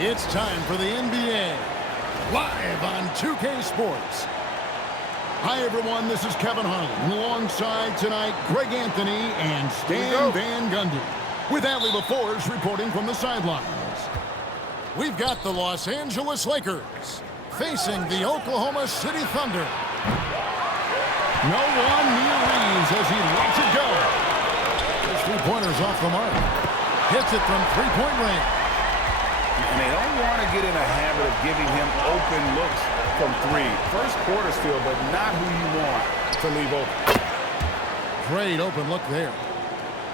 It's time for the NBA, live on 2K Sports. Hi, everyone. This is Kevin Harlan. Alongside tonight, Greg Anthony and Stan Van Gundy. With Allie LaForge reporting from the sidelines. We've got the Los Angeles Lakers facing the Oklahoma City Thunder. No one near Reeves as he lets it go. His three-pointer's off the mark. Hits it from three-point range. And they don't want to get in a habit of giving him open looks from three. First quarter still, but not who you want to leave open. Great open look there.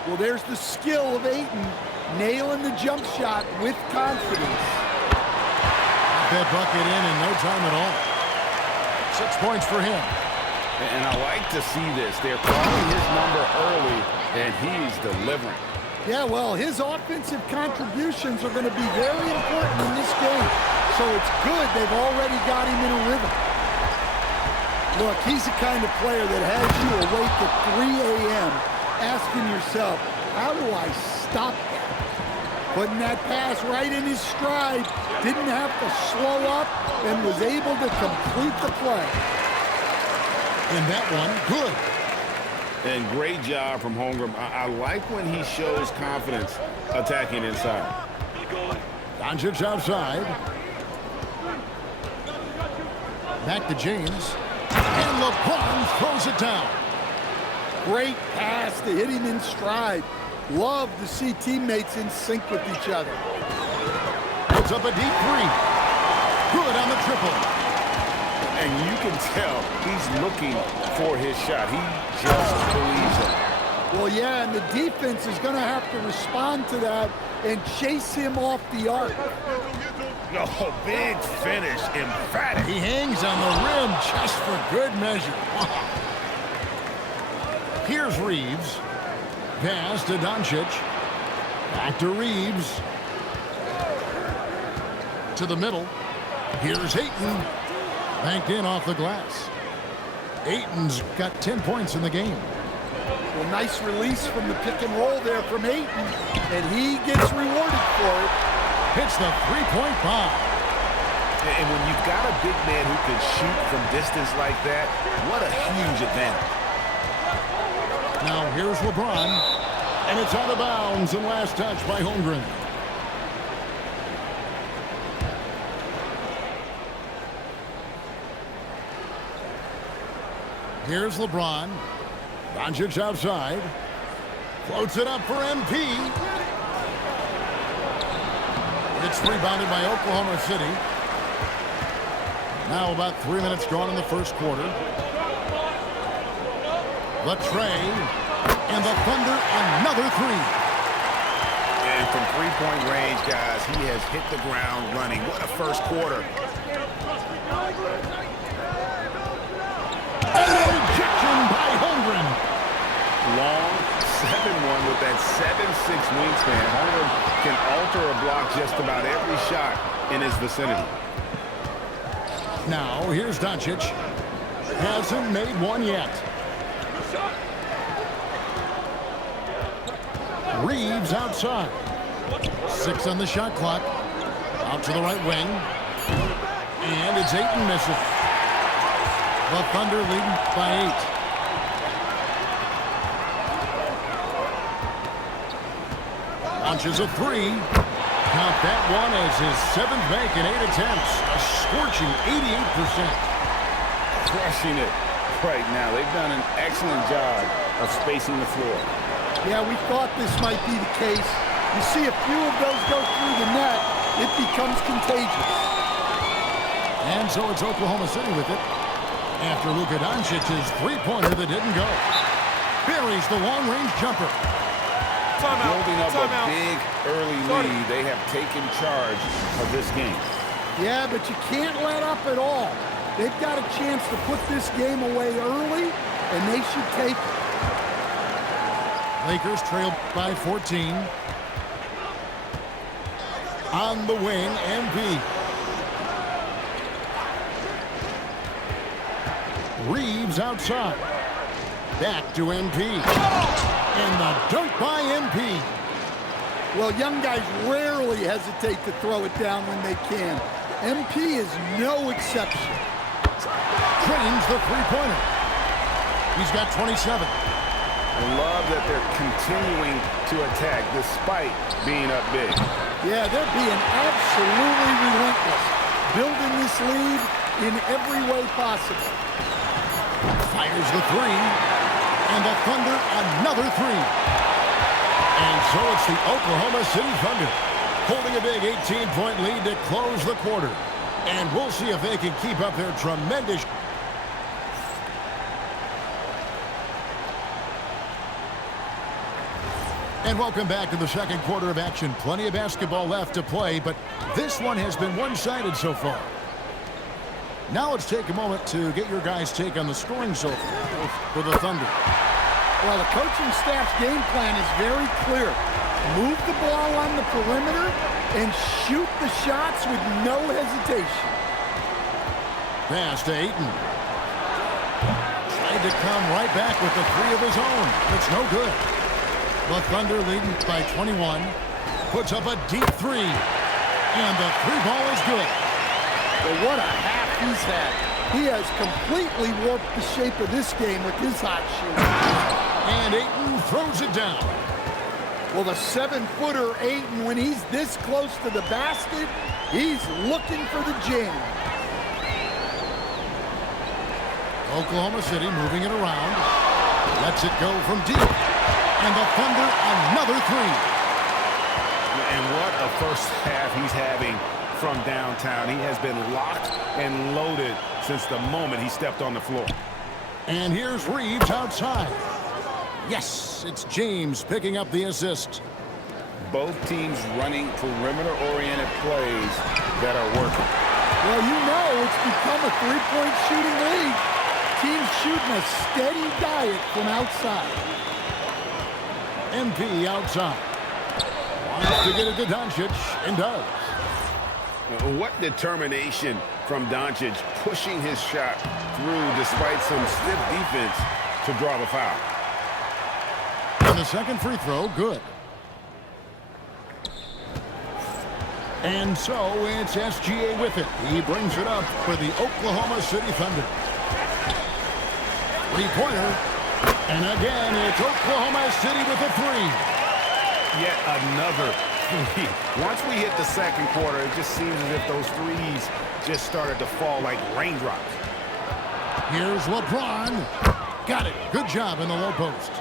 Well, there's the skill of Ayton, nailing the jump shot with confidence. That bucket in no time at all. 6 points for him. And I like to see this. They're calling his number early, and he's delivering. Yeah, well, his offensive contributions are going to be very important in this game. So it's good they've already got him in a rhythm. Look, he's the kind of player that has you awake at 3 a.m. asking yourself, how do I stop that? Putting that pass right in his stride, didn't have to slow up, and was able to complete the play. And that one, good. And great job from Holmgren. I like when he shows confidence attacking inside. Doncic outside. Back to James. And LeBron throws it down. Great pass to hit him in stride. Love to see teammates in sync with each other. Puts up a deep three. Good on the triple. And you can tell he's looking for his shot. He just believes it. Well, yeah, and the defense is going to have to respond to that and chase him off the arc. No, big finish, emphatic. He hangs on the rim just for good measure. Here's Reeves. Pass to Doncic. Back to Reeves. To the middle. Here's Ayton. Banked in off the glass. Ayton's got 10 points in the game. Well, nice release from the pick and roll there from Ayton, and he gets rewarded for it. Hits the three-point bomb. And when you've got a big man who can shoot from distance like that, what a huge advantage. Now here's LeBron, and it's out of bounds and last touch by Holmgren. Here's LeBron. Doncic outside. Floats it up for MP. It's rebounded by Oklahoma City. Now about 3 minutes gone in the first quarter. The tray. And the Thunder another three. And from three-point range, guys, he has hit the ground running. What a first quarter. Ejection by Holmgren. Long 7-1 with that 7'6" wingspan. Holmgren can alter a block just about every shot in his vicinity. Now here's Doncic. Hasn't made one yet. Reeves outside. 6 on the shot clock. Out to the right wing. And it's Ayton missing. The Thunder leading by 8. Launches a three. Count that one as his 7th make in 8 attempts. A scorching 88%. Crushing it right now. They've done an excellent job of spacing the floor. Yeah, we thought this might be the case. You see a few of those go through the net, it becomes contagious. And so it's Oklahoma City with it. After Luka Doncic's three-pointer that didn't go. Buries the long-range jumper. Building up a big early lead, they have taken charge of this game. Yeah, but you can't let up at all. They've got a chance to put this game away early, and they should take it. Lakers trail by 14. On the wing, MP. Reeves outside. Back to MP. And the dunk by MP. Well, young guys rarely hesitate to throw it down when they can. MP is no exception. Drains the three-pointer. He's got 27. I love that they're continuing to attack despite being up big. Yeah, they're being absolutely relentless, building this lead in every way possible. Fires the three, and the Thunder another three. And so it's the Oklahoma City Thunder holding a big 18-point lead to close the quarter. And we'll see if they can keep up their tremendous... And welcome back to the second quarter of action. Plenty of basketball left to play, but this one has been one-sided so far. Now let's take a moment to get your guys' take on the scoring so far for the Thunder. Well, the coaching staff's game plan is very clear. Move the ball on the perimeter and shoot the shots with no hesitation. Pass to Ayton. Tried to come right back with the three of his own. It's no good. The Thunder leading by 21. Puts up a deep three. And the three ball is good. Well, what a half he's had. He has completely warped the shape of this game with his hot shooting. And Ayton throws it down. Well, the 7-footer Ayton, when he's this close to the basket, he's looking for the jam. Oklahoma City moving it around. Lets it go from deep. And the Thunder another three. And what a first half he's having from downtown. He has been locked and loaded since the moment he stepped on the floor. And here's Reeves outside. Yes, it's James picking up the assist. Both teams running perimeter-oriented plays that are working. Well, you know it's become a three-point shooting league. Teams shooting a steady diet from outside. MP outside. Wants to get it to Doncic, and does. What determination from Doncic pushing his shot through despite some stiff defense to draw the foul. And the second free throw, good. And so it's SGA with it. He brings it up for the Oklahoma City Thunder. Three-pointer. And again, it's Oklahoma City with a three. Yet another three. Once we hit the second quarter, it just seems as if those threes just started to fall like raindrops. Here's LeBron. Got it. Good job in the low post.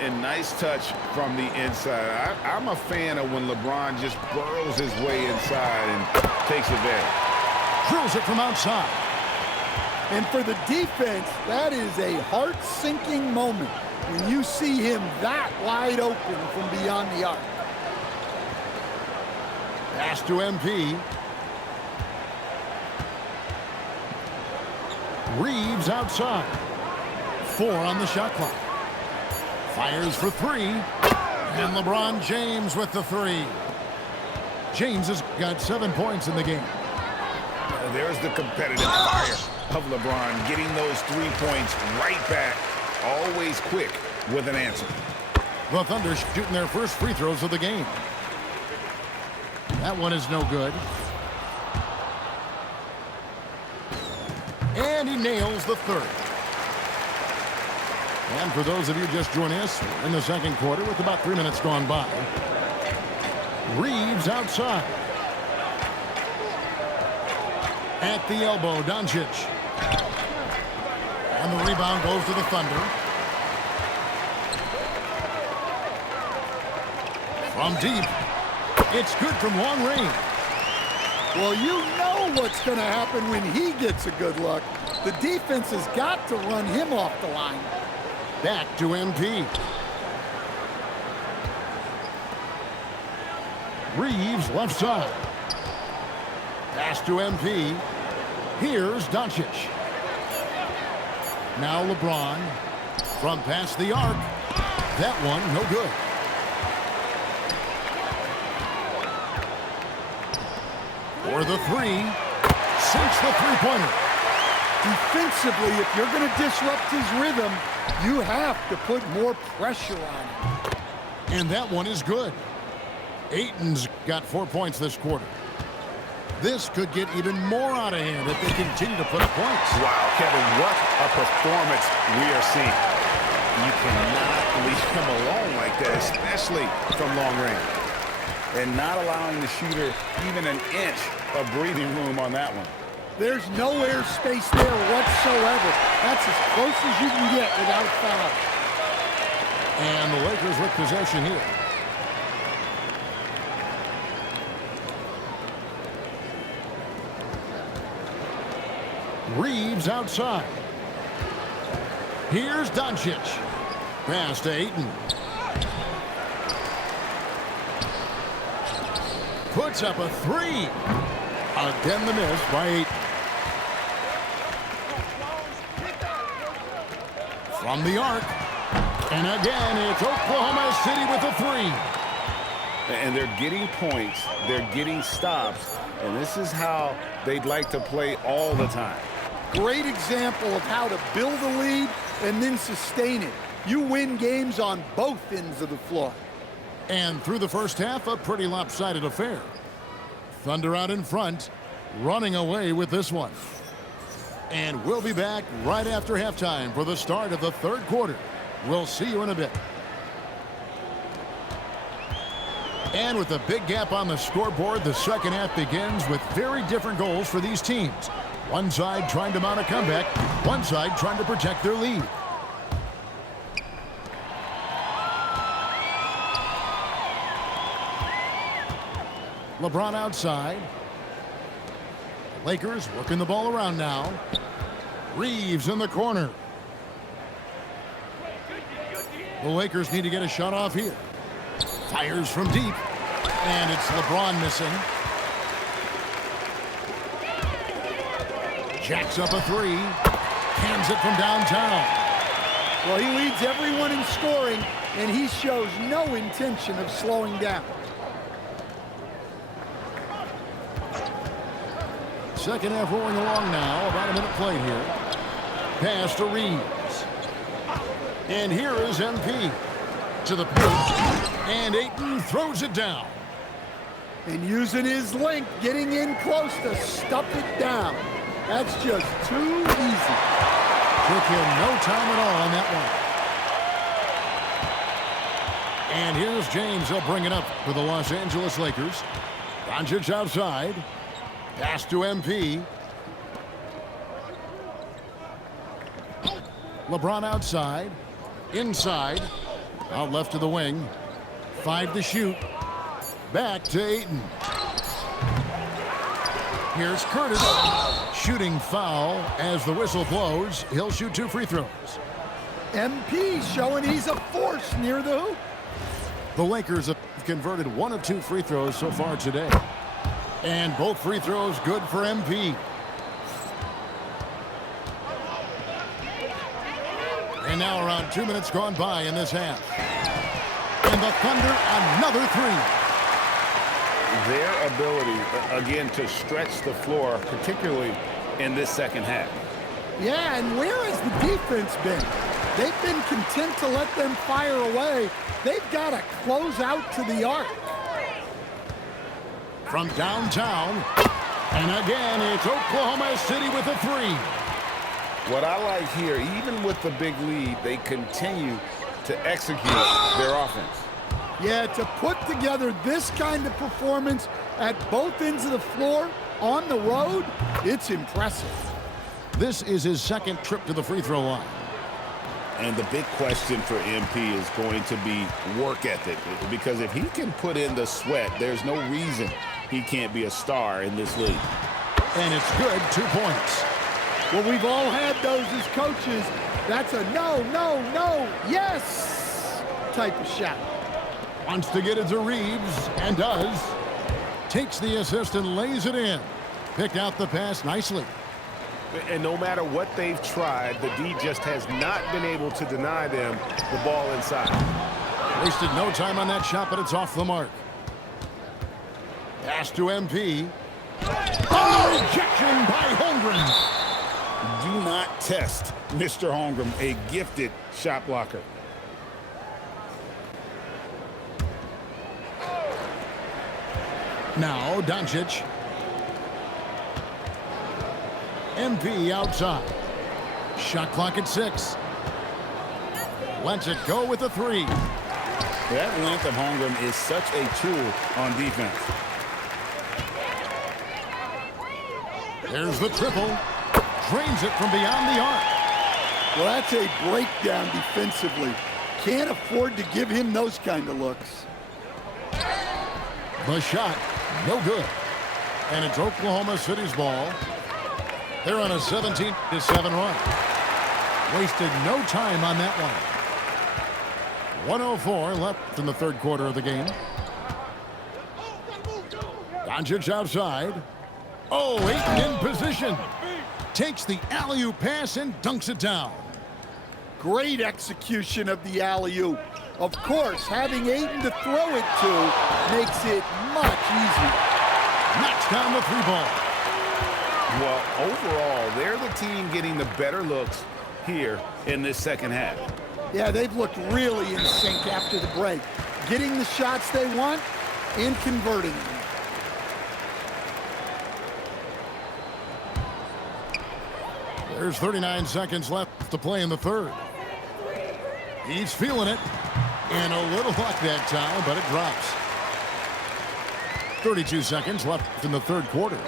And nice touch from the inside. I'm a fan of when LeBron just burrows his way inside and takes advantage. Drills it from outside. And for the defense, that is a heart-sinking moment when you see him that wide open from beyond the arc. Pass to MP. Reeves outside. 4 on the shot clock. Fires for 3. And LeBron James with the 3. James has got 7 points in the game. There's the competitive fire of LeBron, getting those 3 points right back, always quick with an answer. The Thunder shooting their first free throws of the game. That one is no good. And he nails the third. And for those of you just joining us in the second quarter with about 3 minutes gone by, Reeves outside. At the elbow, Doncic. And the rebound goes to the Thunder. From deep. It's good from long range. Well, you know what's going to happen when he gets a good look. The defense has got to run him off the line. Back to MP. Reeves left side. Pass to MP. Here's Doncic. Now LeBron. From past the arc. That one, no good. For the 3. Sinks the three-pointer. Defensively, if you're going to disrupt his rhythm, you have to put more pressure on him. And that one is good. Ayton's got 4 points this quarter. This could get even more out of hand if they continue to put up points. Wow, Kevin, what a performance we are seeing. You cannot leave him alone like that, especially from long range. And not allowing the shooter even an inch of breathing room on that one. There's no air space there whatsoever. That's as close as you can get without foul. And the Lakers with possession here. Reeves outside. Here's Doncic. Pass to Ayton. Puts up a three. Again the miss by Ayton. From the arc. And again, it's Oklahoma City with a three. And they're getting points. They're getting stops. And this is how they'd like to play all the time. Great example of how to build a lead and then sustain it. You win games on both ends of the floor. And through the first half, a pretty lopsided affair. Thunder out in front, running away with this one. And we'll be back right after halftime for the start of the third quarter. We'll see you in a bit. And with a big gap on the scoreboard, the second half begins with very different goals for these teams. One side trying to mount a comeback, one side trying to protect their lead. LeBron outside. Lakers working the ball around now. Reeves in the corner. The Lakers need to get a shot off here. Fires from deep. And it's LeBron missing. Jacks up a three. Cans it from downtown. Well, he leads everyone in scoring, and he shows no intention of slowing down. Second half rolling along now. About a minute played here. Pass to Reeves. And here is MP. To the post. And Ayton throws it down. And using his length, getting in close to stuff it down. That's just too easy. Took him no time at all on that one. And here's James. He'll bring it up for the Los Angeles Lakers. Doncic outside. Pass to MP. LeBron outside. Inside. Out left to the wing. 5 to shoot. Back to Ayton. Here's Curtis. Shooting foul as the whistle blows. He'll shoot 2 free throws. MP showing he's a force near the hoop. The Lakers have converted 1 of 2 free throws so far today. And both free throws good for MP. And now around 2 minutes gone by in this half. And the Thunder another three. Their ability, again, to stretch the floor, particularly in this second half. Yeah, and where has the defense been? They've been content to let them fire away. They've got to close out to the arc. From downtown. And again, it's Oklahoma City with a three. What I like here, even with the big lead, they continue to execute their offense. Yeah, to put together this kind of performance at both ends of the floor on the road, it's impressive. This is his second trip to the free throw line. And the big question for MP is going to be work ethic, because if he can put in the sweat, there's no reason he can't be a star in this league. And it's good, 2 points. Well, we've all had those as coaches. That's a no, no, no, yes type of shot. Wants to get it to Reeves, and does. Takes the assist and lays it in. Picked out the pass nicely. And no matter what they've tried, the D just has not been able to deny them the ball inside. Wasted no time on that shot, but it's off the mark. Pass to MP. Oh, rejection by Holmgren. Do not test Mr. Holmgren, a gifted shot blocker. Now Doncic. MP outside. Shot clock at 6. Lets it go with a 3. That length of Holmgren is such a tool on defense. There's the triple. Drains it from beyond the arc. Well, that's a breakdown defensively. Can't afford to give him those kind of looks. The shot, no good. And it's Oklahoma City's ball. They're on a 17-7 run. Wasted no time on that one. 1:04 left in the third quarter of the game. Doncic outside. Oh, Ayton in position. Takes the alley-oop pass and dunks it down. Great execution of the alley-oop. Of course, having Ayton to throw it to makes it much easier. Knocks down the 3-ball. Well, overall, they're the team getting the better looks here in this second half. Yeah, they've looked really in sync after the break. Getting the shots they want and converting them. There's 39 seconds left to play in the third. He's feeling it. And a little luck that time, but it drops. 32 seconds left in the third quarter.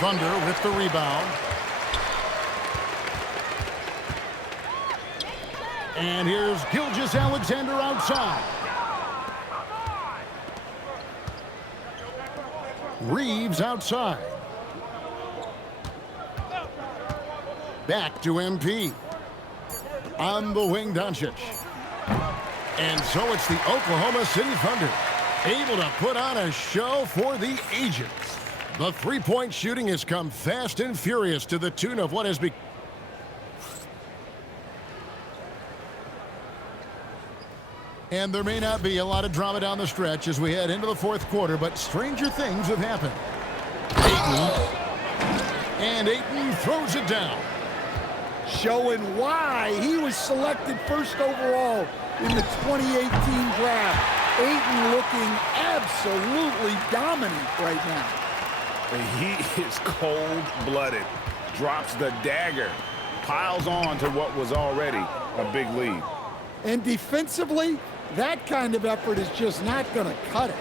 Thunder with the rebound. And here's Gilgeous-Alexander outside. Reeves outside. Back to MP. On the wing, Doncic. And so it's the Oklahoma City Thunder, able to put on a show for the ages. The three-point shooting has come fast and furious to the tune of what has become. And there may not be a lot of drama down the stretch as we head into the fourth quarter, but stranger things have happened. Ayton. And Ayton throws it down. Showing why he was selected first overall in the 2018 draft. Ayton looking absolutely dominant right now. He is cold-blooded. Drops the dagger. Piles on to what was already a big lead. And defensively, that kind of effort is just not going to cut it.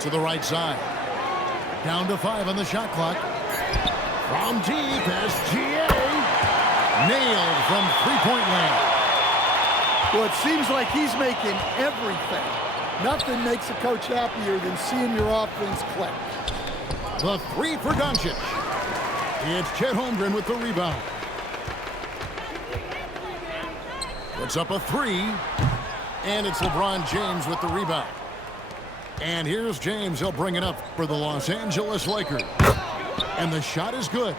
To the right side. Down to 5 on the shot clock. From deep, SGA. Nailed from three-point land. Well, it seems like he's making everything. Nothing makes a coach happier than seeing your offense click. The 3 for Doncic. It's Chet Holmgren with the rebound. Puts up a 3. And it's LeBron James with the rebound. And here's James. He'll bring it up for the Los Angeles Lakers. And the shot is good.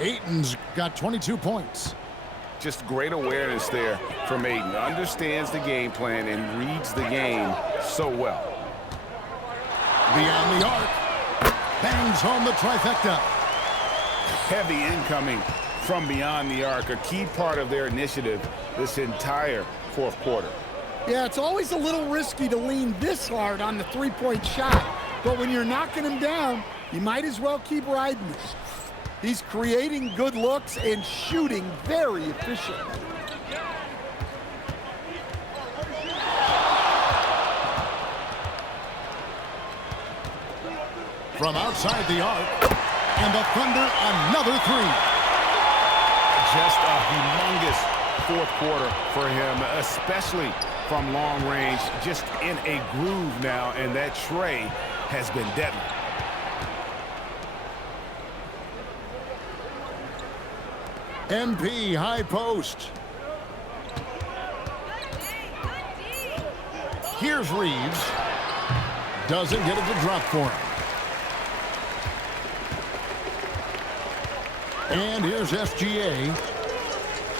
Ayton's got 22 points. Just great awareness there from Ayton. Understands the game plan and reads the game so well. Beyond the arc. Bangs home the trifecta. Heavy incoming from beyond the arc. A key part of their initiative this entire fourth quarter. Yeah, it's always a little risky to lean this hard on the three-point shot. But when you're knocking him down, you might as well keep riding it. He's creating good looks and shooting very efficiently. From outside the arc. And the Thunder, another 3. Just a humongous fourth quarter for him, especially from long range, just in a groove now, and that tray has been deadly. MP high post. Here's Reeves. Doesn't get it to drop for him. And here's SGA.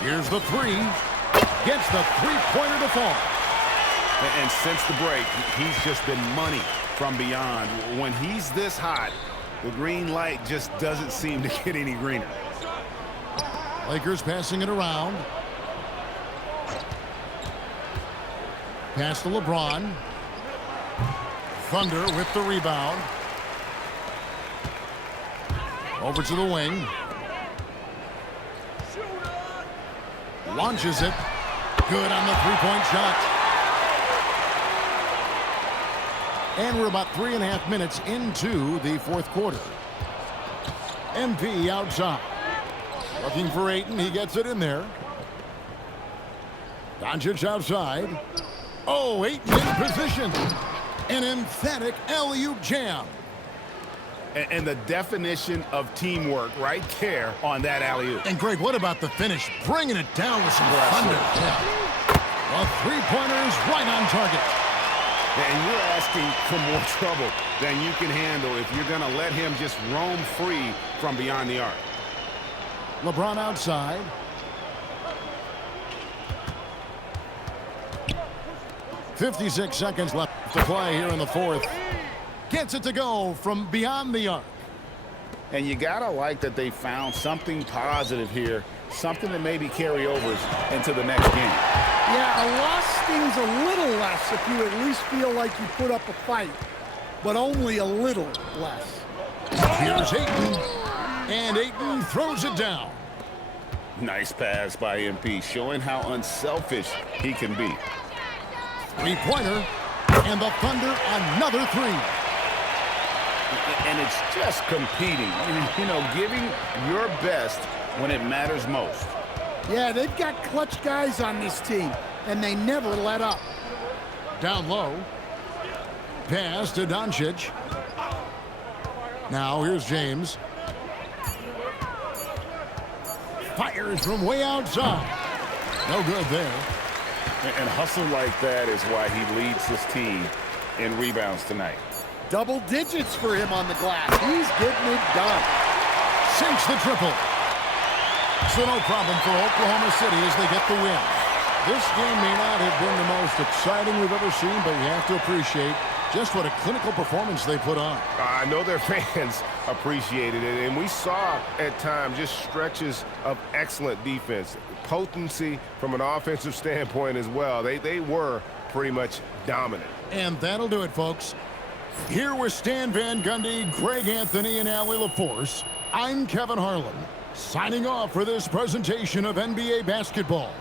Here's the 3. Gets the three-pointer to fall. And since the break, he's just been money from beyond. When he's this hot, the green light just doesn't seem to get any greener. Lakers passing it around. Pass to LeBron. Thunder with the rebound. Over to the wing. Launches it. Good on the three-point shot. And we're about 3.5 minutes into the fourth quarter. MP outside. Looking for Ayton. He gets it in there. Doncic outside. Oh, Ayton in position. An emphatic alley-oop jam. And the definition of teamwork right there on that alley-oop. And Greg, what about the finish? Bringing it down with some thunder. Yeah. A three-pointer is right on target. And you're asking for more trouble than you can handle if you're going to let him just roam free from beyond the arc. LeBron outside. .56 seconds left to play here in the fourth. Gets it to go from beyond the arc. And you got to like that they found something positive here, something that maybe carry overs into the next game. Yeah, a loss stings a little less if you at least feel like you put up a fight, but only a little less. Here's Ayton, and Ayton throws it down. Nice pass by MP, showing how unselfish he can be. Three-pointer, and the Thunder another three. And it's just competing, you know, giving your best when it matters most. Yeah, they've got clutch guys on this team, and they never let up. Down low. Pass to Doncic. Now here's James. Fires from way outside. No good there. And hustle like that is why he leads his team in rebounds tonight. Double digits for him on the glass. He's getting it done. Sinks the triple. So no problem for Oklahoma City as they get the win. This game may not have been the most exciting we've ever seen, but you have to appreciate just what a clinical performance they put on. I know their fans appreciated it, and we saw at times just stretches of excellent defense. Potency from an offensive standpoint as well. They were pretty much dominant. And that'll do it, folks. Here with Stan Van Gundy, Greg Anthony, and Allie LaForce, I'm Kevin Harlan, signing off for this presentation of NBA basketball.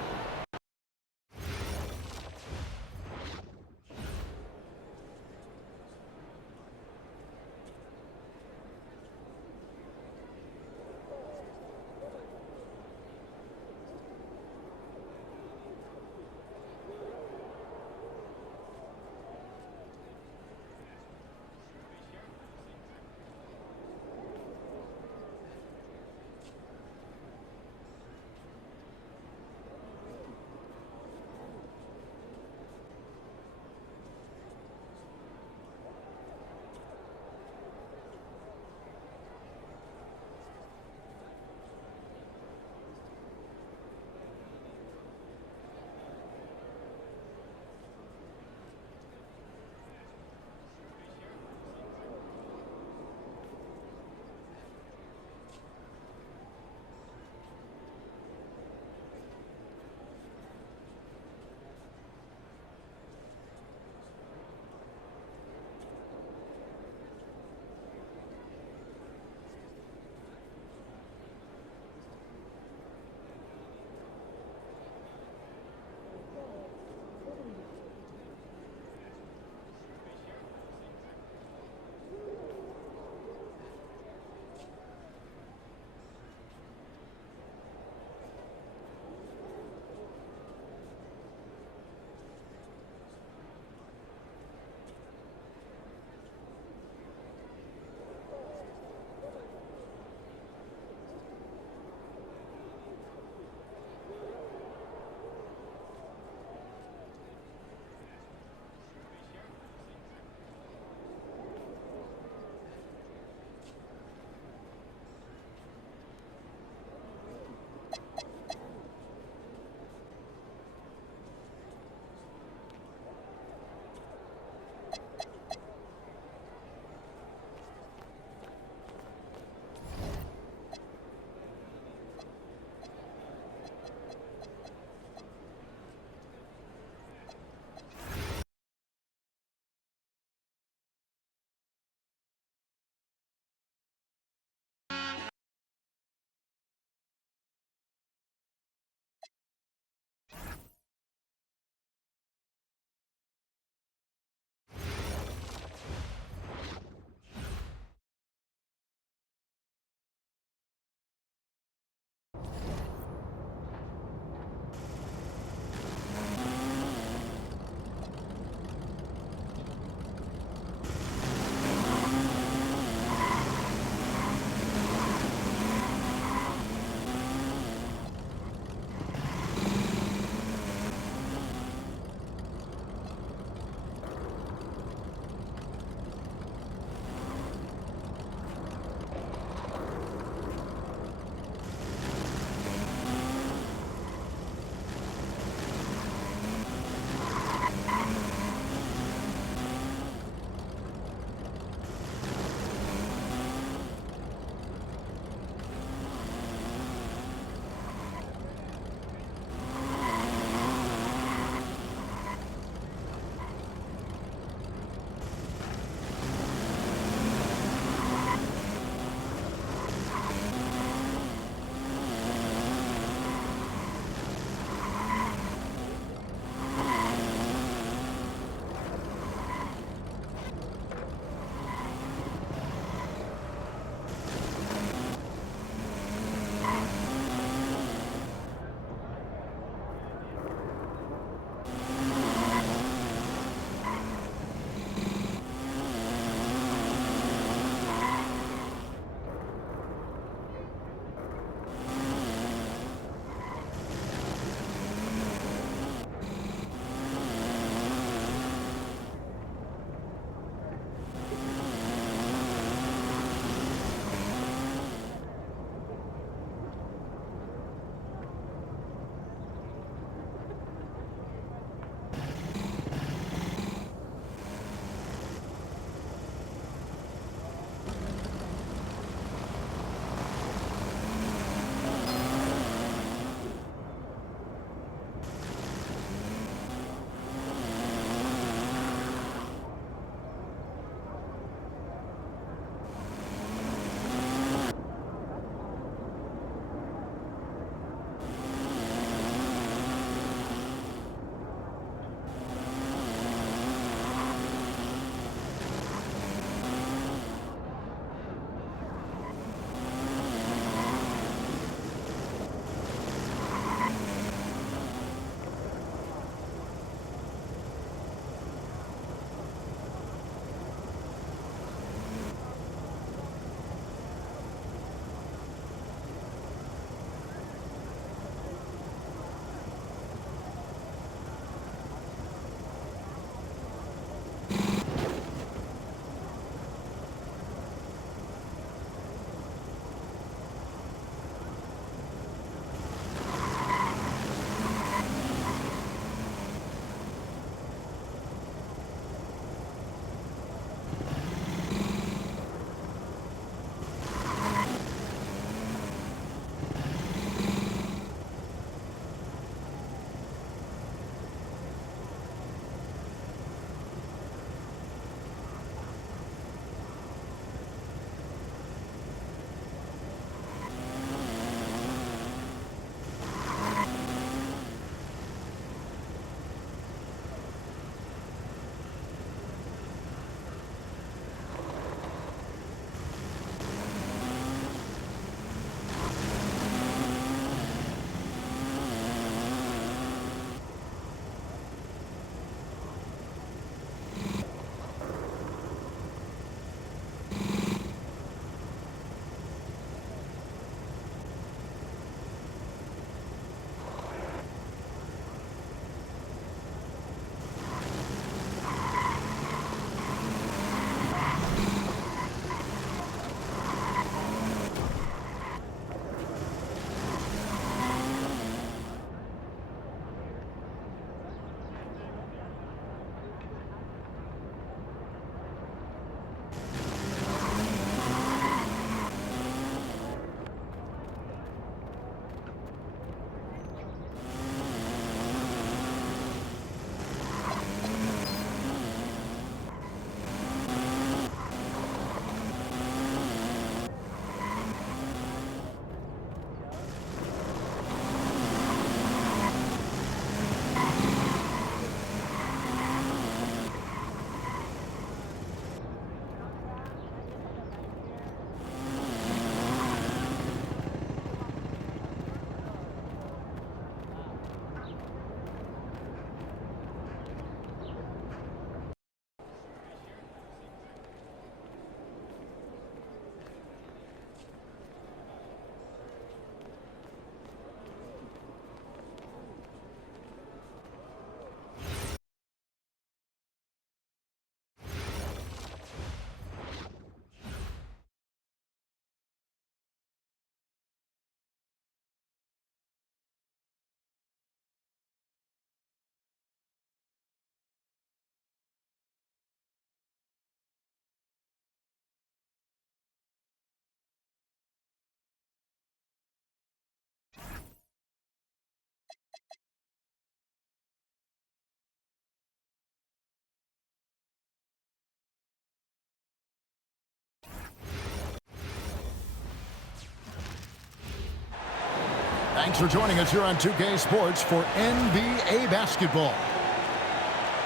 Thanks for joining us here on 2K Sports for NBA basketball.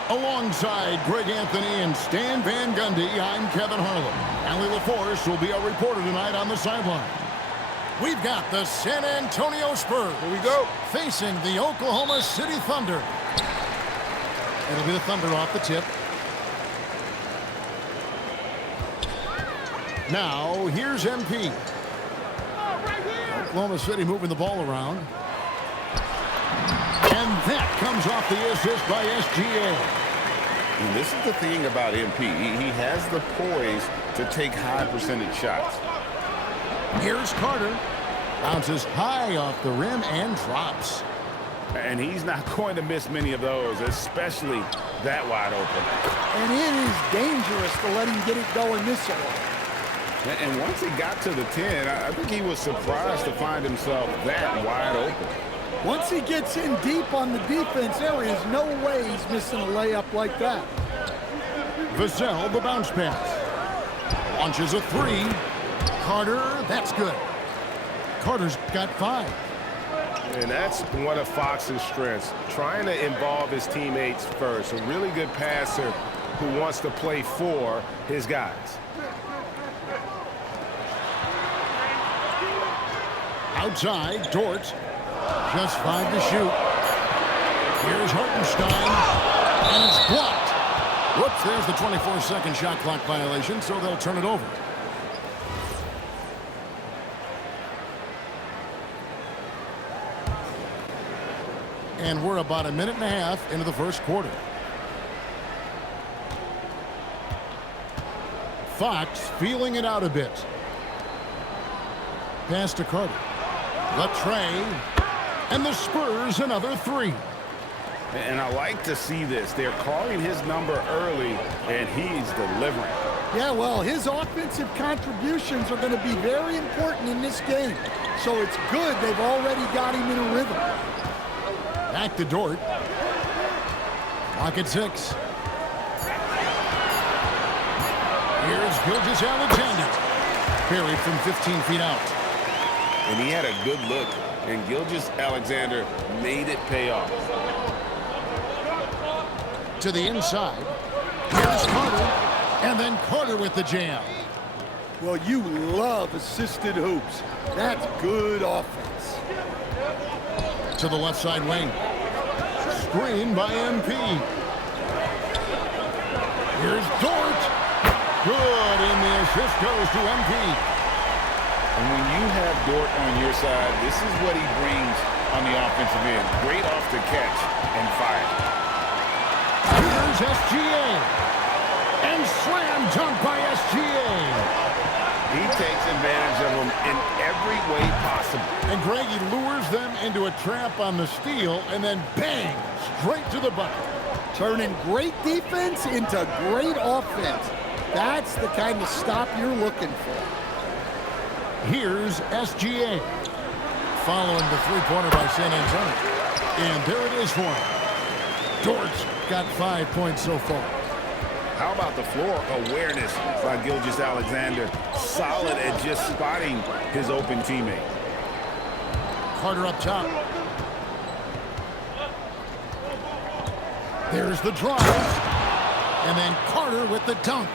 Alongside Greg Anthony and Stan Van Gundy, I'm Kevin Harlan. Allie LaForce will be our reporter tonight on the sideline. We've got the San Antonio Spurs. Here we go. Facing the Oklahoma City Thunder. It'll be the Thunder off the tip. Now, here's MP. Oklahoma City moving the ball around. And that comes off the assist by SGA. And this is the thing about MP. He has the poise to take high percentage shots. Here's Carter. Bounces high off the rim and drops. And he's not going to miss many of those, especially that wide open. And it is dangerous to let him get it going this early. And once he got to the 10, I think he was surprised to find himself that wide open. Once he gets in deep on the defense, there is no way he's missing a layup like that. Vassell, the bounce pass. Launches a three. Carter, that's good. Carter's got 5. And that's one of Fox's strengths, trying to involve his teammates first. A really good passer who wants to play for his guys. Outside, Dort. Just 5 to shoot. Here's Hartenstein. And it's blocked. Whoops, there's the 24-second shot clock violation, so they'll turn it over. And we're about a minute and a half into the first quarter. Fox feeling it out a bit. Pass to Carter. The tray. And the Spurs another 3. And I like to see this. They're calling his number early, and he's delivering. Yeah, well, his offensive contributions are going to be very important in this game. So it's good they've already got him in a rhythm. Back to Dort. Clock at 6. Here's Gilgeous-Alexander. Buried from 15 feet out. And he had a good look, and Gilgeous-Alexander made it pay off. To the inside. Here's Carter. And then Carter with the jam. Well, you love assisted hoops. That's good offense. To the left side wing. Screen by MP. Here's Dort. Good, and the assist goes to MP. And when you have Dort on your side, this is what he brings on the offensive end. Great off the catch and fire. Here's SGA. And slam dunk by SGA. He takes advantage of them in every way possible. And Greg, he lures them into a trap on the steal, and then bang, straight to the bucket. Turning great defense into great offense. That's the kind of stop you're looking for. Here's SGA. Following the three-pointer by San Antonio. And there it is for him. Dort's got 5 points so far. How about the floor awareness by Gilgeous-Alexander? Solid at just spotting his open teammate. Carter up top. There's the drive. And then Carter with the dunk.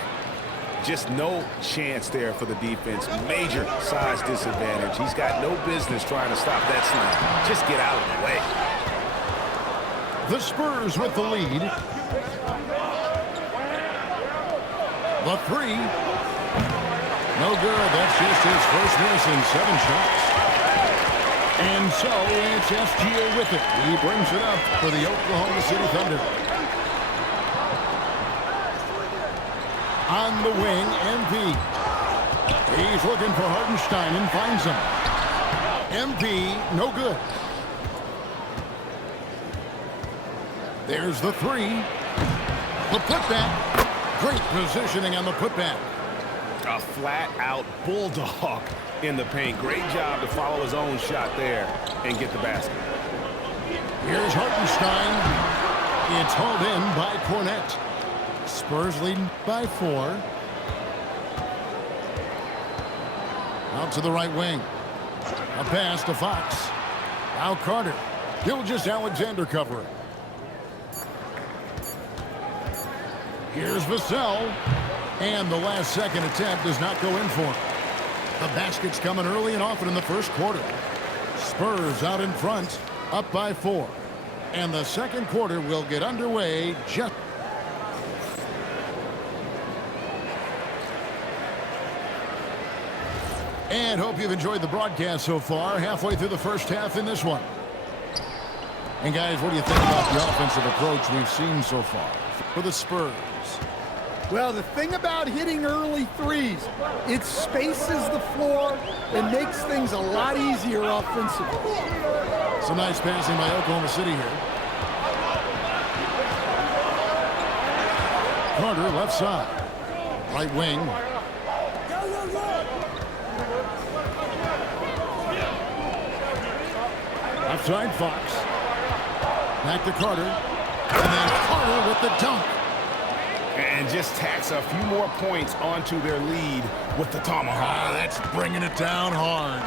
Just no chance there for the defense. Major size disadvantage. He's got no business trying to stop that slam. Just get out of the way. The Spurs with the lead. The 3. No good. That's just his first miss in 7 shots. And so it's SGA with it. He brings it up for the Oklahoma City Thunder. On the wing, MP. He's looking for Hartenstein and finds him. MP, no good. There's the 3. The putback. Great positioning on the putback. A flat-out bulldog in the paint. Great job to follow his own shot there and get the basket. Here's Hartenstein. It's hauled in by Cornette. Spurs leading by 4. Out to the right wing. A pass to Fox. Now Carter. Gilgeous-Alexander covering. Here's Vassell. And the last second attempt does not go in for him. The basket's coming early and often in the first quarter. Spurs out in front, up by 4. And the second quarter will get underway just... And hope you've enjoyed the broadcast so far. Halfway through the first half in this one. And guys, what do you think about the offensive approach we've seen so far for the Spurs? Well, the thing about hitting early threes, it spaces the floor and makes things a lot easier offensively. Some nice passing by Oklahoma City here. Carter, left side. Right wing. Left side, Fox. Back to Carter. And then Carter with the dunk. And just tacks a few more points onto their lead with the tomahawk. That's bringing it down hard.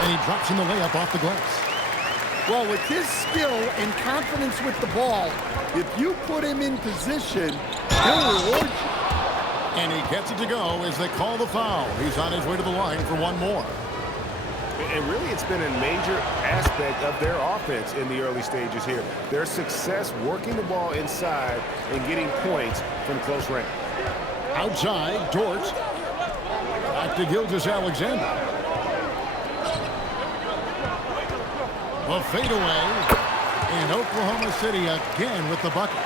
And he drops in the layup off the glass. Well, with his skill and confidence with the ball, if you put him in position, he'll reward you. And he gets it to go as they call the foul. He's on his way to the line for one more. And really, it's been a major aspect of their offense in the early stages here. Their success working the ball inside and getting points from close range. Outside, Dort. Back to Gilgeous-Alexander. A fadeaway. And Oklahoma City again with the bucket.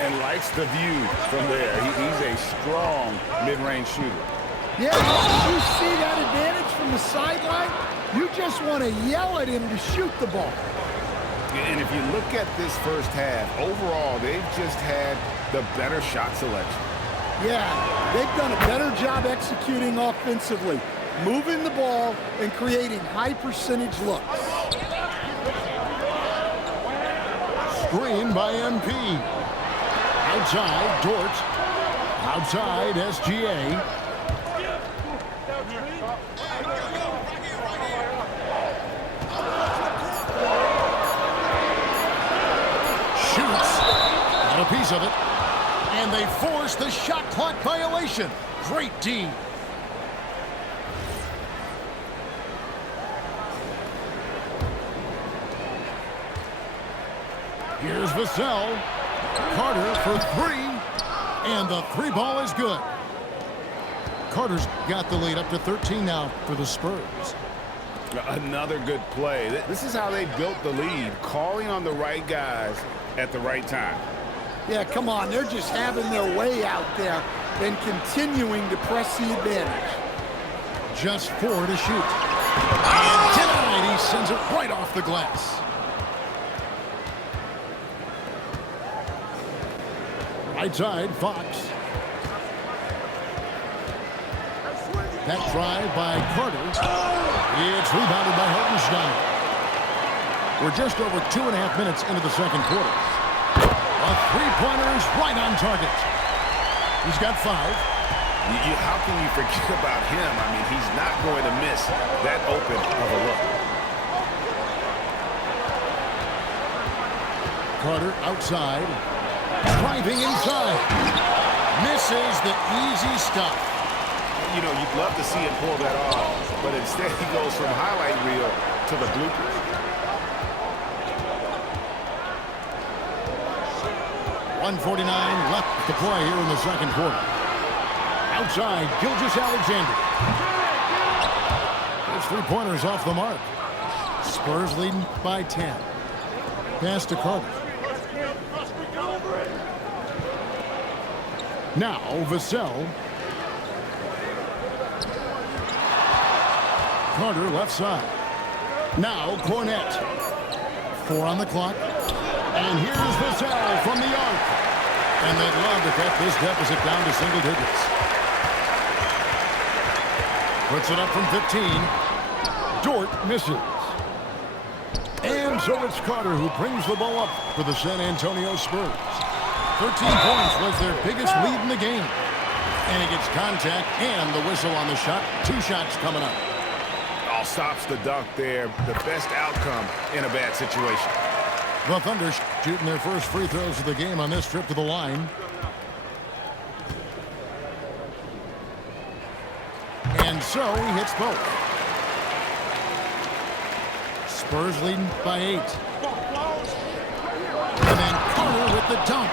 And likes the view from there. He's a strong mid-range shooter. Yeah, once you see that advantage from the sideline, you just want to yell at him to shoot the ball. And if you look at this first half, overall, they've just had the better shot selection. Yeah, they've done a better job executing offensively, moving the ball and creating high-percentage looks. Screen by MP. Outside, Dort. Outside, SGA. A piece of it, and they force the shot clock violation. Great D. Here's Vassell. Carter for 3, and the 3 ball is good. Carter's got the lead up to 13 now for the Spurs. Another good play. This is how they built the lead, calling on the right guys at the right time. Yeah, come on. They're just having their way out there and continuing to press the advantage. Just 4 to shoot. And denied. He sends it right off the glass. Right side, Fox. That drive by Carter. It's rebounded by Hartenstein. We're just over 2.5 minutes into the second quarter. A three-pointer is right on target. He's got 5. How can you forget about him? I mean, he's not going to miss that open of a look. Carter outside. Driving inside. Misses the easy stuff. You know, you'd love to see him pull that off, but instead he goes from highlight reel to the bloopers. 1:49 left to play here in the second quarter. Outside, Gilgeous-Alexander. His three-pointers off the mark. Spurs leading by 10. Pass to Carter. Now, Vassell. Carter left side. Now, Cornette. 4 on the clock. And here's Vassell from the arc. And they'd love to cut this deficit down to single digits. Puts it up from 15. Dort misses. And so it's Carter who brings the ball up for the San Antonio Spurs. 13 points was their biggest lead in the game. And he gets contact and the whistle on the shot. 2 shots coming up. stops the dunk there. The best outcome in a bad situation. The Thunder shooting their first free throws of the game on this trip to the line. And so he hits both. Spurs leading by 8. And then Carter with the dunk.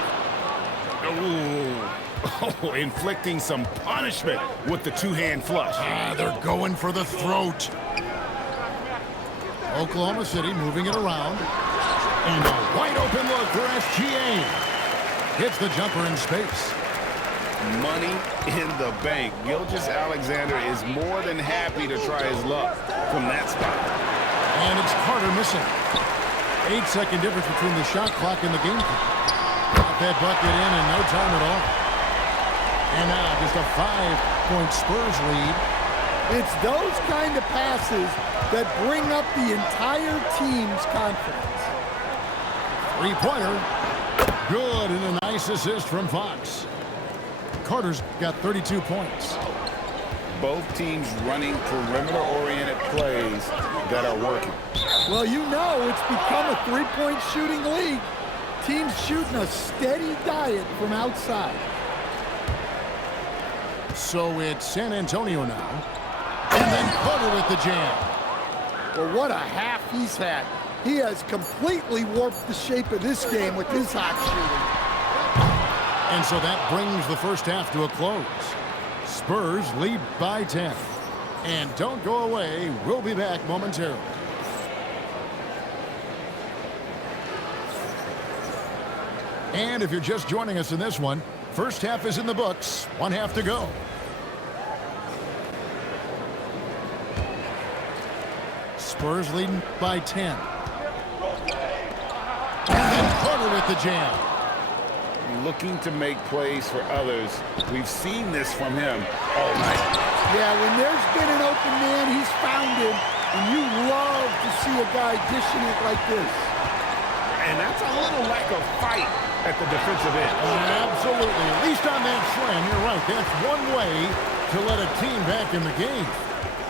Oh, inflicting some punishment with the two-hand flush. They're going for the throat. Oklahoma City moving it around. And a wide open look for SGA. Hits the jumper in space. Money in the bank. Gilgeous-Alexander is more than happy to try his luck from that spot. And it's Carter missing. 8-second difference between the shot clock and the game clock. Got that bucket in no time at all. And now just a 5-point Spurs lead. It's those kind of passes that bring up the entire team's confidence. Three-pointer. Good, and a nice assist from Fox. Carter's got 32 points. Both teams running perimeter-oriented plays that are working. Well, you know it's become a three-point shooting league. Teams shooting a steady diet from outside. So it's San Antonio now. And then Carter with the jam. Well, what a half he's had. He has completely warped the shape of this game with his hot shooting. And so that brings the first half to a close. Spurs lead by 10. And don't go away. We'll be back momentarily. And if you're just joining us in this one, first half is in the books. One half to go. Spurs leading by 10. And then Carter with the jam. Looking to make plays for others. We've seen this from him all night. Yeah, when there's been an open man, he's found him. And you love to see a guy dishing it like this. And that's a little lack of fight at the defensive end. Absolutely. At least on that slam, you're right. That's one way to let a team back in the game.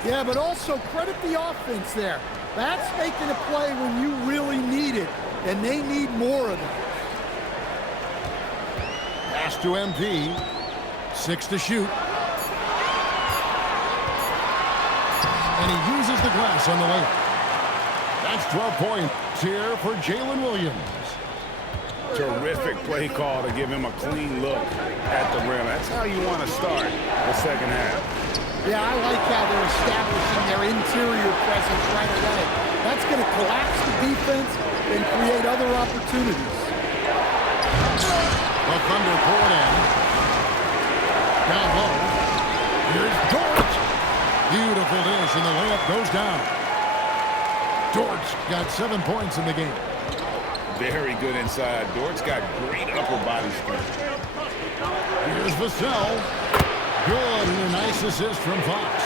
Yeah, but also credit the offense there. That's making a play when you really need it, and they need more of it. Pass to MP. 6 to shoot. And he uses the glass on the layup. That's 12 points here for Jalen Williams. Terrific play call to give him a clean look at the rim. That's how you want to start the second half. Yeah, I like how they're establishing their interior presence right away. That's going to collapse the defense and create other opportunities. The Thunder pull it in. Down low. Here's Dort. Beautiful dish, and the layup goes down. Dort's got 7 points in the game. Very good inside. Dort's got great upper body strength. Here's Vassell. Good, and a nice assist from Fox.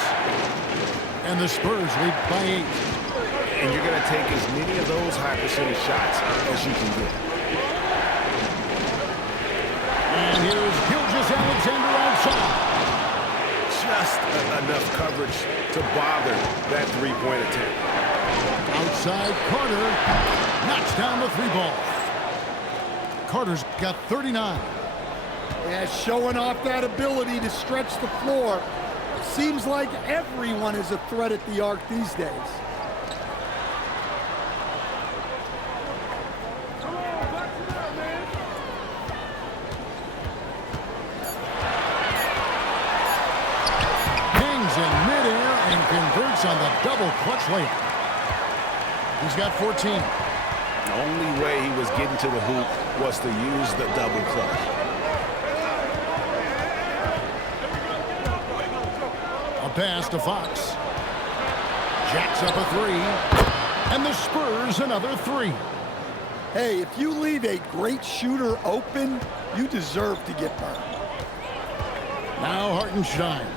And the Spurs lead by 8. And you're going to take as many of those high percentage shots as you can get. And here's Gilgeous-Alexander outside. Just enough coverage to bother that three-point attempt. Outside, Carter knocks down the 3 ball. Carter's got 39. Yeah, showing off that ability to stretch the floor. Seems like everyone is a threat at the arc these days. Hangs in midair and converts on the double clutch layup. He's got 14. The only way he was getting to the hoop was to use the double clutch. A pass to Fox. Jacks up a 3. And the Spurs another 3. Hey, if you leave a great shooter open, you deserve to get burned. Now Hartenstein.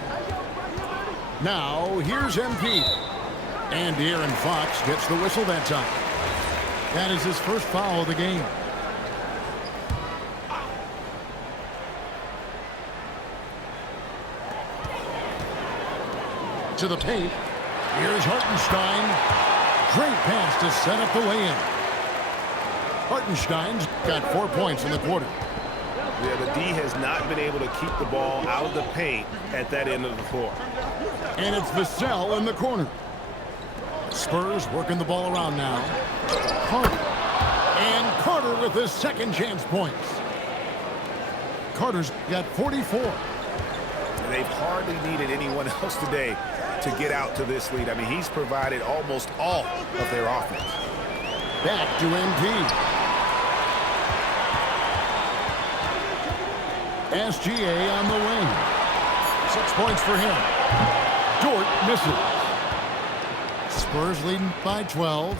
Now here's MP. And De'Aaron Fox gets the whistle that time. That is his first foul of the game. To the paint. Here's Hartenstein. Great pass to set up the lay-in. Hartenstein's got 4 points in the quarter. Yeah, the D has not been able to keep the ball out of the paint at that end of the floor. And it's Vassell in the corner. Spurs working the ball around now. Carter. And Carter with his second chance points. Carter's got 44. They've hardly needed anyone else today to get out to this lead. I mean, he's provided almost all of their offense. Back to MP. SGA on the wing. 6 points for him. Dort misses. Spurs leading by 12.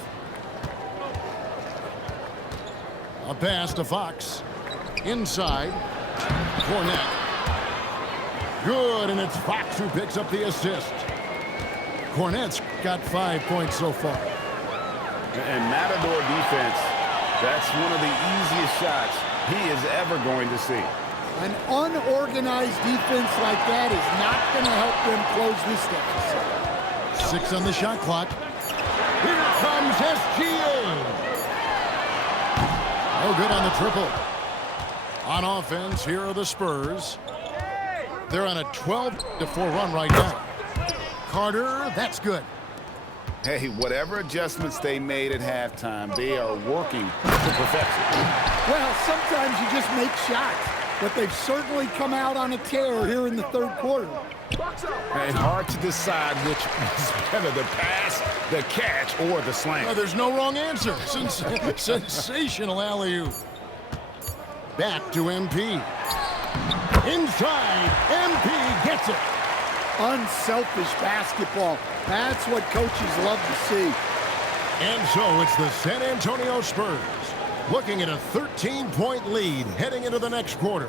A pass to Fox. Inside. Cornette. Good, and it's Fox who picks up the assist. Cornette's got 5 points so far. And Matador defense, that's one of the easiest shots he is ever going to see. An unorganized defense like that is not going to help them close this deficit. 6 on the shot clock. Here comes SGA. No good on the triple. On offense, here are the Spurs. They're on a 12-4 run right now. Carter, that's good. Hey, whatever adjustments they made at halftime, they are working to perfection. Well, sometimes you just make shots, but they've certainly come out on a tear here in the third quarter. And hard to decide which is better, the pass, the catch, or the slam. There's no wrong answer. Sensational alley-oop. Back to MP. Inside, MP gets it. Unselfish basketball. That's what coaches love to see. And so it's the San Antonio Spurs looking at a 13-point lead heading into the next quarter.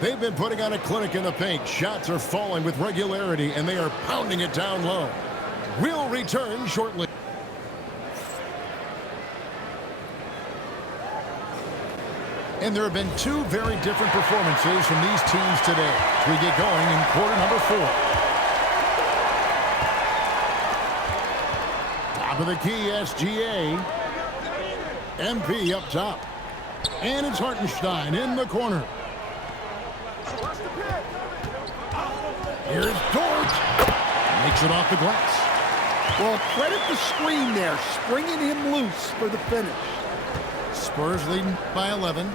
They've been putting on a clinic in the paint. Shots are falling with regularity, and they are pounding it down low. We'll return shortly. And there have been 2 very different performances from these teams today as we get going in quarter number 4. Top of the key, SGA. MP up top. And it's Hartenstein in the corner. Here's Dort. Makes it off the glass. Well, credit the screen there, springing him loose for the finish. Spurs leading by 11.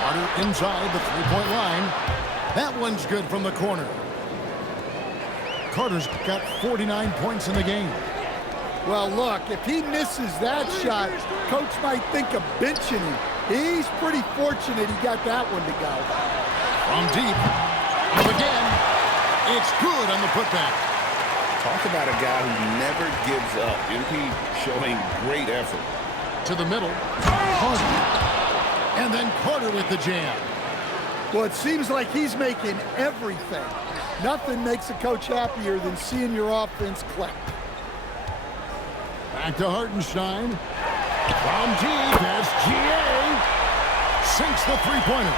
Carter inside the three-point line. That one's good from the corner. Carter's got 49 points in the game. Well, look, if he misses that shot, coach might think of benching him. He's pretty fortunate he got that one to go. From deep. Up again. It's good on the putback. Talk about a guy who never gives up. MP showing great effort. To the middle. Carter. And then Carter with the jam. Well, it seems like he's making everything. Nothing makes a coach happier than seeing your offense click. Back to Hartenstein. From deep, SGA sinks the three-pointer.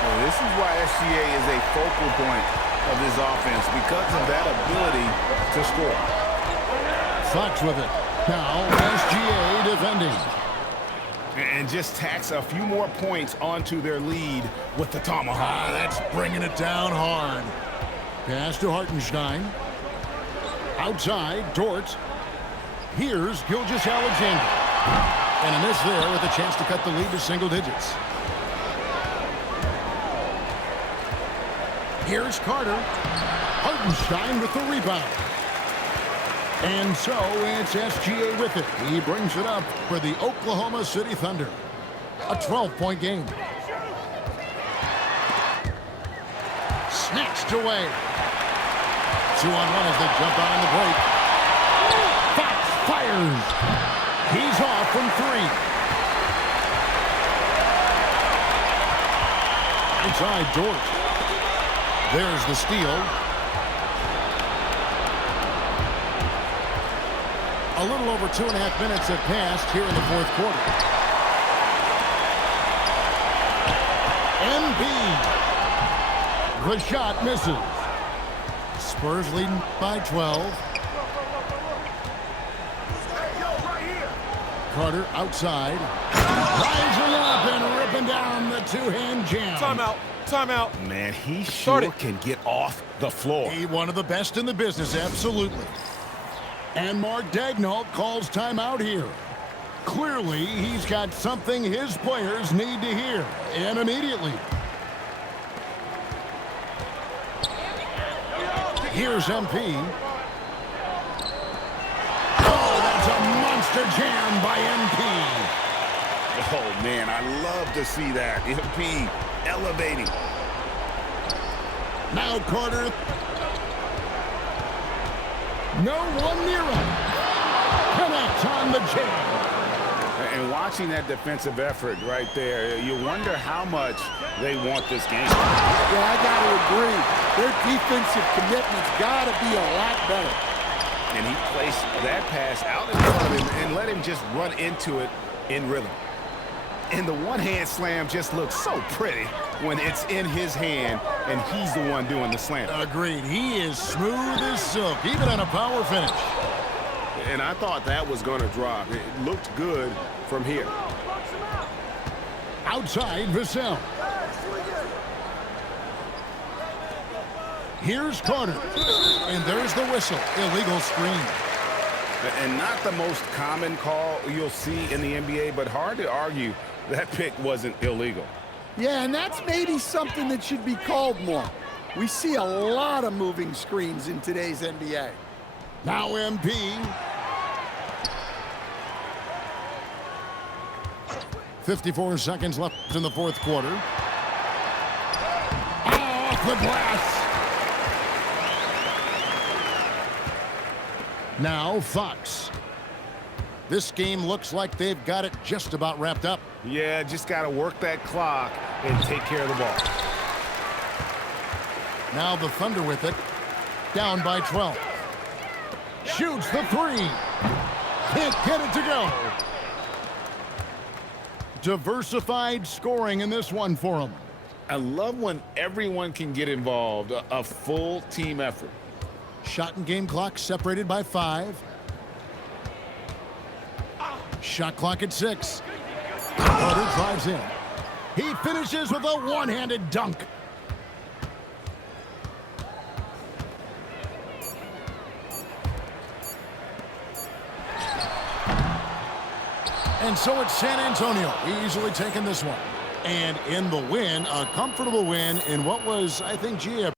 Well, this is why SGA is a focal point of this offense, because of that ability to score. Fox with it. Now SGA defending. And just tacks a few more points onto their lead with the tomahawk. That's bringing it down hard. Pass to Hartenstein. Outside, Dort. Here's Gilgeous-Alexander. And a miss there with a chance to cut the lead to single digits. Here's Carter. Hartenstein with the rebound. And so it's SGA with it. He brings it up for the Oklahoma City Thunder. A 12-point game. Snatched away. 2-on-1 as they jump out on the break. Fox fires. He's off from 3. Inside Dort. There's the steal. A little over 2.5 minutes have passed here in the fourth quarter. MB. The shot misses. Spurs leading by 12. Carter outside. Rising up and ripping down the two-hand jam. Timeout. Timeout. Man, he sure can get off the floor. He one of the best in the business, absolutely. And Mark Daigneault calls timeout here. Clearly, he's got something his players need to hear, and immediately. Here's MP. Oh, that's a monster jam by MP. Oh, man, I love to see that. MP elevating. Now Carter. No one near him. Connects on the jam. And watching that defensive effort right there, you wonder how much they want this game. Yeah, I got to agree. Their defensive commitment's got to be a lot better. And he placed that pass out in front of him and let him just run into it in rhythm. And the one-hand slam just looks so pretty when it's in his hand and he's the one doing the slam. Agreed. He is smooth as silk, even on a power finish. And I thought that was going to drop. It looked good from here. Outside Vassell. Here's Carter. And there's the whistle. Illegal screen. And not the most common call you'll see in the NBA, but hard to argue that pick wasn't illegal. Yeah, and that's maybe something that should be called more. We see a lot of moving screens in today's NBA. Now MP. 54 seconds left in the fourth quarter. Off the glass. Now Fox. This game looks like they've got it just about wrapped up. Yeah, just got to work that clock and take care of the ball. Now the Thunder with it. Down by 12. Shoots the three. Can't get it to go. Diversified scoring in this one for them. I love when everyone can get involved, a full team effort. Shot and game clock separated by 5. Shot clock at 6. Carter drives in. He finishes with a one-handed dunk. And so it's San Antonio easily taking this one. And in the win, a comfortable win in what was, I think, a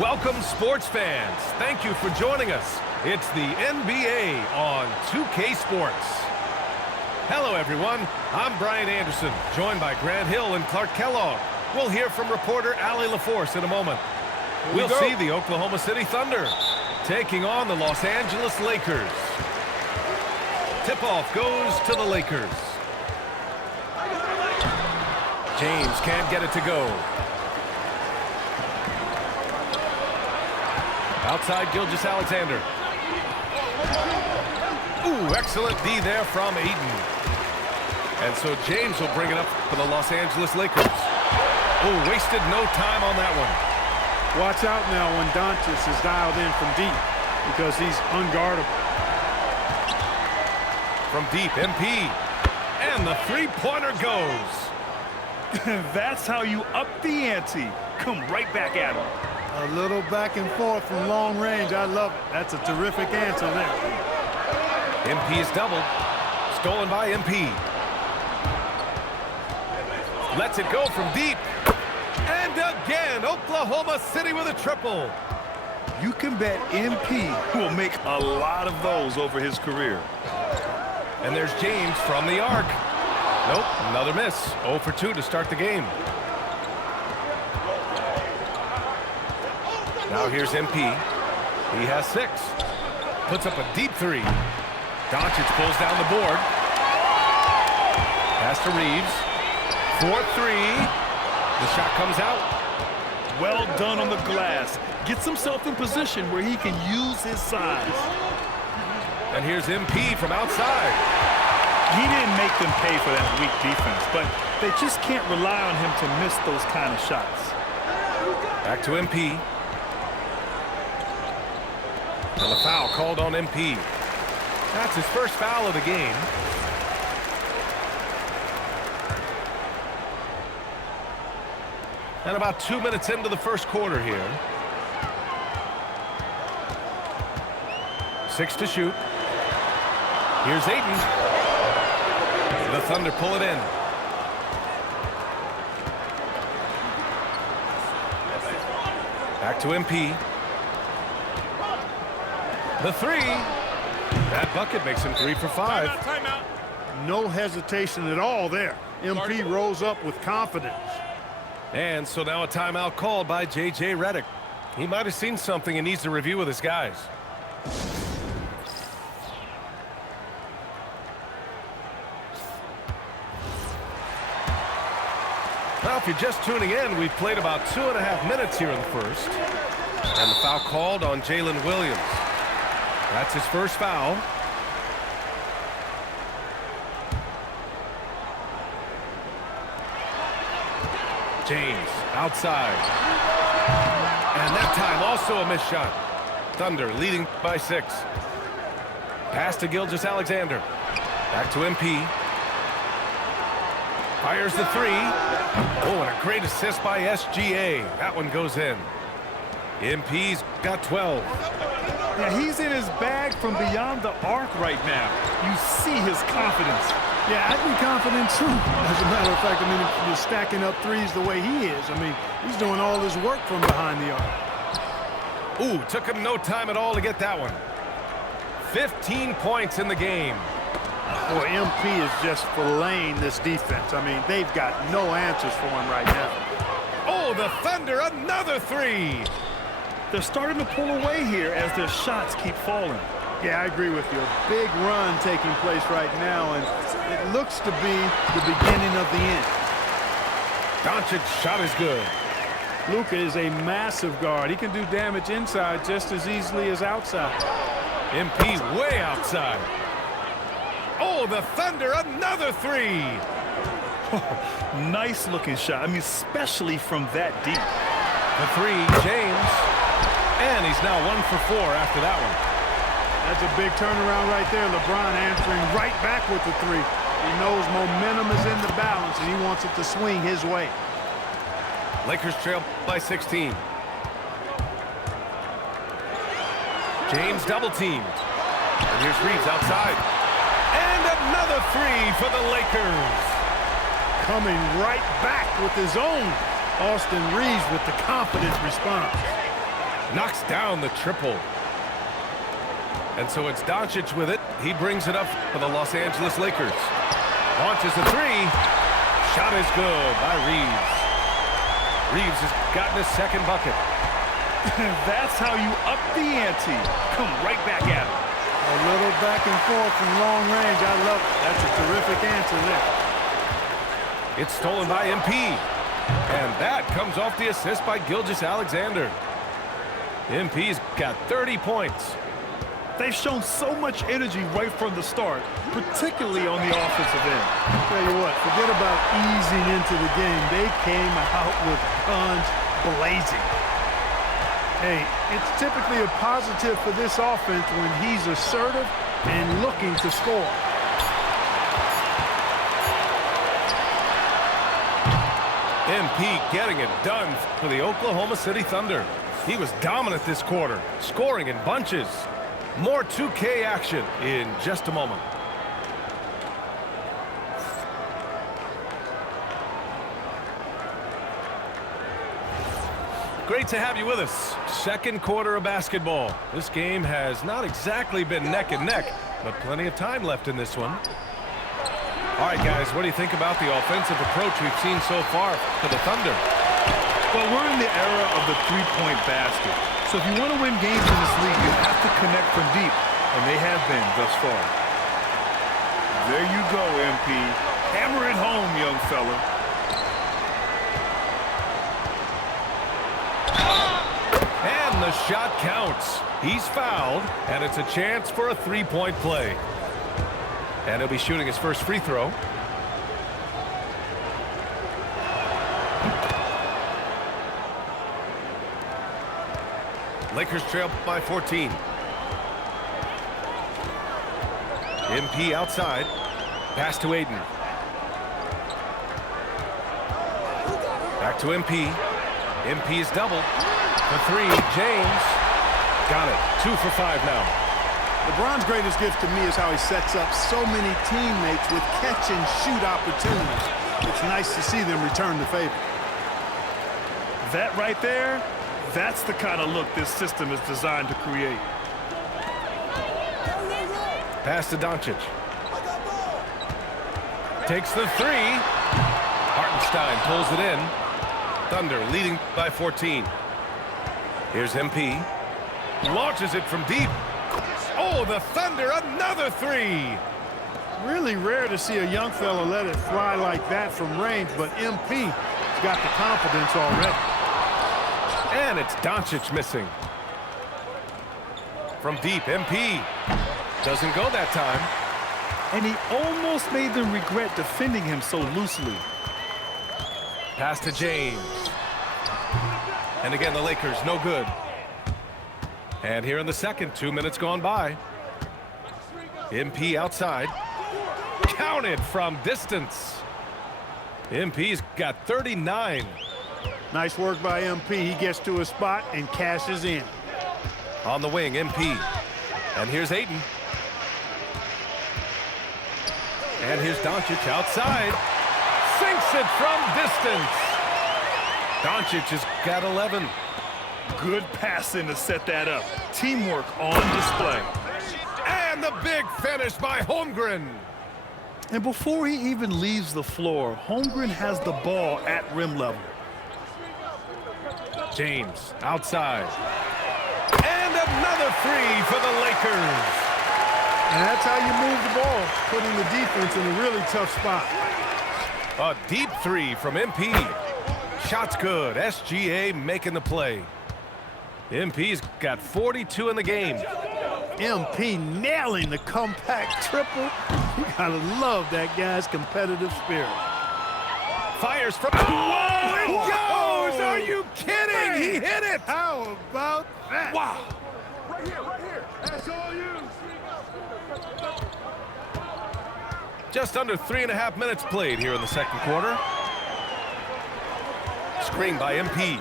Welcome, sports fans. Thank you for joining us. It's the NBA on 2K Sports. Hello, everyone. I'm Brian Anderson, joined by Grant Hill and Clark Kellogg. We'll hear from reporter Allie LaForce in a moment. We'll see the Oklahoma City Thunder taking on the Los Angeles Lakers. Tip-off goes to the Lakers. James can't get it to go. Outside Gilgeous-Alexander. Ooh, excellent D there from Ayton. And so James will bring it up for the Los Angeles Lakers. Oh, wasted no time on that one. Watch out now when Doncic is dialed in from deep because he's unguardable. From deep, MP. And the three-pointer goes. That's how you up the ante. Come right back at him. A little back and forth from long range. I love it. That's a terrific answer there. MP is doubled. Stolen by MP. Lets it go from deep. And again, Oklahoma City with a triple. You can bet MP will make a lot of those over his career. And there's James from the arc. Nope, another miss. 0 for 2 to start the game. Now here's MP. He has 6. Puts up a deep 3. Doncic pulls down the board. Pass to Reeves. 4-3. The shot comes out. Well done on the glass. Gets himself in position where he can use his size. And here's MP from outside. He didn't make them pay for that weak defense, but they just can't rely on him to miss those kind of shots. Back to MP. And the foul called on MP. That's his first foul of the game. And about 2 minutes into the first quarter here. 6 to shoot. Here's Ayton. The Thunder pull it in. Back to MP. The 3. That bucket makes him 3 for 5. Timeout. No hesitation at all there. MP rose up with confidence. And so now a timeout called by J.J. Redick. He might have seen something and needs to review with his guys. Now, if you're just tuning in, we've played about 2.5 minutes here in the first. And the foul called on Jalen Williams. That's his first foul. James outside. And that time also a missed shot. Thunder leading by 6. Pass to Gilgeous-Alexander. Back to MP. Fires the 3. Oh, and a great assist by SGA. That one goes in. MP's got 12. Yeah, he's in his bag from beyond the arc right now. You see his confidence. Yeah, I'd be confident too. As a matter of fact, I mean, if you're stacking up threes the way he is, I mean, he's doing all his work from behind the arc. Ooh, took him no time at all to get that one. 15 points in the game. Boy, MP is just filleting this defense. I mean, they've got no answers for him right now. Oh, the Thunder, another 3. They're starting to pull away here as their shots keep falling. Yeah, I agree with you. A big run taking place right now, and it looks to be the beginning of the end. Doncic's shot is good. Luka is a massive guard. He can do damage inside just as easily as outside. MP way outside. Oh, the Thunder, another 3. Nice looking shot. I mean, especially from that deep. The 3, James. And he's now 1 for 4 after that one. That's a big turnaround right there. LeBron answering right back with the 3. He knows momentum is in the balance, and he wants it to swing his way. Lakers trail by 16. James double teamed. And here's Reeves outside. And another 3 for the Lakers. Coming right back with his own. Austin Reeves with the confident response. Knocks down the triple. And so it's Doncic with it. He brings it up for the Los Angeles Lakers. Launches a three. Shot is good by Reeves. Reeves has gotten his second bucket. That's how you up the ante. Come right back at him. A little back and forth from long range. I love it. That's a terrific answer there. It's stolen by MP. And that comes off the assist by Gilgeous-Alexander. MP's got 30 points. They've shown so much energy right from the start, particularly on the offensive end. I'll tell you what, forget about easing into the game. They came out with guns blazing. Hey, it's typically a positive for this offense when he's assertive and looking to score. MP getting it done for the Oklahoma City Thunder. He was dominant this quarter, scoring in bunches. More 2K action in just a moment. Great to have you with us. Second quarter of basketball. This game has not exactly been neck and neck, but plenty of time left in this one. All right, guys, what do you think about the offensive approach we've seen so far for the Thunder? Well, we're in the era of the three-point basket. So if you want to win games in this league, you have to connect from deep, and they have been thus far. There you go, MP. Hammer it home, young fella. And the shot counts. He's fouled, and it's a chance for a three-point play. And he'll be shooting his first free throw. Lakers trail by 14. MP outside. Pass to Aiden. Back to MP. MP is doubled. For three, James. Got it. 2 for 5 now. LeBron's greatest gift to me is how he sets up so many teammates with catch-and-shoot opportunities. It's nice to see them return the favor. That right there, that's the kind of look this system is designed to create. Pass to Doncic. Takes the three. Hartenstein pulls it in. Thunder leading by 14. Here's MP. Launches it from deep. Oh, the Thunder, another three. Really rare to see a young fella let it fly like that from range, but MP's got the confidence already. And it's Doncic missing. From deep, MP. Doesn't go that time. And he almost made them regret defending him so loosely. Pass to James. And again, the Lakers, no good. And here in the second, 2 minutes gone by. MP outside. Counted from distance. MP's got 39. Nice work by MP. He gets to a spot and cashes in. On the wing, MP. And here's Ayton. And here's Doncic outside. Sinks it from distance. Doncic has got 11. Good passing to set that up. Teamwork on display. And the big finish by Holmgren. And before he even leaves the floor, Holmgren has the ball at rim level. James outside. And another three for the Lakers. And that's how you move the ball, putting the defense in a really tough spot. A deep three from MP. Shot's good. SGA making the play. MP's got 42 in the game. MP nailing the compact triple. You gotta love that guy's competitive spirit. Fires from... Whoa! It goes! Are you kidding? Man. He hit it! How about that? Wow! Right here. That's all you. Just under 3.5 minutes played here in the second quarter. Screen by MP.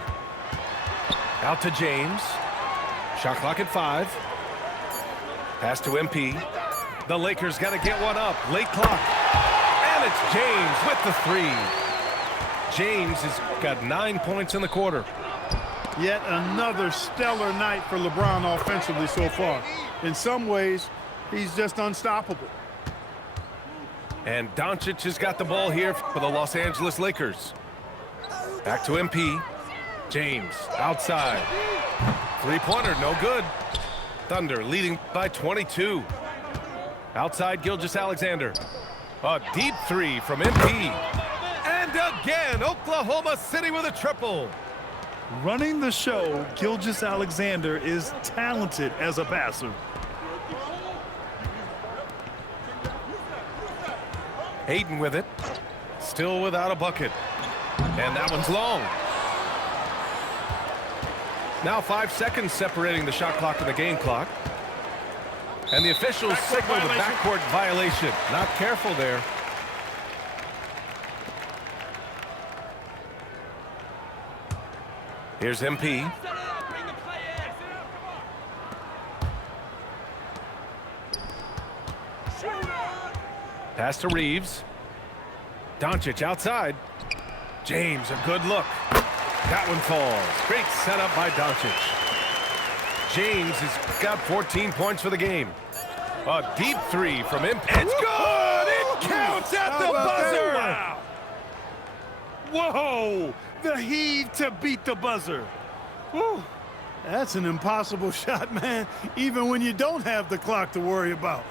Out to James. Shot clock at 5. Pass to MP. The Lakers got to get one up. Late clock. And it's James with the three. James has got 9 points in the quarter. Yet another stellar night for LeBron offensively so far. In some ways, he's just unstoppable. And Doncic has got the ball here for the Los Angeles Lakers. Back to MP. James outside. Three-pointer, no good. Thunder leading by 22. Outside Gilgeous-Alexander. A deep three from MP. And again, Oklahoma City with a triple. Running the show, Gilgeous-Alexander is talented as a passer. Hayden with it. Still without a bucket. And that one's long. Now 5 seconds separating the shot clock and the game clock. And the officials signal the backcourt violation. Not careful there. Here's MP. Pass to Reeves. Doncic outside. James, a good look. That one falls. Great setup by Doncic. James has got 14 points for the game. A deep three from him. It's good! It counts at the buzzer! Wow. Whoa! The heave to beat the buzzer. Whew. That's an impossible shot, man, even when you don't have the clock to worry about.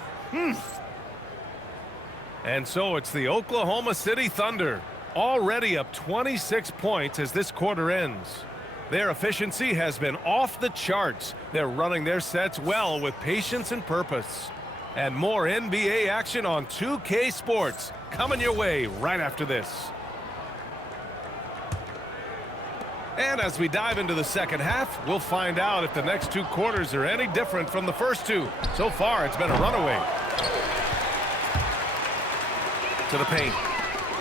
And so it's the Oklahoma City Thunder, already up 26 points as this quarter ends. Their efficiency has been off the charts. They're running their sets well with patience and purpose. And more NBA action on 2K Sports coming your way right after this. And as we dive into the second half, we'll find out if the next two quarters are any different from the first two. So far, it's been a runaway. To the paint.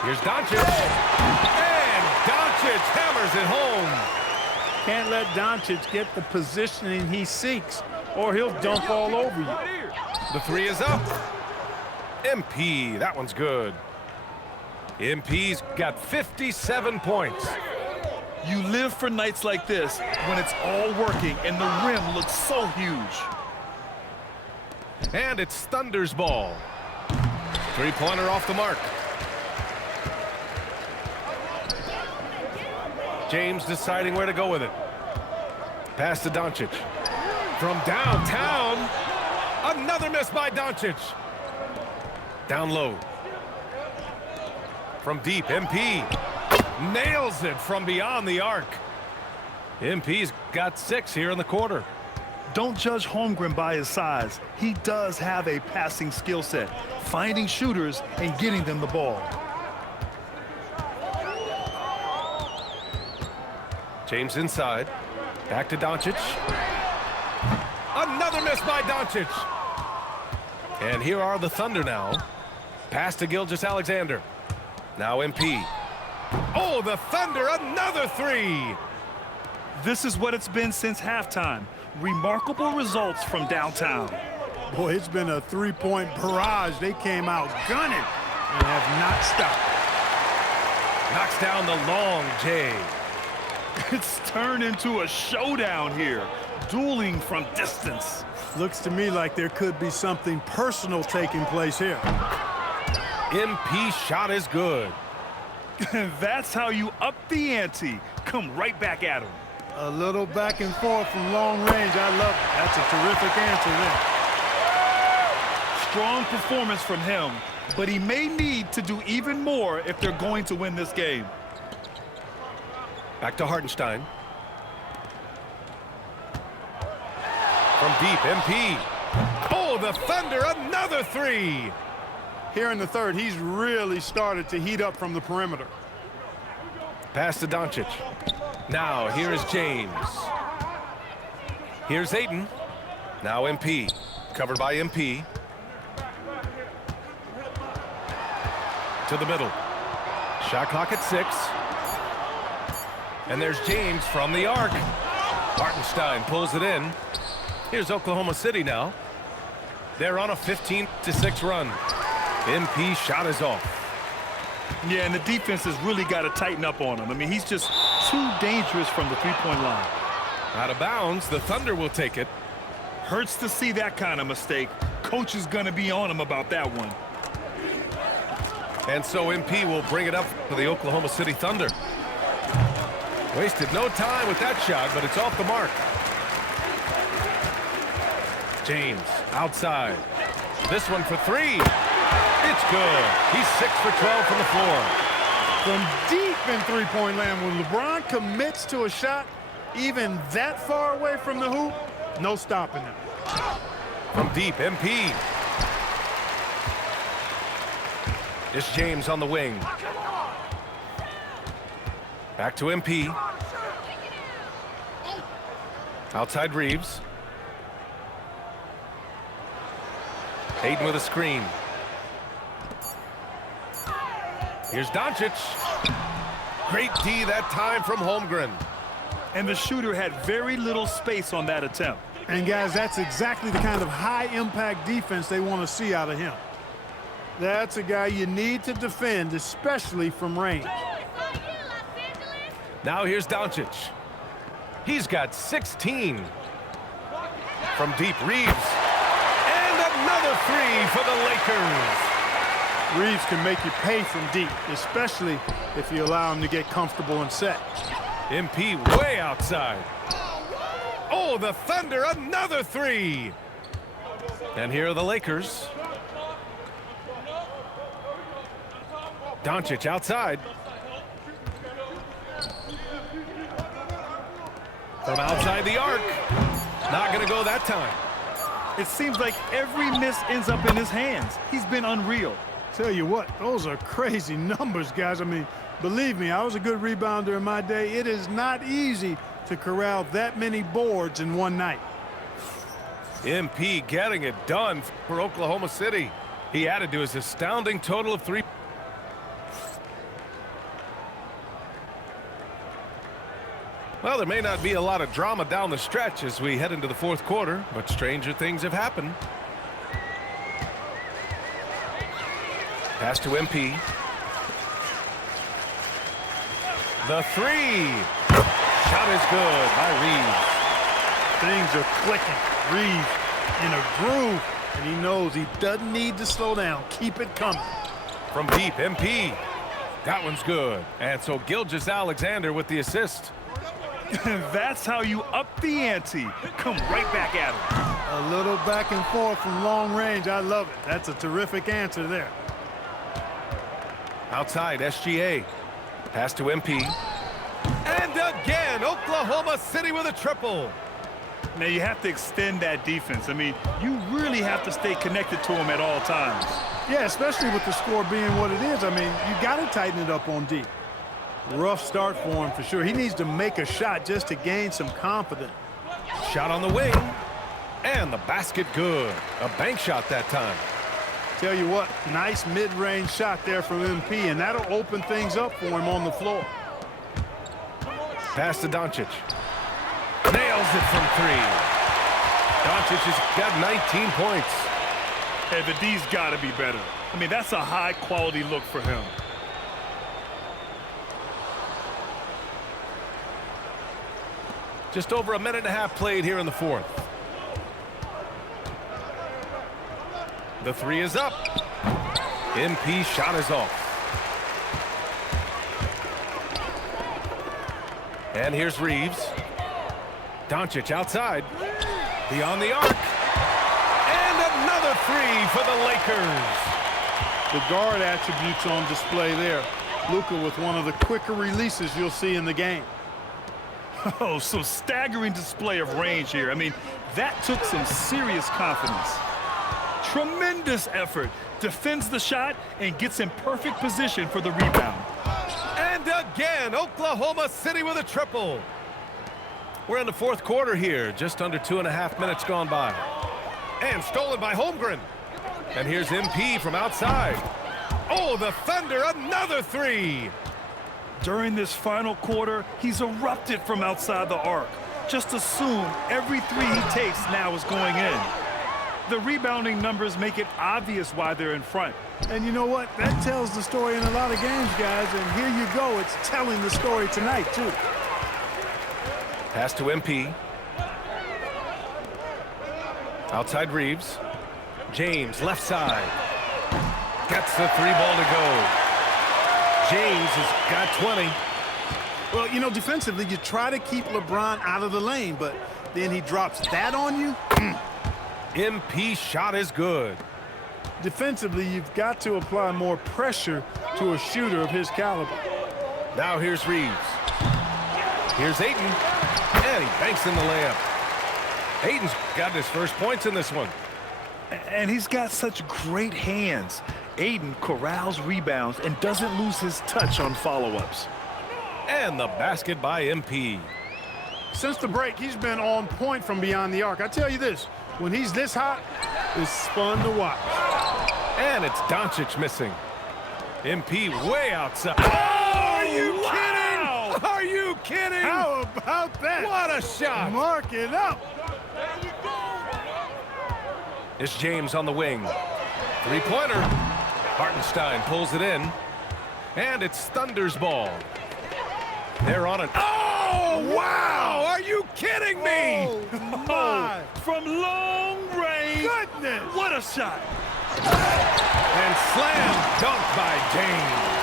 Here's Doncic. And Doncic hammers it home. Can't let Doncic get the positioning he seeks, or he'll dunk all over you. The three is up. MP, that one's good. MP's got 57 points. You live for nights like this when it's all working and the rim looks so huge. And it's Thunder's ball. Three-pointer off the mark. James deciding where to go with it. Pass to Doncic. From downtown, another miss by Doncic. Down low. From deep, MP nails it from beyond the arc. MP's got 6 here in the quarter. Don't judge Holmgren by his size. He does have a passing skill set, finding shooters and getting them the ball. James inside. Back to Doncic. Another miss by Doncic. And here are the Thunder now. Pass to Gilgeous-Alexander. Now MP. Oh, the Thunder, another three. This is what it's been since halftime. Remarkable results from downtown. Boy, it's been a three-point barrage. They came out gunning and have not stopped. Knocks down the long J. It's turned into a showdown here, dueling from distance. Looks to me like there could be something personal taking place here. MP shot is good. That's how you up the ante. Come right back at him. A little back and forth from long range. I love it. That's a terrific answer there. Strong performance from him, but he may need to do even more if they're going to win this game. Back to Hartenstein. From deep, MP. Oh, the Thunder, another three. Here in the third, he's really started to heat up from the perimeter. Pass to Doncic. Now, here is James. Here's Ayton. Now MP. Covered by MP. To the middle. Shot clock at 6. And there's James from the arc. Hartenstein pulls it in. Here's Oklahoma City now. They're on a 15-6 run. MP shot is off. Yeah, and the defense has really got to tighten up on him. I mean, he's just too dangerous from the three-point line. Out of bounds, the Thunder will take it. Hurts to see that kind of mistake. Coach is going to be on him about that one. And so MP will bring it up for the Oklahoma City Thunder. Wasted no time with that shot, but it's off the mark. James outside. This one for three. It's good. He's 6 for 12 from the floor. From deep in three-point land, when LeBron commits to a shot, even that far away from the hoop, no stopping him. From deep, MP. It's James on the wing. Back to MP. Outside Reeves. Hayden with a screen. Here's Doncic. Great D that time from Holmgren. And the shooter had very little space on that attempt. And guys, that's exactly the kind of high-impact defense they want to see out of him. That's a guy you need to defend, especially from range. Now here's Doncic. He's got 16. From deep, Reeves. And another three for the Lakers. Reeves can make you pay from deep, especially if you allow him to get comfortable and set. MP way outside. Oh, the Thunder, another three. And here are the Lakers. Doncic outside. From outside the arc. Not going to go that time. It seems like every miss ends up in his hands. He's been unreal. Tell you what, those are crazy numbers, guys. I mean, believe me, I was a good rebounder in my day. It is not easy to corral that many boards in one night. MP getting it done for Oklahoma City. He added to his astounding total of 3. Well, there may not be a lot of drama down the stretch as we head into the fourth quarter, but stranger things have happened. Pass to MP. The three. Shot is good by Reeves. Things are clicking. Reeves in a groove, and he knows he doesn't need to slow down. Keep it coming. From deep, MP. That one's good. And so Gilgeous-Alexander with the assist. That's how you up the ante. Come right back at him. A little back and forth from long range. I love it. That's a terrific answer there. Outside, SGA. Pass to MP. And again, Oklahoma City with a triple. Now, you have to extend that defense. I mean, you really have to stay connected to him at all times. Yeah, especially with the score being what it is. I mean, you got to tighten it up on deep. Rough start for him for sure. He needs to make a shot just to gain some confidence. Shot on the wing. And the basket good. A bank shot that time. Tell you what, nice mid-range shot there from MP, and that'll open things up for him on the floor. Pass to Doncic. Nails it from three. Doncic has got 19 points. Hey, the D's got to be better. I mean, that's a high-quality look for him. Just over a minute and a half played here in the fourth. The three is up. MP shot is off. And here's Reeves. Doncic outside. Beyond the arc. And another three for the Lakers. The guard attributes on display there. Luka with one of the quicker releases you'll see in the game. Oh, so staggering display of range here. I mean, that took some serious confidence. Tremendous effort. Defends the shot and gets in perfect position for the rebound. And again, Oklahoma City with a triple. We're in the fourth quarter here. Just under 2.5 minutes gone by. And stolen by Holmgren. And here's MP from outside. Oh, the Thunder, another three. During this final quarter, he's erupted from outside the arc. Just assume every three he takes now is going in. The rebounding numbers make it obvious why they're in front. And you know what? That tells the story in a lot of games, guys. And here you go. It's telling the story tonight, too. Pass to MP. Outside Reeves. James, left side. Gets the 3-ball to go. James has got 20. Well, you know, defensively, you try to keep LeBron out of the lane, but then he drops that on you. MP shot is good. Defensively, you've got to apply more pressure to a shooter of his caliber. Now here's Reeves. Here's Ayton. And he banks in the layup. Ayton's got his first points in this one. And he's got such great hands. Ayton corrals rebounds and doesn't lose his touch on follow-ups. And the basket by MP. Since the break, he's been on point from beyond the arc. I tell you this, when he's this hot, it's fun to watch. And it's Doncic missing. MP way outside. Are you Wow! Are you kidding? How about that? What a shot! Mark it up. It's James on the wing. Three-pointer. Hartenstein pulls it in. And it's Thunder's ball. They're on it. Oh, wow! Are you kidding me? Oh, my. From long range. Goodness. What a shot. And slam dunk by James.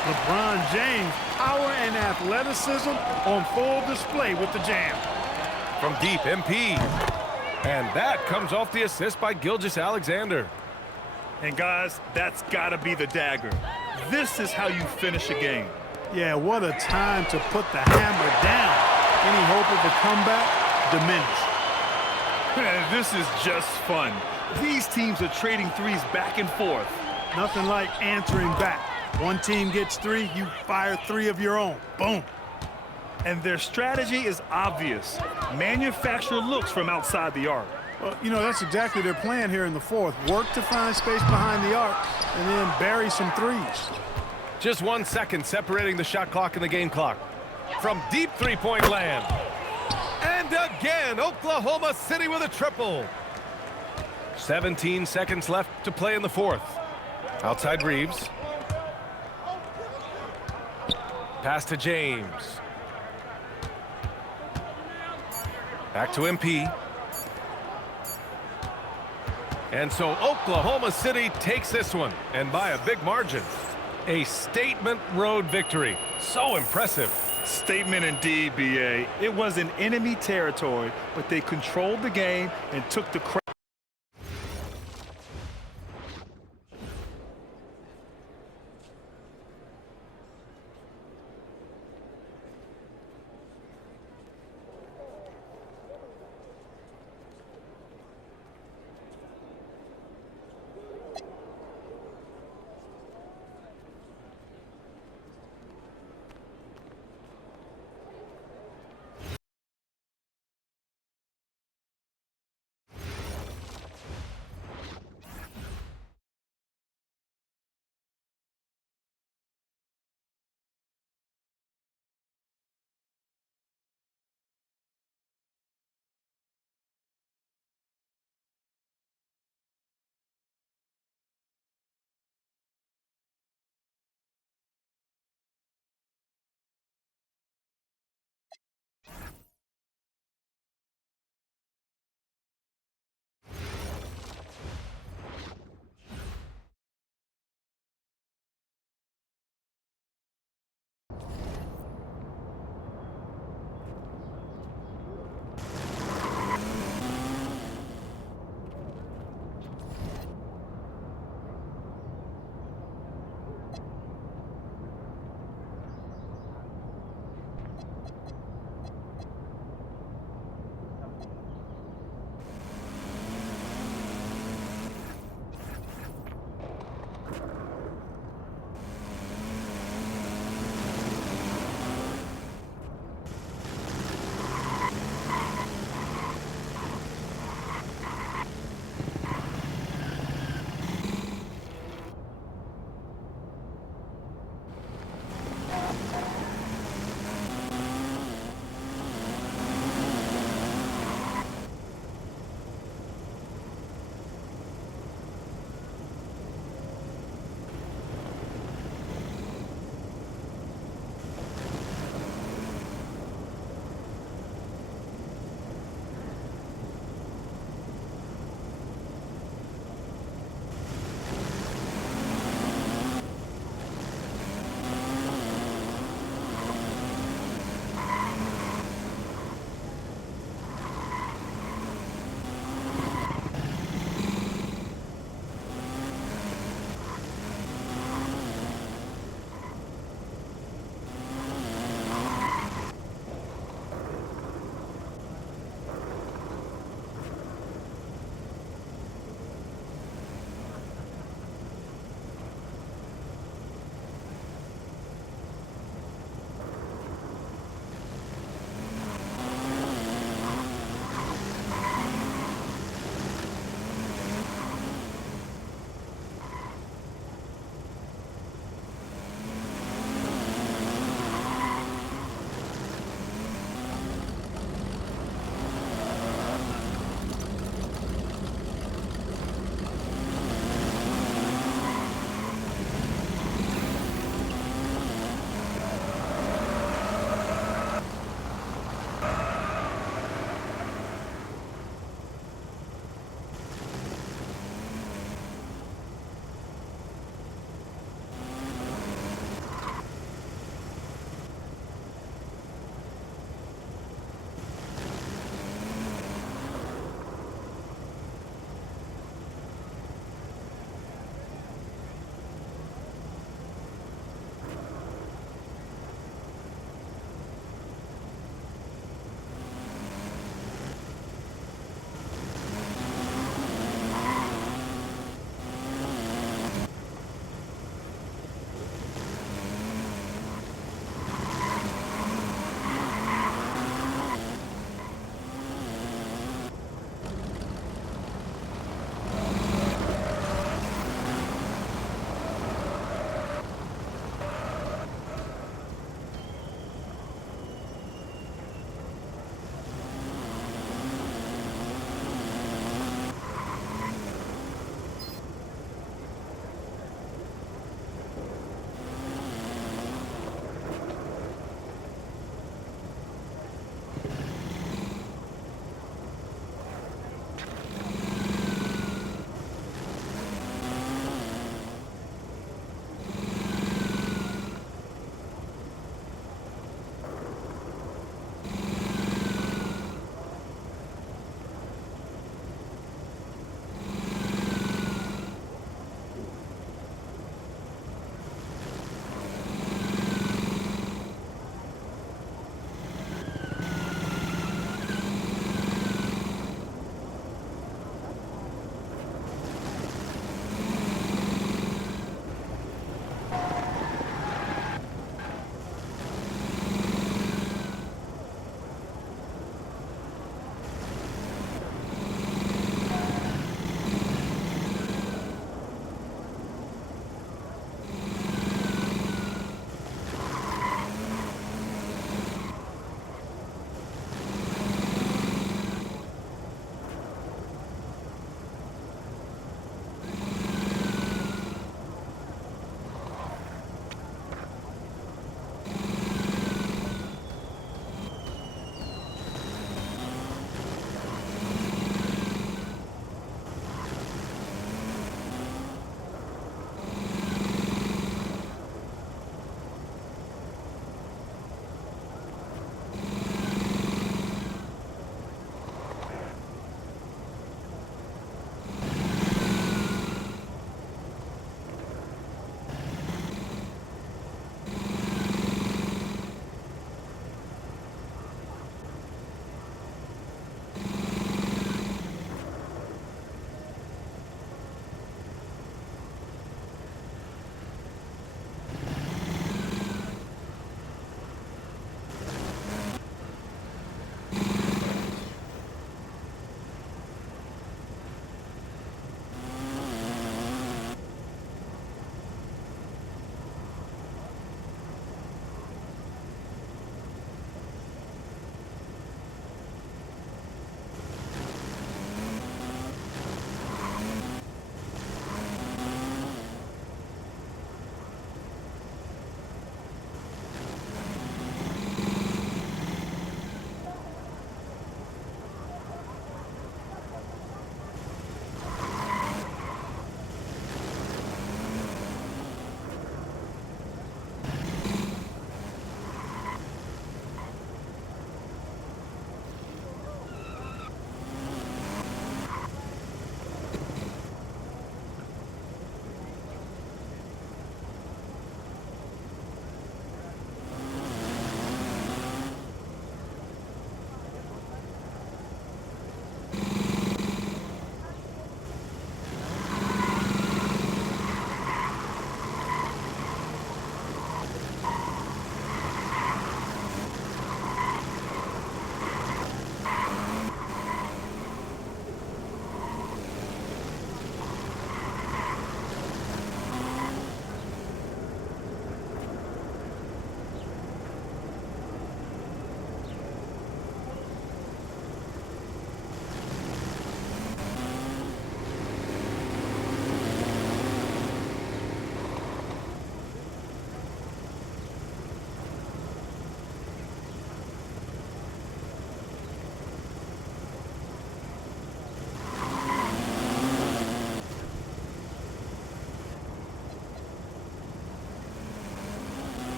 LeBron James, power and athleticism on full display with the jam. From deep, MP. And that comes off the assist by Gilgeous-Alexander. And guys, that's got to be the dagger. This is how you finish a game. Yeah, what a time to put the hammer down. Any hope of a comeback diminished. This is just fun. These teams are trading threes back and forth. Nothing like answering back. One team gets 3, you fire 3 of your own. Boom. And their strategy is obvious. Manufacture looks from outside the arc. Well, you know, that's exactly their plan here in the fourth. Work to find space behind the arc and then bury some threes. Just 1 second separating the shot clock and the game clock. From deep three-point land. And again, Oklahoma City with a triple. 17 seconds left to play in the fourth. Outside Reeves. Pass to James. Back to MP. And so Oklahoma City takes this one, and by a big margin. A statement road victory. So impressive. Statement indeed, BA. It was in enemy territory, but they controlled the game and took the credit.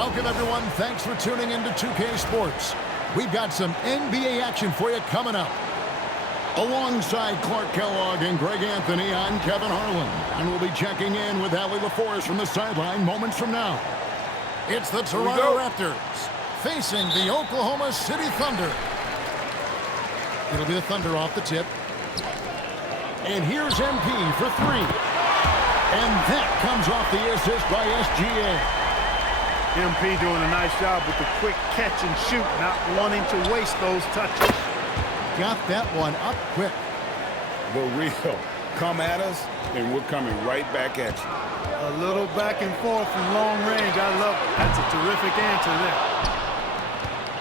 Welcome, everyone. Thanks for tuning into 2K Sports. We've got some NBA action for you coming up. Alongside Clark Kellogg and Greg Anthony, I'm Kevin Harlan. And we'll be checking in with Allie LaForest from the sideline moments from now. It's the Toronto Raptors facing the Oklahoma City Thunder. It'll be the Thunder off the tip. And here's MP for three. And that comes off the assist by SGA. MP doing a nice job with the quick catch and shoot, not wanting to waste those touches. Got that one up quick. The real. Come at us, and we're coming right back at you. A little back and forth from long range. I love it. That's a terrific answer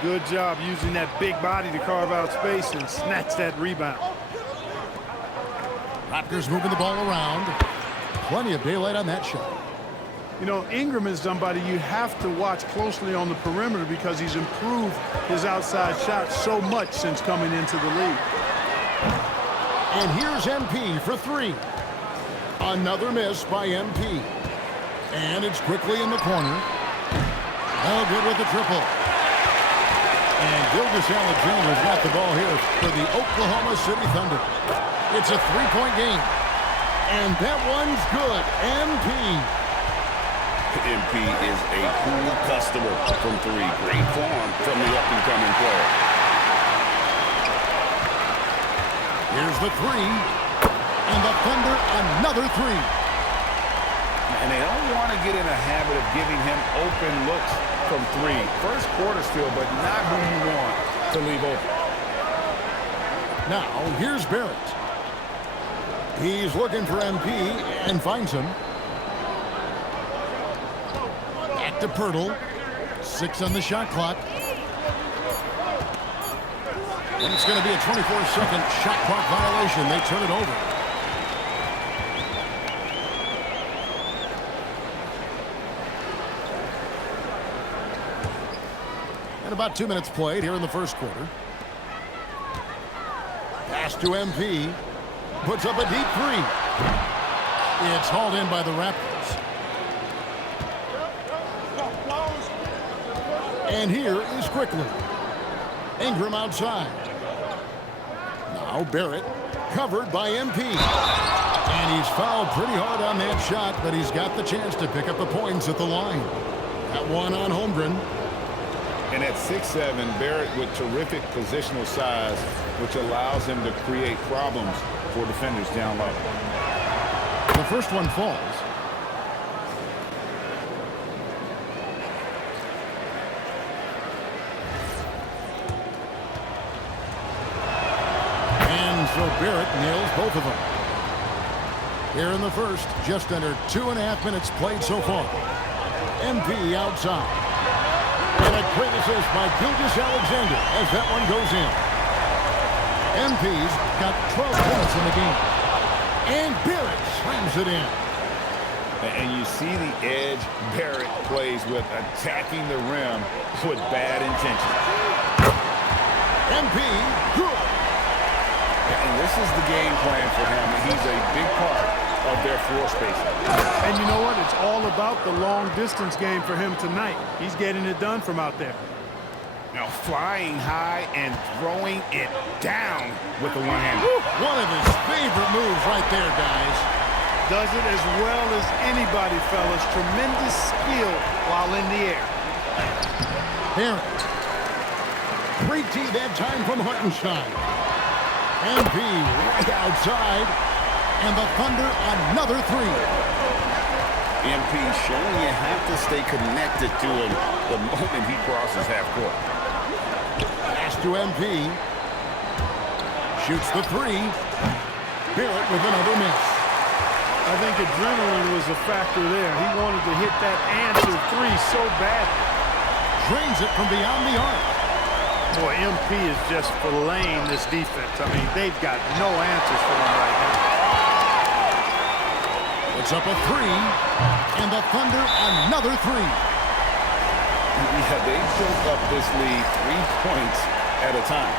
there. Good job using that big body to carve out space and snatch that rebound. Raptors moving the ball around. Plenty of daylight on that shot. You know, Ingram is somebody you have to watch closely on the perimeter because he's improved his outside shot so much since coming into the league. And here's MP for three. Another miss by MP. And it's quickly in the corner. No good with the triple. And Gilgeous-Alexander's got the ball here for the Oklahoma City Thunder. It's a three-point game. And that one's good. MP. MP is a cool customer from three. Great form from the up-and-coming player. Here's the three. And the Thunder, another three. And they don't want to get in a habit of giving him open looks from three. First quarter still, but not who you want to leave open. Now, here's Barrett. He's looking for MP and finds him. Back to Pirtle. 6 on the shot clock. And it's going to be a 24-second shot clock violation. They turn it over. And about 2 minutes played here in the first quarter. Pass to MP. Puts up a deep three. It's hauled in by the Raptors. And here is Quickly. Ingram outside. Now Barrett, covered by MP. And he's fouled pretty hard on that shot, but he's got the chance to pick up the points at the line. That one on Holmgren. And at 6'7", Barrett with terrific positional size, which allows him to create problems for defenders down low. The first one falls. And so Barrett nails both of them. Here in the first, just under 2.5 minutes played so far. MP outside. And a great assist by Gilgeous-Alexander as that one goes in. MP's got 12 points in the game. And Barrett slams it in. And you see the edge Barrett plays with, attacking the rim with bad intention. MP, good. And this is the game plan for him. He's a big part of their floor spacing. And you know what? It's all about the long-distance game for him tonight. He's getting it done from out there. Now flying high and throwing it down with the one-hand. One of his favorite moves right there, guys. Does it as well as anybody, fellas. Tremendous skill while in the air. Barrett. 3T that time from Hartenstein. MP right outside. And the Thunder another three. MP showing you have to stay connected to him the moment he crosses half court. Pass to MP. Shoots the three. Barrett with another miss. I think adrenaline was a factor there. He wanted to hit that answer three so badly. Drains it from beyond the arc. Boy, MP is just filleting this defense. I mean, they've got no answers for him right now. It's up a three, and the Thunder another three. Yeah, they built up this lead 3 points at a time.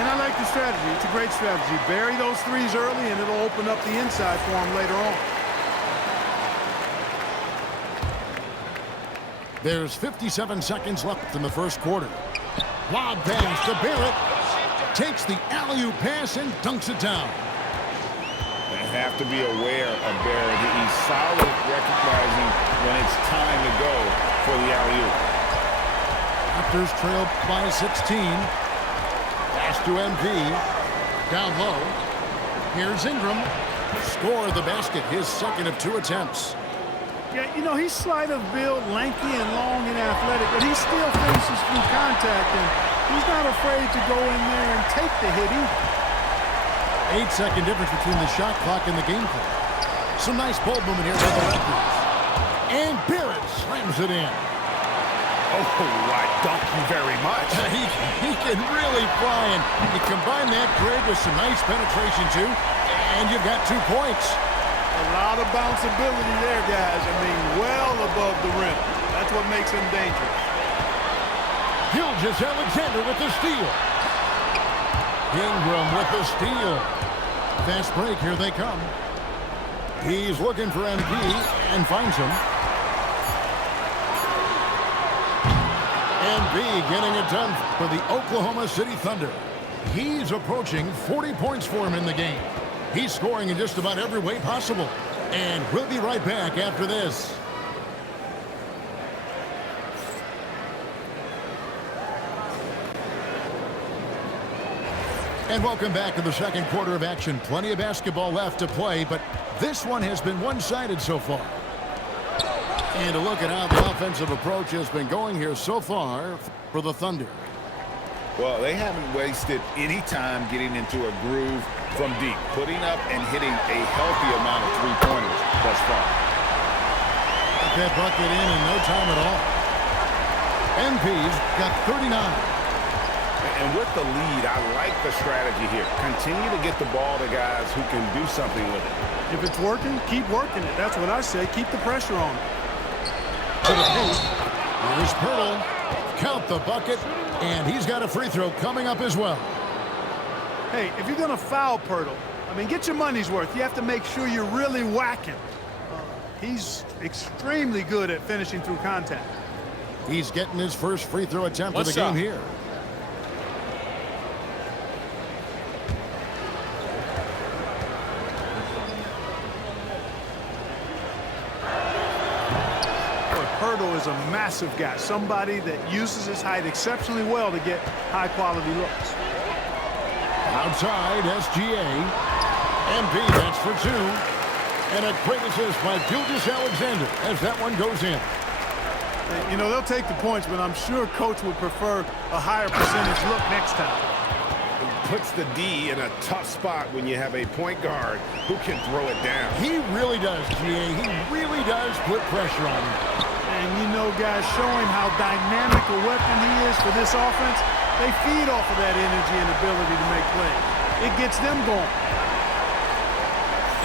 And I like the strategy. It's a great strategy. Bury those threes early, and it'll open up the inside for them later on. There's 57 seconds left in the first quarter. Lob pass to Barrett. Takes the alley-oop pass and dunks it down. They have to be aware of Barrett. He's solid recognizing when it's time to go for the alley-oop. Raptors trail by 16. Pass to MP. Down low. Here's Ingram. Score the basket, his second of 2 attempts. Yeah, you know, he's slight of build, lanky and long and athletic, but he still finishes through contact, and he's not afraid to go in there and take the hit either. 8-second difference between the shot clock and the game clock. Some nice ball movement here for the Raptors. And Barrett slams it in. Oh, I thank you very much. He can really fly, and you combine that grade with some nice penetration, too, and you've got 2 points. A lot of bounceability there, guys. I mean, well above the rim. That's what makes him dangerous. Gilgeous-Alexander with the steal. Ingram with the steal. Fast break, here they come. He's looking for MP and finds him. MP getting it done for the Oklahoma City Thunder. He's approaching 40 points for him in the game. He's scoring in just about every way possible. And we'll be right back after this. And welcome back to the second quarter of action. Plenty of basketball left to play, but this one has been one-sided so far. And a look at how the offensive approach has been going here so far for the Thunder. Well, they haven't wasted any time getting into a groove from deep, putting up and hitting a healthy amount of three-pointers thus far. Got that bucket in no time at all. MP's got 39. And with the lead, I like the strategy here. Continue to get the ball to guys who can do something with it. If it's working, keep working it. That's what I say. Keep the pressure on. To the post. Here's Pirtle. Count the bucket. And he's got a free throw coming up as well. Hey, if you're going to foul Pirtle, I mean, get your money's worth. You have to make sure you're really whacking. He's extremely good at finishing through contact. He's getting his first free throw attempt of the game here. Pirtle is a massive guy, somebody that uses his height exceptionally well to get high-quality looks. Outside, SGA. MP, that's for 2. And a great assist by Gilgeous-Alexander as that one goes in. You know, they'll take the points, but I'm sure Coach would prefer a higher percentage look next time. Puts the D in a tough spot when you have a point guard who can throw it down. He really does, GA. He really does put pressure on him. And you know, guys, showing how dynamic a weapon he is for this offense, they feed off of that energy and ability to make plays. It gets them going.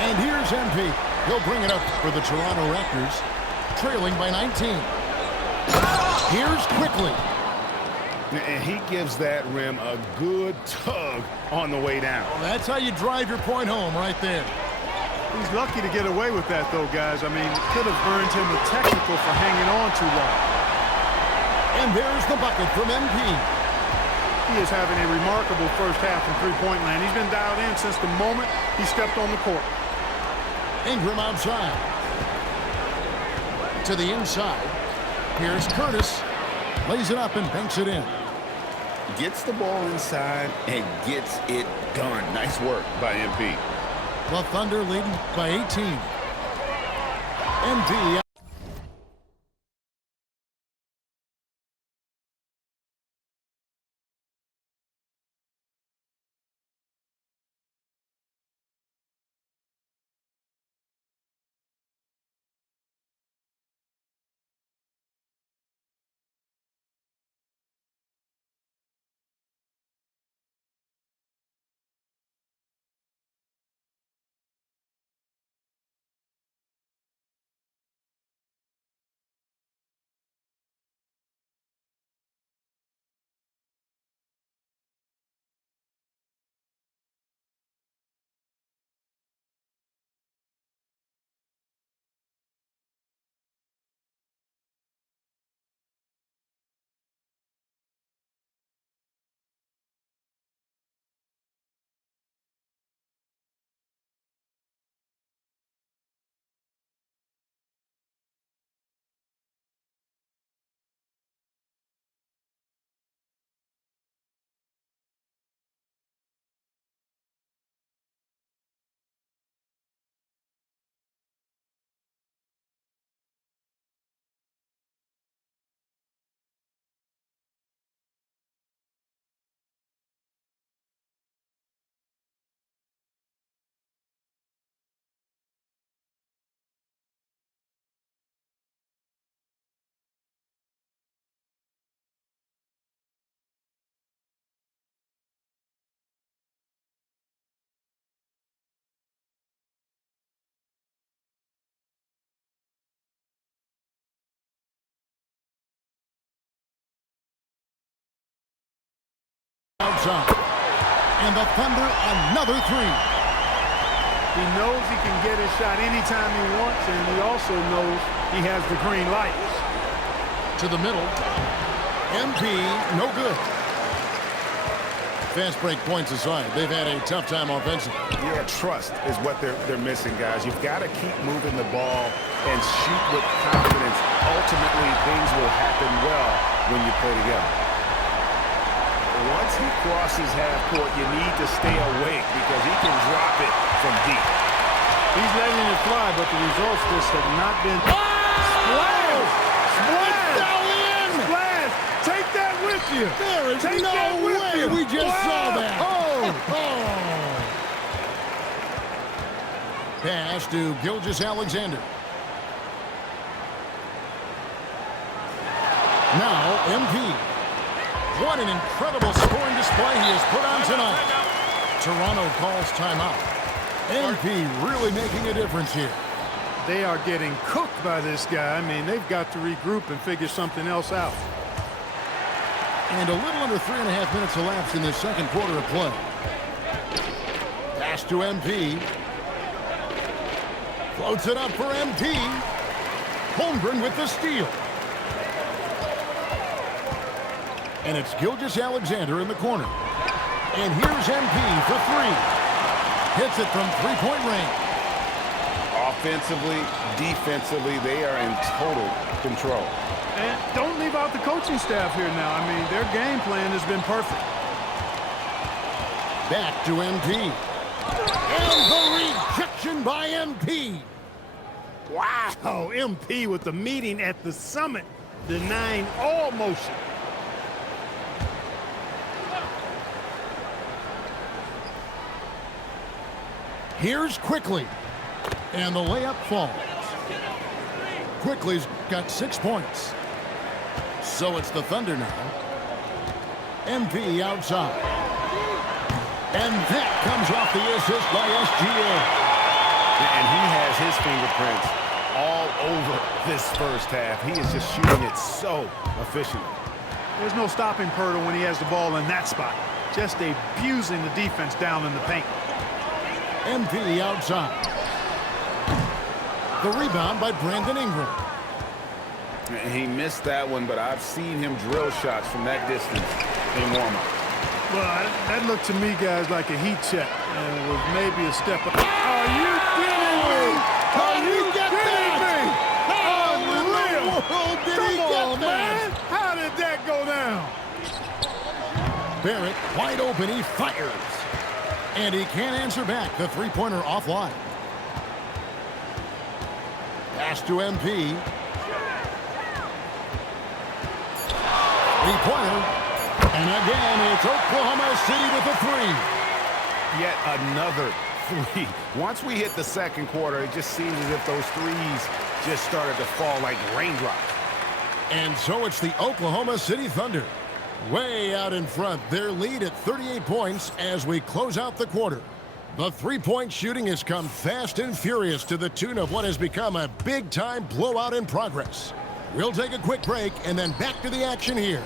And here's MP. He'll bring it up for the Toronto Raptors, trailing by 19. Here's Quickly. And he gives that rim a good tug on the way down. Well, that's how you drive your point home right there. He's lucky to get away with that, though, guys. I mean, it could have earned him a technical for hanging on too long. And there's the bucket from MP. He is having a remarkable first half from three-point land. He's been dialed in since the moment he stepped on the court. Ingram outside. To the inside. Here's Curtis. Lays it up and banks it in. Gets the ball inside and gets it done. Nice work by MP. The Thunder leading by 18. MP outside. And the Thunder another three. He knows he can get his shot anytime he wants, and he also knows he has the green light. To the middle. MP, no good. Fast break points aside, they've had a tough time offensively. Yeah, trust is what they're missing, guys. You've got to keep moving the ball and shoot with confidence. Ultimately, things will happen well when you play together. Once he crosses half court, you need to stay awake because he can drop it from deep. He's letting it fly, but the results just have not been... Splash! Splash! Splash! Take that with you! There is Take no that with way you. we just saw that. Oh! Pass to Gilgeous-Alexander. Now, MP. What an incredible scoring display he has put on tonight. Toronto calls timeout. MP really making a difference here. They are getting cooked by this guy. I mean, they've got to regroup and figure something else out. And a little under 3.5 minutes elapsed in the second quarter of play. Pass to MP. Floats it up for MP. Holmgren with the steal. And it's Gilgeous-Alexander in the corner. And here's MP for three. Hits it from three-point range. Offensively, defensively, they are in total control. And don't leave out the coaching staff here now. I mean, their game plan has been perfect. Back to MP. And the rejection by MP. Wow, MP with the meeting at the summit, denying all motion. Here's Quickly. And the layup falls. Quickly's got 6 points. So it's the Thunder now. MP outside. And that comes off the assist by SGA. And he has his fingerprints all over this first half. He is just shooting it so efficiently. There's no stopping Pirtle when he has the ball in that spot. Just abusing the defense down in the paint. MP outside. The rebound by Brandon Ingram. He missed that one, but I've seen him drill shots from that distance in warm-up. Well, that looked to me, guys, like a heat check. And it was maybe a step up. Are you kidding me? Are you kidding me? Unreal. World did he Come get on, man. How did that go down? Barrett wide open. He fires. And he can't answer back. The three-pointer offline. Pass to MP. Three-pointer. And again, it's Oklahoma City with a three. Yet another three. Once we hit the second quarter, it just seems as if those threes just started to fall like raindrops. And so it's the Oklahoma City Thunder. Way out in front, their lead at 38 points as we close out the quarter. The three-point shooting has come fast and furious to the tune of what has become a big-time blowout in progress. We'll take a quick break and then back to the action here.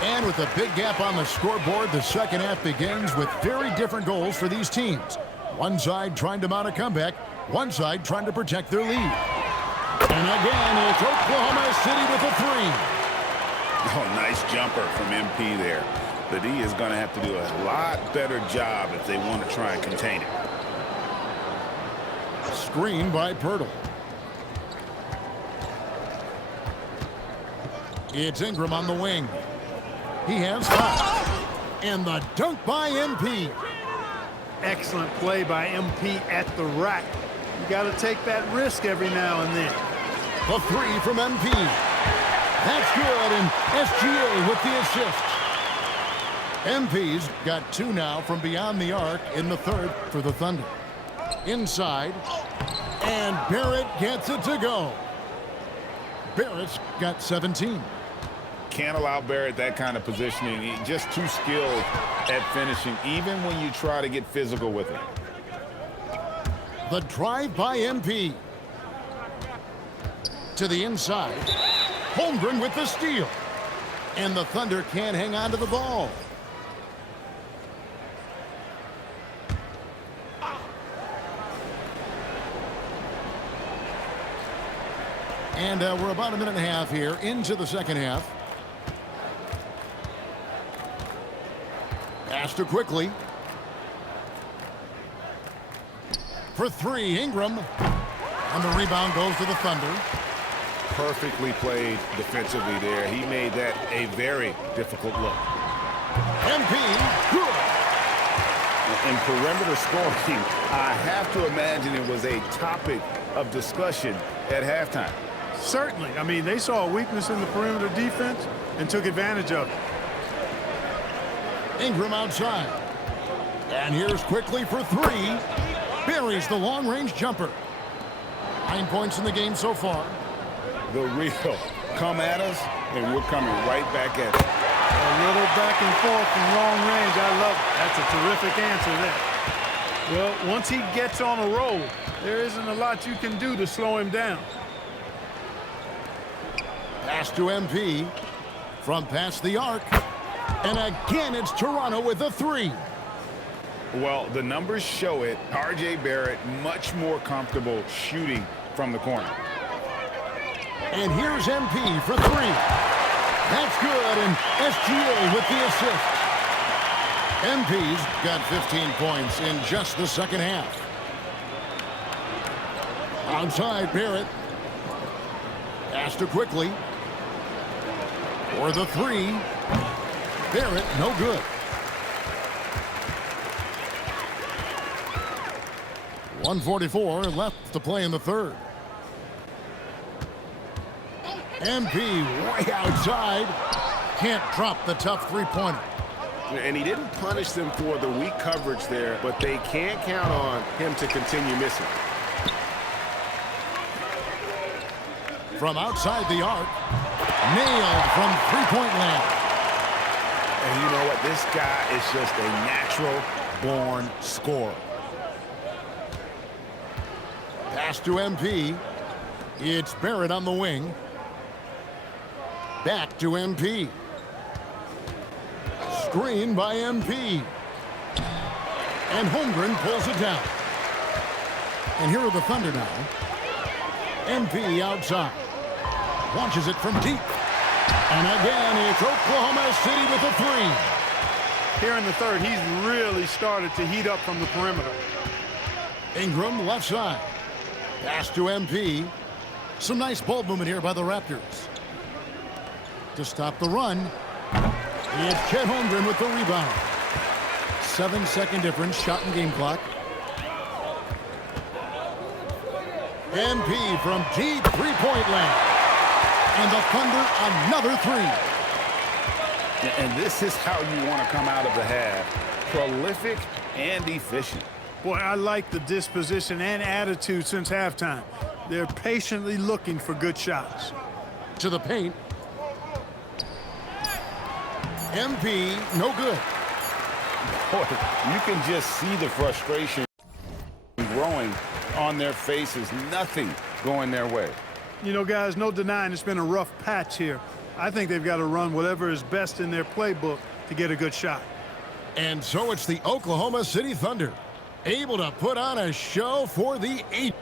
And with a big gap on the scoreboard, the second half begins with very different goals for these teams. One side trying to mount a comeback, one side trying to protect their lead. And again, it's Oklahoma City with a three. Oh, nice jumper from MP there. The D is going to have to do a lot better job if they want to try and contain it. Screen by Pirtle. It's Ingram on the wing. He has 5. And the dunk by MP. Excellent play by MP at the rack. You got to take that risk every now and then. The three from MP. That's good, and SGA with the assist. MP's got 2 now from beyond the arc in the third for the Thunder. Inside, and Barrett gets it to go. Barrett's got 17. Can't allow Barrett that kind of positioning. He's just too skilled at finishing, even when you try to get physical with him. The drive by MP. To the inside. Holmgren with the steal. And the Thunder can't hang on to the ball. And we're about a minute and a half here into the second half. Pass to quickly. For three, Ingram. And the rebound goes to the Thunder. Perfectly played defensively there. He made that a very difficult look. MP, good. In perimeter scoring, I have to imagine it was a topic of discussion at halftime. Certainly. I mean, they saw a weakness in the perimeter defense and took advantage of it. Ingram outside. And here's quickly for three. Buries the long-range jumper. 9 points in the game so far. The real come at us, and we're coming right back at it. A little back and forth from long range. I love it. That's a terrific answer there. Well, once he gets on a roll, there isn't a lot you can do to slow him down. Pass to MP. From past the arc. And again, it's Toronto with a three. Well, the numbers show it. R.J. Barrett much more comfortable shooting from the corner. And here's MP for three. That's good, and SGA with the assist. MP's got 15 points in just the second half. Outside, Barrett. Pass to quickly. For the three. Barrett, no good. 1:44 left to play in the third. MP way outside. Can't drop the tough three-pointer. And he didn't punish them for the weak coverage there, but they can't count on him to continue missing. From outside the arc. Nailed from three-point land. And you know what? This guy is just a natural-born scorer. Pass to MP. It's Barrett on the wing. Back to MP. Screen by MP. And Holmgren pulls it down. And here are the Thunder now. MP outside. Launches it from deep. And again, it's Oklahoma City with a three. Here in the third, he's really started to heat up from the perimeter. Ingram left side. Pass to MP. Some nice ball movement here by the Raptors. To stop the run, it's Chet Holmgren with the rebound. 7-second difference, shot and game clock. MP from deep three-point land. And the Thunder another three. And this is how you want to come out of the half. Prolific and efficient. Boy, I like the disposition and attitude since halftime. They're patiently looking for good shots. To the paint. MP, no good. Boy, you can just see the frustration growing on their faces. Nothing going their way. You know, guys, no denying it's been a rough patch here. I think they've got to run whatever is best in their playbook to get a good shot. And so it's the Oklahoma City Thunder, able to put on a show for the 8th.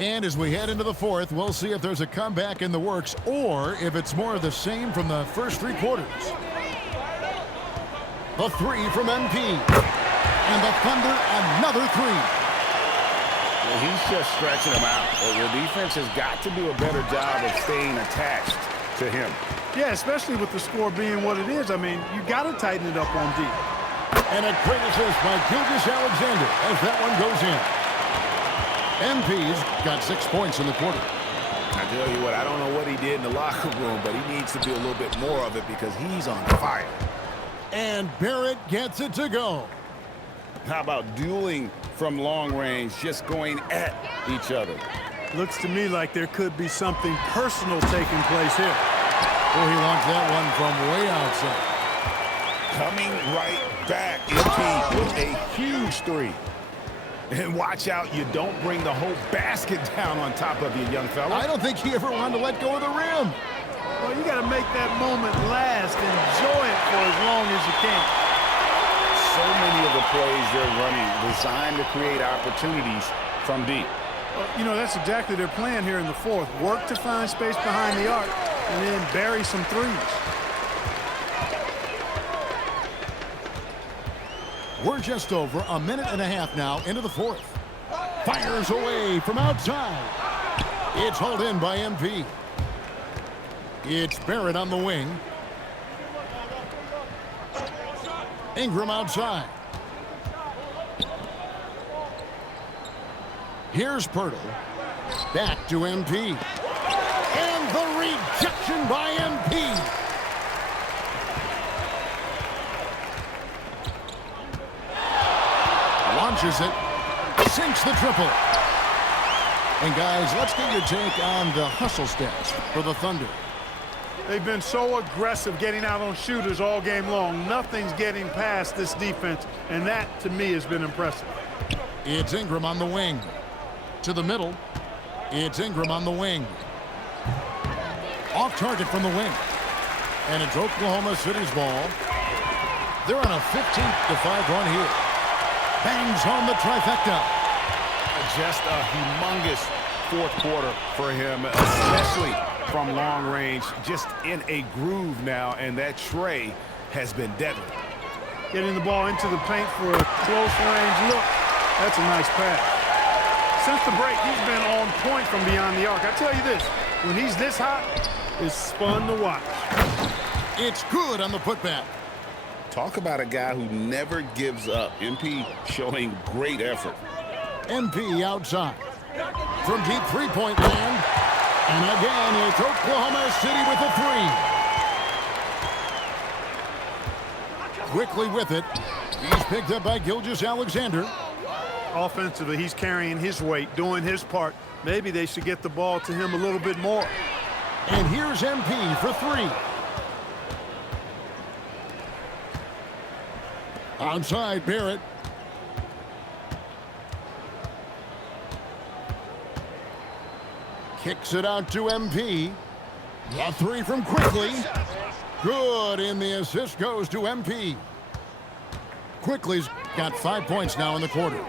And as we head into the fourth, we'll see if there's a comeback in the works or if it's more of the same from the first three quarters. The three from MP. And the Thunder another three. Well, he's just stretching them out. The defense has got to do a better job of staying attached to him. Yeah, especially with the score being what it is. I mean, you got to tighten it up on D. And a great assist by Gilgeous-Alexander as that one goes in. MP's got 6 points in the quarter. I tell you what, I don't know what he did in the locker room, but he needs to do a little bit more of it because he's on fire. And Barrett gets it to go. How about dueling from long range, just going at each other? Looks to me like there could be something personal taking place here. Oh, he launched that one from way outside. Coming right back, MP with a huge three. And watch out, you don't bring the whole basket down on top of you, young fella. I don't think he ever wanted to let go of the rim. Well, you got to make that moment last. Enjoy it for as long as you can. So many of the plays they're running designed to create opportunities from deep. Well, you know, that's exactly their plan here in the fourth. Work to find space behind the arc and then bury some threes. We're just over a minute and a half now into the fourth. Fires away from outside. It's hauled in by MP. It's Barrett on the wing. Ingram outside. Here's Pirtle. Back to MP. And the rejection by MP. Launches it. Sinks the triple. And guys, let's get your take on the hustle stats for the Thunder. They've been so aggressive getting out on shooters all game long. Nothing's getting past this defense, and that, to me, has been impressive. It's Ingram on the wing. To the middle. It's Ingram on the wing. Off target from the wing. And it's Oklahoma City's ball. They're on a 15-5 run here. Bangs home the trifecta. Just a humongous fourth quarter for him, especially from long range. Just in a groove now, and that tray has been deadly. Getting the ball into the paint for a close range look. That's a nice pass. Since the break, he's been on point from beyond the arc. I tell you this, when he's this hot, it's fun to watch. It's good on the putback. Talk about a guy who never gives up. MP showing great effort. MP outside. From deep three-point land. And again, it's Oklahoma City with a three. Quickly with it. He's picked up by Gilgeous-Alexander. Offensively, he's carrying his weight, doing his part. Maybe they should get the ball to him a little bit more. And here's MP for three. Outside, Barrett. Kicks it out to MP. A three from Quickly. Good, and the assist goes to MP. Quickly's got 5 points now in the quarter.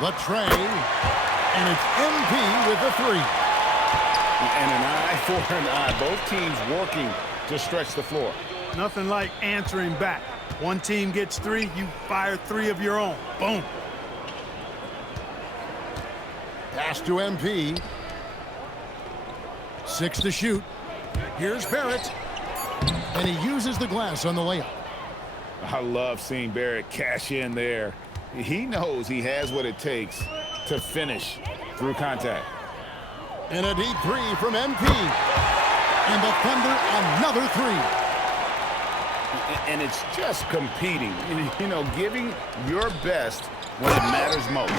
The tray, and it's MP with the three. And an eye for an eye. Both teams working to stretch the floor. Nothing like answering back. One team gets three, you fire three of your own. Boom. Pass to MP. 6 to shoot. Here's Barrett. And he uses the glass on the layup. I love seeing Barrett cash in there. He knows he has what it takes to finish through contact. And a deep three from MP. And the Thunder another three. And it's just competing, you know, giving your best when it matters most.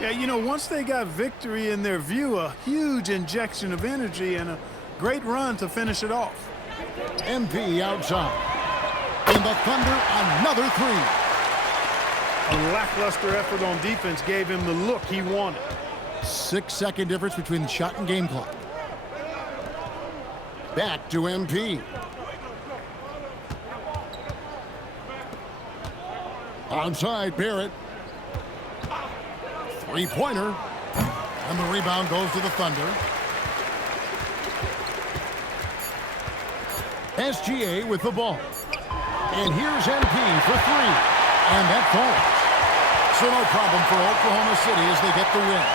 Yeah, you know, once they got victory in their view, a huge injection of energy and a great run to finish it off. MP outside. And the Thunder another three. A lackluster effort on defense gave him the look he wanted. 6-second difference between the shot and game clock. Back to MP. Outside, Barrett. Three-pointer. And the rebound goes to the Thunder. SGA with the ball. And here's MP for three. And that falls. So no problem for Oklahoma City as they get the win.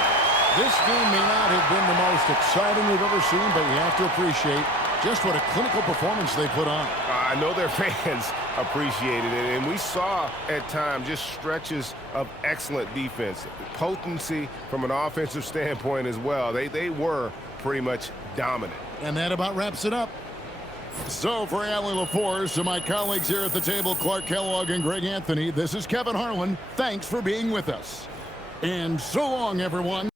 This game may not have been the most exciting we've ever seen, but you have to appreciate just what a clinical performance they put on. I know their fans appreciated it, and we saw at times just stretches of excellent defense. Potency from an offensive standpoint as well. They were pretty much dominant. And that about wraps it up. So for Allie LaForce and my colleagues here at the table, Clark Kellogg and Greg Anthony, this is Kevin Harlan. Thanks for being with us. And so long, everyone.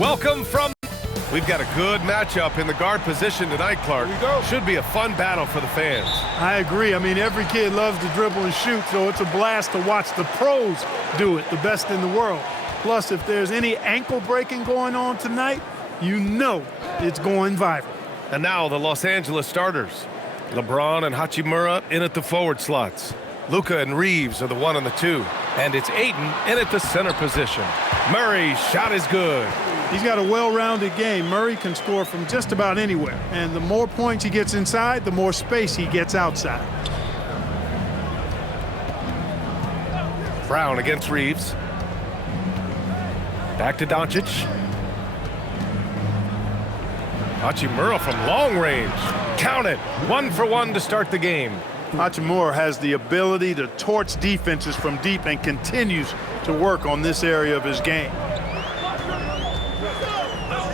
Welcome from... We've got a good matchup in the guard position tonight, Clark. Here we go. Should be a fun battle for the fans. I agree. I mean, every kid loves to dribble and shoot, so it's a blast to watch the pros do it, the best in the world. Plus, if there's any ankle breaking going on tonight, you know it's going viral. And now the Los Angeles starters. LeBron and Hachimura in at the forward slots. Luka and Reeves are the 1 and the 2. And it's Ayton in at the center position. Murray's shot is good. He's got a well-rounded game. Murray can score from just about anywhere. And the more points he gets inside, the more space he gets outside. Brown against Reeves. Back to Doncic. Hachimura from long range. Count it. 1 for 1 to start the game. Hachimura has the ability to torch defenses from deep and continues to work on this area of his game.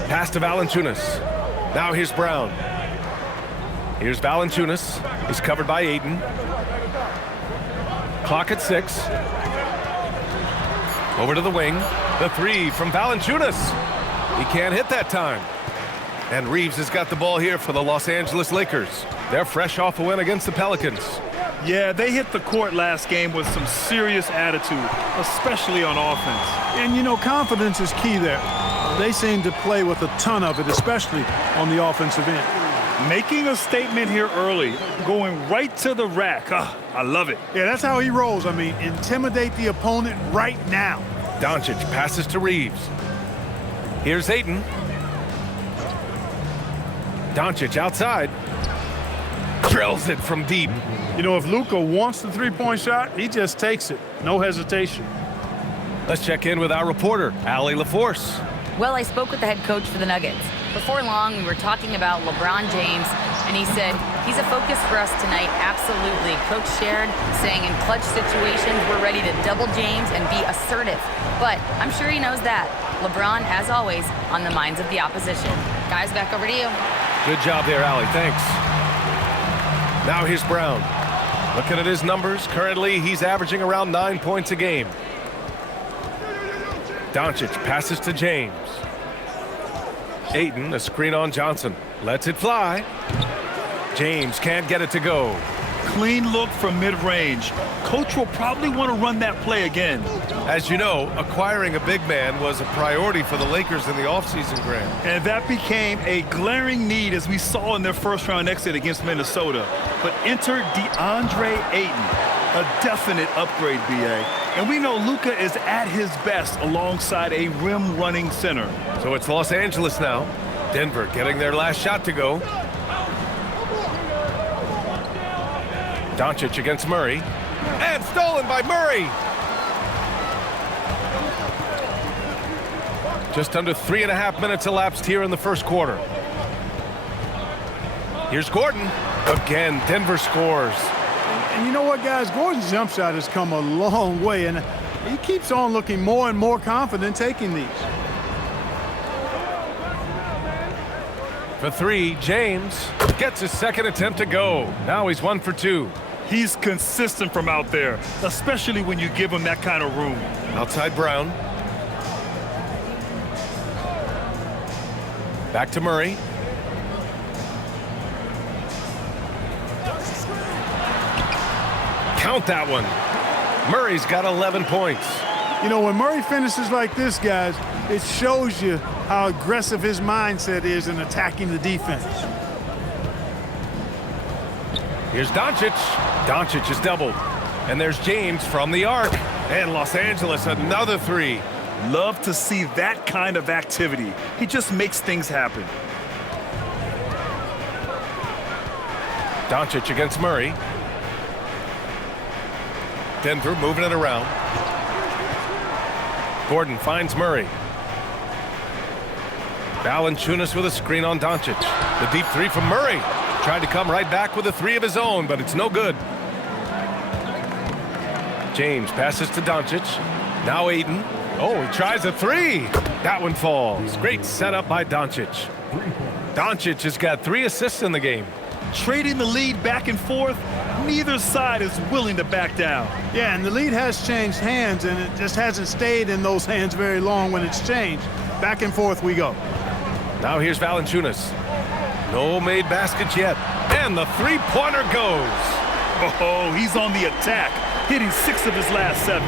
Pass to Valanciunas. Now here's Brown. Here's Valanciunas. He's covered by Ayton. Clock at 6. Over to the wing. The 3 from Valanciunas. He can't hit that time. And Reeves has got the ball here for the Los Angeles Lakers. They're fresh off a win against the Pelicans. Yeah, they hit the court last game with some serious attitude, especially on offense. And, you know, confidence is key there. They seem to play with a ton of it, especially on the offensive end. Making a statement here early, going right to the rack. I love it. Yeah, that's how he rolls. I mean, intimidate the opponent right now. Doncic passes to Reeves. Here's Ayton. Doncic outside. Drills it from deep. You know, if Luka wants the three-point shot, he just takes it. No hesitation. Let's check in with our reporter, Allie LaForce. Well, I spoke with the head coach for the Nuggets. Before long, we were talking about LeBron James, and he said, he's a focus for us tonight, absolutely. Coach shared, saying in clutch situations, we're ready to double James and be assertive. But I'm sure he knows that. LeBron, as always, on the minds of the opposition. Guys, back over to you. Good job there, Allie. Thanks. Now here's Brown. Looking at his numbers, currently he's averaging around 9 points a game. Doncic passes to James. Ayton, a screen on Johnson. Lets it fly. James can't get it to go. Clean look from mid-range. Coach will probably want to run that play again. As you know, acquiring a big man was a priority for the Lakers in the offseason, Grant. And that became a glaring need as we saw in their first-round exit against Minnesota. But enter DeAndre Ayton. A definite upgrade, B.A. And we know Luka is at his best alongside a rim-running center. So it's Los Angeles now. Denver getting their last shot to go. Doncic against Murray. And stolen by Murray. Just under 3.5 minutes elapsed here in the first quarter. Here's Gordon. Again, Denver scores. And you know what, guys? Gordon's jump shot has come a long way, and he keeps on looking more and more confident taking these. For 3, James gets his second attempt to go. Now he's 1 for 2. He's consistent from out there, especially when you give him that kind of room. Outside Brown. Back to Murray. Count that one. Murray's got 11 points. You know, when Murray finishes like this, guys, it shows you how aggressive his mindset is in attacking the defense. Here's Doncic. Doncic is doubled. And there's James from the arc. And Los Angeles, another 3. Love to see that kind of activity. He just makes things happen. Doncic against Murray. Denver moving it around. Gordon finds Murray. Valanciunas with a screen on Doncic. The deep 3 from Murray. Tried to come right back with a 3 of his own, but it's no good. James passes to Doncic. Now Ayton. Oh, he tries a 3. That one falls. Great setup by Doncic. Doncic has got 3 assists in the game. Trading the lead back and forth, neither side is willing to back down. Yeah, and the lead has changed hands, and it just hasn't stayed in those hands very long when it's changed. Back and forth we go. Now here's Valanciunas. No made baskets yet. And the three-pointer goes. Oh, he's on the attack, hitting 6 of his last 7.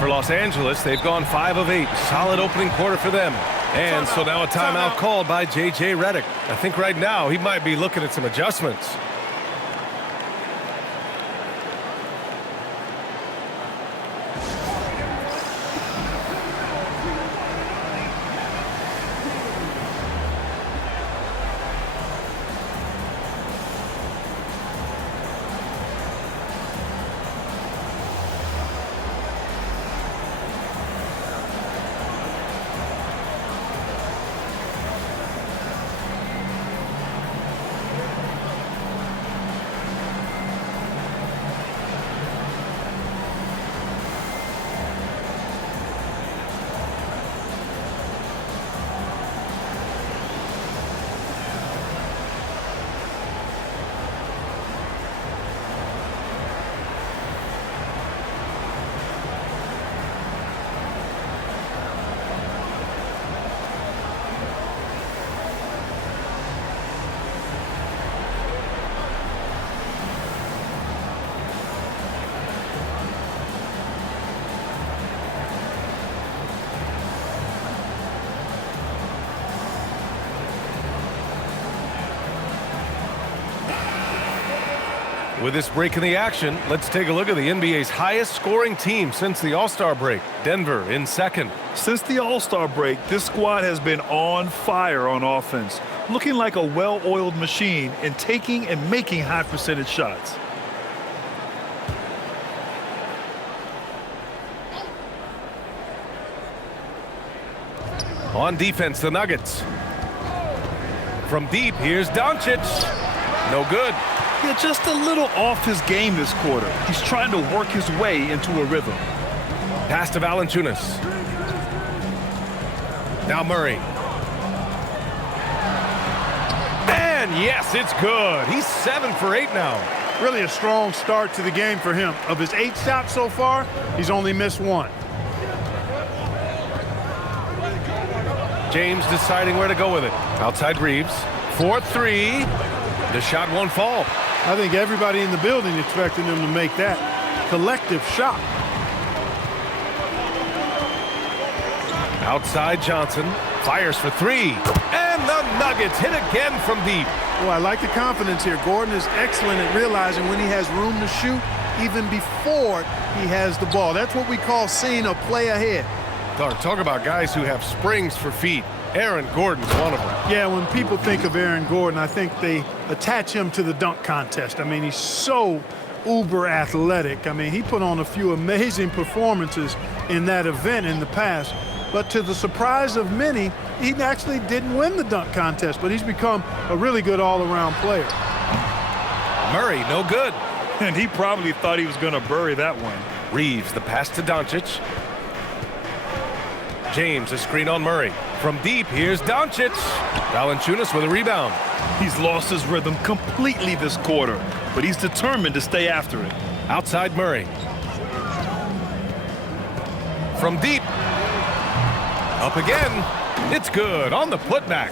For Los Angeles, they've gone 5 of 8. Solid opening quarter for them. And so now a timeout called by J.J. Redick. I think right now he might be looking at some adjustments. With this break in the action, let's take a look at the NBA's highest scoring team since the All-Star break. Denver in second. Since the All-Star break, this squad has been on fire on offense, looking like a well-oiled machine and taking and making high percentage shots. On defense, the Nuggets. From deep, here's Doncic. No good. Yeah, just a little off his game this quarter. He's trying to work his way into a rhythm. Pass to Valanciunas. Now Murray. And yes, it's good. He's 7 for 8 now. Really a strong start to the game for him. Of his 8 shots so far, he's only missed 1. James deciding where to go with it. Outside Reeves. 4-3. The shot won't fall. I think everybody in the building expected him to make that collective shot. Outside Johnson. Fires for 3. And the Nuggets hit again from deep. Well, I like the confidence here. Gordon is excellent at realizing when he has room to shoot even before he has the ball. That's what we call seeing a play ahead. Talk about guys who have springs for feet. Aaron Gordon's one of them. Yeah, when people think of Aaron Gordon, I think they attach him to the dunk contest. I mean, he's so uber athletic. I mean, he put on a few amazing performances in that event in the past. But to the surprise of many, he actually didn't win the dunk contest, but he's become a really good all-around player. Murray, no good. And he probably thought he was going to bury that one. Reeves, the pass to Doncic. James, a screen on Murray. From deep, here's Doncic. Valanciunas with a rebound. He's lost his rhythm completely this quarter, but he's determined to stay after it. Outside Murray. From deep. Up again. It's good on the putback.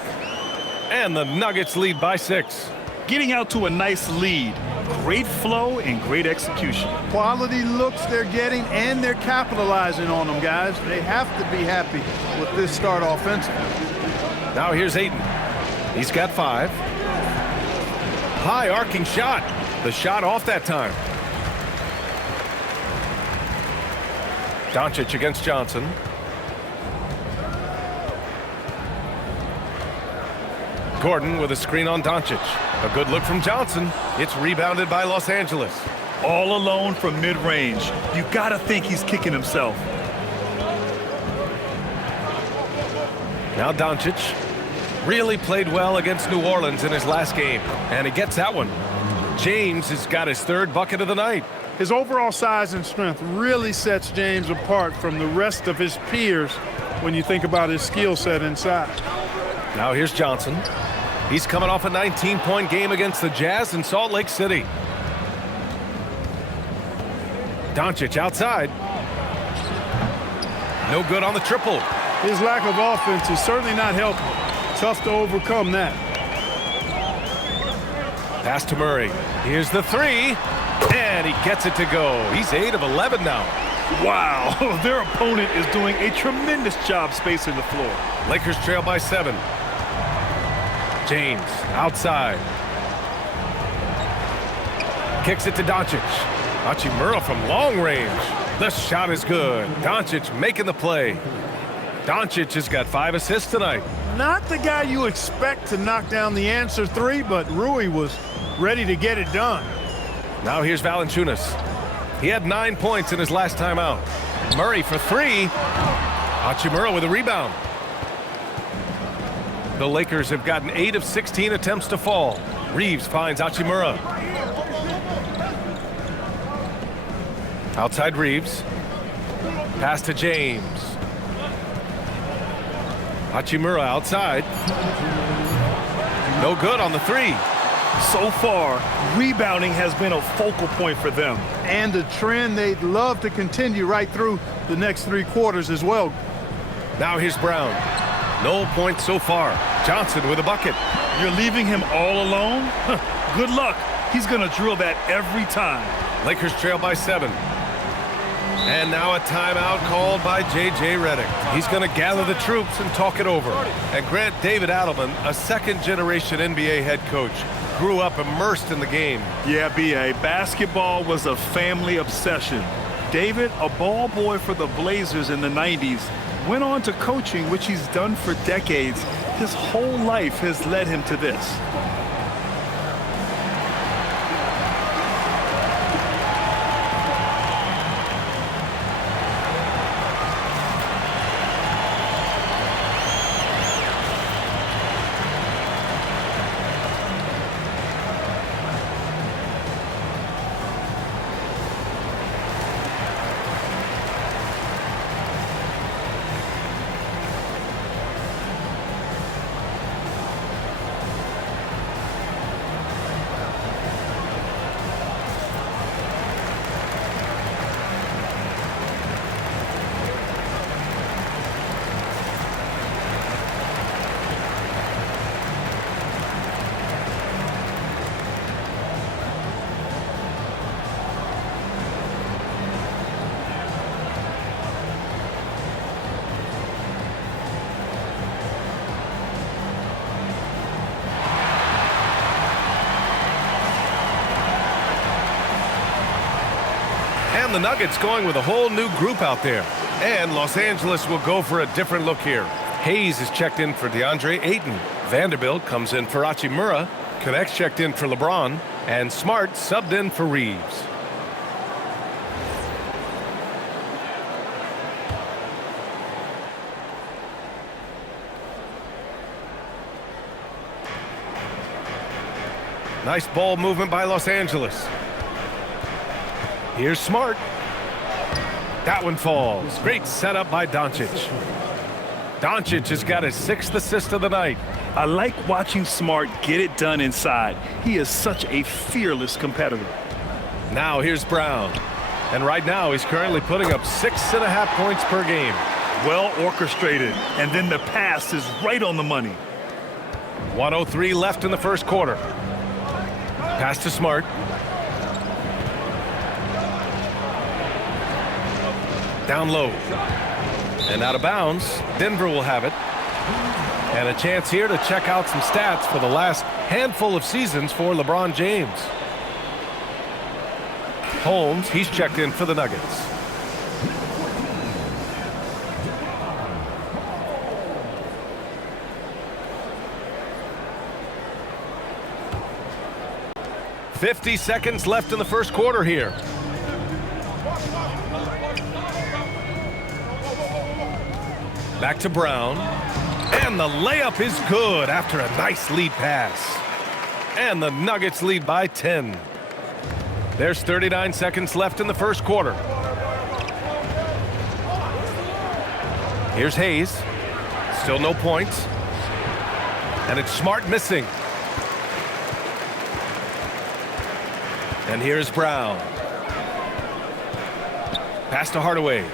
And the Nuggets lead by 6. Getting out to a nice lead. Great flow and great execution. Quality looks they're getting, and they're capitalizing on them, guys. They have to be happy with this start offensively. Now here's Ayton. He's got 5. High arcing shot. The shot off that time. Doncic against Johnson. Gordon with a screen on Doncic. A good look from Johnson. It's rebounded by Los Angeles. All alone from mid-range. You gotta think he's kicking himself. Now Doncic really played well against New Orleans in his last game, and he gets that one. James has got his 3rd bucket of the night. His overall size and strength really sets James apart from the rest of his peers when you think about his skill set inside. Now here's Johnson. He's coming off a 19-point game against the Jazz in Salt Lake City. Doncic outside. No good on the triple. His lack of offense is certainly not helping. Tough to overcome that. Pass to Murray. Here's the three. And he gets it to go. He's 8 of 11 now. Wow, their opponent is doing a tremendous job spacing the floor. Lakers trail by 7. James outside. Kicks it to Doncic. Hachimura from long range. The shot is good. Doncic making the play. Doncic has got 5 assists tonight. Not the guy you expect to knock down the answer three, but Rui was ready to get it done. Now here's Valanciunas. He had 9 points in his last time out. Murray for 3. Hachimura with a rebound. The Lakers have gotten 8 of 16 attempts to fall. Reeves finds Hachimura. Outside Reeves. Pass to James. Hachimura outside. No good on the 3. So far, rebounding has been a focal point for them. And a trend they'd love to continue right through the next 3 quarters as well. Now here's Brown. No points so far. Johnson with a bucket. You're leaving him all alone? Good luck. He's going to drill that every time. Lakers trail by 7. And now a timeout called by J.J. Redick. He's going to gather the troops and talk it over. And Grant, David Adelman, a second-generation NBA head coach, grew up immersed in the game. Yeah, B.A., basketball was a family obsession. David, a ball boy for the Blazers in the 90s, went on to coaching, which he's done for decades. His whole life has led him to this. And the Nuggets going with a whole new group out there. And Los Angeles will go for a different look here. Hayes is checked in for DeAndre Ayton. Vanderbilt comes in for Hachimura. Connects checked in for LeBron. And Smart subbed in for Reeves. Nice ball movement by Los Angeles. Here's Smart. That one falls. Great setup by Doncic. Doncic has got his 6th assist of the night. I like watching Smart get it done inside. He is such a fearless competitor. Now here's Brown. And right now he's currently putting up 6.5 points per game. Well orchestrated. And then the pass is right on the money. 1:03 left in the first quarter. Pass to Smart. Down low. And out of bounds. Denver will have it. And a chance here to check out some stats for the last handful of seasons for LeBron James. Holmes, he's checked in for the Nuggets. .50 seconds left in the first quarter here. Back to Brown. And the layup is good after a nice lead pass. And the Nuggets lead by 10. There's 39 seconds left in the first quarter. Here's Hayes. Still no points. And it's Smart missing. And here's Brown. Pass to Hardaway.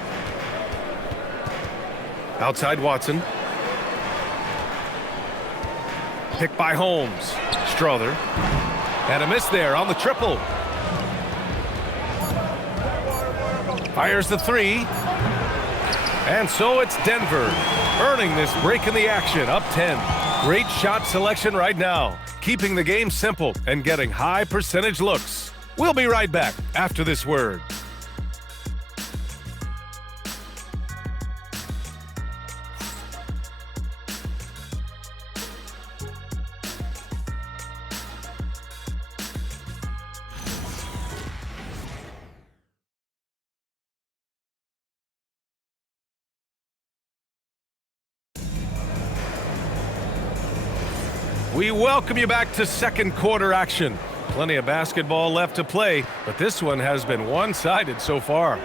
Outside Watson. Picked by Holmes. Strother. And a miss there on the triple. Fires the three. And so it's Denver earning this break in the action, up 10. Great shot selection right now, keeping the game simple and getting high percentage looks. We'll be right back after this word. We welcome you back to second quarter action. Plenty of basketball left to play, but this one has been one-sided so far.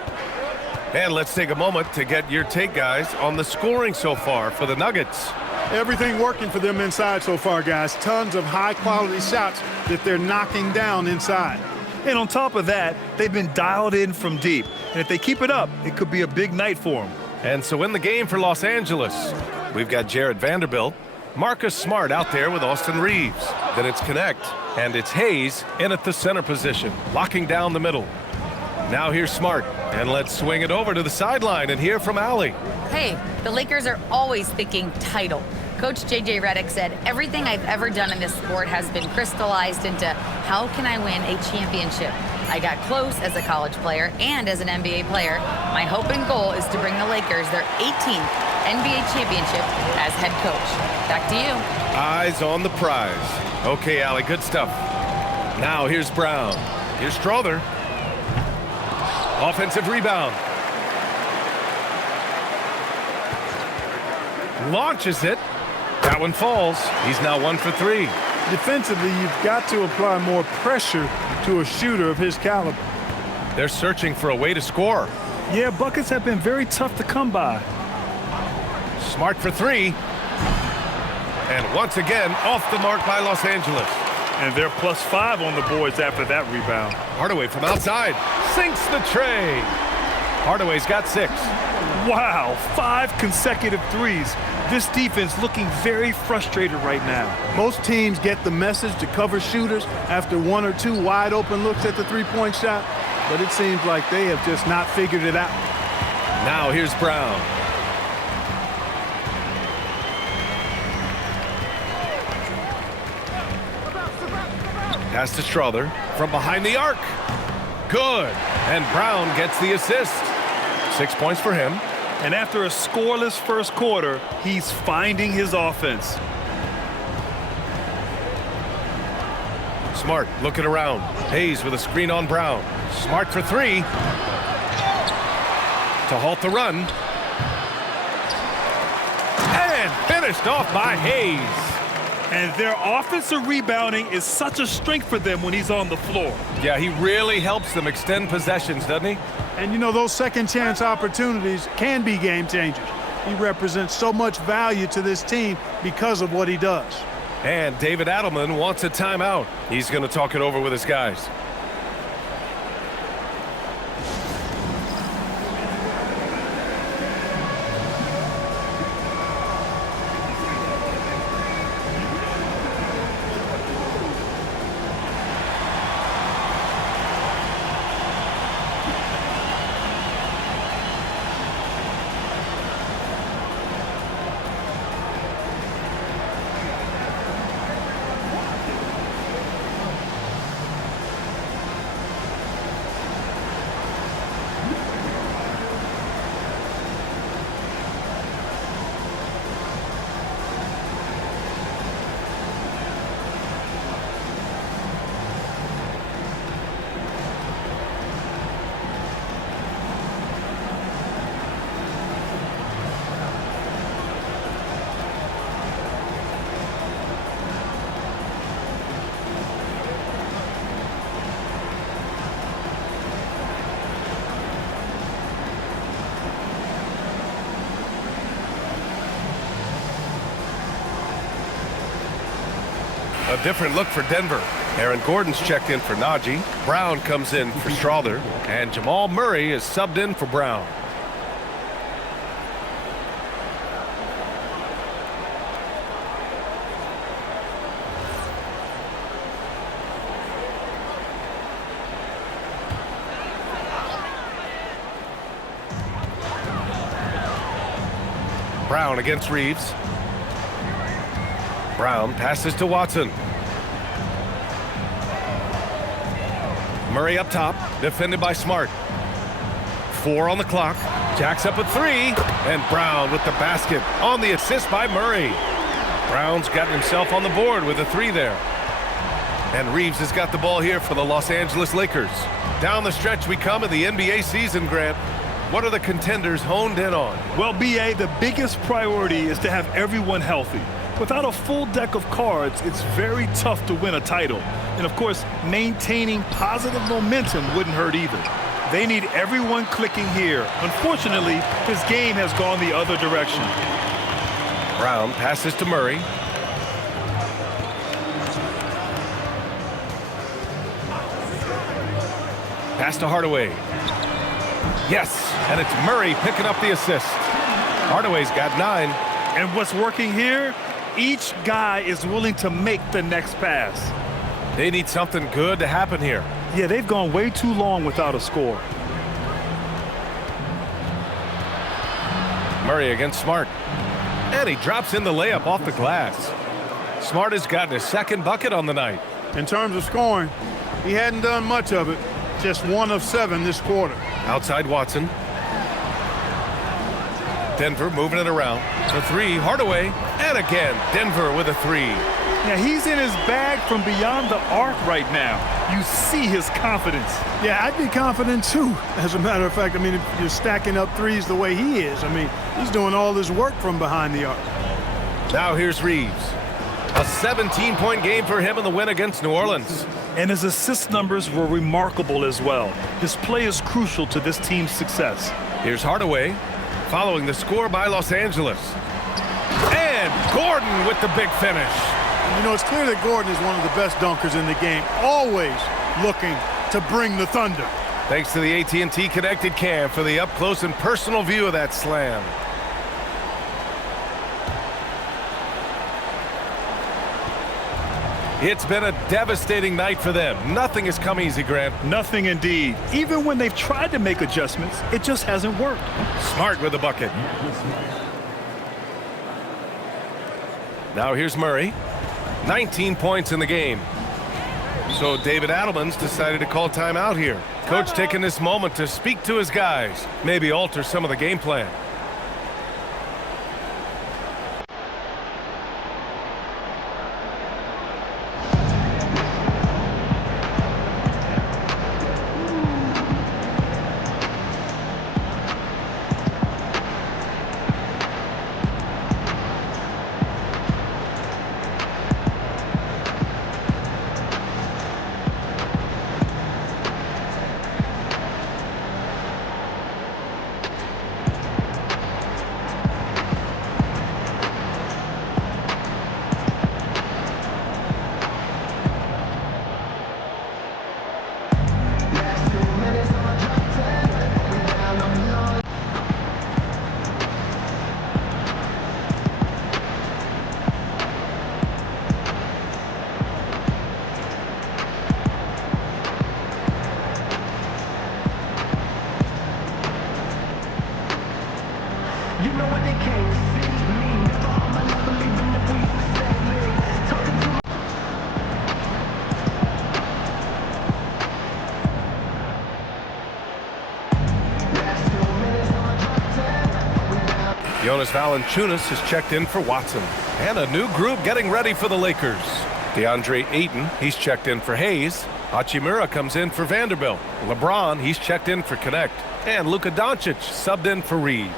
And let's take a moment to get your take, guys, on the scoring so far for the Nuggets. Everything working for them inside so far, guys. Tons of high-quality shots that they're knocking down inside. And on top of that, they've been dialed in from deep. And if they keep it up, it could be a big night for them. And so in the game for Los Angeles, we've got Jared Vanderbilt, Marcus Smart out there with Austin Reeves. Then it's Connect, and it's Hayes in at the center position, locking down the middle. Now here's Smart, and let's swing it over to the sideline and hear from Allie. Hey, the Lakers are always thinking title. Coach J.J. Redick said, everything I've ever done in this sport has been crystallized into how can I win a championship? I got close as a college player and as an NBA player. My hope and goal is to bring the Lakers their 18th NBA championship as head coach. Back to you. Eyes on the prize. Okay, Allie, good stuff. Now here's Brown. Here's Strother. Offensive rebound. Launches it. That one falls. He's now 1 for 3. Defensively, you've got to apply more pressure to a shooter of his caliber. They're searching for a way to score. Yeah, buckets have been very tough to come by. Smart for 3. And once again, off the mark by Los Angeles. And they're +5 on the boards after that rebound. Hardaway from outside. Sinks the tray. Hardaway's got 6. Wow, 5 consecutive threes. This defense looking very frustrated right now. Most teams get the message to cover shooters after 1 or 2 wide open looks at the three-point shot, but it seems like they have just not figured it out. Now here's Brown. Pass to Strother from behind the arc. Good. And Brown gets the assist. 6 points for him. And after a scoreless first quarter, he's finding his offense. Smart looking around. Hayes with a screen on Brown. Smart for 3. To halt the run. And finished off by Hayes. And their offensive rebounding is such a strength for them when he's on the floor. Yeah, he really helps them extend possessions, doesn't he? And, you know, those second-chance opportunities can be game changers. He represents so much value to this team because of what he does. And David Adelman wants a timeout. He's going to talk it over with his guys. A different look for Denver. Aaron Gordon's checked in for Najee. Brown comes in for Strother. And Jamal Murray is subbed in for Brown. Brown against Reeves. Brown passes to Watson. Murray up top, defended by Smart. 4 on the clock. Jacks up a 3, and Brown with the basket on the assist by Murray. Brown's gotten himself on the board with a 3 there. And Reeves has got the ball here for the Los Angeles Lakers. Down the stretch we come in the NBA season, Grant. What are the contenders honed in on? Well, B.A., the biggest priority is to have everyone healthy. Without a full deck of cards, it's very tough to win a title. And, of course, maintaining positive momentum wouldn't hurt either. They need everyone clicking here. Unfortunately, his game has gone the other direction. Brown passes to Murray. Pass to Hardaway. Yes, and it's Murray picking up the assist. Hardaway's got 9. And what's working here? Each guy is willing to make the next pass. They need something good to happen here. Yeah, they've gone way too long without a score. Murray against Smart. And he drops in the layup off the glass. Smart has gotten his 2nd bucket on the night. In terms of scoring, he hadn't done much of it. Just 1 of 7 this quarter. Outside Watson. Denver moving it around. The 3, Hardaway. And again, Denver with a 3. Yeah, he's in his bag from beyond the arc right now. You see his confidence. Yeah, I'd be confident too. As a matter of fact, I mean, if you're stacking up threes the way he is, I mean, he's doing all this work from behind the arc. Now here's Reeves. A 17-point game for him in the win against New Orleans. And his assist numbers were remarkable as well. His play is crucial to this team's success. Here's Hardaway, following the score by Los Angeles. And Gordon with the big finish. You know, it's clear that Gordon is one of the best dunkers in the game, always looking to bring the thunder. Thanks to the AT&T Connected Cam for the up-close and personal view of that slam. It's been a devastating night for them. Nothing has come easy, Grant. Nothing indeed. Even when they've tried to make adjustments, it just hasn't worked. Smart with the bucket. Now here's Murray. 19 points in the game. So David Adelman's decided to call timeout here. Coach taking this moment to speak to his guys, maybe alter some of the game plan. Jonas Valanciunas has checked in for Watson. And a new group getting ready for the Lakers. DeAndre Ayton, he's checked in for Hayes. Hachimura comes in for Vanderbilt. LeBron, he's checked in for Connect. And Luka Doncic subbed in for Reeves.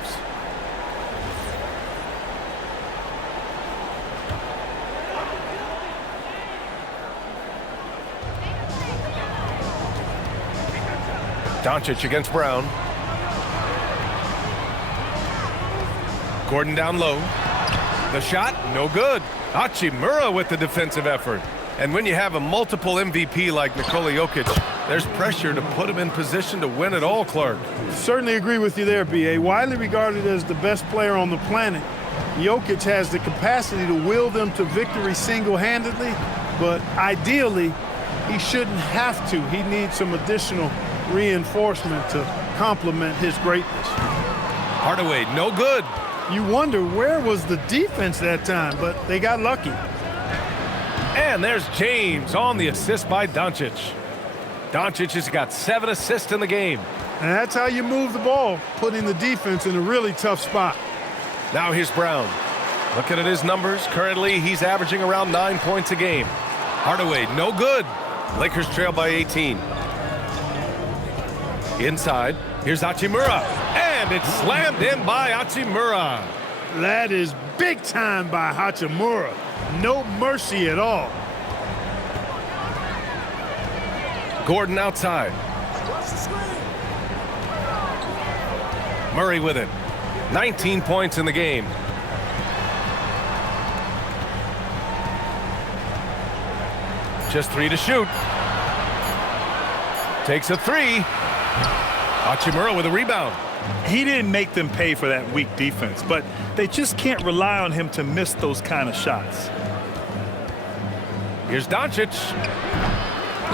Doncic against Brown. Gordon down low. The shot, no good. Hachimura with the defensive effort. And when you have a multiple MVP like Nikola Jokic, there's pressure to put him in position to win it all, Clark. Certainly agree with you there, B.A. Widely regarded as the best player on the planet, Jokic has the capacity to will them to victory single-handedly, but ideally, he shouldn't have to. He needs some additional reinforcement to complement his greatness. Hardaway, no good. You wonder where was the defense that time, but they got lucky. And there's James on the assist by Doncic. Doncic has got 7 assists in the game. And that's how you move the ball, putting the defense in a really tough spot. Now here's Brown. Looking at his numbers, currently he's averaging around 9 points a game. Hardaway, no good. Lakers trail by 18. Inside, here's Hachimura. And it's slammed in by Hachimura. That is big time by Hachimura. No mercy at all. Gordon outside. Murray with it. 19 points in the game. Just 3 to shoot. Takes a 3. Hachimura with a rebound. He didn't make them pay for that weak defense, but they just can't rely on him to miss those kind of shots. Here's Doncic.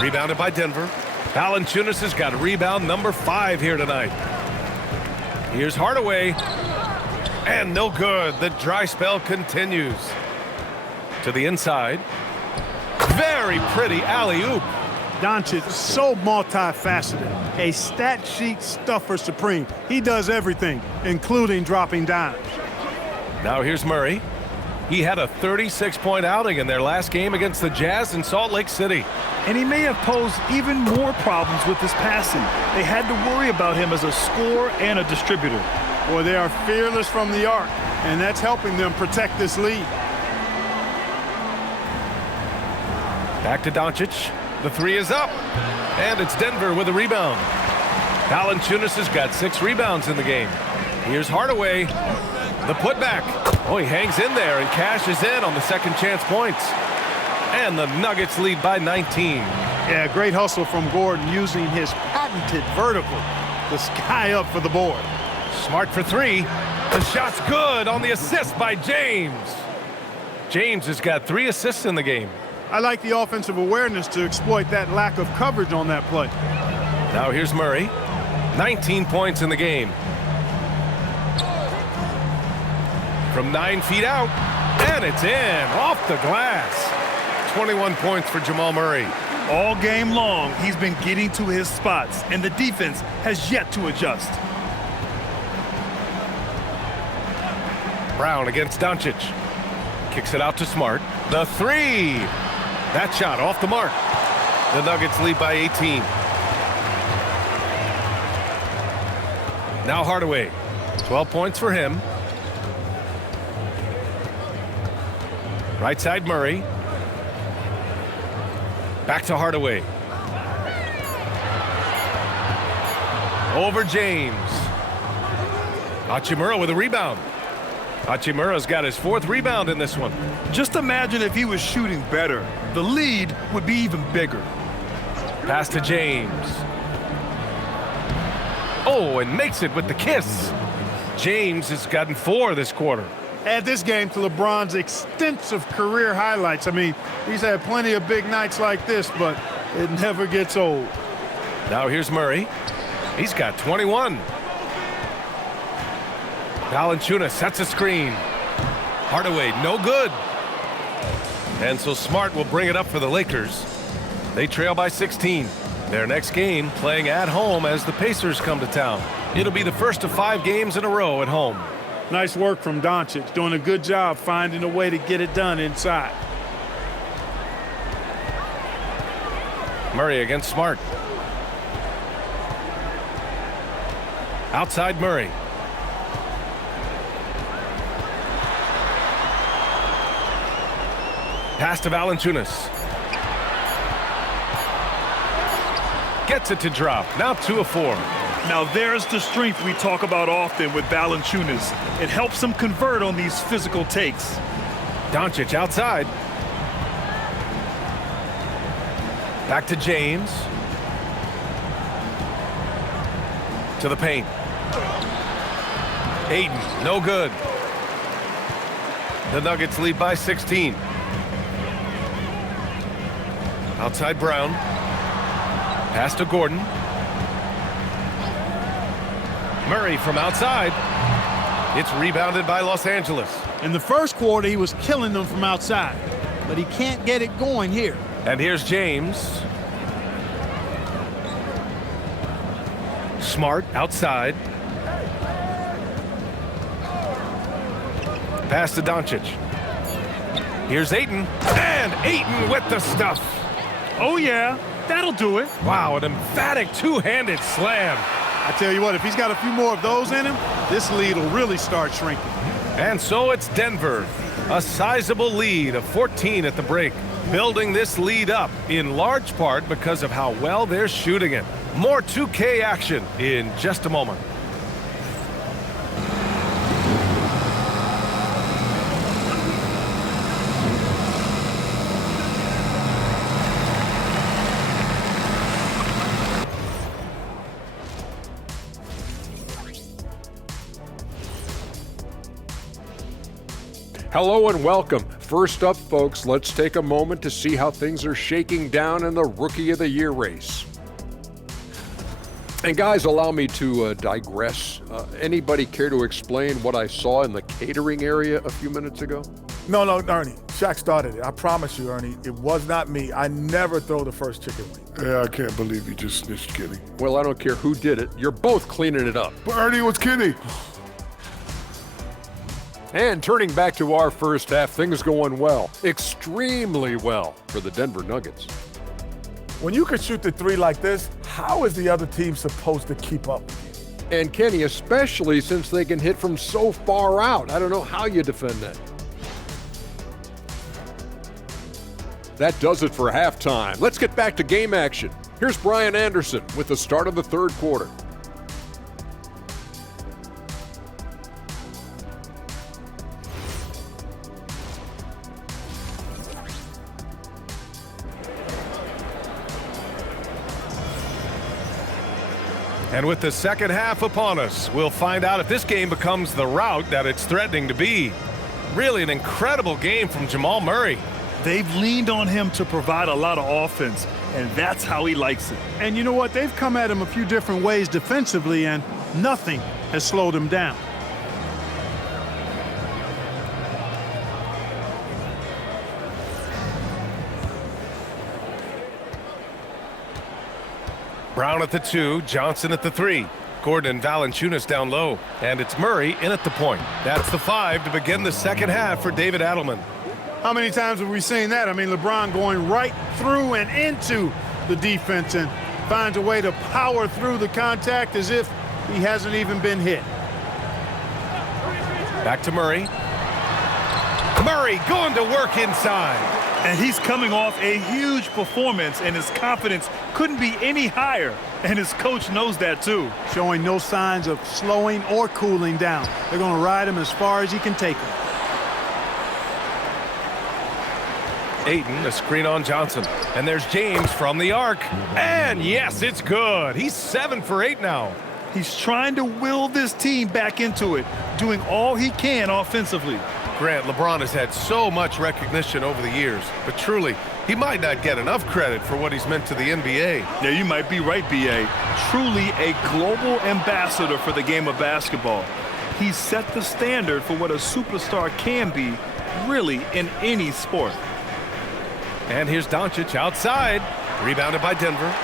Rebounded by Denver. Valanciunas has got rebound number 5 here tonight. Here's Hardaway. And no good. The dry spell continues. To the inside. Very pretty alley-oop. Doncic is so multifaceted. A stat sheet stuffer supreme. He does everything, including dropping dimes. Now here's Murray. He had a 36-point outing in their last game against the Jazz in Salt Lake City. And he may have posed even more problems with his passing. They had to worry about him as a scorer and a distributor. Boy, they are fearless from the arc, and that's helping them protect this lead. Back to Doncic. The 3 is up. And it's Denver with a rebound. Valanciunas has got 6 rebounds in the game. Here's Hardaway. The putback. Oh, he hangs in there and cashes in on the second chance points. And the Nuggets lead by 19. Yeah, great hustle from Gordon using his patented vertical to sky up for the board. Smart for 3. The shot's good on the assist by James. James has got 3 assists in the game. I like the offensive awareness to exploit that lack of coverage on that play. Now here's Murray. 19 points in the game. From 9 feet out. And it's in. Off the glass. 21 points for Jamal Murray. All game long, he's been getting to his spots, and the defense has yet to adjust. Brown against Doncic. Kicks it out to Smart. The 3. That shot off the mark. The Nuggets lead by 18. Now Hardaway. 12 points for him. Right side Murray. Back to Hardaway. Over James. Hachimura with a rebound. Hachimura's got his 4th rebound in this one. Just imagine if he was shooting better. The lead would be even bigger. Pass to James. Oh, and makes it with the kiss. James has gotten 4 this quarter. Add this game to LeBron's extensive career highlights. I mean, he's had plenty of big nights like this, but it never gets old. Now here's Murray. He's got 21. Valanciunas sets a screen. Hardaway, no good. And so Smart will bring it up for the Lakers. They trail by 16. Their next game playing at home as the Pacers come to town. It'll be the first of 5 games in a row at home. Nice work from Doncic, doing a good job finding a way to get it done inside. Murray against Smart. Outside Murray. Pass to Valanciunas. Gets it to drop. Now 2 of 4. Now there's the strength we talk about often with Valanciunas. It helps him convert on these physical takes. Doncic outside. Back to James. To the paint. Ayton, no good. The Nuggets lead by 16. Outside Brown. Pass to Gordon. Murray from outside. It's rebounded by Los Angeles. In the first quarter, he was killing them from outside, but he can't get it going here. And here's James. Smart outside. Pass to Doncic. Here's Ayton. And Ayton with the stuff. Oh, yeah, that'll do it. Wow, an emphatic two-handed slam. I tell you what, if he's got a few more of those in him, this lead will really start shrinking. And so it's Denver. A sizable lead of 14 at the break. Building this lead up in large part because of how well they're shooting it. More 2K action in just a moment. Hello and welcome. First up, folks, let's take a moment to see how things are shaking down in the Rookie of the Year race. And guys, allow me to digress. Anybody care to explain what I saw in the catering area a few minutes ago? No, Ernie. Shaq started it. I promise you, Ernie. It was not me. I never throw the first chicken wing. Yeah, I can't believe you just snitched Kenny. Well, I don't care who did it. You're both cleaning it up. But Ernie was Kenny. And turning back to our first half, things going well. Extremely well for the Denver Nuggets. When you can shoot the three like this, how is the other team supposed to keep up with you? And Kenny, especially since they can hit from so far out. I don't know how you defend that. That does it for halftime. Let's get back to game action. Here's Brian Anderson with the start of the third quarter. And with the second half upon us, we'll find out if this game becomes the route that it's threatening to be. Really an incredible game from Jamal Murray. They've leaned on him to provide a lot of offense, and that's how he likes it. And you know what? They've come at him a few different ways defensively, and nothing has slowed him down. Brown at the 2, Johnson at the 3. Gordon and Valanciunas down low. And it's Murray in at the point. That's the 5 to begin the second half for David Adelman. How many times have we seen that? I mean, LeBron going right through and into the defense and finds a way to power through the contact as if he hasn't even been hit. Back to Murray. Murray going to work inside. And he's coming off a huge performance, and his confidence couldn't be any higher. And his coach knows that, too. Showing no signs of slowing or cooling down. They're going to ride him as far as he can take him. Ayton, a screen on Johnson. And there's James from the arc. And yes, it's good. He's 7 for 8 now. He's trying to will this team back into it, doing all he can offensively. Grant, LeBron has had so much recognition over the years, but truly, he might not get enough credit for what he's meant to the NBA. Yeah, you might be right, B.A. Truly a global ambassador for the game of basketball. He's set the standard for what a superstar can be, really, in any sport. And here's Doncic outside, rebounded by Denver.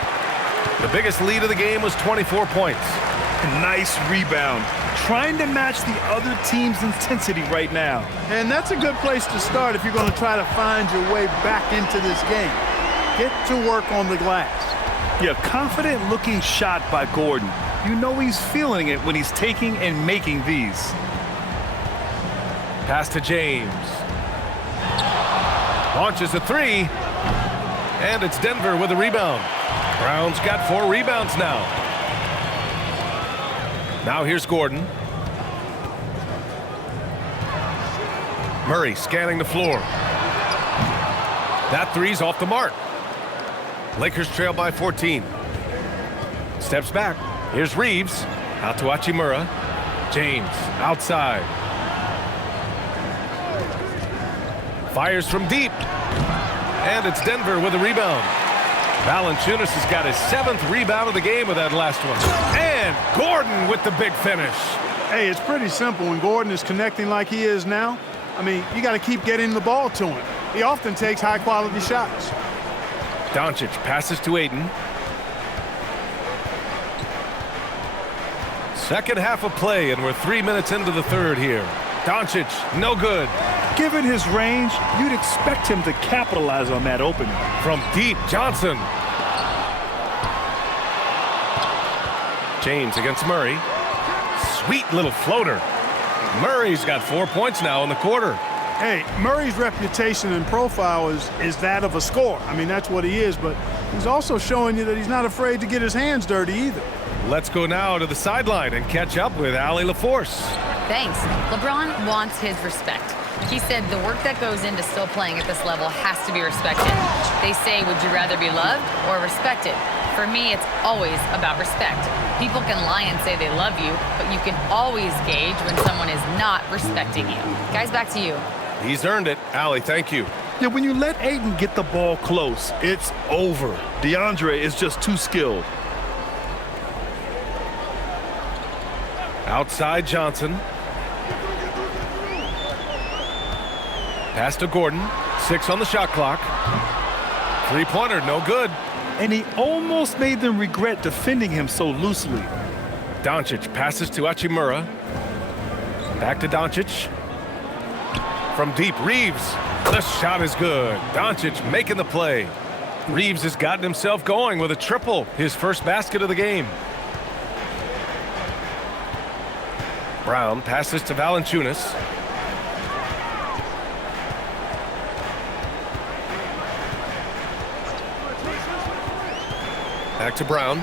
The biggest lead of the game was 24 points. Nice rebound. Trying to match the other team's intensity right now. And that's a good place to start if you're going to try to find your way back into this game. Get to work on the glass. Yeah, confident looking shot by Gordon. You know he's feeling it when he's taking and making these. Pass to James. Launches a 3. And it's Denver with a rebound. Brown's got 4 rebounds now. Now here's Gordon. Murray scanning the floor. That 3's off the mark. Lakers trail by 14. Steps back. Here's Reeves. Out to Hachimura. James outside. Fires from deep. And it's Denver with a rebound. Valanciunas has got his 7th rebound of the game with that last one. And Gordon with the big finish. Hey, it's pretty simple. When Gordon is connecting like he is now, I mean, you got to keep getting the ball to him. He often takes high-quality shots. Doncic passes to Ayton. Second half of play, and we're 3 minutes into the third here. Doncic, no good. Given his range, you'd expect him to capitalize on that opening. From deep, Johnson. James against Murray. Sweet little floater. Murray's got 4 points now in the quarter. Hey, Murray's reputation and profile is that of a scorer. I mean, that's what he is, but he's also showing you that he's not afraid to get his hands dirty either. Let's go now to the sideline and catch up with Allie LaForce. Thanks. LeBron wants his respect. He said the work that goes into still playing at this level has to be respected. They say, would you rather be loved or respected? For me, it's always about respect. People can lie and say they love you, but you can always gauge when someone is not respecting you. Guys, back to you. He's earned it. Allie, thank you. Yeah, when you let Ayton get the ball close, it's over. DeAndre is just too skilled. Outside Johnson. Pass to Gordon. 6 on the shot clock. Three-pointer, no good. And he almost made them regret defending him so loosely. Doncic passes to Hachimura. Back to Doncic. From deep, Reeves. The shot is good. Doncic making the play. Reeves has gotten himself going with a triple, his first basket of the game. Brown passes to Valanciunas. Back to Brown.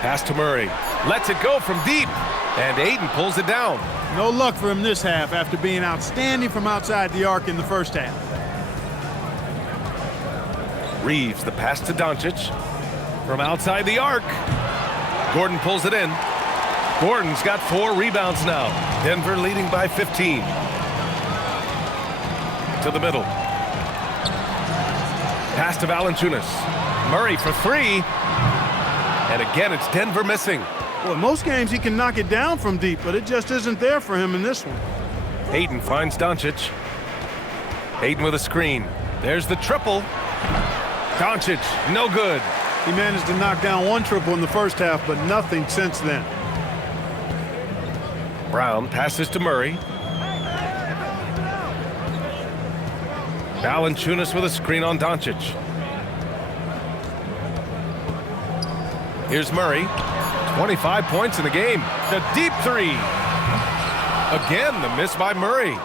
Pass to Murray. Lets it go from deep. And Ayton pulls it down. No luck for him this half after being outstanding from outside the arc in the first half. Reeves, the pass to Doncic. From outside the arc. Gordon pulls it in. Gordon's got 4 rebounds now. Denver leading by 15. To the middle. Pass to Valanciunas. Murray for 3. And again, it's Denver missing. Well, in most games he can knock it down from deep, but it just isn't there for him in this one. Ayton finds Doncic. Ayton with a screen. There's the triple. Doncic, no good. He managed to knock down 1 triple in the first half, but nothing since then. Brown passes to Murray. Valanciunas with a screen on Doncic. Here's Murray. 25 points in the game. The deep 3. Again, the miss by Murray.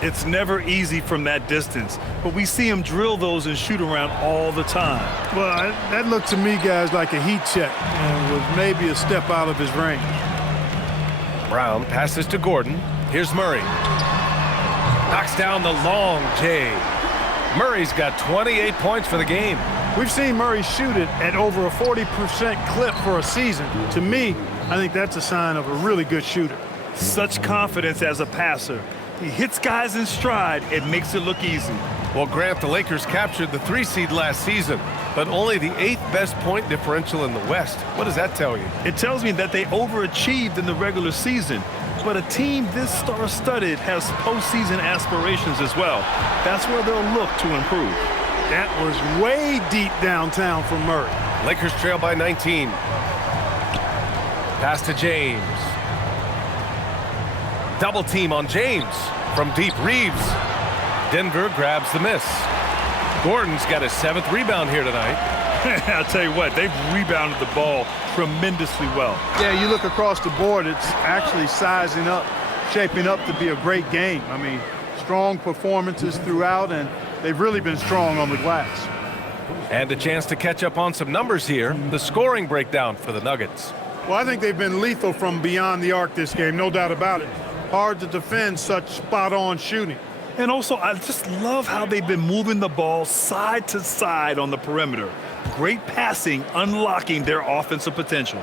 It's never easy from that distance, but we see him drill those and shoot around all the time. Well, that looked to me, guys, like a heat check and was maybe a step out of his range. Brown passes to Gordon. Here's Murray. Knocks down the long J. Murray's got 28 points for the game. We've seen Murray shoot it at over a 40% clip for a season. To me, I think that's a sign of a really good shooter. Such confidence as a passer. He hits guys in stride and makes it look easy. Well, Grant, the Lakers captured the 3 seed last season, but only the 8th best point differential in the West. What does that tell you? It tells me that they overachieved in the regular season, but a team this star-studded has postseason aspirations as well. That's where they'll look to improve. That was way deep downtown from Murray. Lakers trail by 19. Pass to James. Double team on James. From deep, Reeves. Denver grabs the miss. Gordon's got his 7th rebound here tonight. I'll tell you what, they've rebounded the ball tremendously well. Yeah, you look across the board, it's actually sizing up, shaping up to be a great game. I mean, strong performances throughout, and they've really been strong on the glass. And a chance to catch up on some numbers here. The scoring breakdown for the Nuggets. Well, I think they've been lethal from beyond the arc this game, no doubt about it. Hard to defend such spot-on shooting. And also, I just love how they've been moving the ball side to side on the perimeter. Great passing, unlocking their offensive potential.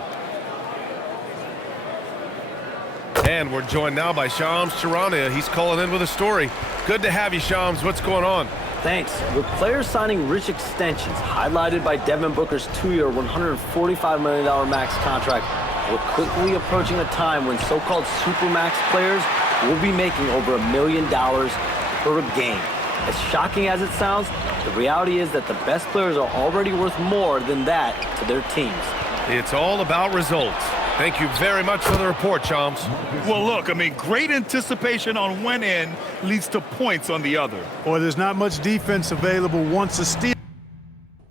And we're joined now by Shams Charania. He's calling in with a story. Good to have you, Shams. What's going on? Thanks. With players signing rich extensions, highlighted by Devin Booker's 2-year, $145 million max contract, we're quickly approaching a time when so-called supermax players will be making over $1 million per game. As shocking as it sounds, the reality is that the best players are already worth more than that to their teams. It's all about results. Thank you very much for the report, Chomps. Well, look, I mean, great anticipation on one end leads to points on the other. Or there's not much defense available once a steal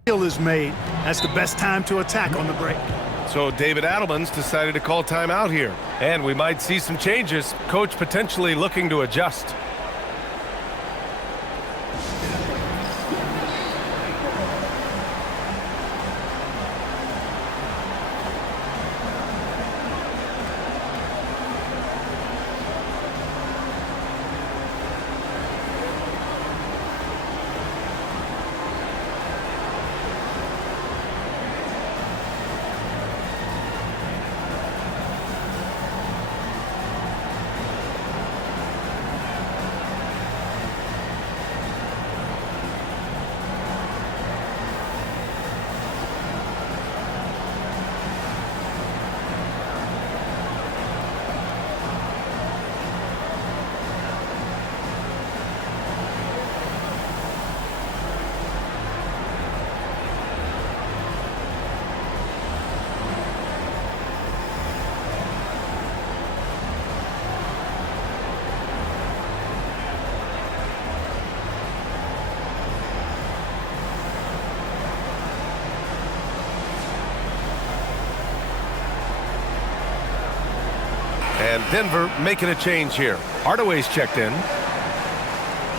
is made. That's the best time to attack on the break. So David Adelman's decided to call timeout here. And we might see some changes. Coach potentially looking to adjust. And Denver making a change here. Hardaway's checked in.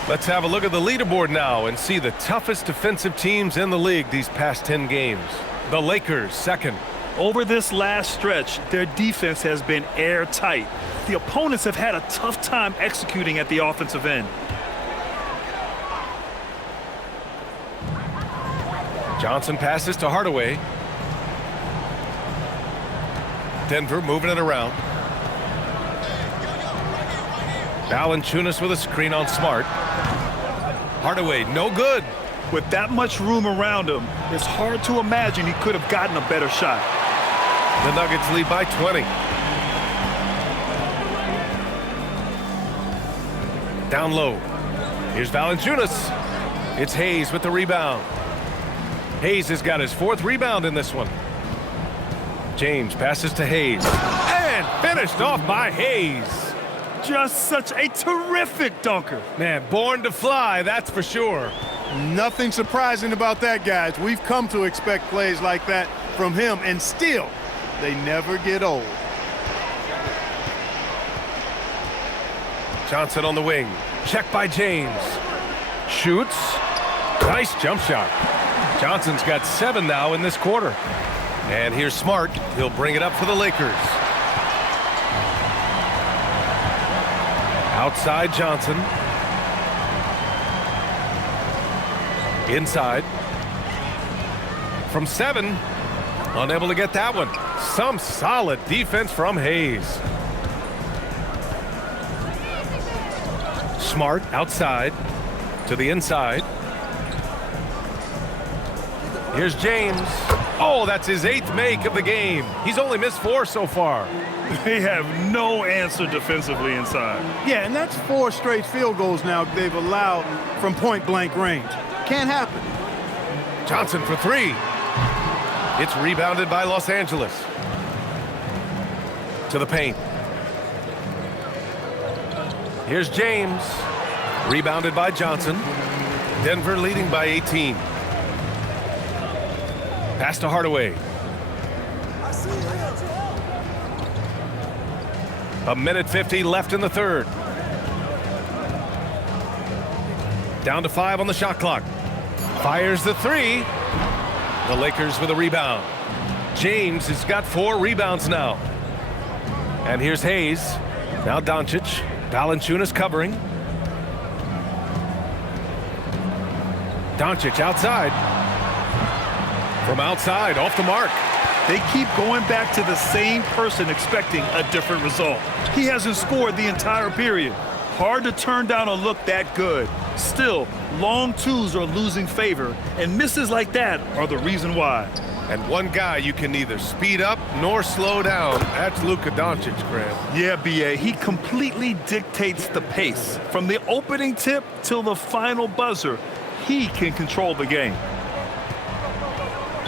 Let's have a look at the leaderboard now and see the toughest defensive teams in the league these past 10 games. The Lakers second. Over this last stretch, their defense has been airtight. The opponents have had a tough time executing at the offensive end. Johnson passes to Hardaway. Denver moving it around. Valanciunas with a screen on Smart. Hardaway, no good. With that much room around him, it's hard to imagine he could have gotten a better shot. The Nuggets lead by 20. Down low. Here's Valanciunas. It's Hayes with the rebound. Hayes has got his 4th rebound in this one. James passes to Hayes. And finished off by Hayes. Just such a terrific dunker. Man, born to fly, that's for sure. Nothing surprising about that, guys. We've come to expect plays like that from him, and still, they never get old. Johnson on the wing. Check by James. Shoots. Nice jump shot. Johnson's got 7 now in this quarter. And here's Smart. He'll bring it up for the Lakers. Outside Johnson. Inside. From 7. Unable to get that one. Some solid defense from Hayes. Smart outside to the inside. Here's James. Oh, that's his 8th make of the game. He's only missed 4 so far. They have no answer defensively inside. Yeah, and that's 4 straight field goals now they've allowed from point-blank range. Can't happen. Johnson for 3. It's rebounded by Los Angeles. To the paint. Here's James. Rebounded by Johnson. Denver leading by 18. Pass to Hardaway. A minute 50 left in the third. Down to 5 on the shot clock. Fires the 3. The Lakers with a rebound. James has got 4 rebounds now. And here's Hayes. Now Doncic. Valanciunas covering. Doncic outside. From outside, off the mark. They keep going back to the same person expecting a different result. He hasn't scored the entire period. Hard to turn down a look that good. Still, long twos are losing favor, and misses like that are the reason why. And one guy you can neither speed up nor slow down. That's Luka Doncic, Graham. Yeah, B.A., he completely dictates the pace. From the opening tip till the final buzzer, he can control the game.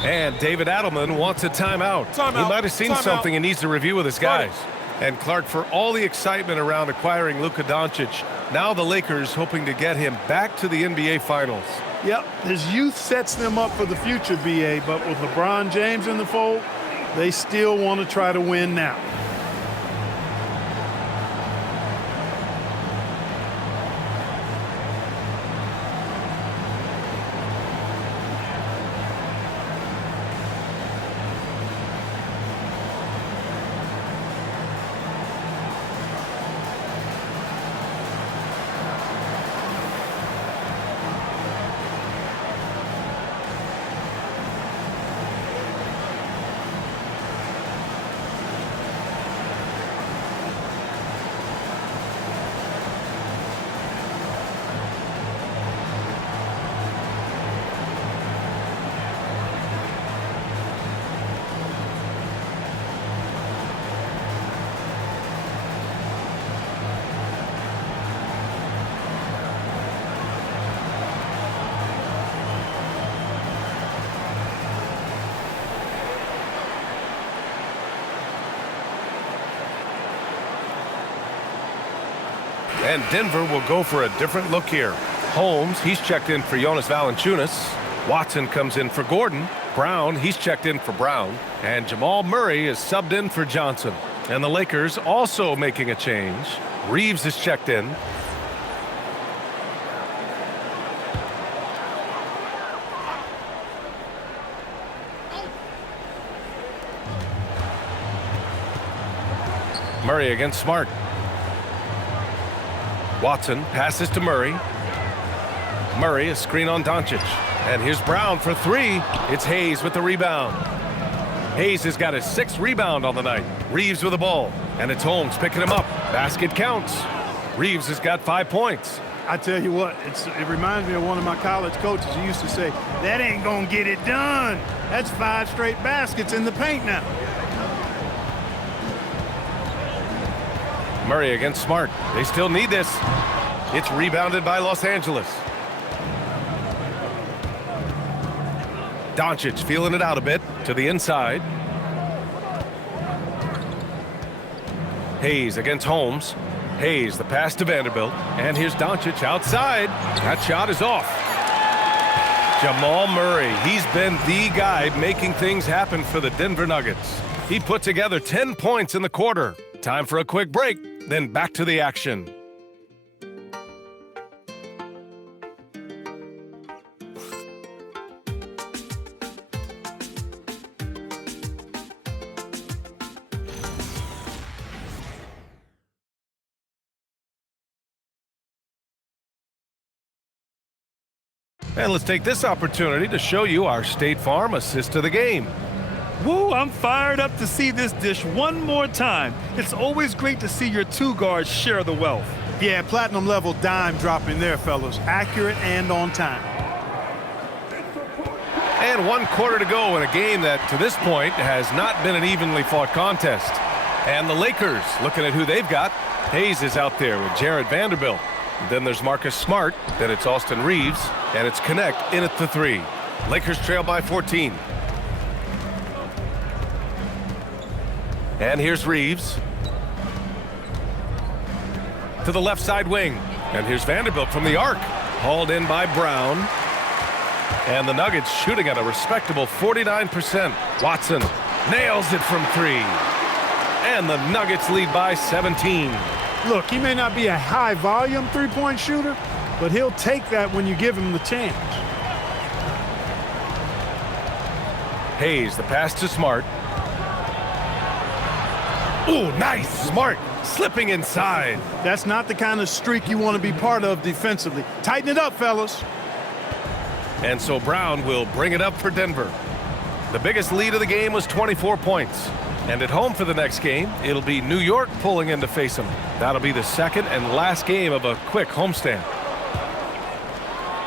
And David Adelman wants a timeout. He might have seen something and needs to review with his guys. And Clark, for all the excitement around acquiring Luka Doncic, now the Lakers hoping to get him back to the NBA Finals. Yep, his youth sets them up for the future, B.A., but with LeBron James in the fold, they still want to try to win now. And Denver will go for a different look here. Holmes, he's checked in for Jonas Valanciunas. Watson comes in for Gordon. Brown, he's checked in for Brown. And Jamal Murray is subbed in for Johnson. And the Lakers also making a change. Reeves is checked in. Murray against Smart. Watson passes to Murray. Murray, a screen on Doncic. And here's Brown for three. It's Hayes with the rebound. Hayes has got his 6th rebound on the night. Reeves with the ball. And it's Holmes picking him up. Basket counts. Reeves has got 5 points. I tell you what, it reminds me of one of my college coaches who used to say, that ain't gonna get it done. That's 5 straight baskets in the paint now. Murray against Smart. They still need this. It's rebounded by Los Angeles. Doncic feeling it out a bit to the inside. Hayes against Holmes. Hayes, the pass to Vanderbilt. And here's Doncic outside. That shot is off. Jamal Murray, he's been the guy making things happen for the Denver Nuggets. He put together 10 points in the quarter. Time for a quick break, then back to the action. And let's take this opportunity to show you our State Farm assist to the game. Woo, I'm fired up to see this dish one more time. It's always great to see your 2 guards share the wealth. Yeah, platinum level dime dropping there, fellas. Accurate and on time. And 1 quarter to go in a game that, to this point, has not been an evenly fought contest. And the Lakers, looking at who they've got. Hayes is out there with Jared Vanderbilt. Then there's Marcus Smart. Then it's Austin Reeves. And it's Connect in at the 3. Lakers trail by 14. And here's Reeves. To the left side wing. And here's Vanderbilt from the arc. Hauled in by Brown. And the Nuggets shooting at a respectable 49%. Watson nails it from 3. And the Nuggets lead by 17. Look, he may not be a high-volume three-point shooter, but he'll take that when you give him the chance. Hayes, the pass to Smart. Ooh, nice. Smart slipping inside. That's not the kind of streak you want to be part of defensively. Tighten it up, fellas. And so Brown will bring it up for Denver. The biggest lead of the game was 24 points. And at home for the next game, it'll be New York pulling in to face them. That'll be the second and last game of a quick homestand.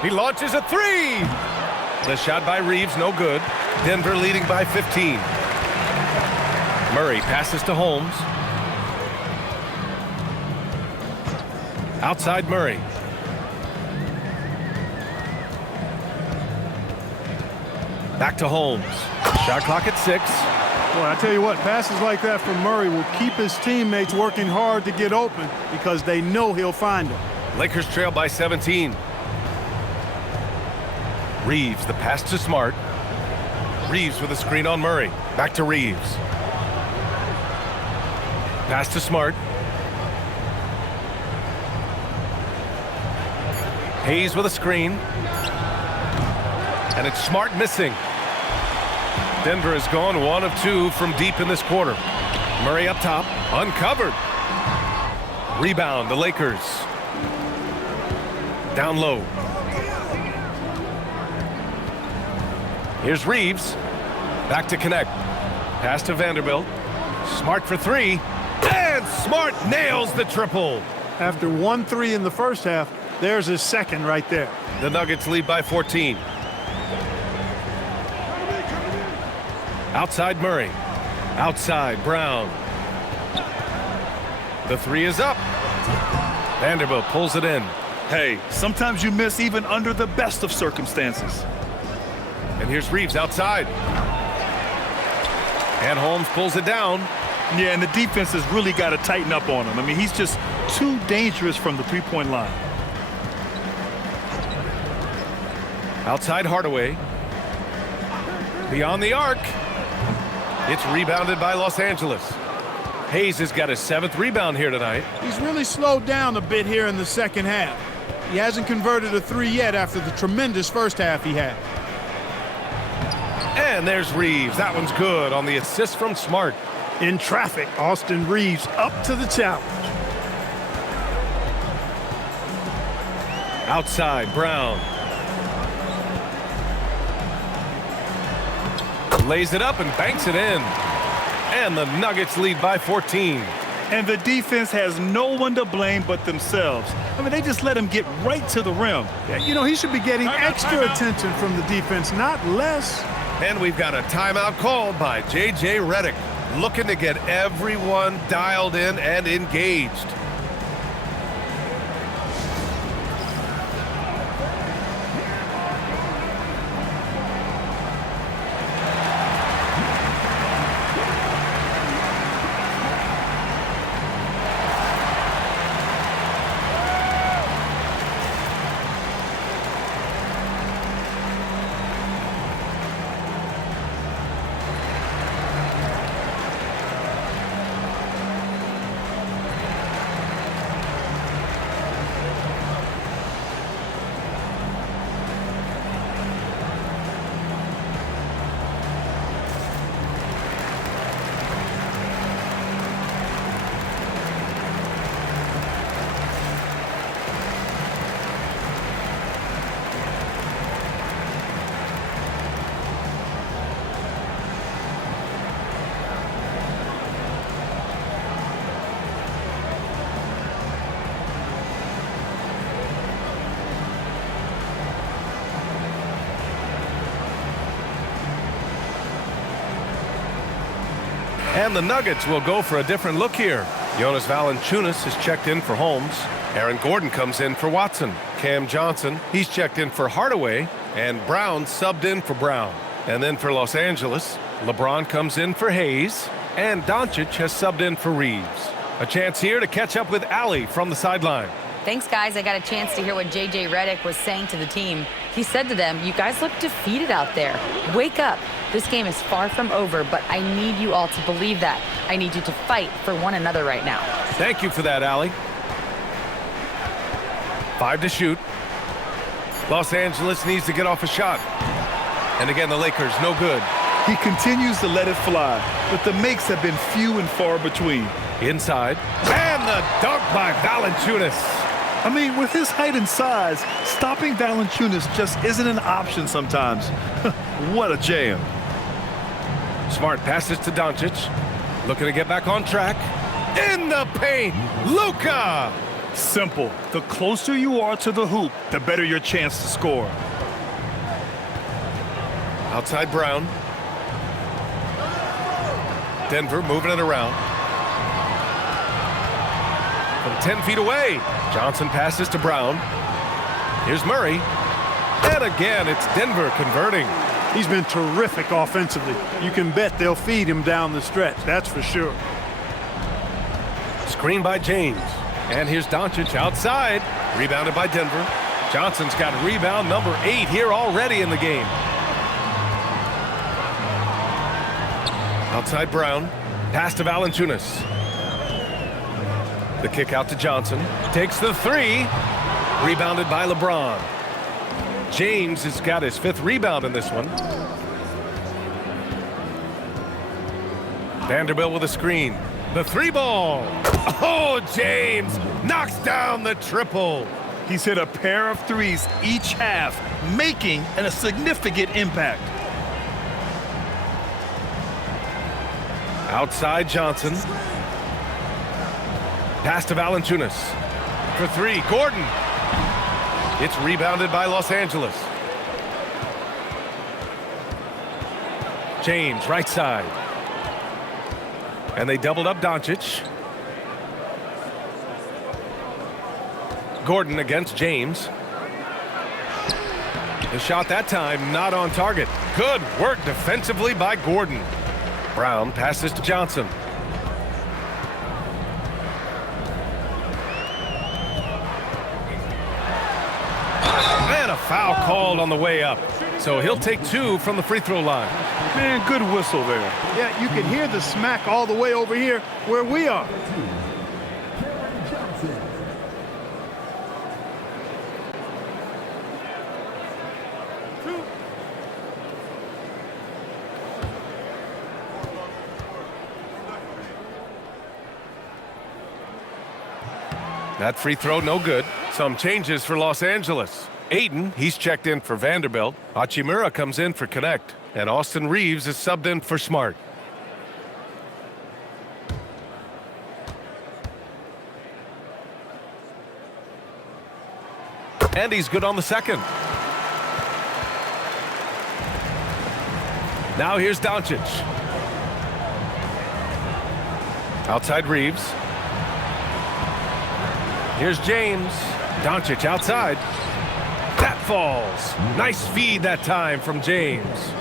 He launches a 3. The shot by Reeves, no good. Denver leading by 15. Murray passes to Holmes. Outside Murray. Back to Holmes. Shot clock at 6. Boy, I tell you what, passes like that from Murray will keep his teammates working hard to get open because they know he'll find them. Lakers trail by 17. Reeves, the pass to Smart. Reeves with a screen on Murray. Back to Reeves. Pass to Smart. Hayes with a screen. And it's Smart missing. Denver has gone 1 of 2 from deep in this quarter. Murray up top, uncovered. Rebound, the Lakers. Down low. Here's Reeves. Back to connect. Pass to Vanderbilt. Smart for 3. And Smart nails the triple. After 1 3 in the first half, there's his second right there. The Nuggets lead by 14. Outside Murray. Outside Brown. The 3 is up. Vanderbilt pulls it in. Hey, sometimes you miss even under the best of circumstances. And here's Reeves outside. And Holmes pulls it down. Yeah, and the defense has really got to tighten up on him. I mean, he's just too dangerous from the three-point line. Outside Hardaway. Beyond the arc. It's rebounded by Los Angeles. Hayes has got his 7th rebound here tonight. He's really slowed down a bit here in the second half. He hasn't converted a 3 yet after the tremendous first half he had. And there's Reeves. That one's good on the assist from Smart. In traffic, Austin Reeves up to the challenge. Outside, Brown. Lays it up and banks it in. And the Nuggets lead by 14. And the defense has no one to blame but themselves. I mean, they just let him get right to the rim. Yeah, you know, he should be getting extra attention from the defense, not less. And we've got a timeout called by J.J. Redick, looking to get everyone dialed in and engaged. And the Nuggets will go for a different look here. Jonas Valanciunas is checked in for Holmes. Aaron Gordon comes in for Watson. Cam Johnson, he's checked in for Hardaway. And Brown subbed in for Brown. And then for Los Angeles, LeBron comes in for Hayes. And Doncic has subbed in for Reeves. A chance here to catch up with Allie from the sideline. Thanks, guys. I got a chance to hear what J.J. Redick was saying to the team. He said to them, you guys look defeated out there. Wake up. This game is far from over, but I need you all to believe that. I need you to fight for one another right now. Thank you for that, Allie. 5 to shoot. Los Angeles needs to get off a shot. And again, the Lakers, no good. He continues to let it fly, but the makes have been few and far between. Inside. And the dunk by Valanciunas. I mean, with his height and size, stopping Valanciunas just isn't an option sometimes. What a jam. Smart passes to Doncic. Looking to get back on track. In the paint, Luka. Simple. The closer you are to the hoop, the better your chance to score. Outside Brown. Denver moving it around. From 10 feet away, Johnson passes to Brown. Here's Murray. And again, it's Denver converting. He's been terrific offensively. You can bet they'll feed him down the stretch, that's for sure. Screen by James. And here's Doncic outside. Rebounded by Denver. Johnson's got rebound number 8 here already in the game. Outside Brown. Pass to Valanciunas. The kick out to Johnson. Takes the 3. Rebounded by LeBron. James has got his 5th rebound in this one. Vanderbilt with a screen. The 3 ball. Oh, James knocks down the triple. He's hit a pair of threes each half, making a significant impact. Outside Johnson. Pass to Valanciunas. For 3, Gordon. It's rebounded by Los Angeles. James, right side. And they doubled up Doncic. Gordon against James. The shot that time not on target. Good work defensively by Gordon. Brown passes to Johnson. And a foul called on the way up. So he'll take 2 from the free throw line. Man, good whistle there. Yeah, you can hear the smack all the way over here where we are. That free throw no good. Some changes for Los Angeles. Aiden, he's checked in for Vanderbilt. Hachimura comes in for Connect. And Austin Reeves is subbed in for Smart. And he's good on the second. Now here's Doncic. Outside Reeves. Here's James. Doncic outside. That falls. Nice feed that time from James.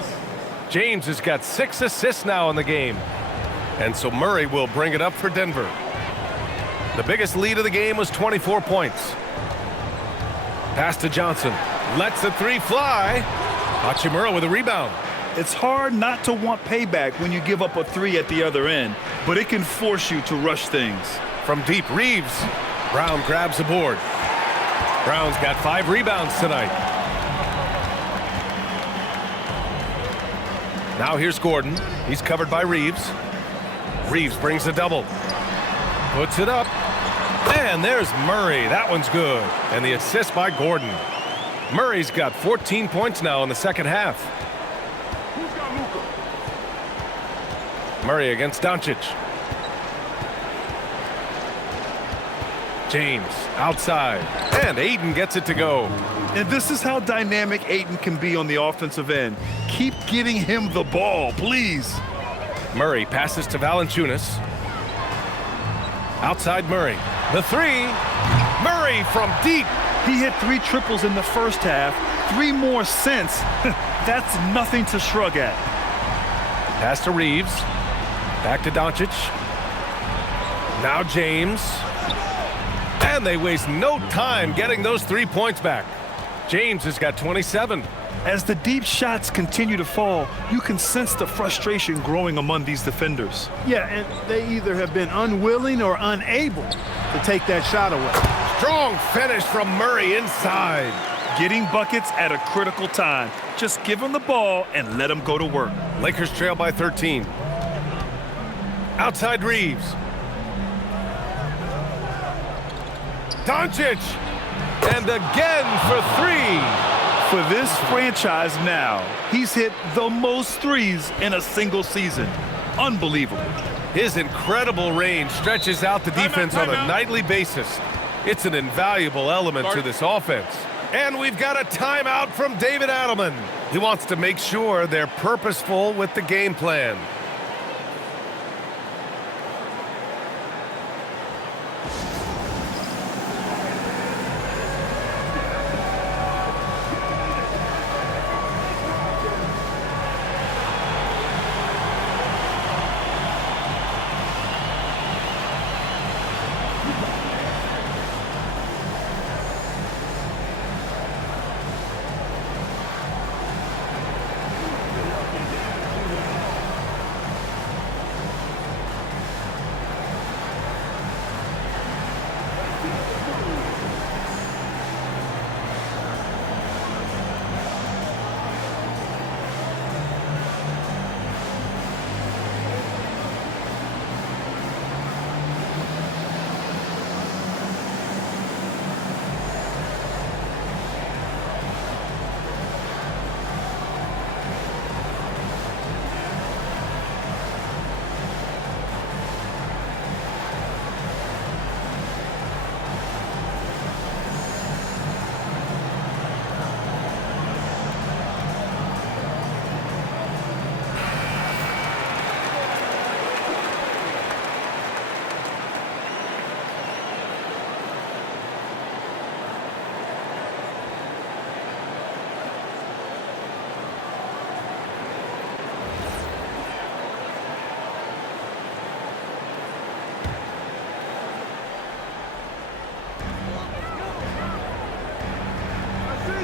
James has got 6 assists now in the game. And so Murray will bring it up for Denver. The biggest lead of the game was 24 points. Pass to Johnson. Lets the 3 fly. Hachimura with a rebound. It's hard not to want payback when you give up a 3 at the other end, but it can force you to rush things. From deep, Reeves. Brown grabs the board. Brown's got 5 rebounds tonight. Now here's Gordon. He's covered by Reeves. Reeves brings the double. Puts it up. And there's Murray. That one's good. And the assist by Gordon. Murray's got 14 points now in the second half. Murray against Doncic. James outside. And Aiden gets it to go. And this is how dynamic Aiden can be on the offensive end. Keep getting him the ball, please. Murray passes to Valanciunas. Outside Murray. The 3. Murray from deep. He hit 3 triples in the first half. 3 more since. That's nothing to shrug at. Pass to Reeves. Back to Doncic. Now James. And they waste no time getting those 3 points back. James has got 27. As the deep shots continue to fall, you can sense the frustration growing among these defenders. Yeah, and they either have been unwilling or unable to take that shot away. Strong finish from Murray inside. Getting buckets at a critical time. Just give him the ball and let him go to work. Lakers trail by 13. Outside Reeves. Doncic. And again for 3. For this franchise now, he's hit the most threes in a single season. Unbelievable. His incredible range stretches out the defense on a nightly basis. It's an invaluable element to this offense. And we've got a timeout from David Adelman. He wants to make sure they're purposeful with the game plan.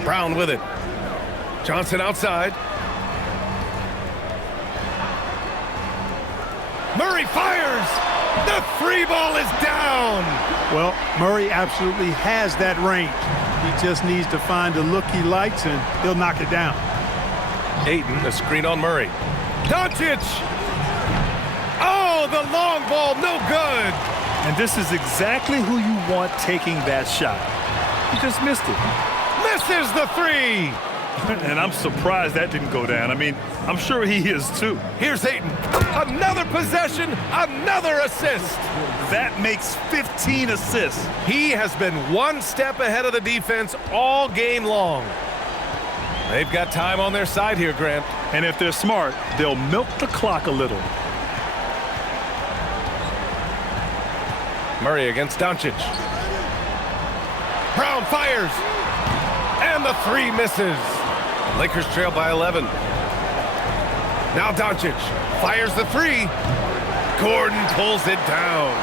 Brown with it. Johnson outside. Murray fires! The free ball is down! Well, Murray absolutely has that range. He just needs to find the look he likes, and he'll knock it down. Ayton, a screen on Murray. Doncic! Oh, the long ball, no good! And this is exactly who you want taking that shot. He just missed it. Misses the three! And I'm surprised that didn't go down. I mean, I'm sure he is too. Here's Ayton. Another possession, another assist. That makes 15 assists. He has been one step ahead of the defense all game long. They've got time on their side here, Grant. And if they're smart, they'll milk the clock a little. Murray against Doncic. Brown fires. And the three misses. Lakers trail by 11. Now Doncic fires the three. Gordon pulls it down.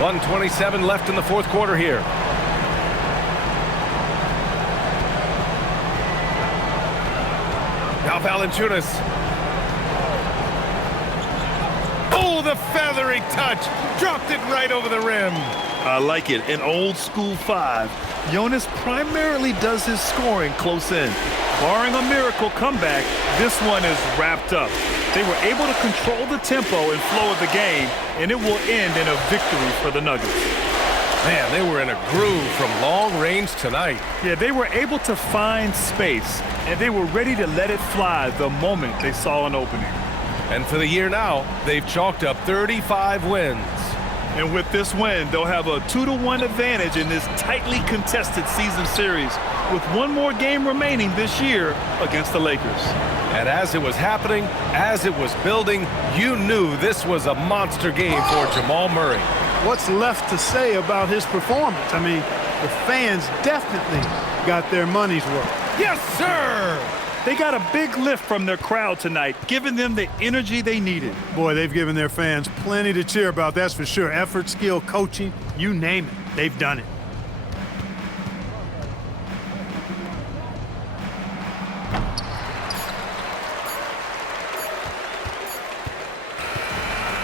1:27 left in the fourth quarter here. Now Valanciunas. Oh, the feathery touch. Dropped it right over the rim. I like it. An old school five. Jonas primarily does his scoring close in. Barring a miracle comeback, this one is wrapped up. They were able to control the tempo and flow of the game, and it will end in a victory for the Nuggets. Man, they were in a groove from long range tonight. Yeah, they were able to find space, and they were ready to let it fly the moment they saw an opening. And for the year now, they've chalked up 35 wins. And with this win, they'll have a 2-1 advantage in this tightly contested season series with one more game remaining this year against the Lakers. And as it was happening, as it was building, you knew this was a monster game for Jamal Murray. What's left to say about his performance? I mean, the fans definitely got their money's worth. Yes, sir! They got a big lift from their crowd tonight, giving them the energy they needed. Boy, they've given their fans plenty to cheer about, that's for sure. Effort, skill, coaching, you name it, they've done it.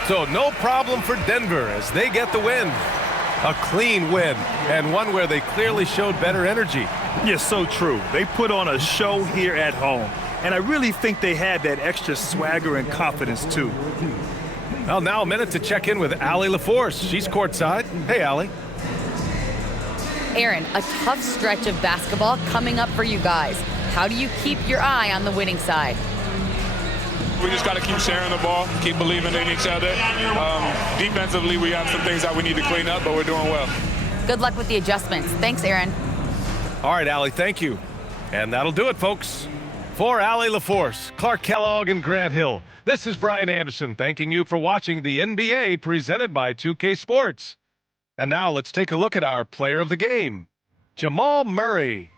So no problem for Denver as they get the win. A clean win, and one where they clearly showed better energy. Yes, so true. They put on a show here at home, and I really think they had that extra swagger and confidence, too. Well, now a minute to check in with Allie LaForce. She's courtside. Hey, Allie. Aaron, a tough stretch of basketball coming up for you guys. How do you keep your eye on the winning side? We just got to keep sharing the ball, keep believing in each other. Defensively, we have some things that we need to clean up, but we're doing well. Good luck with the adjustments. Thanks, Aaron. All right, Allie, thank you. And that'll do it, folks. For Allie LaForce, Clark Kellogg, and Grant Hill, this is Brian Anderson thanking you for watching the NBA presented by 2K Sports. And now let's take a look at our player of the game, Jamal Murray.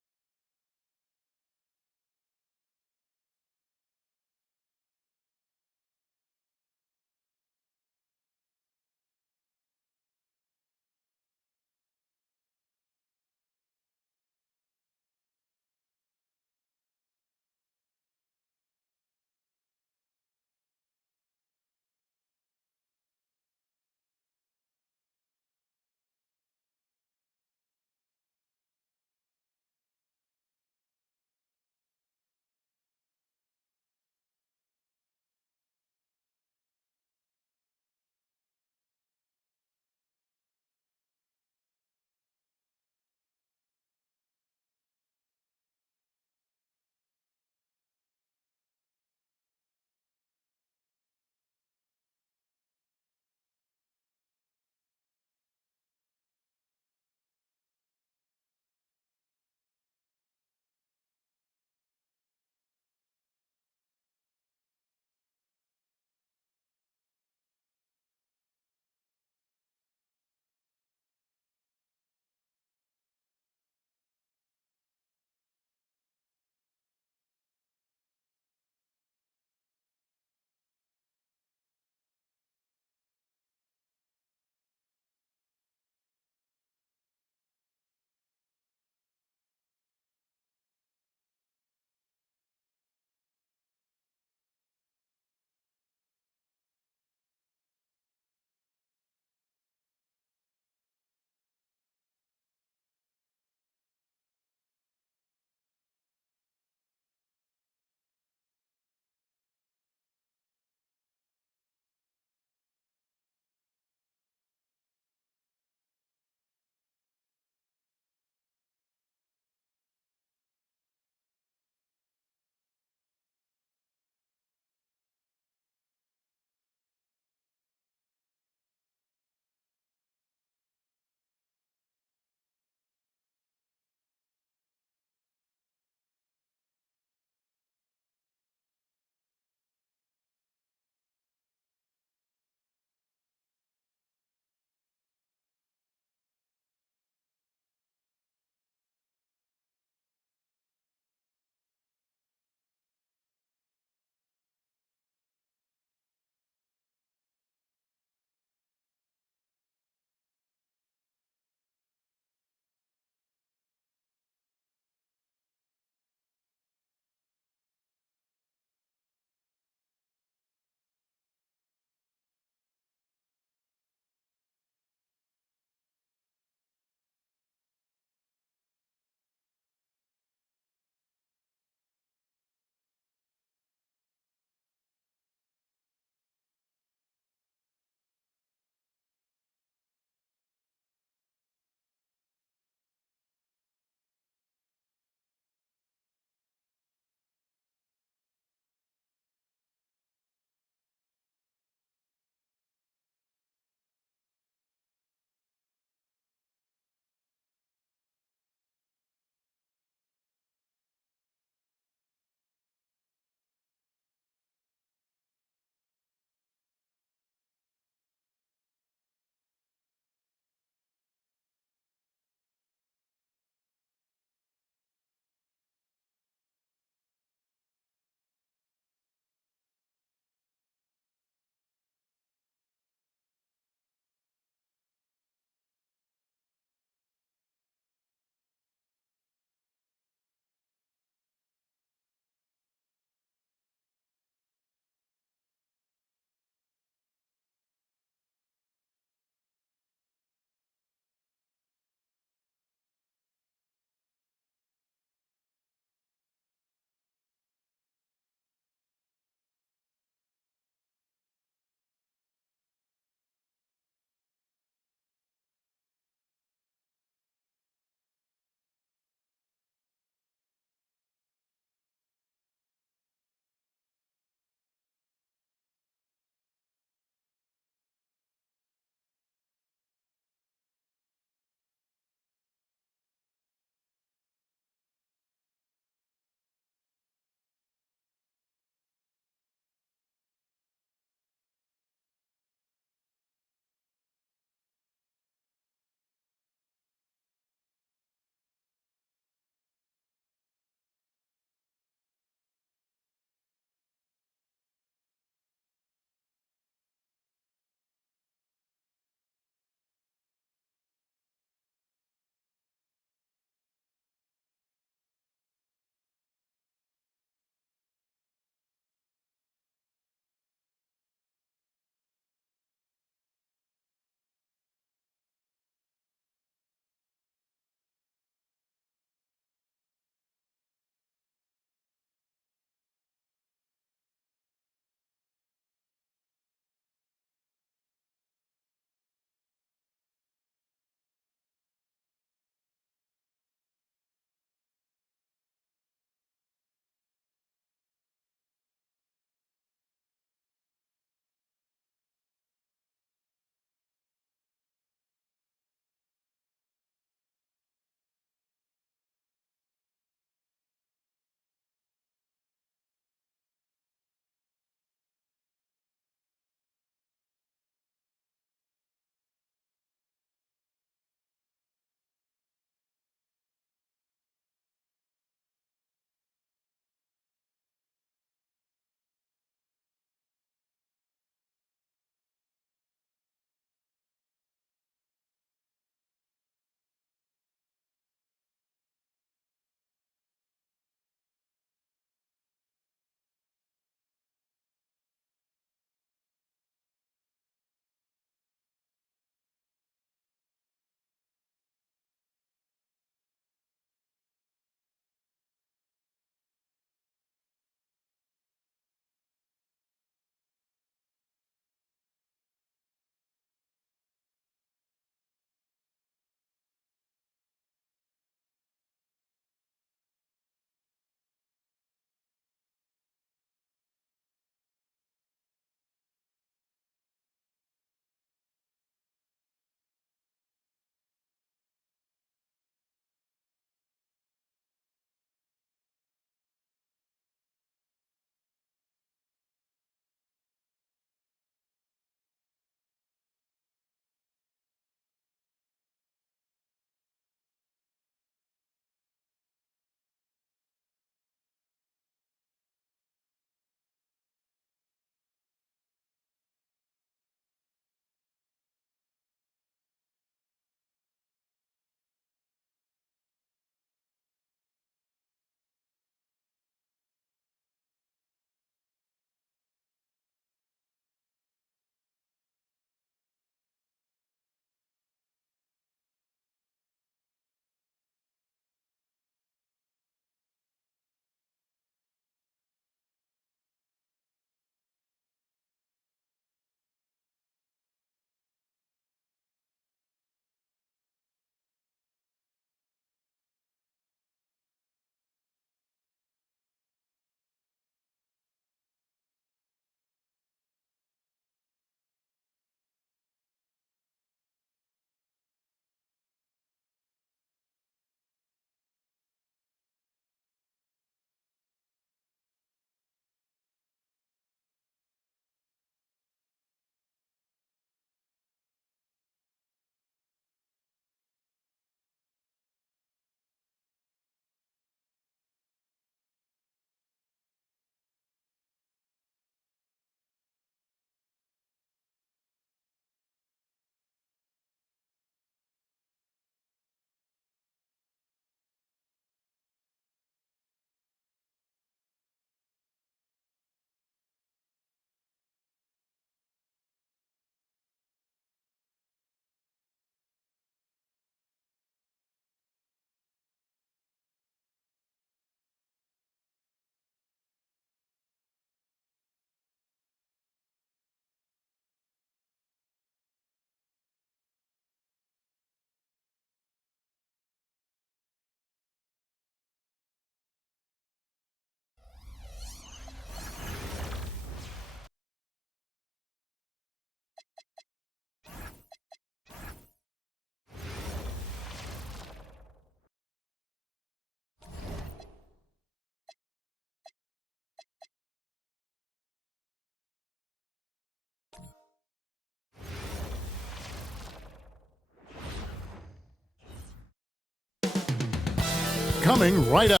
coming right up.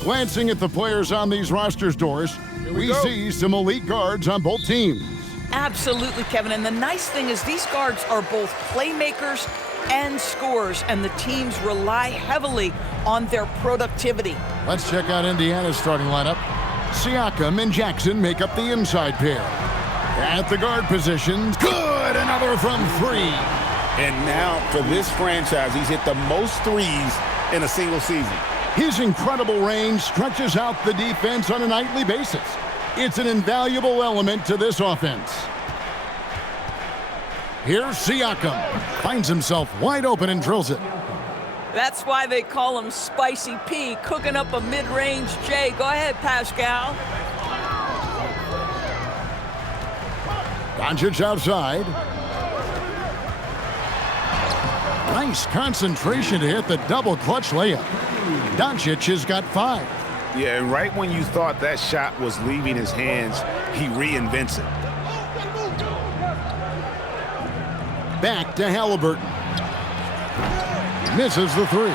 Glancing at the players on these rosters, Doris, we see some elite guards on both teams. Absolutely, Kevin. And the nice thing is these guards are both playmakers and scorers, and the teams rely heavily on their productivity. Let's check out Indiana's starting lineup. Siakam and Jackson make up the inside pair. At the guard positions, good, another from 3. And now for this franchise, he's hit the most threes in a single season. His incredible range stretches out the defense on a nightly basis. It's an invaluable element to this offense. Here's Siakam. Finds himself wide open and drills it. That's why they call him Spicy P, cooking up a mid-range J. Go ahead, Pascal. Doncic outside. Nice concentration to hit the double clutch layup. Doncic has got 5. Yeah, and right when you thought that shot was leaving his hands, he reinvents it. Back to Halliburton. Misses the 3.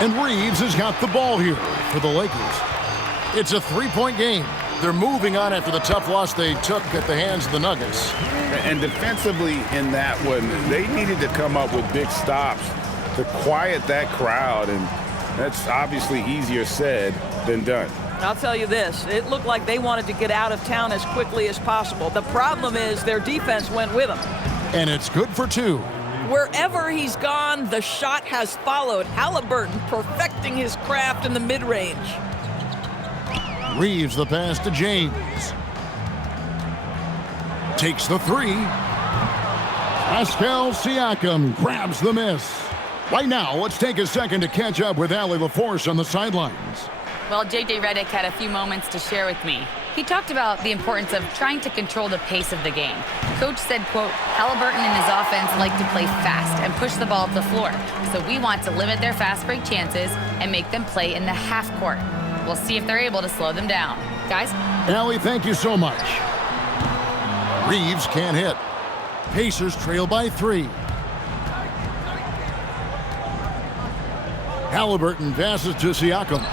And Reeves has got the ball here for the Lakers. It's a 3-point game. They're moving on after the tough loss they took at the hands of the Nuggets. And defensively in that one, they needed to come up with big stops to quiet that crowd, and that's obviously easier said than done. I'll tell you this, it looked like they wanted to get out of town as quickly as possible. The problem is their defense went with them. And it's good for 2. Wherever he's gone, the shot has followed. Halliburton perfecting his craft in the mid-range. Reeves the pass to James. Takes the 3. Pascal Siakam grabs the miss. Right now, let's take a second to catch up with Allie LaForce on the sidelines. Well, J.J. Redick had a few moments to share with me. He talked about the importance of trying to control the pace of the game. Coach said, quote, Halliburton and his offense like to play fast and push the ball to the floor. So we want to limit their fast break chances and make them play in the half court. We'll see if they're able to slow them down. Guys? Allie, thank you so much. Reeves can't hit. Pacers trail by 3. Halliburton passes to Siakam.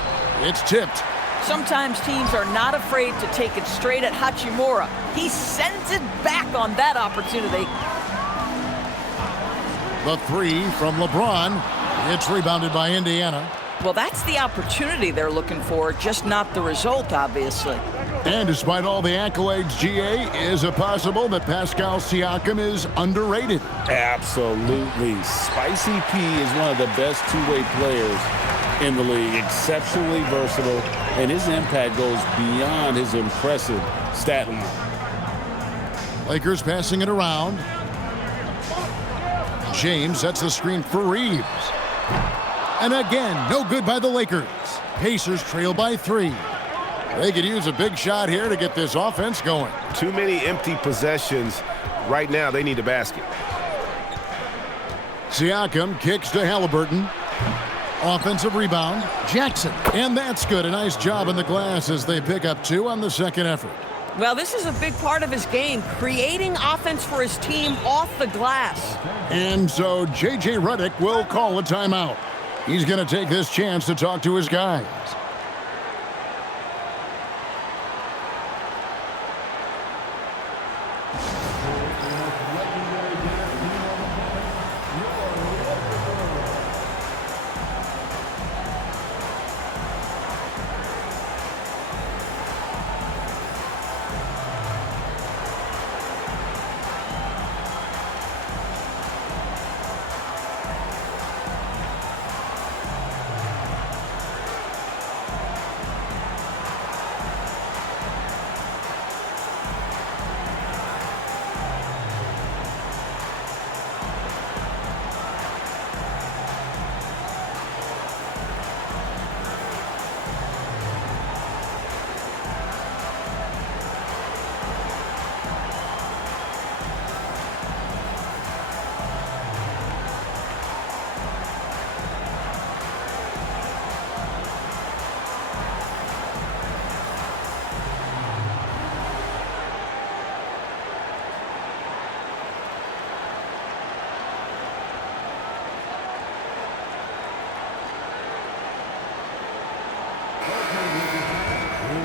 It's tipped. Sometimes teams are not afraid to take it straight at Hachimura. He sends it back on that opportunity. The 3 from LeBron. It's rebounded by Indiana. Well, that's the opportunity they're looking for, just not the result, obviously. And despite all the accolades, GA, is it possible that Pascal Siakam is underrated? Absolutely. Spicy P is one of the best two-way players in the league. Exceptionally versatile, and his impact goes beyond his impressive stat line. Lakers passing it around. James sets the screen for Reeves. And again, no good by the Lakers. Pacers trail by 3. They could use a big shot here to get this offense going. Too many empty possessions. Right now, they need a basket. Siakam kicks to Halliburton. Offensive rebound. Jackson. And that's good. A nice job in the glass as they pick up 2 on the second effort. Well, this is a big part of his game, creating offense for his team off the glass. And so J.J. Redick will call a timeout. He's going to take this chance to talk to his guys.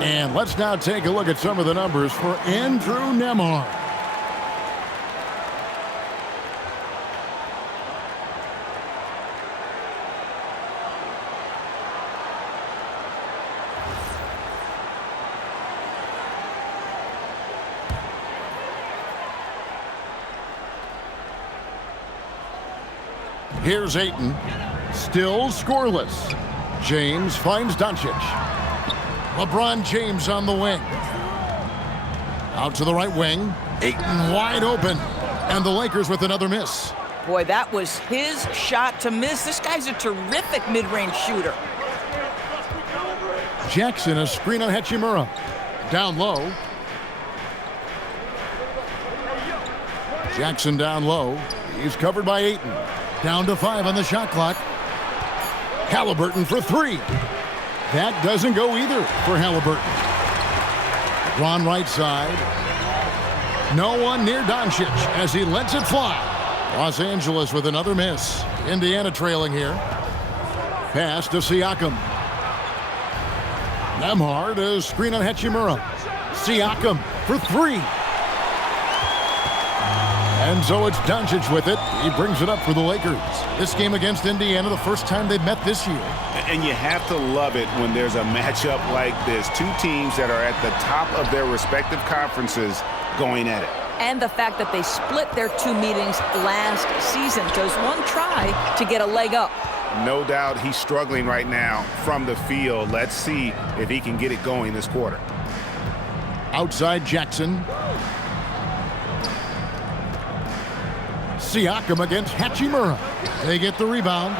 And let's now take a look at some of the numbers for Andrew Nembhard. Here's Ayton. Still scoreless. James finds Doncic. LeBron James on the wing. Out to the right wing. Ayton wide open. And the Lakers with another miss. Boy, that was his shot to miss. This guy's a terrific mid-range shooter. Jackson, a screen on Hachimura. Down low. Jackson down low. He's covered by Ayton. Down to 5 on the shot clock. Halliburton for 3. That doesn't go either for Halliburton. LeBron right side. No one near Doncic as he lets it fly. Los Angeles with another miss. Indiana trailing here. Pass to Siakam. Nembhard, a screen on Hachimura. Siakam for 3. And so it's Doncic with it. He brings it up for the Lakers. This game against Indiana, the first time they've met this year. And you have to love it when there's a matchup like this. Two teams that are at the top of their respective conferences going at it. And the fact that they split their 2 meetings last season. Does one try to get a leg up? No doubt he's struggling right now from the field. Let's see if he can get it going this quarter. Outside Jackson. Siakam against Hachimura. They get the rebound.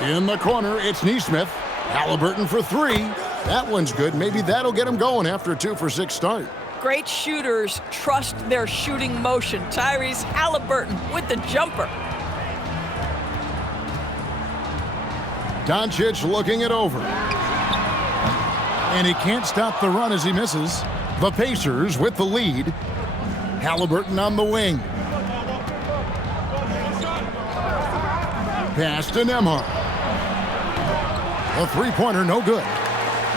In the corner, it's Nesmith. Halliburton for 3. That one's good. Maybe that'll get him going after a 2-for-6 start. Great shooters trust their shooting motion. Tyrese Halliburton with the jumper. Doncic looking it over. And he can't stop the run as he misses. The Pacers with the lead. Halliburton on the wing. Pass to Nembhard. A three-pointer, no good.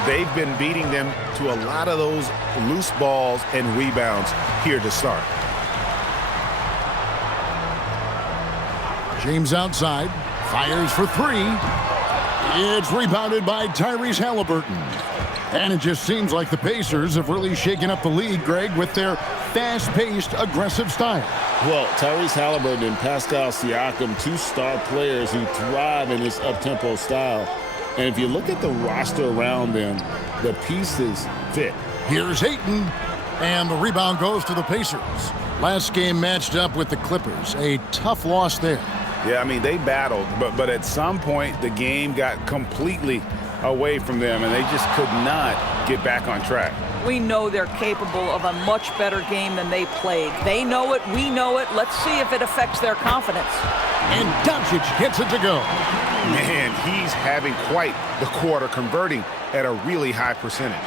They've been beating them to a lot of those loose balls and rebounds here to start. James outside. Fires for 3. It's rebounded by Tyrese Halliburton. And it just seems like the Pacers have really shaken up the league, Greg, with their fast-paced, aggressive style. Well, Tyrese Halliburton and Pascal Siakam, 2 star players who thrive in this up-tempo style. And if you look at the roster around them, the pieces fit. Here's Ayton, and the rebound goes to the Pacers. Last game matched up with the Clippers. A tough loss there. Yeah, I mean, they battled, but at some point, the game got completely away from them, and they just could not get back on track. We know they're capable of a much better game than they played. They know it, we know it. Let's see if it affects their confidence. And Doncic gets it to go. Man, he's having quite the quarter, converting at a really high percentage.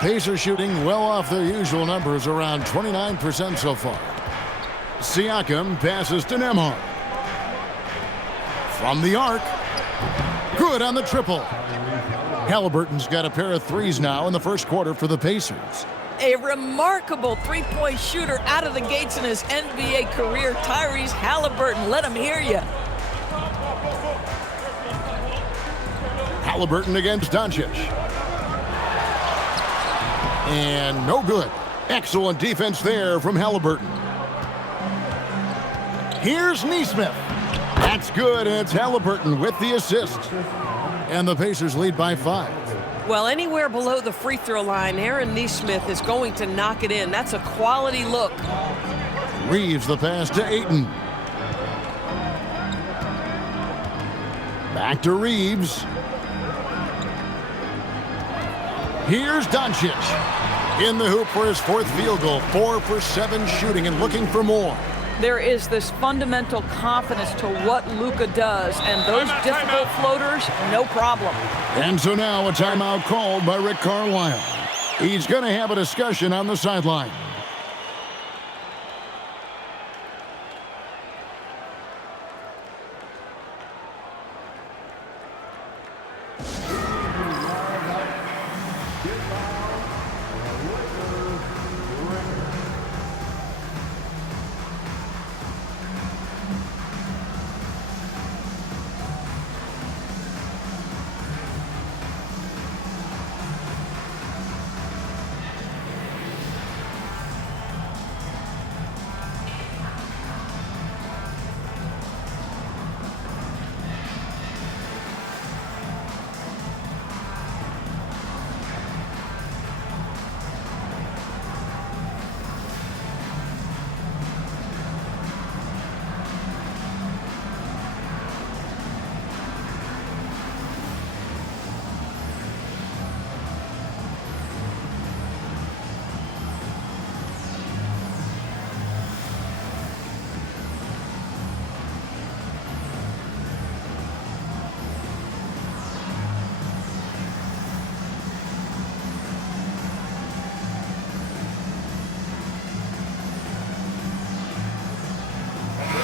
Pacers shooting well off their usual numbers, around 29% so far. Siakam passes to Nembhard. From the arc. Good on the triple. Halliburton's got a pair of 3s now in the first quarter for the Pacers. A remarkable three-point shooter out of the gates in his NBA career, Tyrese Halliburton. Let him hear you. Halliburton against Doncic. And no good. Excellent defense there from Halliburton. Here's Nesmith. That's good, and it's Halliburton with the assist. And the Pacers lead by 5. Well, anywhere below the free throw line, Aaron Nesmith is going to knock it in. That's a quality look. Reeves the pass to Ayton. Back to Reeves. Here's Doncic. In the hoop for his 4th field goal. 4 for 7 shooting and looking for more. There is this fundamental confidence to what Luka does, and those difficult floaters, no problem. And so now a timeout called by Rick Carlisle. He's going to have a discussion on the sideline.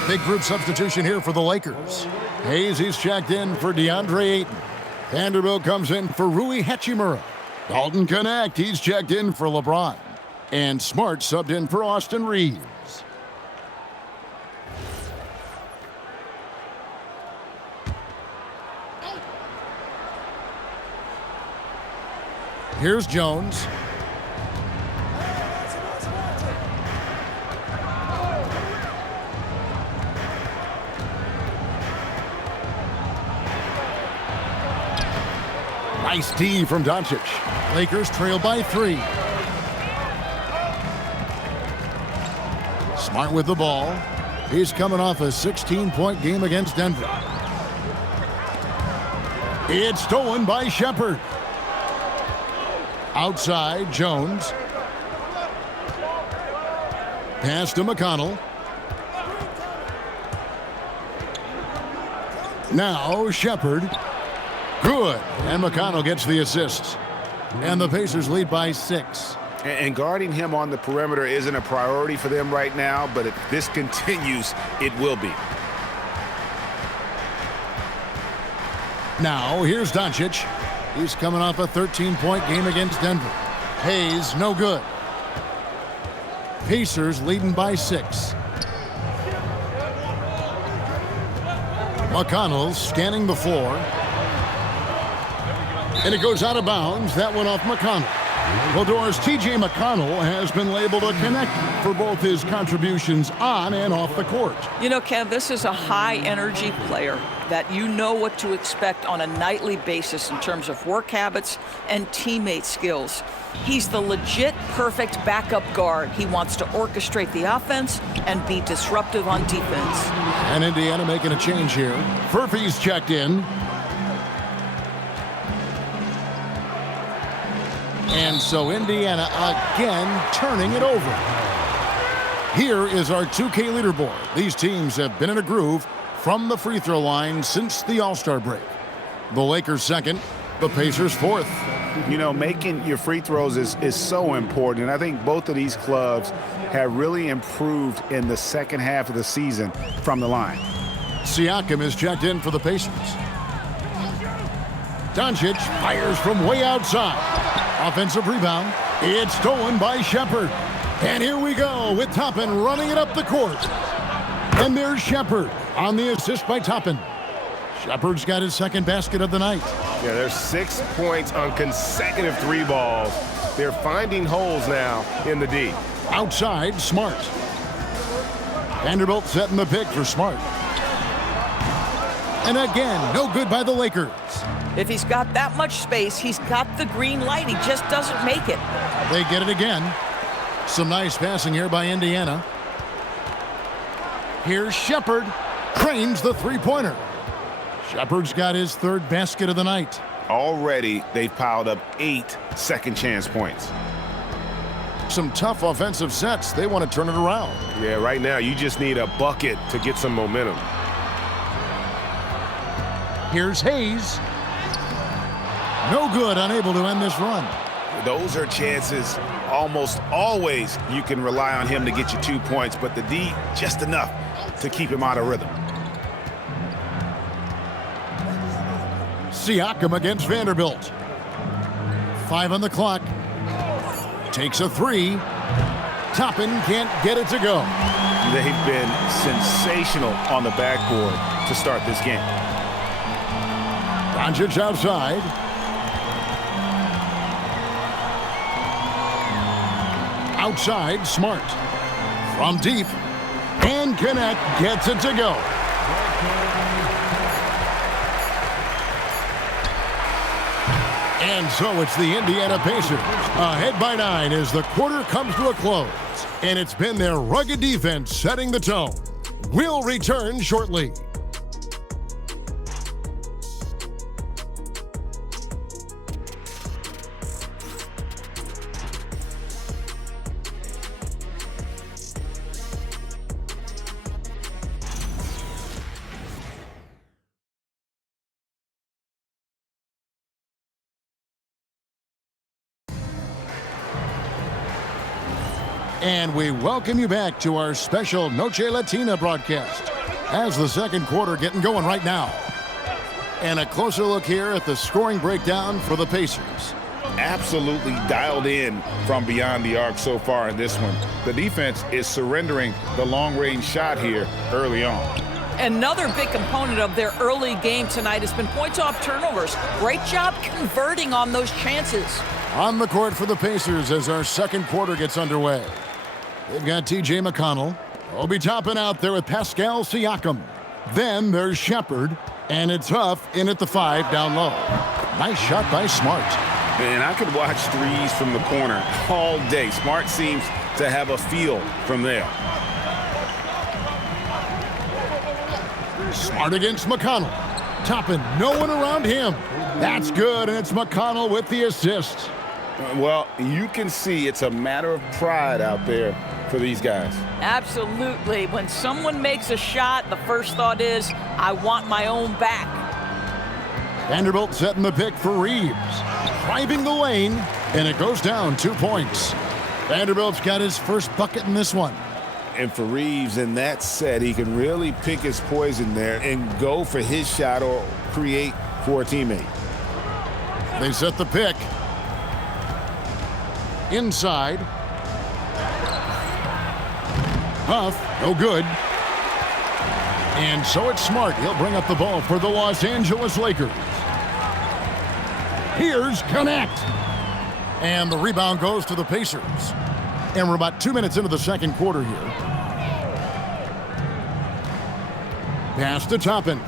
Big group substitution here for the Lakers. Hayes, he's checked in for DeAndre Ayton. Vanderbilt comes in for Rui Hachimura. Dalton Connect, he's checked in for LeBron. And Smart subbed in for Austin Reeves. Here's Jones. Nice D from Doncic. Lakers trail by 3. Smart with the ball. He's coming off a 16-point game against Denver. It's stolen by Shepard. Outside, Jones. Pass to McConnell. Now Shepard. Good. And McConnell gets the assist. And the Pacers lead by 6. And guarding him on the perimeter isn't a priority for them right now, but if this continues, it will be. Now, here's Doncic. He's coming off a 13-point game against Denver. Hayes, no good. Pacers leading by 6. McConnell scanning the floor. And it goes out of bounds. That went off McConnell. Well, Doris, T.J. McConnell has been labeled a connector for both his contributions on and off the court. You know, Kev, this is a high-energy player that you know what to expect on a nightly basis in terms of work habits and teammate skills. He's the legit perfect backup guard. He wants to orchestrate the offense and be disruptive on defense. And Indiana making a change here. Furphy's checked in. And so Indiana again turning it over. Here is our 2K leaderboard. These teams have been in a groove from the free throw line since the All-Star break. The Lakers second, the Pacers fourth. You know, making your free throws is so important. And I think both of these clubs have really improved in the second half of the season from the line. Siakam is checked in for the Pacers. Doncic fires from way outside. Offensive rebound. It's stolen by Shepard. And here we go with Toppin running it up the court. And there's Shepard on the assist by Toppin. Shepard's got his second basket of the night. Yeah, there's 6 points on consecutive 3 balls. They're finding holes now in the D. Outside, Smart. Vanderbilt setting the pick for Smart. And again, no good by the Lakers. If he's got that much space, he's got the green light. He just doesn't make it. They get it again. Some nice passing here by Indiana. Here's Shepard. Cranes the three-pointer. Shepard's got his third basket of the night. Already, they've piled up 8 second chance points. Some tough offensive sets. They want to turn it around. Yeah, right now, you just need a bucket to get some momentum. Here's Hayes. No good, unable to end this run. Those are chances almost always you can rely on him to get you 2 points, but the D just enough to keep him out of rhythm. Siakam against Vanderbilt. 5 on the clock. Takes a three. Toppin can't get it to go. They've been sensational on the backboard to start this game. Doncic outside. Outside, Smart. From deep. And Connect gets it to go. And so it's the Indiana Pacers, ahead by 9 as the quarter comes to a close. And it's been their rugged defense setting the tone. We'll return shortly. And we welcome you back to our special Noche Latina broadcast as the second quarter getting going right now. And a closer look here at the scoring breakdown for the Pacers. Absolutely dialed in from beyond the arc so far in this one. The defense is surrendering the long-range shot here early on. Another big component of their early game tonight has been points off turnovers. Great job converting on those chances. On the court for the Pacers as our second quarter gets underway. They've got T.J. McConnell. Obi Toppin out there with Pascal Siakam. Then there's Shepard, and it's Huff in at the 5 down low. Nice shot by Smart. And I could watch threes from the corner all day. Smart seems to have a feel from there. Smart against McConnell. Toppin, no one around him. That's good, and it's McConnell with the assist. Well, you can see it's a matter of pride out there for these guys. Absolutely. When someone makes a shot, the first thought is, I want my own back. Vanderbilt setting the pick for Reeves. Driving the lane, and it goes down 2 points. Vanderbilt's got his first bucket in this one. And for Reeves in that set, he can really pick his poison there and go for his shot or create for a teammate. They set the pick. Inside. Huff, no good. And so it's Smart. He'll bring up the ball for the Los Angeles Lakers. Here's Connect. And the rebound goes to the Pacers. And we're about 2 minutes into the second quarter here. Pass to Toppin.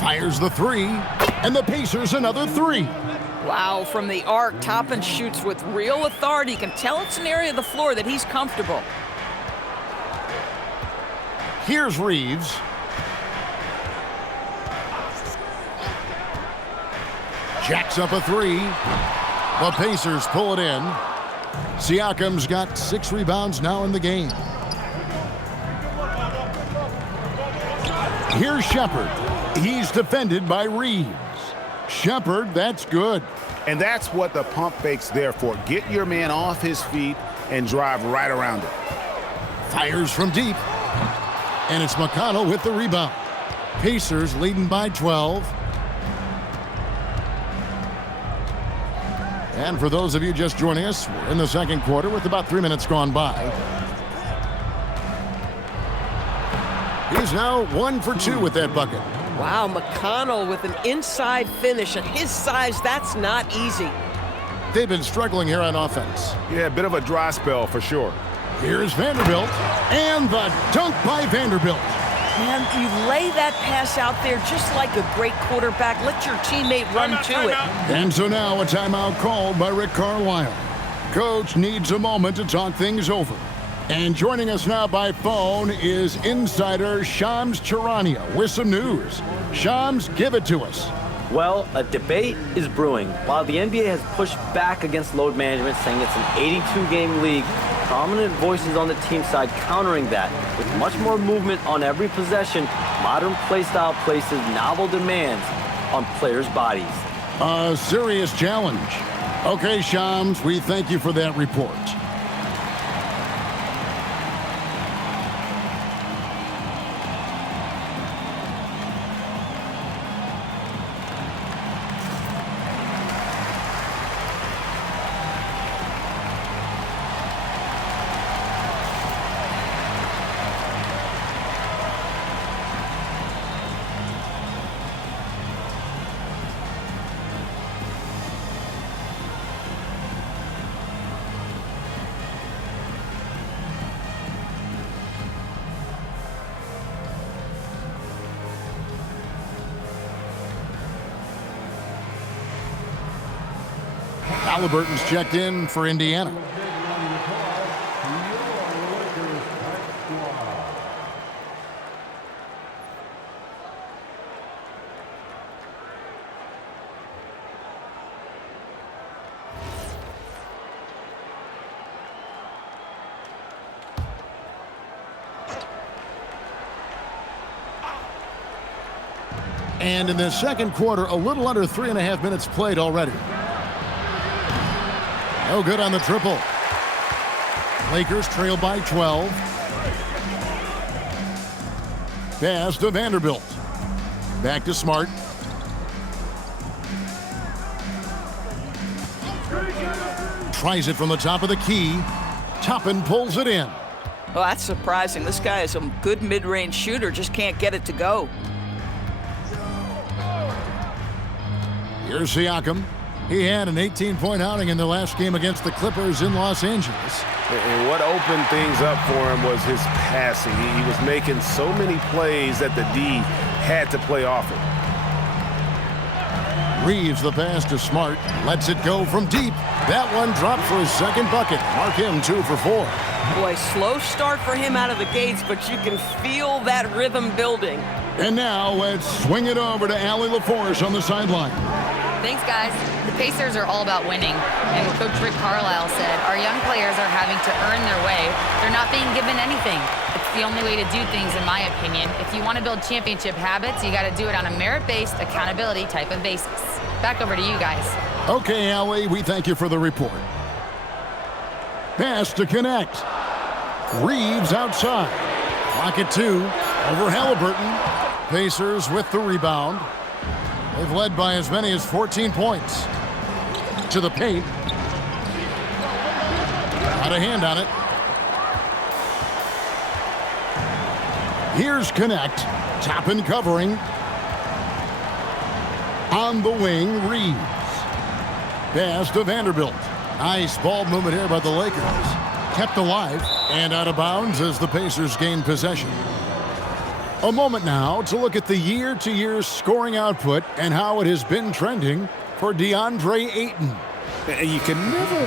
Fires the 3. And the Pacers another 3. Wow, from the arc, Toppin shoots with real authority. You can tell it's an area of the floor that he's comfortable. Here's Reeves. Jacks up a 3. The Pacers pull it in. Siakam's got 6 rebounds now in the game. Here's Shepard. He's defended by Reeves. Shepard, that's good. And that's what the pump fake's there for. Get your man off his feet and drive right around it. Fires from deep. And it's McConnell with the rebound. Pacers leading by 12. And for those of you just joining us, we're in the second quarter with about 3 minutes gone by. He's now 1 for 2 with that bucket. Wow, McConnell with an inside finish. At his size, that's not easy. They've been struggling here on offense. Yeah, a bit of a dry spell for sure. Here's Vanderbilt, and the dunk by Vanderbilt. Man, you lay that pass out there just like a great quarterback. Let your teammate run to it. And so now a timeout called by Rick Carlisle. Coach needs a moment to talk things over. And joining us now by phone is insider Shams Charania with some news. Shams, give it to us. Well, a debate is brewing. While the NBA has pushed back against load management, saying it's an 82-game league, prominent voices on the team side countering that. With much more movement on every possession, modern play style places novel demands on players' bodies. A serious challenge. Okay, Shams, we thank you for that report. Halliburton's checked in for Indiana. And in the second quarter, a little under 3.5 minutes played already. No good on the triple. Lakers trail by 12. Pass to Vanderbilt. Back to Smart. Tries it from the top of the key. Toppin pulls it in. Well, that's surprising. This guy is a good mid-range shooter, just can't get it to go. Here's Siakam. He had an 18-point outing in the last game against the Clippers in Los Angeles. And what opened things up for him was his passing. He was making so many plays that the D had to play off it. Reeves the pass to Smart. Lets it go from deep. That one dropped for his second bucket. Mark him 2 for 4. Boy, slow start for him out of the gates, but you can feel that rhythm building. And now let's swing it over to Allie LaForce on the sideline. Thanks, guys. The Pacers are all about winning. And Coach Rick Carlisle said, our young players are having to earn their way. They're not being given anything. It's the only way to do things, in my opinion. If you want to build championship habits, you got to do it on a merit-based, accountability type of basis. Back over to you guys. Okay, Allie, we thank you for the report. Pass to connect. Reeves outside. Clock at 2. Over Halliburton. Pacers with the rebound. They've led by as many as 14 points. To the paint. Got a hand on it. Here's Connect. Toppin covering. On the wing, Reeves. Pass to Vanderbilt. Nice ball movement here by the Lakers. Kept alive and out of bounds as the Pacers gain possession. A moment now to look at the year-to-year scoring output and how it has been trending for DeAndre Ayton. And you can never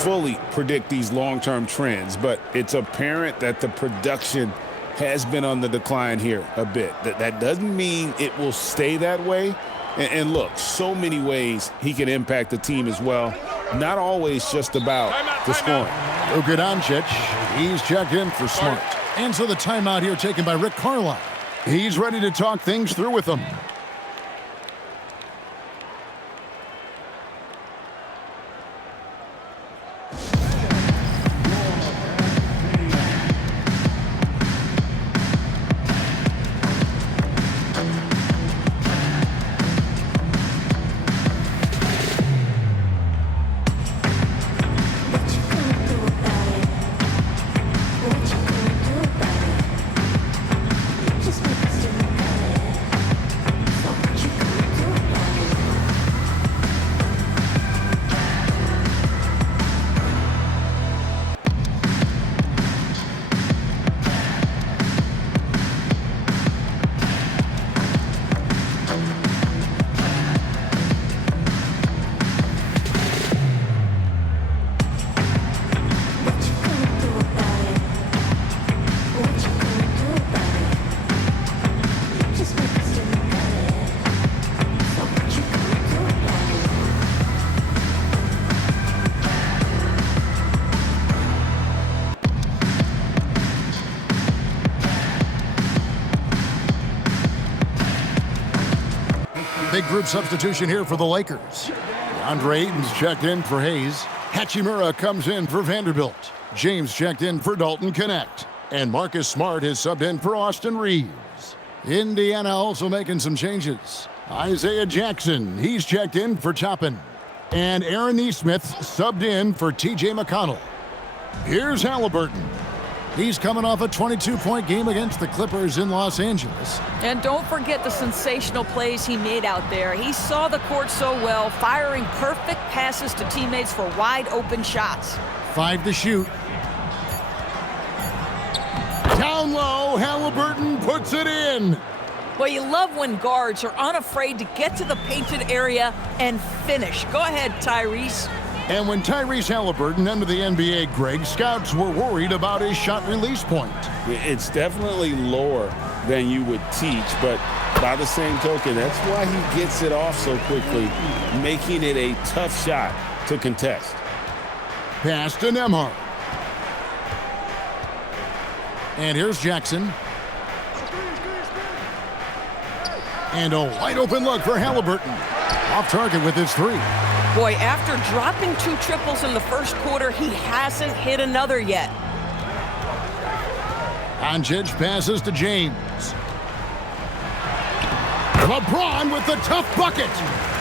fully predict these long-term trends, but it's apparent that the production has been on the decline here a bit. That doesn't mean it will stay that way. And look, so many ways he can impact the team as well. Not always just about the scoring. Luka Doncic, he's checked in for Smart. And so the timeout here taken by Rick Carlisle. He's ready to talk things through with them. Big group substitution here for the Lakers. DeAndre Ayton's checked in for Hayes. Hachimura comes in for Vanderbilt. James checked in for Dalton Connect. And Marcus Smart has subbed in for Austin Reeves. Indiana also making some changes. Isaiah Jackson, he's checked in for Toppin. And Aaron Nesmith subbed in for T.J. McConnell. Here's Halliburton. He's coming off a 22-point game against the Clippers in Los Angeles. And don't forget the sensational plays he made out there. He saw the court so well, firing perfect passes to teammates for wide-open shots. 5 to shoot. Down low, Halliburton puts it in. Well, you love when guards are unafraid to get to the painted area and finish. Go ahead, Tyrese. And when Tyrese Halliburton entered the NBA, Greg, scouts were worried about his shot release point. It's definitely lower than you would teach, but by the same token, that's why he gets it off so quickly, making it a tough shot to contest. Pass to Nembhard. And here's Jackson. And a wide open look for Halliburton. Off target with his three. Boy, after dropping 2 triples in the first quarter, he hasn't hit another yet. Doncic passes to James. LeBron with the tough bucket.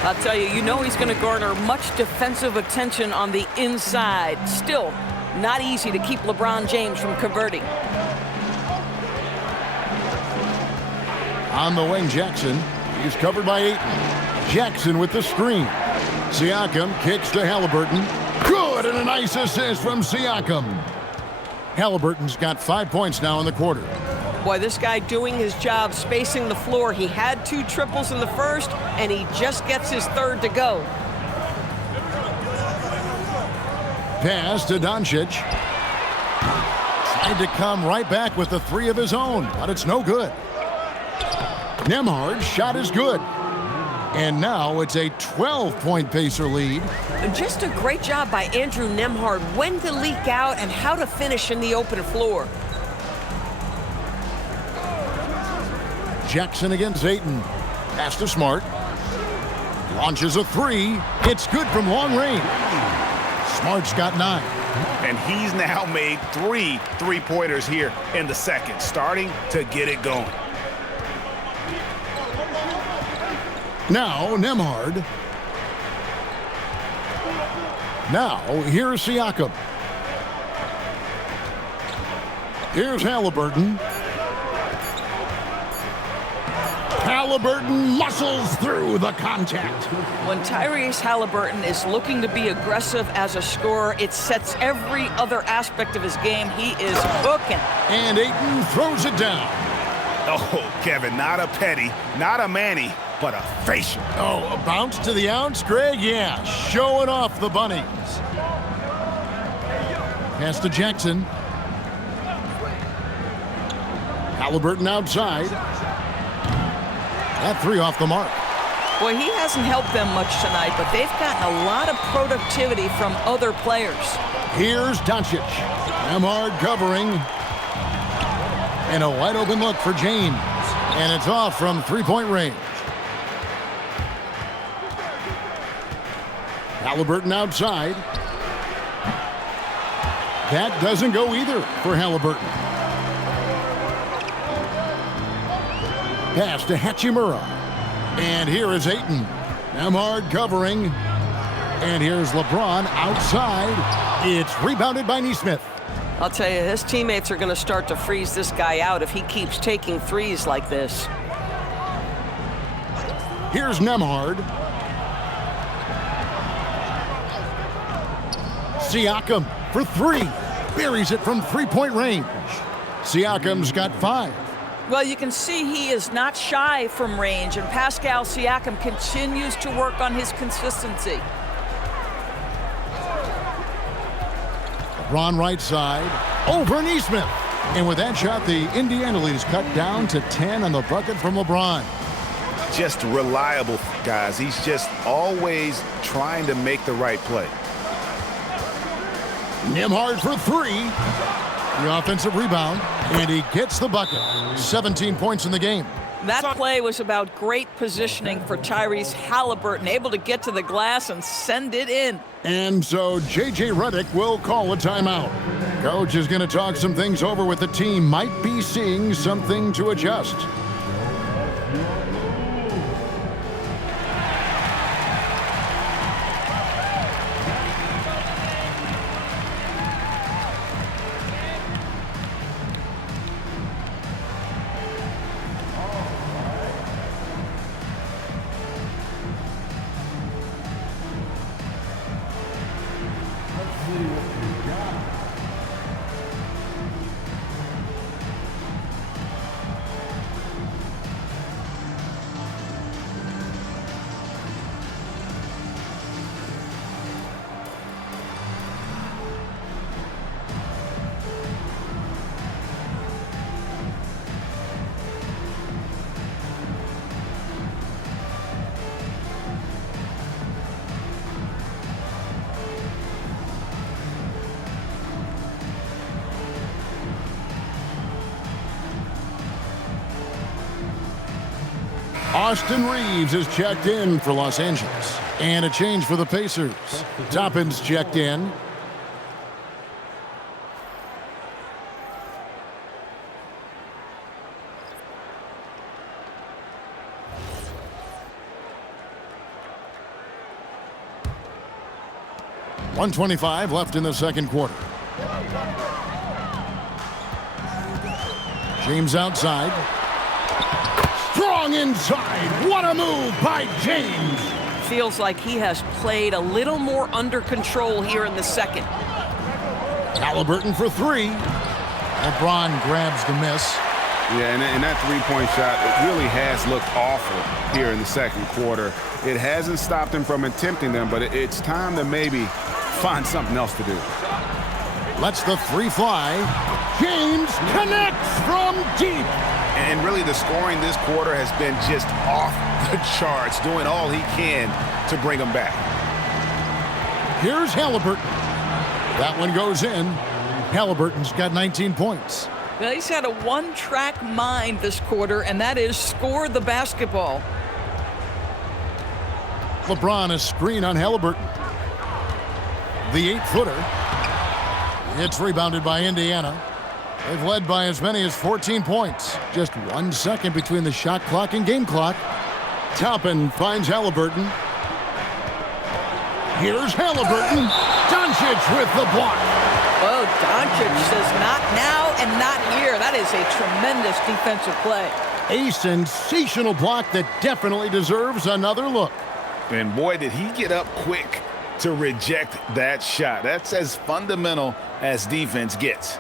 I'll tell you, you know he's going to garner much defensive attention on the inside. Still, not easy to keep LeBron James from converting. On the wing, Jackson. He's covered by Ayton. Jackson with the screen. Siakam kicks to Halliburton. Good, and a nice assist from Siakam. Halliburton's got 5 points now in the quarter. Boy, this guy doing his job spacing the floor. He had 2 triples in the first, and he just gets his third to go. Pass to Doncic. Tried to come right back with the 3 of his own, but it's no good. Nembhard's shot is good. And now it's a 12-point Pacer lead. Just a great job by Andrew Nembhard when to leak out and how to finish in the open floor. Jackson against Ayton. Pass to Smart. Launches a 3. It's good from long range. Smart's got 9. And he's now made 3 three-pointers here in the second, starting to get it going. Now, Nembhard. Now, here's Siakam. Here's Halliburton. Halliburton muscles through the contact. When Tyrese Halliburton is looking to be aggressive as a scorer, it sets every other aspect of his game. He is hooking. And Ayton throws it down. Oh, Kevin, not a petty, not a Manny, but a facial. Oh, a bounce to the ounce, Greg? Yeah, showing off the bunnies. Pass to Jackson. Halliburton outside. That 3 off the mark. Boy, he hasn't helped them much tonight, but they've gotten a lot of productivity from other players. Here's Doncic. Nembhard covering. And a wide open look for James. And it's off from 3-point range. Halliburton outside. That doesn't go either for Halliburton. Pass to Hachimura. And here is Ayton. Nembhard covering. And here's LeBron outside. It's rebounded by Nesmith. I'll tell you, his teammates are going to start to freeze this guy out if he keeps taking threes like this. Here's Nembhard. Siakam for 3. Buries it from 3-point range. Siakam's got 5. Well, you can see he is not shy from range, and Pascal Siakam continues to work on his consistency. LeBron right side, over Nesmith. And with that shot, the Indiana lead is cut down to 10 on the bucket from LeBron. Just reliable, guys. He's just always trying to make the right play. Nembhard for 3. The offensive rebound, and he gets the bucket. 17 points in the game. That play was about great positioning for Tyrese Halliburton, able to get to the glass and send it in. And so J.J. Redick will call a timeout. Coach is going to talk some things over with the team. Might be seeing something to adjust. Austin Reeves is checked in for Los Angeles. And a change for the Pacers. Toppin's checked in. .125 left in the second quarter. James outside. Strong inside. What a move by James. Feels like he has played a little more under control here in the second. Halliburton for three. LeBron grabs the miss. Yeah, and that three-point shot, it really has looked awful here in the second quarter. It hasn't stopped him from attempting them, but it's time to maybe find something else to do. Lets the three fly. James connects from deep. And really the scoring this quarter has been just off the charts, doing all he can to bring them back. Here's Halliburton. That one goes in. Halliburton's got 19 points. Well, he's had a one-track mind this quarter, and that is score the basketball. LeBron a screen on Halliburton. The 8-footer. It's rebounded by Indiana. They've led by as many as 14 points. Just 1 second between the shot clock and game clock. Toppin finds Halliburton. Here's Halliburton. Doncic with the block. Oh, Doncic says not now and not here. That is a tremendous defensive play. A sensational block that definitely deserves another look. And boy, did he get up quick to reject that shot. That's as fundamental as defense gets.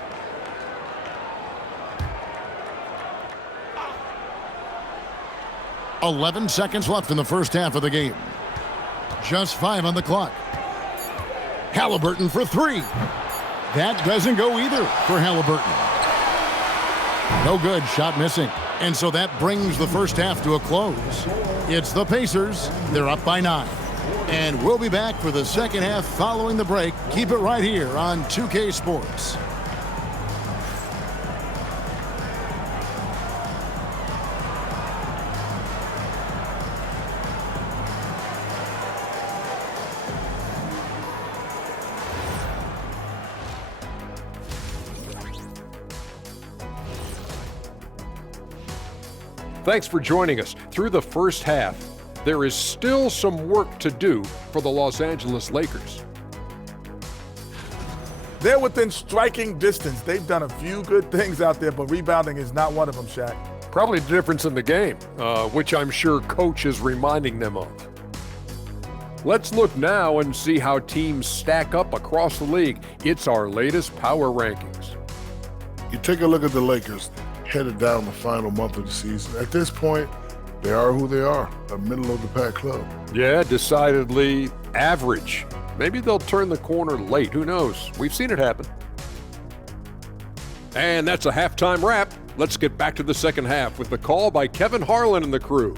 .11 seconds left in the first half of the game. Just 5 on the clock. Halliburton for three. That doesn't go either for Halliburton. No good, shot missing. And so that brings the first half to a close. It's the Pacers. They're up by 9. And we'll be back for the second half following the break. Keep it right here on 2K Sports. Thanks for joining us. Through the first half, there is still some work to do for the Los Angeles Lakers. They're within striking distance. They've done a few good things out there, but rebounding is not one of them, Shaq. Probably the difference in the game, which I'm sure Coach is reminding them of. Let's look now and see how teams stack up across the league. It's our latest power rankings. You take a look at the Lakers, headed down the final month of the season. At this point, they are who they are, a middle-of-the-pack club. Yeah, decidedly average. Maybe they'll turn the corner late. Who knows? We've seen it happen. And that's a halftime wrap. Let's get back to the second half with the call by Kevin Harlan and the crew.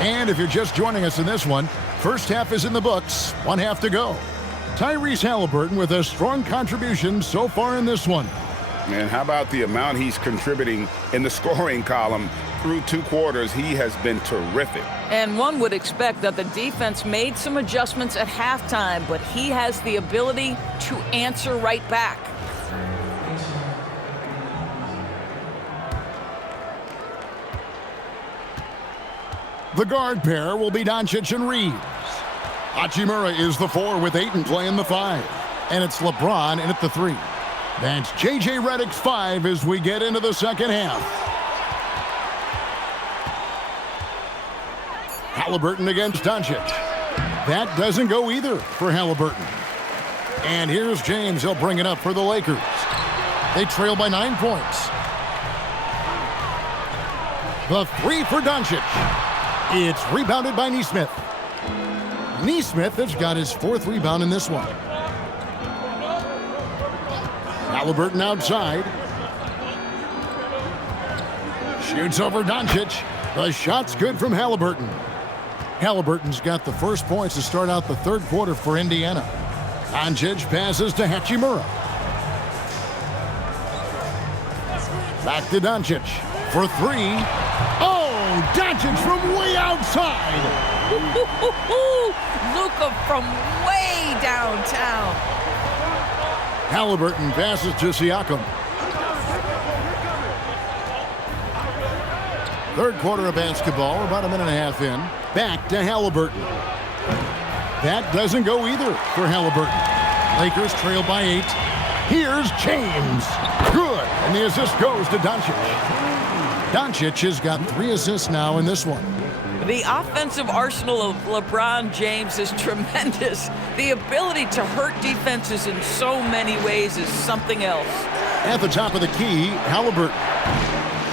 And if you're just joining us in this one, first half is in the books, 1 half to go. Tyrese Halliburton with a strong contribution so far in this one. And how about the amount he's contributing in the scoring column? Through 2 quarters, he has been terrific. And one would expect that the defense made some adjustments at halftime, but he has the ability to answer right back. The guard pair will be Doncic and Reeves. Hachimura is the 4 with Ayton playing the 5. And it's LeBron in at the 3. That's J.J. Redick's 5 as we get into the second half. Halliburton against Doncic. That doesn't go either for Halliburton. And here's James. He'll bring it up for the Lakers. They trail by 9 points. The 3 for Doncic. It's rebounded by Nesmith. Nesmith has got his 4th rebound in this one. Halliburton outside. Shoots over Doncic. The shot's good from Halliburton. Halliburton's got the first points to start out the third quarter for Indiana. Doncic passes to Hachimura. Back to Doncic for three. Oh, Doncic from way outside. Luka from way downtown. Halliburton passes to Siakam. Third quarter of basketball, about a minute and a half in. Back to Halliburton. That doesn't go either for Halliburton. Lakers trail by 8. Here's James. Good. And the assist goes to Doncic. Doncic has got 3 assists now in this one. The offensive arsenal of LeBron James is tremendous. The ability to hurt defenses in so many ways is something else. At the top of the key, Halliburton.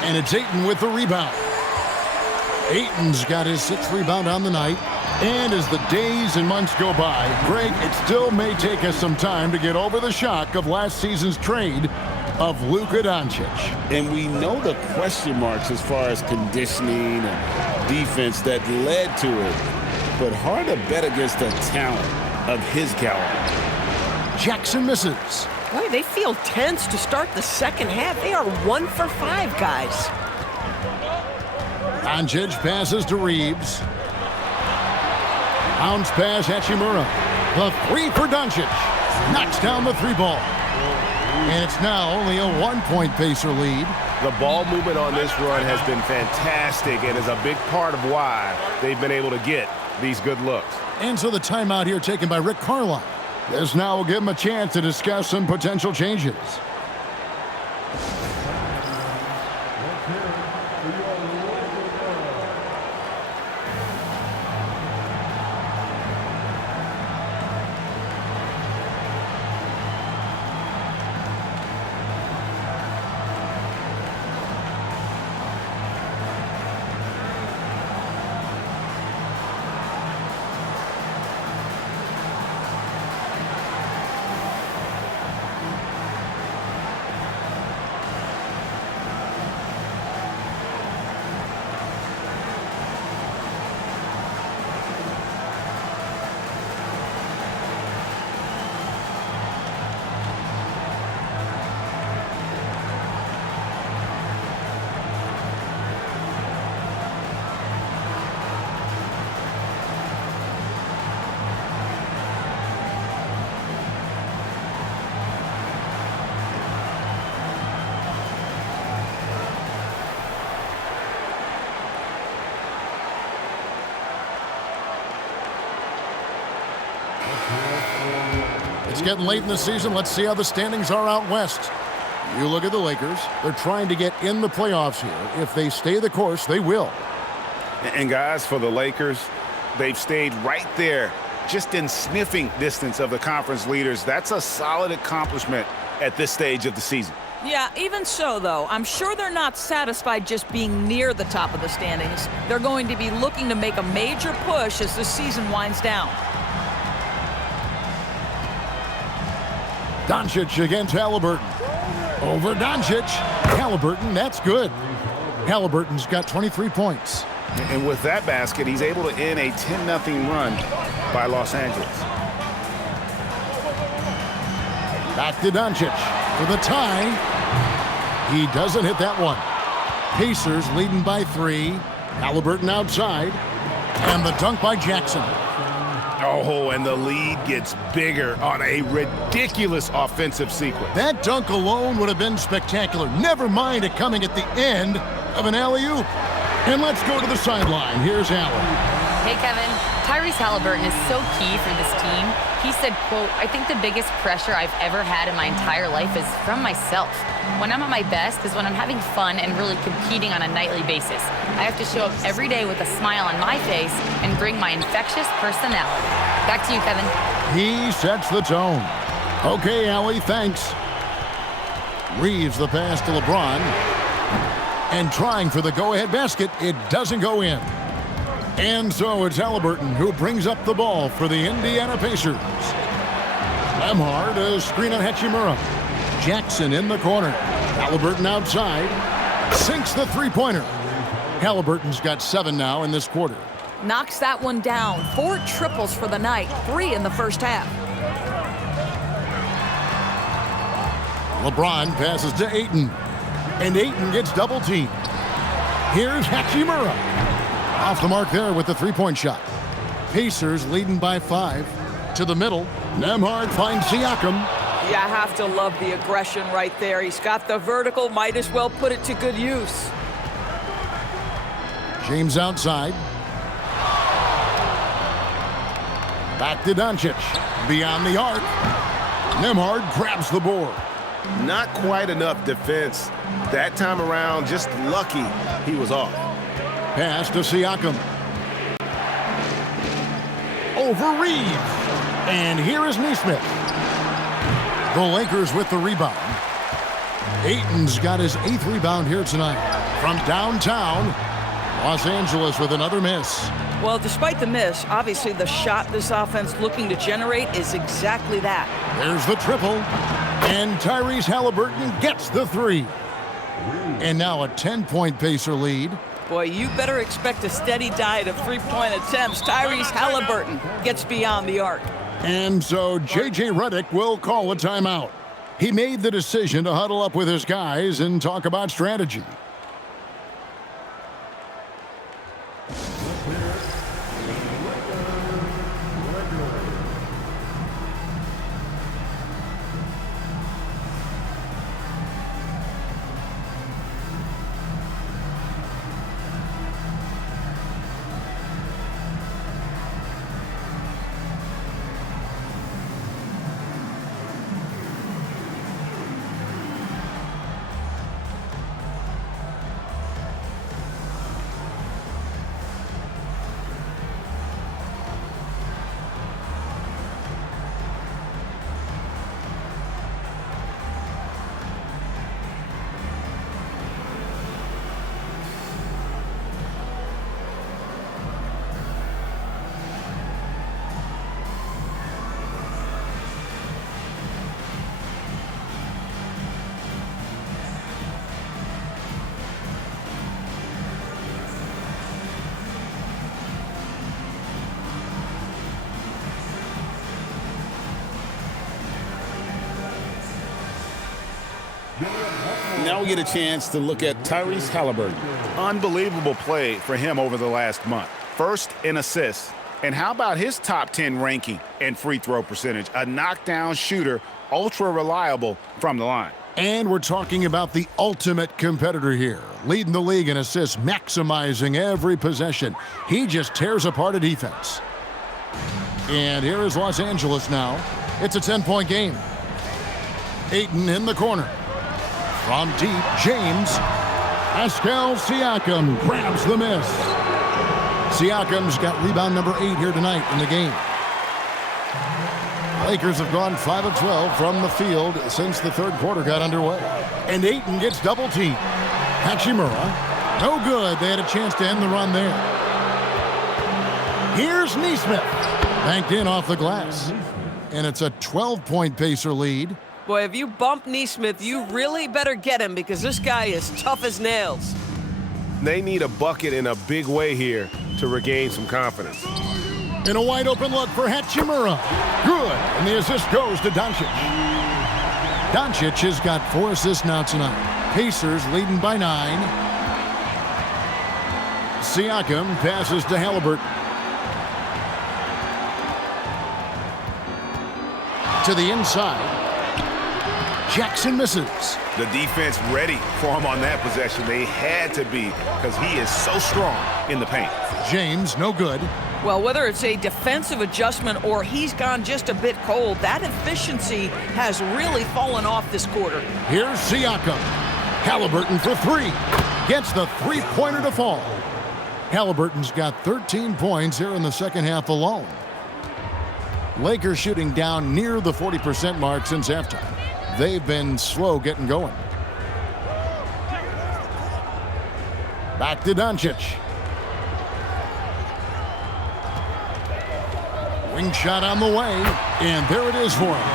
And it's Ayton with the rebound. Ayton's got his 6th rebound on the night. And as the days and months go by, Greg, it still may take us some time to get over the shock of last season's trade of Luka Doncic. And we know the question marks as far as conditioning and defense that led to it. But hard to bet against the talent of his caliber. Jackson misses. Boy, they feel tense to start the second half. They are 1 for 5, guys. Doncic passes to Reeves. Bounce pass, Hachimura. The 3 for Doncic. Knocks down the 3 ball. And it's now only a 1-point Pacer lead. The ball movement on this run has been fantastic and is a big part of why they've been able to get these good looks. And so the timeout here taken by Rick Carlisle. This now will give him a chance to discuss some potential changes. It's getting late in the season. Let's see how the standings are out west. You look at the Lakers. They're trying to get in the playoffs here. If they stay the course, they will. And guys, for the Lakers, they've stayed right there, just in sniffing distance of the conference leaders. That's a solid accomplishment at this stage of the season. Yeah, even so, though, I'm sure they're not satisfied just being near the top of the standings. They're going to be looking to make a major push as the season winds down. Doncic against Halliburton. Over Doncic. Halliburton, that's good. Halliburton's got 23 points. And with that basket, he's able to end a 10-0 run by Los Angeles. Back to Doncic for the tie. He doesn't hit that one. Pacers leading by 3. Halliburton outside. And the dunk by Jackson. Oh, and the lead gets bigger on a ridiculous offensive sequence. That dunk alone would have been spectacular. Never mind it coming at the end of an alley-oop. And let's go to the sideline. Here's Allen. Hey, Kevin. Tyrese Halliburton is so key for this team. He said, quote, "I think the biggest pressure I've ever had in my entire life is from myself. When I'm at my best is when I'm having fun and really competing on a nightly basis. I have to show up every day with a smile on my face and bring my infectious personality." Back to you, Kevin. He sets the tone. Okay, Allie, thanks. Reeves the pass to LeBron. And trying for the go-ahead basket, it doesn't go in. And so it's Halliburton who brings up the ball for the Indiana Pacers. Lemhard, a screen on Hachimura. Jackson in the corner. Halliburton outside. Sinks the three-pointer. Halliburton's got 7 now in this quarter. knocks that one down. 4 triples for the night, 3 in the first half. LeBron passes to Ayton, and Ayton gets double teamed. Here's Hachimura. Off the mark there with the three-point shot. Pacers leading by 5. To the middle, Nembhard finds Siakam. You have to love the aggression right there. He's got the vertical, might as well put it to good use. James outside. Back to Doncic. Beyond the arc. Nembhard grabs the board. Not quite enough defense. That time around, just lucky he was off. Pass to Siakam. Over Reeves. And here is Nesmith. The Lakers with the rebound. Ayton's got his 8th rebound here tonight. From downtown, Los Angeles with another miss. Well, despite the miss, obviously the shot this offense looking to generate is exactly that. There's the triple. And Tyrese Halliburton gets the 3. And now a 10-point Pacer lead. Boy, you better expect a steady diet of 3-point attempts. Tyrese Halliburton gets beyond the arc. And so J.J. Redick will call a timeout. He made the decision to huddle up with his guys and talk about strategy. Now we get a chance to look at Tyrese Halliburton. Unbelievable play for him over the last month. First in assists. And how about his top 10 ranking and free throw percentage? A knockdown shooter, ultra reliable from the line. And we're talking about the ultimate competitor here. Leading the league in assists, maximizing every possession. He just tears apart a defense. And here is Los Angeles now. It's a 10-point game. Ayton in the corner. From deep, James. Pascal Siakam grabs the miss. Siakam's got rebound number 8 here tonight in the game. Lakers have gone 5 of 12 from the field since the third quarter got underway. And Ayton gets double teamed. Hachimura, no good. They had a chance to end the run there. Here's Nesmith. Banked in off the glass. And it's a 12-point Pacer lead. Boy, if you bump Nesmith, you really better get him because this guy is tough as nails. They need a bucket in a big way here to regain some confidence. In a wide open look for Hachimura. Good. And the assist goes to Doncic. Doncic has got 4 assists now tonight. Pacers leading by 9. Siakam passes to Halliburton. To the inside. Jackson misses. The defense ready for him on that possession. They had to be because he is so strong in the paint. James, no good. Well, whether it's a defensive adjustment or he's gone just a bit cold, that efficiency has really fallen off this quarter. Here's Siakam. Halliburton for 3. Gets the three-pointer to fall. Halliburton's got 13 points here in the second half alone. Lakers shooting down near the 40% mark since halftime. They've been slow getting going. Back to Doncic. Wing shot on the way, and there it is for him.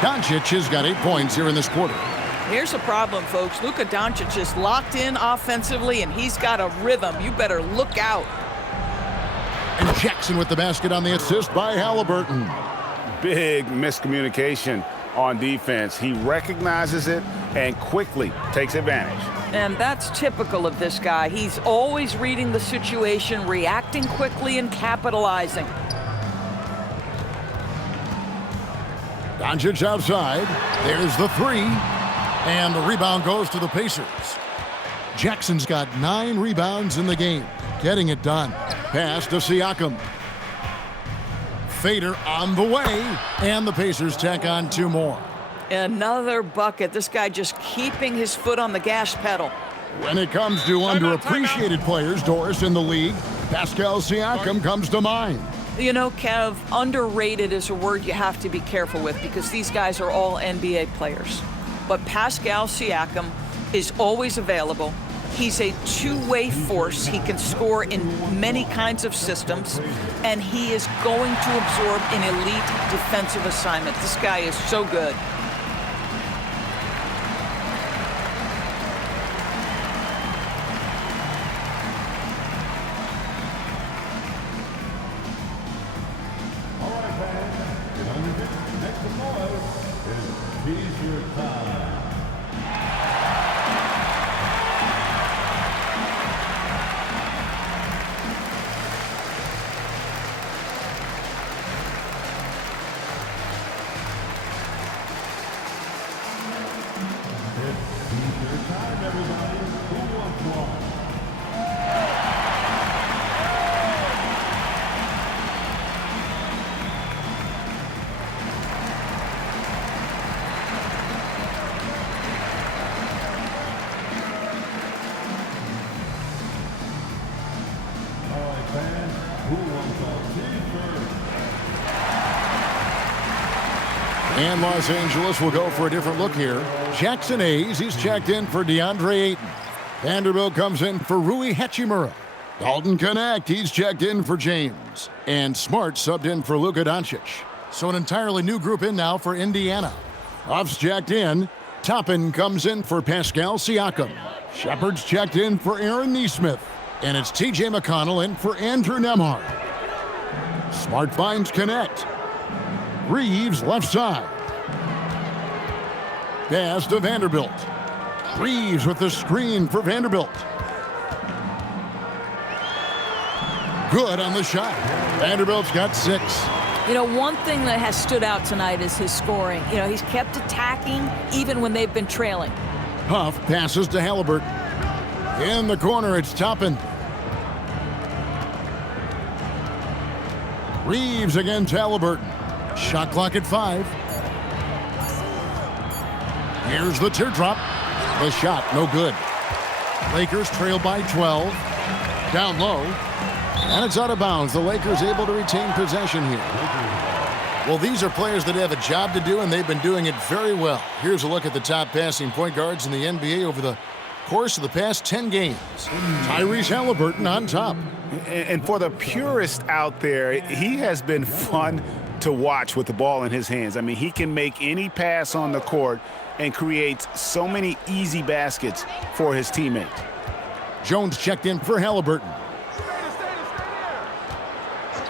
Doncic has got 8 points here in this quarter. Here's the problem, folks. Luka Doncic is locked in offensively, and he's got a rhythm. You better look out. Jackson with the basket on the assist by Halliburton. Big miscommunication on defense. He recognizes it and quickly takes advantage. And that's typical of this guy. He's always reading the situation, reacting quickly, and capitalizing. Doncic outside. There's the three. And the rebound goes to the Pacers. Jackson's got 9 rebounds in the game. Getting it done. Pass to Siakam. Fader on the way. And the Pacers tack on 2 more. Another bucket. This guy just keeping his foot on the gas pedal. When it comes to underappreciated players, Doris, in the league, Pascal Siakam comes to mind. You know, Kev, underrated is a word you have to be careful with because these guys are all NBA players. But Pascal Siakam is always available. He's a two-way force. He can score in many kinds of systems, and he is going to absorb an elite defensive assignment. This guy is so good. And Los Angeles will go for a different look here. Jackson Hayes, he's checked in for DeAndre Ayton. Vanderbilt comes in for Rui Hachimura. Dalton Connect, he's checked in for James. And Smart subbed in for Luka Doncic. So an entirely new group in now for Indiana. Huff's checked in. Toppin comes in for Pascal Siakam. Shepard's checked in for Aaron Nesmith. And it's T.J. McConnell in for Andrew Nembhard. Smart finds Connect. Reeves left side. Pass to Vanderbilt. Reeves with the screen for Vanderbilt. Good on the shot. Vanderbilt's got 6. You know, one thing that has stood out tonight is his scoring. You know, he's kept attacking even when they've been trailing. Huff passes to Halliburton. In the corner, it's Toppin. Reeves against Halliburton. Shot clock at 5. Here's the teardrop. The shot, no good. Lakers trail by 12. Down low. And it's out of bounds. The Lakers able to retain possession here. Well, these are players that have a job to do, and they've been doing it very well. Here's a look at the top passing point guards in the NBA over the course of the past 10 games. Tyrese Halliburton on top. And for the purist out there, he has been fun to watch with the ball in his hands. I mean, he can make any pass on the court and creates so many easy baskets for his teammates. Jones checked in for Halliburton.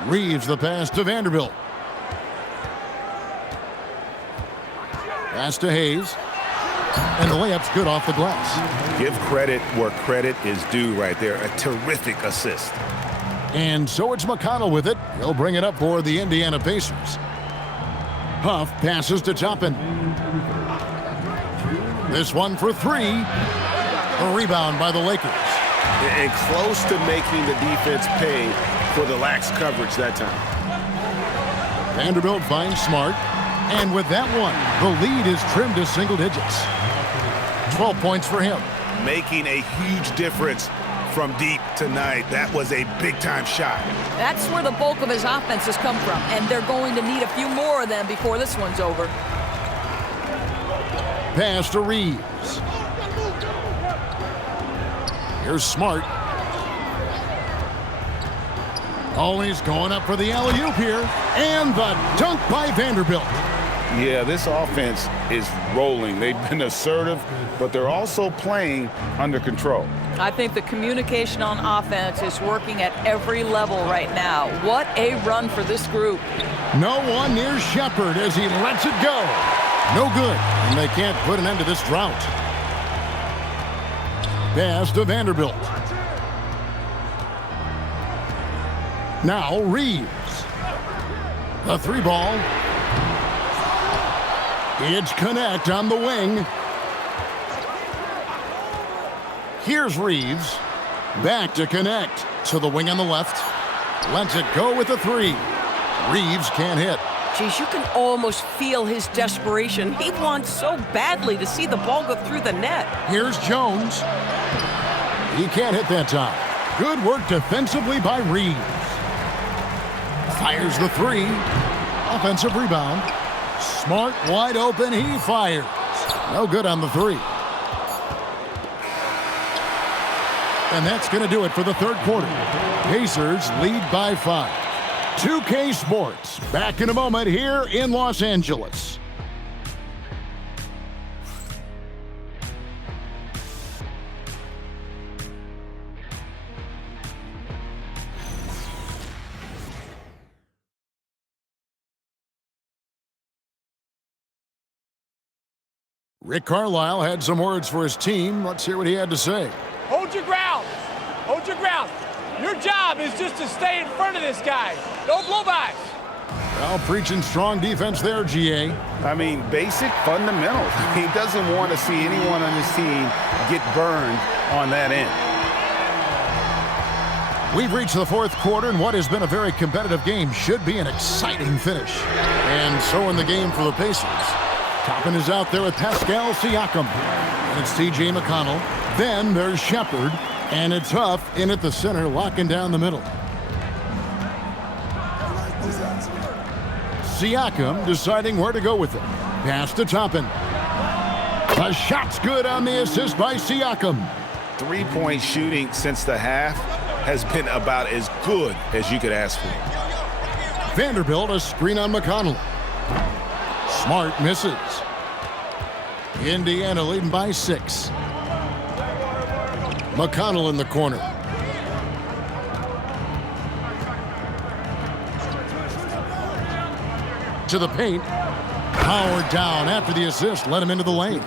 Reeves the pass to Vanderbilt. Pass to Hayes. And the layup's good off the glass. Give credit where credit is due right there. A terrific assist. And so it's McConnell with it. He'll bring it up for the Indiana Pacers. Huff passes to Toppin. This one for 3. A rebound by the Lakers. And close to making the defense pay for the lax coverage that time. Vanderbilt finds Smart. And with that one, the lead is trimmed to single digits. 12 points for him. Making a huge difference from deep tonight. That was a big-time shot. That's where the bulk of his offense has come from, and they're going to need a few more of them before this one's over. Pass to Reeves. Here's Smart. Oh, he's going up for the alley-oop here. And the dunk by Vanderbilt. Yeah, this offense is rolling. They've been assertive, but they're also playing under control. I think the communication on offense is working at every level right now. What a run for this group. No one near Shepard as he lets it go. No good, and they can't put an end to this drought. Pass to Vanderbilt. Now Reeves. The 3-ball. It's Connect on the wing. Here's Reeves. Back to Connect. To the wing on the left. Lets it go with a 3. Reeves can't hit. Geez, you can almost feel his desperation. He wants so badly to see the ball go through the net. Here's Jones. He can't hit that time. Good work defensively by Reeves. Fires the 3. Offensive rebound. Smart wide open. He fires. No good on the 3. And that's going to do it for the third quarter. Pacers lead by 5. 2K Sports, back in a moment here in Los Angeles. Rick Carlisle had some words for his team. Let's hear what he had to say. Hold your ground. Hold your ground. Your job is just to stay in front of this guy. No blow-bys. Well, preaching strong defense there, GA. I mean, basic fundamentals. He doesn't want to see anyone on his team get burned on that end. We've reached the fourth quarter, and what has been a very competitive game should be an exciting finish. And so in the game for the Pacers. Toppin is out there with Pascal Siakam. And it's T.J. McConnell. Then there's Shepard. And it's Huff in at the center, locking down the middle. Siakam deciding where to go with it. Pass to Toppin. The shot's good on the assist by Siakam. Three-point shooting since the half has been about as good as you could ask for. Vanderbilt, a screen on McConnell. Smart misses. Indiana leading by 6. McConnell in the corner. To the paint. Powered down after the assist. Let him into the lane.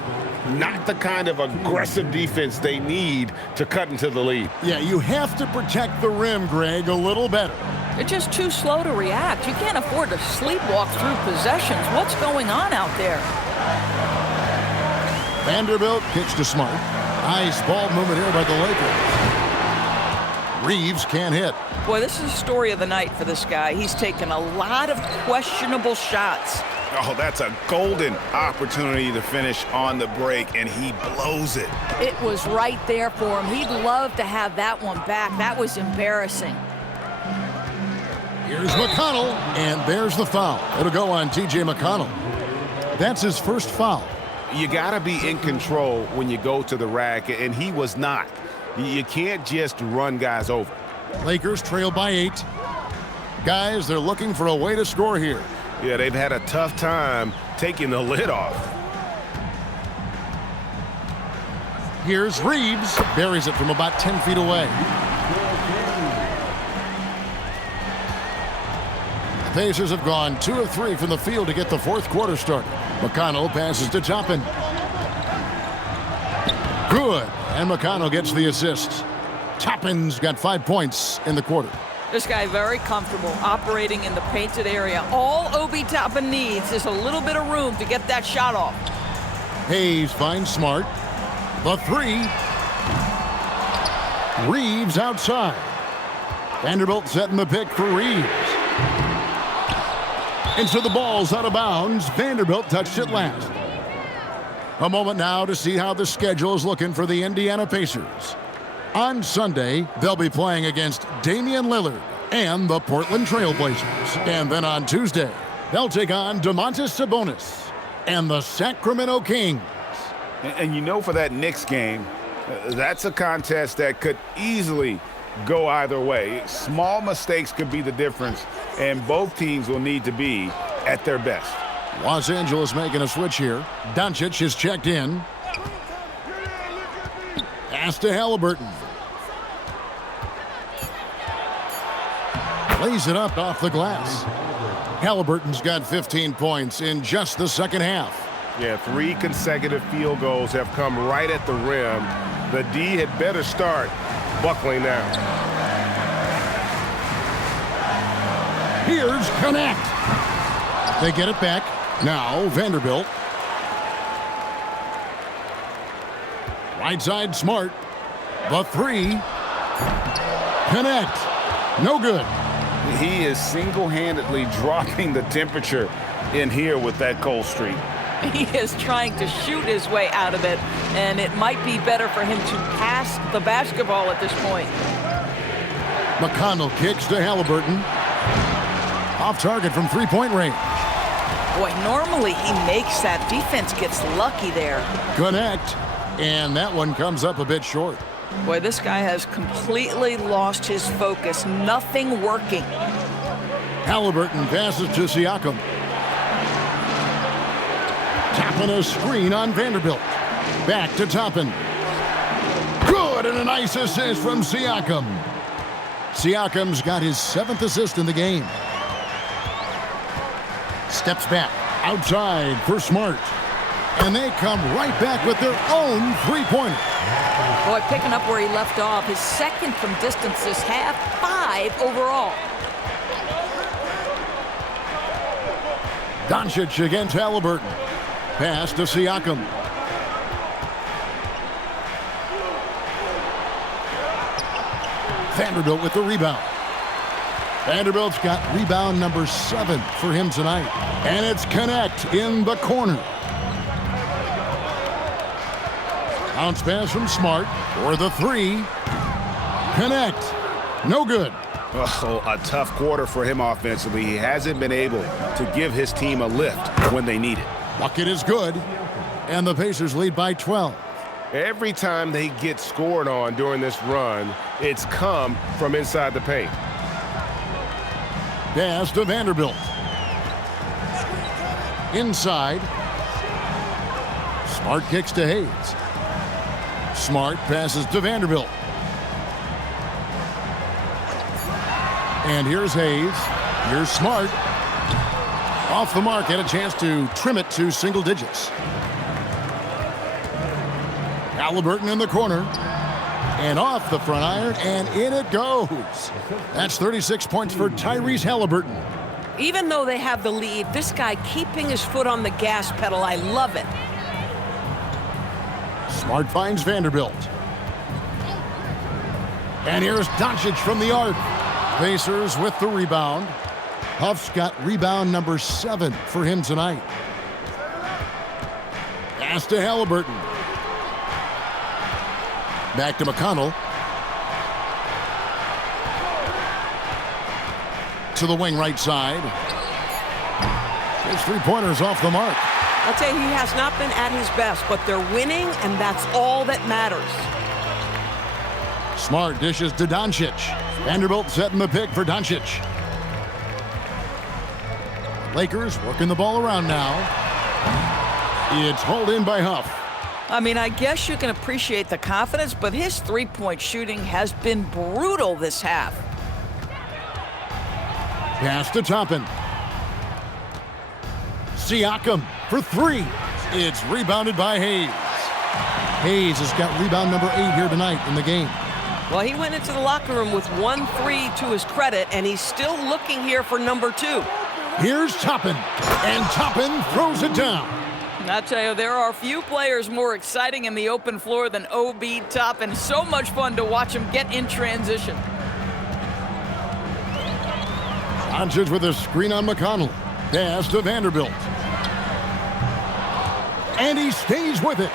Not the kind of aggressive defense they need to cut into the lead. Yeah, you have to protect the rim, Greg, a little better. They're just too slow to react. You can't afford to sleepwalk through possessions. What's going on out there? Vanderbilt kicks to Smart. Nice ball movement here by the Lakers. Reeves can't hit. Boy, this is the story of the night for this guy. He's taken a lot of questionable shots. Oh, that's a golden opportunity to finish on the break, and he blows it. It was right there for him. He'd love to have that one back. That was embarrassing. Here's McConnell, and there's the foul. It'll go on T.J. McConnell. That's his first foul. You got to be in control when you go to the rack, and he was not. You can't just run guys over. Lakers trail by 8. Guys, they're looking for a way to score here. Yeah, they've had a tough time taking the lid off. Here's Reeves. Buries it from about 10 feet away. The Pacers have gone 2 of 3 from the field to get the fourth quarter started. McConnell passes to Toppin. Good. And McConnell gets the assist. Toppin's got 5 points in the quarter. This guy very comfortable operating in the painted area. All Obi Toppin needs is a little bit of room to get that shot off. Hayes finds Smart. The 3. Reeves outside. Vanderbilt setting the pick for Reeves. And so the ball's out of bounds. Vanderbilt touched it last. A moment now to see how the schedule is looking for the Indiana Pacers. On Sunday, they'll be playing against Damian Lillard and the Portland Trail Blazers. And then on Tuesday, they'll take on Domantas Sabonis and the Sacramento Kings. And you know, for that Knicks game, that's a contest that could easily go either way. Small mistakes could be the difference, and both teams will need to be at their best. Los Angeles making a switch here. Doncic is checked in. Pass to Halliburton. Lays it up off the glass. Halliburton's got 15 points in just the second half. Yeah, 3 consecutive field goals have come right at the rim. The D had better start buckling now. Here's Connect. They get it back. Now Vanderbilt. Right side Smart. The 3. Connect. No good. He is single-handedly dropping the temperature in here with that cold streak. He is trying to shoot his way out of it, and it might be better for him to pass the basketball at this point. McConnell kicks to Halliburton. Off target from three-point range. Boy, normally he makes that. Defense gets lucky there. Connect. And that one comes up a bit short. Boy, this guy has completely lost his focus. Nothing working. Halliburton passes to Siakam. Tapping a screen on Vanderbilt. Back to Toppin. Good, and a nice assist from Siakam. Siakam's got his 7th assist in the game. Steps back, outside for Smart. And they come right back with their own three-pointer. Boy, picking up where he left off. His 2nd from distance this half, 5 overall. Doncic against Halliburton. Pass to Siakam. Vanderbilt with the rebound. Vanderbilt's got rebound number 7 for him tonight. And it's Connect in the corner. Bounce pass from Smart for the 3. Connect. No good. Oh, a tough quarter for him offensively. He hasn't been able to give his team a lift when they need it. Bucket is good. And the Pacers lead by 12. Every time they get scored on during this run, it's come from inside the paint. Pass to Vanderbilt. Inside. Smart kicks to Hayes. Smart passes to Vanderbilt. And here's Hayes. Here's Smart. Off the mark, had a chance to trim it to single digits. Halliburton in the corner. And off the front iron, and in it goes. That's 36 points for Tyrese Halliburton. Even though they have the lead, this guy keeping his foot on the gas pedal, I love it. Smart finds Vanderbilt. And here's Doncic from the arc. Pacers with the rebound. Huff's got rebound number 7 for him tonight. Pass to Halliburton. Back to McConnell. To the wing right side. His three-pointers off the mark. I'll tell you, he has not been at his best, but they're winning, and that's all that matters. Smart dishes to Doncic. Vanderbilt setting the pick for Doncic. Lakers working the ball around now. It's hauled in by Huff. I mean, I guess you can appreciate the confidence, but his three-point shooting has been brutal this half. Pass to Toppin. Siakam for 3. It's rebounded by Hayes. Hayes has got rebound number 8 here tonight in the game. Well, he went into the locker room with 1-3 to his credit, and he's still looking here for number 2. Here's Toppin, and Toppin throws it down. I tell you, there are few players more exciting in the open floor than O.B. Toppin. So much fun to watch him get in transition. Doncic with a screen on McConnell. Pass to Vanderbilt. And he stays with it.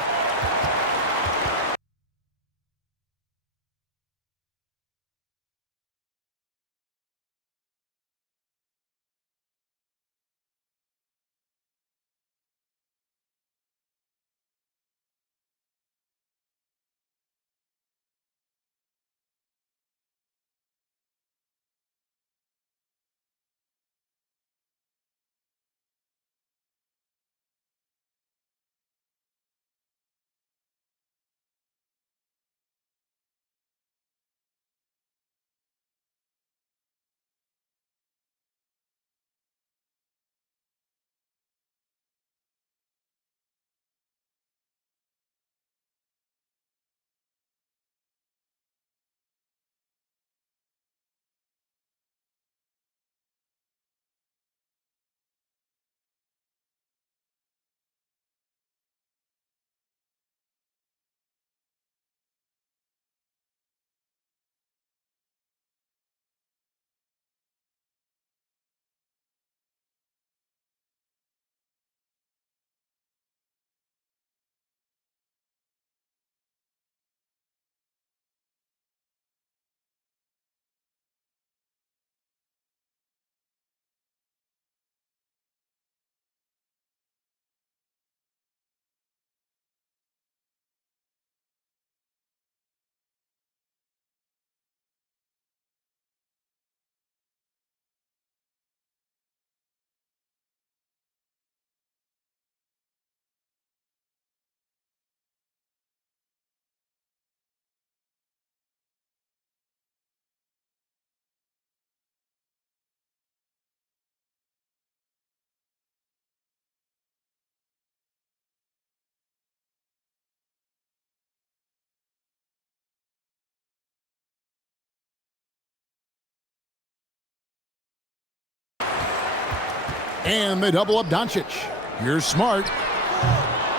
And they double up Doncic. Here's Smart.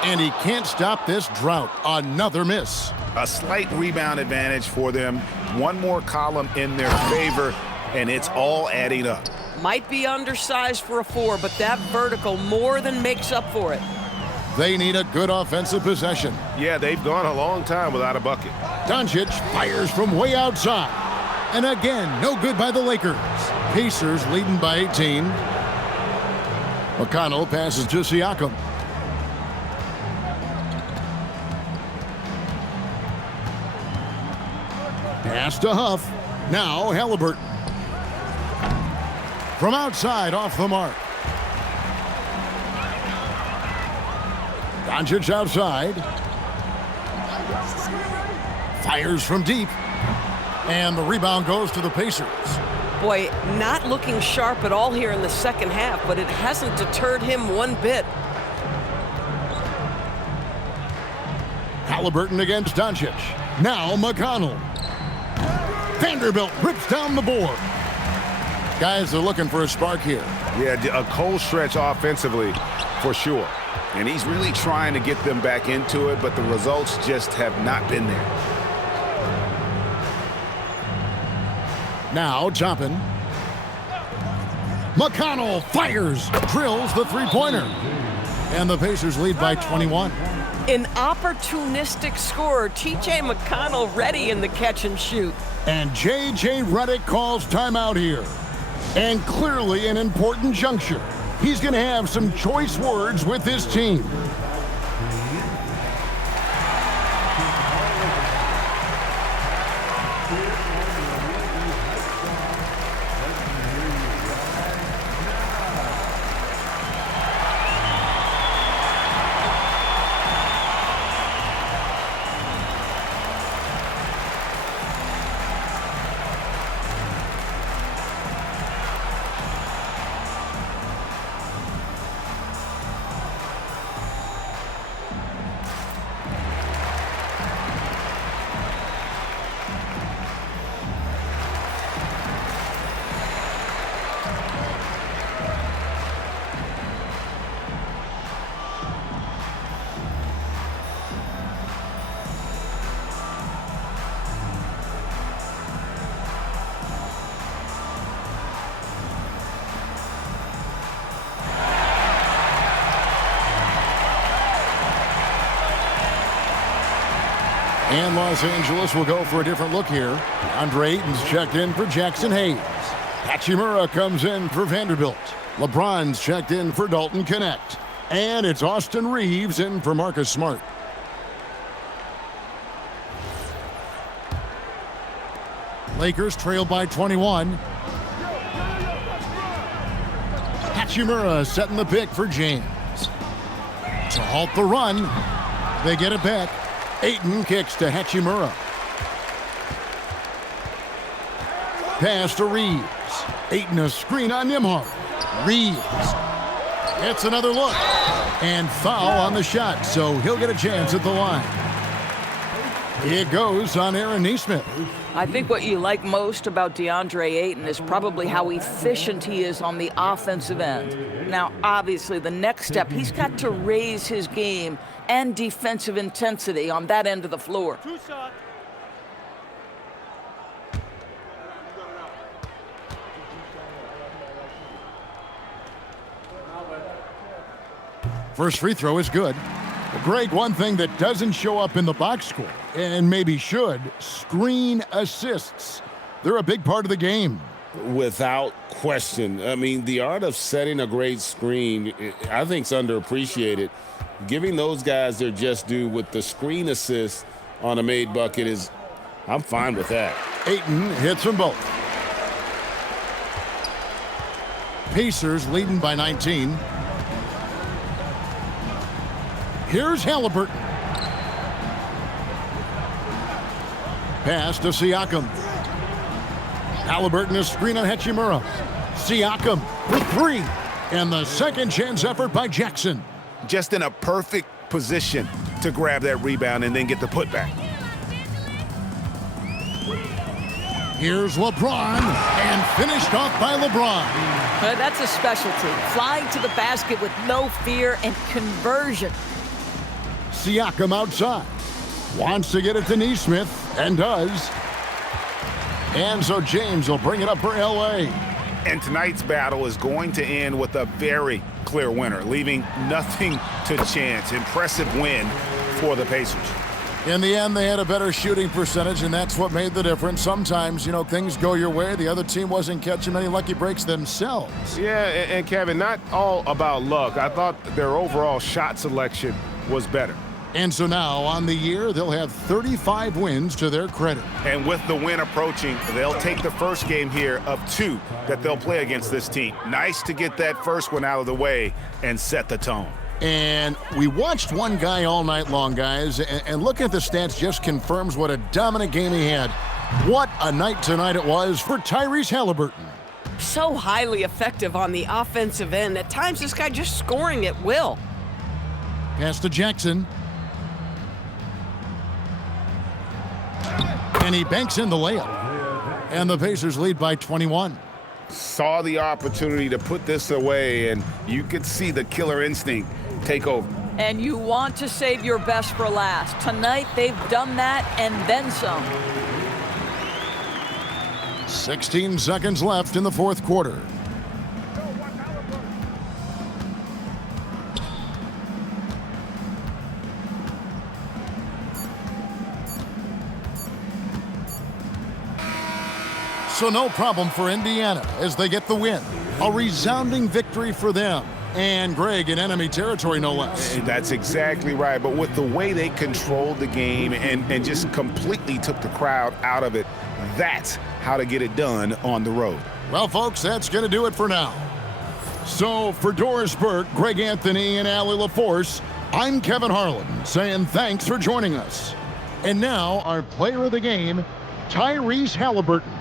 And he can't stop this drought. Another miss. A slight rebound advantage for them. One more column in their favor, and it's all adding up. Might be undersized for a 4, but that vertical more than makes up for it. They need a good offensive possession. Yeah, they've gone a long time without a bucket. Doncic fires from way outside. And again, no good by the Lakers. Pacers leading by 18. McConnell passes to Siakam. Pass to Huff. Now Halliburton. From outside, off the mark. Doncic outside. Fires from deep. And the rebound goes to the Pacers. Boy, not looking sharp at all here in the second half, but it hasn't deterred him one bit. Halliburton against Doncic. Now McConnell. Vanderbilt rips down the board. Guys are looking for a spark here. Yeah, a cold stretch offensively for sure. And he's really trying to get them back into it, but the results just have not been there. Now Joppin. McConnell fires, drills the three-pointer. And the Pacers lead by 21. An opportunistic scorer, T.J. McConnell ready in the catch and shoot. And J.J. Redick calls timeout here. And clearly an important juncture. He's going to have some choice words with his team. And Los Angeles will go for a different look here. Andre Ayton's checked in for Jackson Hayes. Hachimura comes in for Vanderbilt. LeBron's checked in for Dalton Connect. And it's Austin Reeves in for Marcus Smart. Lakers trail by 21. Hachimura setting the pick for James. To halt the run, they get it back. Ayton kicks to Hachimura. Pass to Reeves. Ayton a screen on Nembhard. Reeves gets another look. And foul on the shot, so he'll get a chance at the line. It goes on Aaron Nesmith. I think what you like most about DeAndre Ayton is probably how efficient he is on the offensive end. Now, obviously, the next step, he's got to raise his game and defensive intensity on that end of the floor. First free throw is good. Greg, one thing that doesn't show up in the box score, and maybe should, screen assists. They're a big part of the game. Without question. I mean, the art of setting a great screen, I think, is underappreciated. Giving those guys their just due with the screen assist on a made bucket is, I'm fine with that. Ayton hits them both. Pacers leading by 19. Here's Halliburton. Pass to Siakam. Halliburton is screen on Hachimura. Siakam for three. And the second chance effort by Jackson. Just in a perfect position to grab that rebound and then get the putback. Here's LeBron, and finished off by LeBron. Well, that's a specialty. Flying to the basket with no fear and conversion. Siakam outside. Wants to get it to Neesmith, and does. And so James will bring it up for L.A. And tonight's battle is going to end with a very clear winner, leaving nothing to chance. Impressive win for the Pacers. In the end, they had a better shooting percentage, and that's what made the difference. Sometimes, things go your way. The other team wasn't catching many lucky breaks themselves. Yeah, and Kevin, not all about luck. I thought their overall shot selection was better. And so now, on the year, they'll have 35 wins to their credit. And with the win approaching, they'll take the first game here of 2 that they'll play against this team. Nice to get that first one out of the way and set the tone. And we watched one guy all night long, guys, and looking at the stats just confirms what a dominant game he had. What a night tonight it was for Tyrese Halliburton. So highly effective on the offensive end. At times, this guy just scoring at will. Pass to Jackson. And he banks in the layup. And the Pacers lead by 21. Saw the opportunity to put this away, and you could see the killer instinct take over. And you want to save your best for last. Tonight, they've done that and then some. 16 seconds left in the fourth quarter. So no problem for Indiana as they get the win. A resounding victory for them. And Greg in enemy territory, no less. That's exactly right. But with the way they controlled the game and just completely took the crowd out of it, that's how to get it done on the road. Well, folks, that's going to do it for now. So for Doris Burke, Greg Anthony, and Allie LaForce, I'm Kevin Harlan saying thanks for joining us. And now our player of the game, Tyrese Halliburton.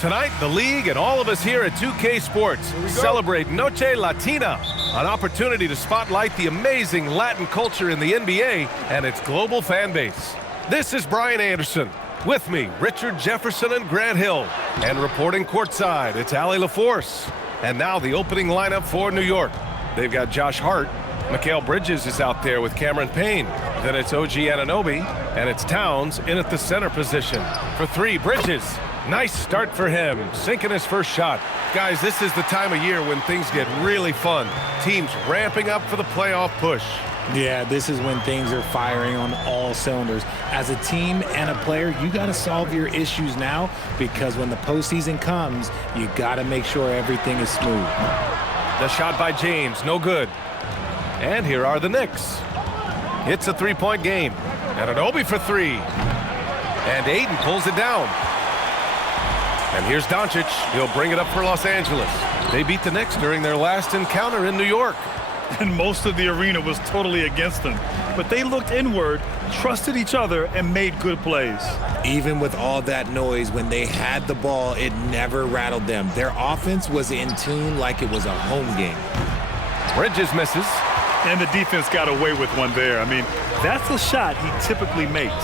Tonight, the league and all of us here at 2K Sports celebrate Noche Latina, an opportunity to spotlight the amazing Latin culture in the NBA and its global fan base. This is Brian Anderson. With me, Richard Jefferson and Grant Hill. And reporting courtside, it's Allie LaForce. And now the opening lineup for New York. They've got Josh Hart, Mikal Bridges is out there with Cameron Payne. Then it's OG Anunoby, and it's Towns in at the center position. For three, Bridges. Nice start for him, sinking his first shot. Guys, this is the time of year when things get really fun. Teams ramping up for the playoff push. Yeah, this is when things are firing on all cylinders. As a team and a player, you got to solve your issues now, because when the postseason comes, you got to make sure everything is smooth. The shot by James, no good. And here are the Knicks. It's a three-point game. Anunoby for three. And Ayton pulls it down. And here's Doncic. He'll bring it up for Los Angeles. They beat the Knicks during their last encounter in New York. And most of the arena was totally against them. But they looked inward, trusted each other, and made good plays. Even with all that noise, when they had the ball, it never rattled them. Their offense was in tune like it was a home game. Bridges misses. And the defense got away with one there. I mean, that's a shot he typically makes.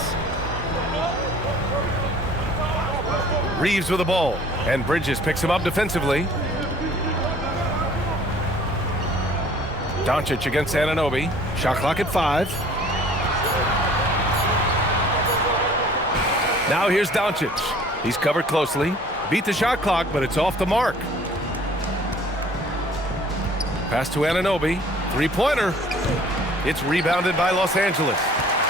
Reeves with the ball. And Bridges picks him up defensively. Doncic against Anunoby. Shot clock at 5. Now here's Doncic. He's covered closely. Beat the shot clock, but it's off the mark. Pass to Anunoby. Three-pointer. It's rebounded by Los Angeles.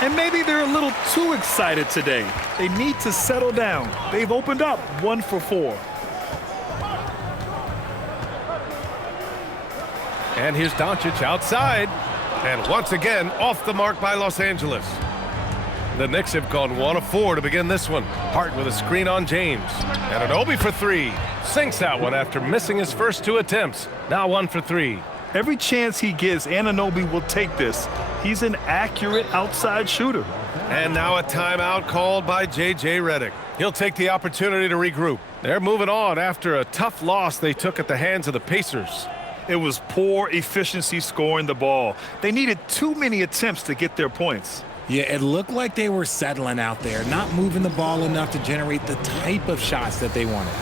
And maybe they're a little too excited today. They need to settle down. They've opened up 1 for 4. And here's Doncic outside. And once again, off the mark by Los Angeles. The Knicks have gone 1 of 4 to begin this one. Hart with a screen on James. Anunoby for three. Sinks that one after missing his first 2 attempts. Now 1 for 3. Every chance he gets, Anunoby will take this. He's an accurate outside shooter. And now a timeout called by J.J. Redick. He'll take the opportunity to regroup. They're moving on after a tough loss they took at the hands of the Pacers. It was poor efficiency scoring the ball. They needed too many attempts to get their points. Yeah, it looked like they were settling out there, not moving the ball enough to generate the type of shots that they wanted.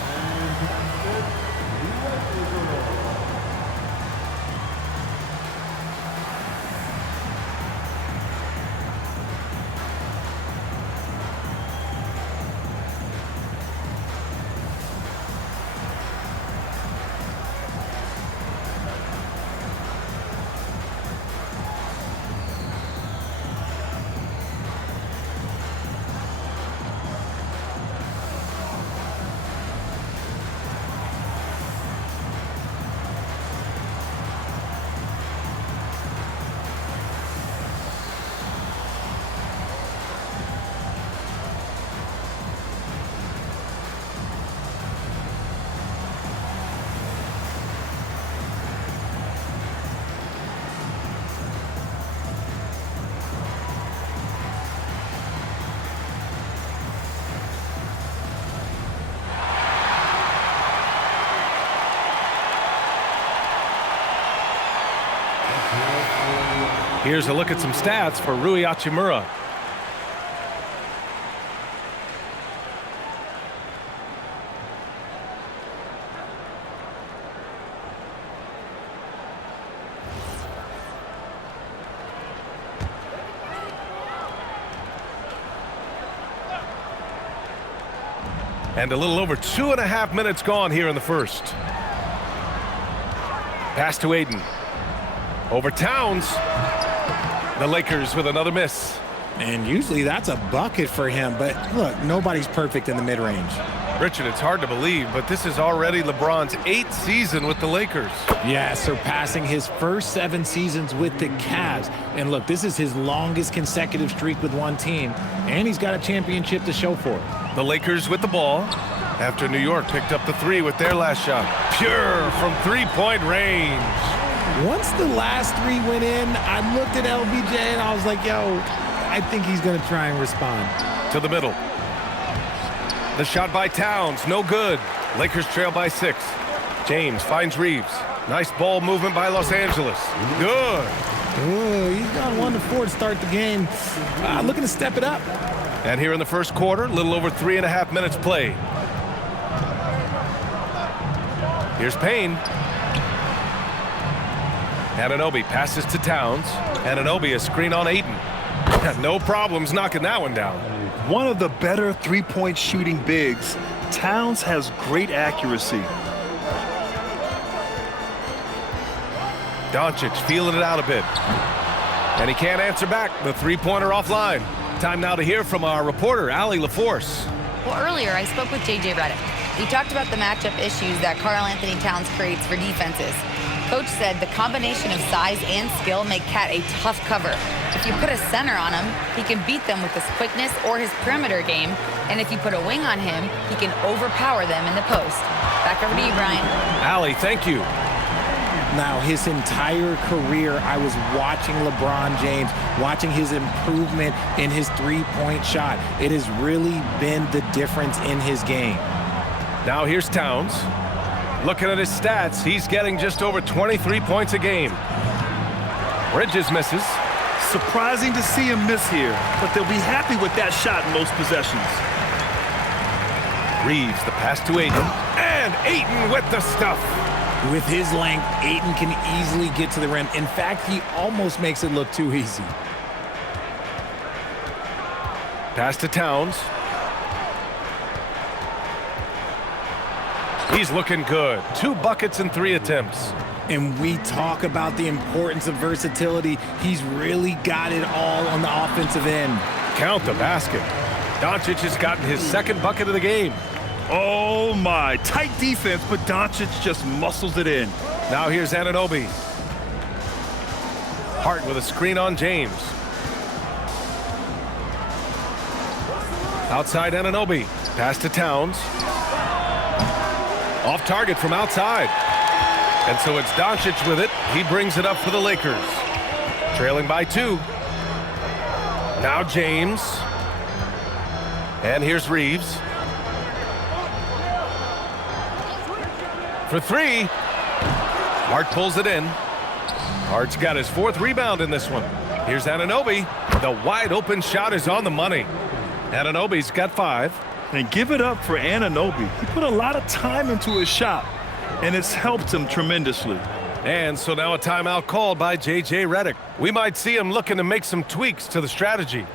Here's a look at some stats for Rui Hachimura. And a little over 2.5 minutes gone here in the first. Pass to Ayton. Over Towns. The Lakers with another miss. And usually that's a bucket for him, but look, nobody's perfect in the mid-range. Richard, it's hard to believe, but this is already LeBron's 8th season with the Lakers. Yeah, surpassing his first 7 seasons with the Cavs. And look, this is his longest consecutive streak with one team, and he's got a championship to show for it. The Lakers with the ball after New York picked up the 3 with their last shot. Pure from 3-point range. Once the last 3 went in, I looked at LBJ and I was like, yo, I think he's going to try and respond. To the middle. The shot by Towns, no good. Lakers trail by 6. James finds Reeves. Nice ball movement by Los Angeles. Good. Ooh, he's gone 1 to 4 to start the game. Looking to step it up. And here in the first quarter, a little over 3.5 minutes played. Here's Payne. Anunoby passes to Towns. Anunoby a screen on Ayton. No problems knocking that one down. One of the better three-point shooting bigs. Towns has great accuracy. Doncic feeling it out a bit. And he can't answer back. The three-pointer offline. Time now to hear from our reporter, Allie LaForce. Well, earlier I spoke with J.J. Redick. He talked about the matchup issues that Karl-Anthony Towns creates for defenses. Coach said the combination of size and skill make Cat a tough cover. If you put a center on him, he can beat them with his quickness or his perimeter game. And if you put a wing on him, he can overpower them in the post. Back over to you, Brian. Allie, thank you. Now, his entire career, I was watching LeBron James, watching his improvement in his three-point shot. It has really been the difference in his game. Now here's Towns. Looking at his stats, he's getting just over 23 points a game. Bridges misses. Surprising to see him miss here, but they'll be happy with that shot in most possessions. Reeves, the pass to Ayton. And Ayton with the stuff. With his length, Ayton can easily get to the rim. In fact, he almost makes it look too easy. Pass to Towns. He's looking good. 2 buckets and 3 attempts. And we talk about the importance of versatility. He's really got it all on the offensive end. Count the basket. Doncic has gotten his 2nd bucket of the game. Oh my, tight defense, but Doncic just muscles it in. Now here's Anunoby. Hart with a screen on James. Outside Anunoby. Pass to Towns. Off target from outside. And so it's Doncic with it. He brings it up for the Lakers. Trailing by 2. Now James. And here's Reeves. For 3. Hart pulls it in. Hart's got his 4th rebound in this one. Here's Anunoby. The wide open shot is on the money. Anunoby's got 5. And give it up for Anunoby. He put a lot of time into his shot, and it's helped him tremendously. And so now a timeout called by J.J. Redick. We might see him looking to make some tweaks to the strategy.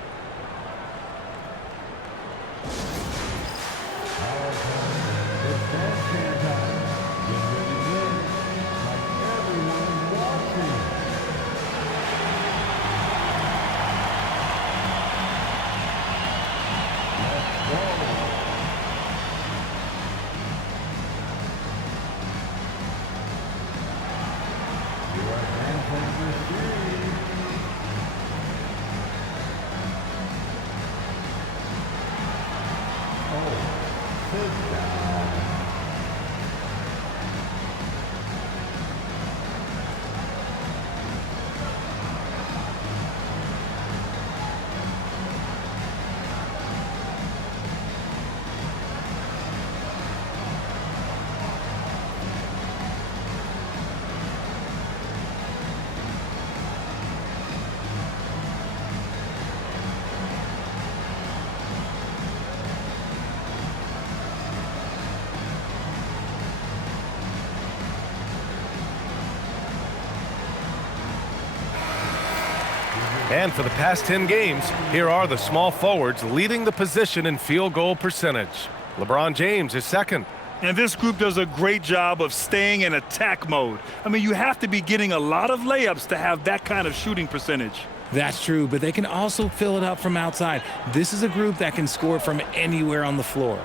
And for the past 10 games, here are the small forwards leading the position in field goal percentage. LeBron James is 2nd. And this group does a great job of staying in attack mode. I mean, you have to be getting a lot of layups to have that kind of shooting percentage. That's true, but they can also fill it up from outside. This is a group that can score from anywhere on the floor.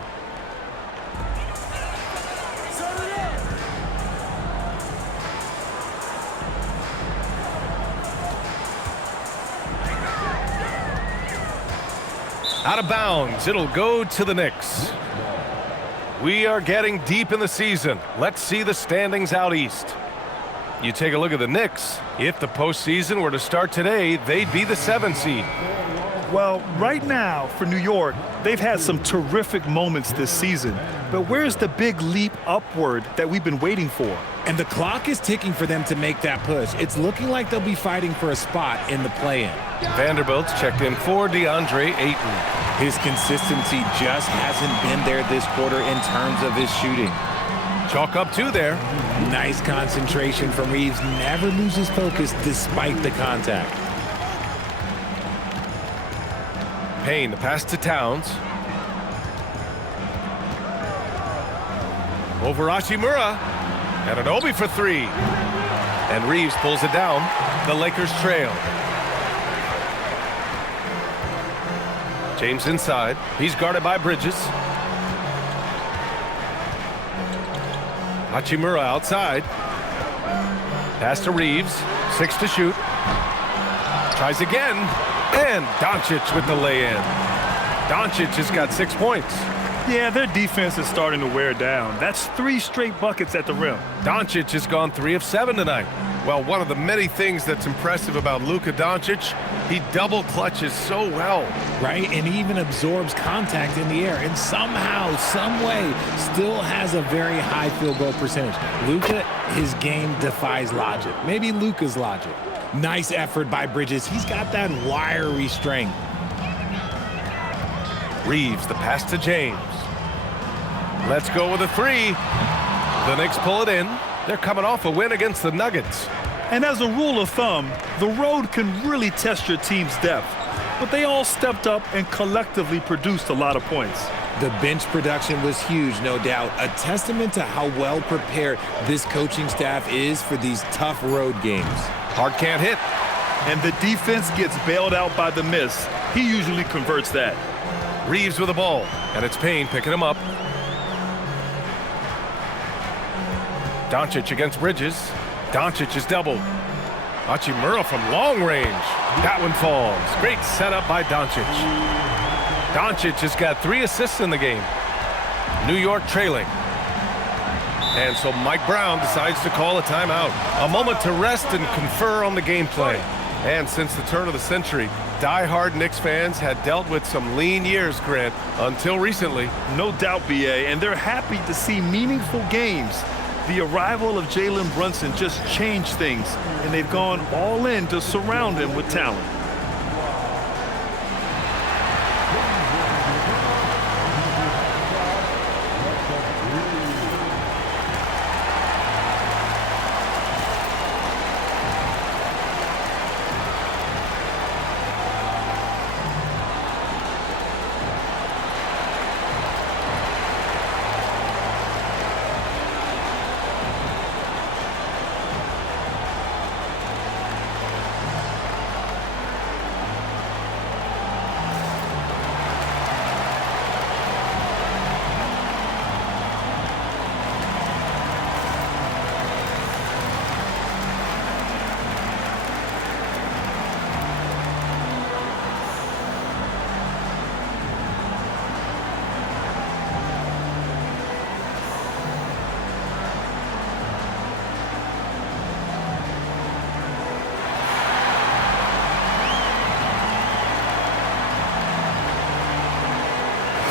Out of bounds, it'll go to the Knicks. We are getting deep in the season. Let's see the standings out east. You take a look at the Knicks. If the postseason were to start today, they'd be the 7th seed. Well, right now for New York, they've had some terrific moments this season. But where's the big leap upward that we've been waiting for? And the clock is ticking for them to make that push. It's looking like they'll be fighting for a spot in the play-in. Vanderbilt's checked in for DeAndre Ayton. His consistency just hasn't been there this quarter in terms of his shooting. Chalk up 2 there. Nice concentration from Reeves. Never loses focus despite the contact. Payne, the pass to Towns. Over Hachimura. And an Obi for 3. And Reeves pulls it down. The Lakers trail. James inside. He's guarded by Bridges. Hachimura outside. Pass to Reeves. 6 to shoot. Tries again. And Doncic with the lay-in. Doncic has got 6 points. Yeah, their defense is starting to wear down. That's 3 straight buckets at the rim. Doncic has gone 3 of 7 tonight. Well, one of the many things that's impressive about Luka Doncic, he double clutches so well. Right, and he even absorbs contact in the air, and somehow, some way, still has a very high field goal percentage. Luka, his game defies logic. Maybe Luka's logic. Nice effort by Bridges. He's got that wiry strength. Reeves, the pass to James. Let's go with a 3. The Knicks pull it in. They're coming off a win against the Nuggets. And as a rule of thumb, the road can really test your team's depth. But they all stepped up and collectively produced a lot of points. The bench production was huge, no doubt. A testament to how well prepared this coaching staff is for these tough road games. Hart can't hit. And the defense gets bailed out by the miss. He usually converts that. Reeves with the ball. And it's Payne picking him up. Doncic against Bridges. Doncic is doubled. Hachimura from long range. That one falls. Great setup by Doncic. Doncic has got 3 assists in the game. New York trailing. And so Mike Brown decides to call a timeout. A moment to rest and confer on the game plan. And since the turn of the century, die-hard Knicks fans had dealt with some lean years, Grant, until recently. No doubt, BA, and they're happy to see meaningful games. The arrival of Jalen Brunson just changed things, and they've gone all in to surround him with talent.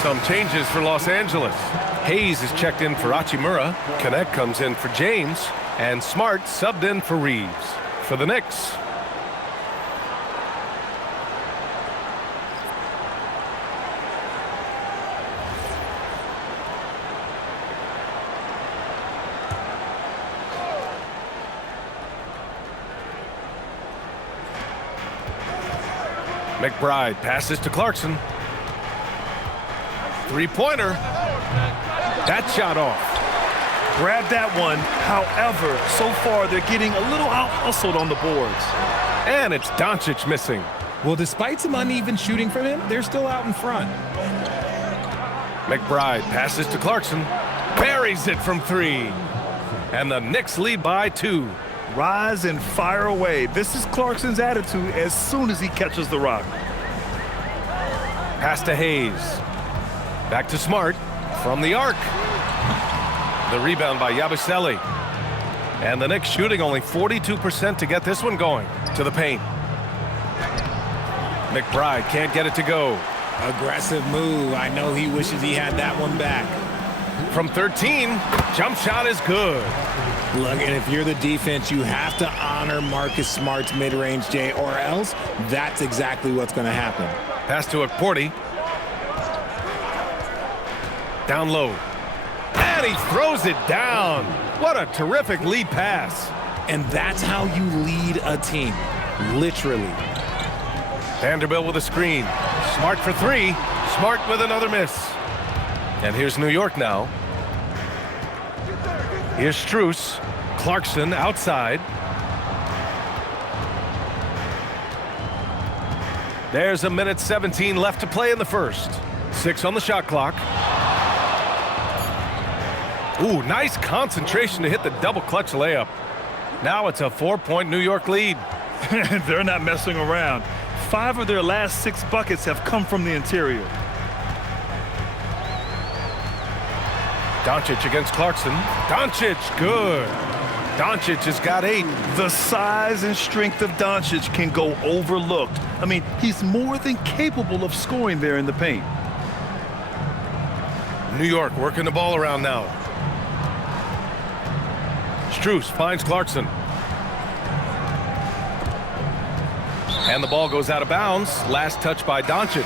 Some changes for Los Angeles. Hayes is checked in for Hachimura. Connect comes in for James. And Smart subbed in for Reeves. For the Knicks, McBride passes to Clarkson. Three-pointer. That shot off. Grab that one. However, so far they're getting a little out-hustled on the boards. And it's Doncic missing. Well, despite some uneven shooting from him, they're still out in front. McBride passes to Clarkson. Buries it from 3. And the Knicks lead by 2. Rise and fire away. This is Clarkson's attitude as soon as he catches the rock. Pass to Hayes. Back to Smart from the arc. The rebound by Yabusele. And the Knicks shooting only 42% to get this one going. To the paint. McBride can't get it to go. Aggressive move. I know he wishes he had that one back. From 13, jump shot is good. Look, and if you're the defense, you have to honor Marcus Smart's mid-range, Jay, or else that's exactly what's going to happen. Pass to Porty. Down low. And And he throws it down. What a terrific lead pass. And that's how you lead a team, literally. Vanderbilt with a screen. Smart for three. Smart with another miss. And here's New York now. Here's Strus. Clarkson outside. There's a minute 17 left to play in the first. 6 on the shot clock. Ooh, nice concentration to hit the double clutch layup. Now it's a 4-point New York lead. They're not messing around. 5 of their last 6 buckets have come from the interior. Doncic against Clarkson. Doncic, good. Doncic has got 8. The size and strength of Doncic can go overlooked. I mean, he's more than capable of scoring there in the paint. New York working the ball around now. Strus finds Clarkson. And the ball goes out of bounds. Last touch by Doncic.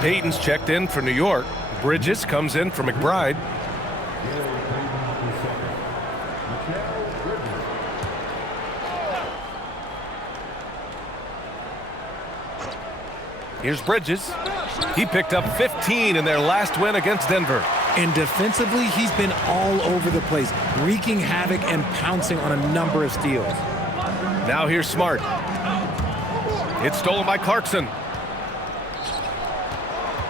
Payton's checked in for New York. Bridges comes in for McBride. Here's Bridges. He picked up 15 in their last win against Denver. And defensively, he's been all over the place, wreaking havoc and pouncing on a number of steals. Now here's Smart. It's stolen by Clarkson.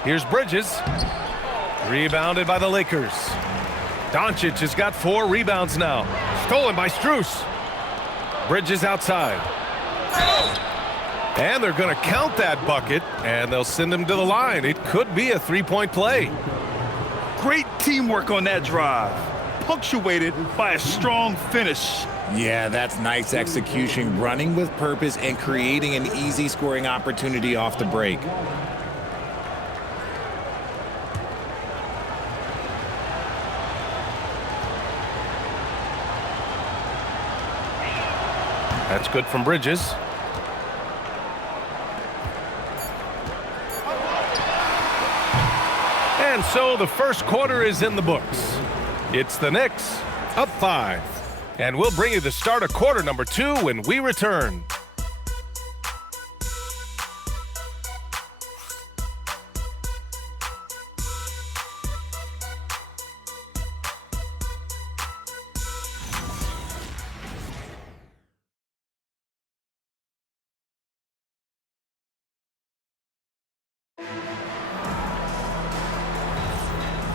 Here's Bridges. Rebounded by the Lakers. Doncic has got 4 rebounds now. Stolen by Strus. Bridges outside. And they're going to count that bucket, and they'll send him to the line. It could be a 3-point play. Great teamwork on that drive, punctuated by a strong finish. Yeah, that's nice execution, running with purpose and creating an easy scoring opportunity off the break. That's good from Bridges. And so the first quarter is in the books. It's the Knicks up 5. And we'll bring you the start of quarter number 2 when we return.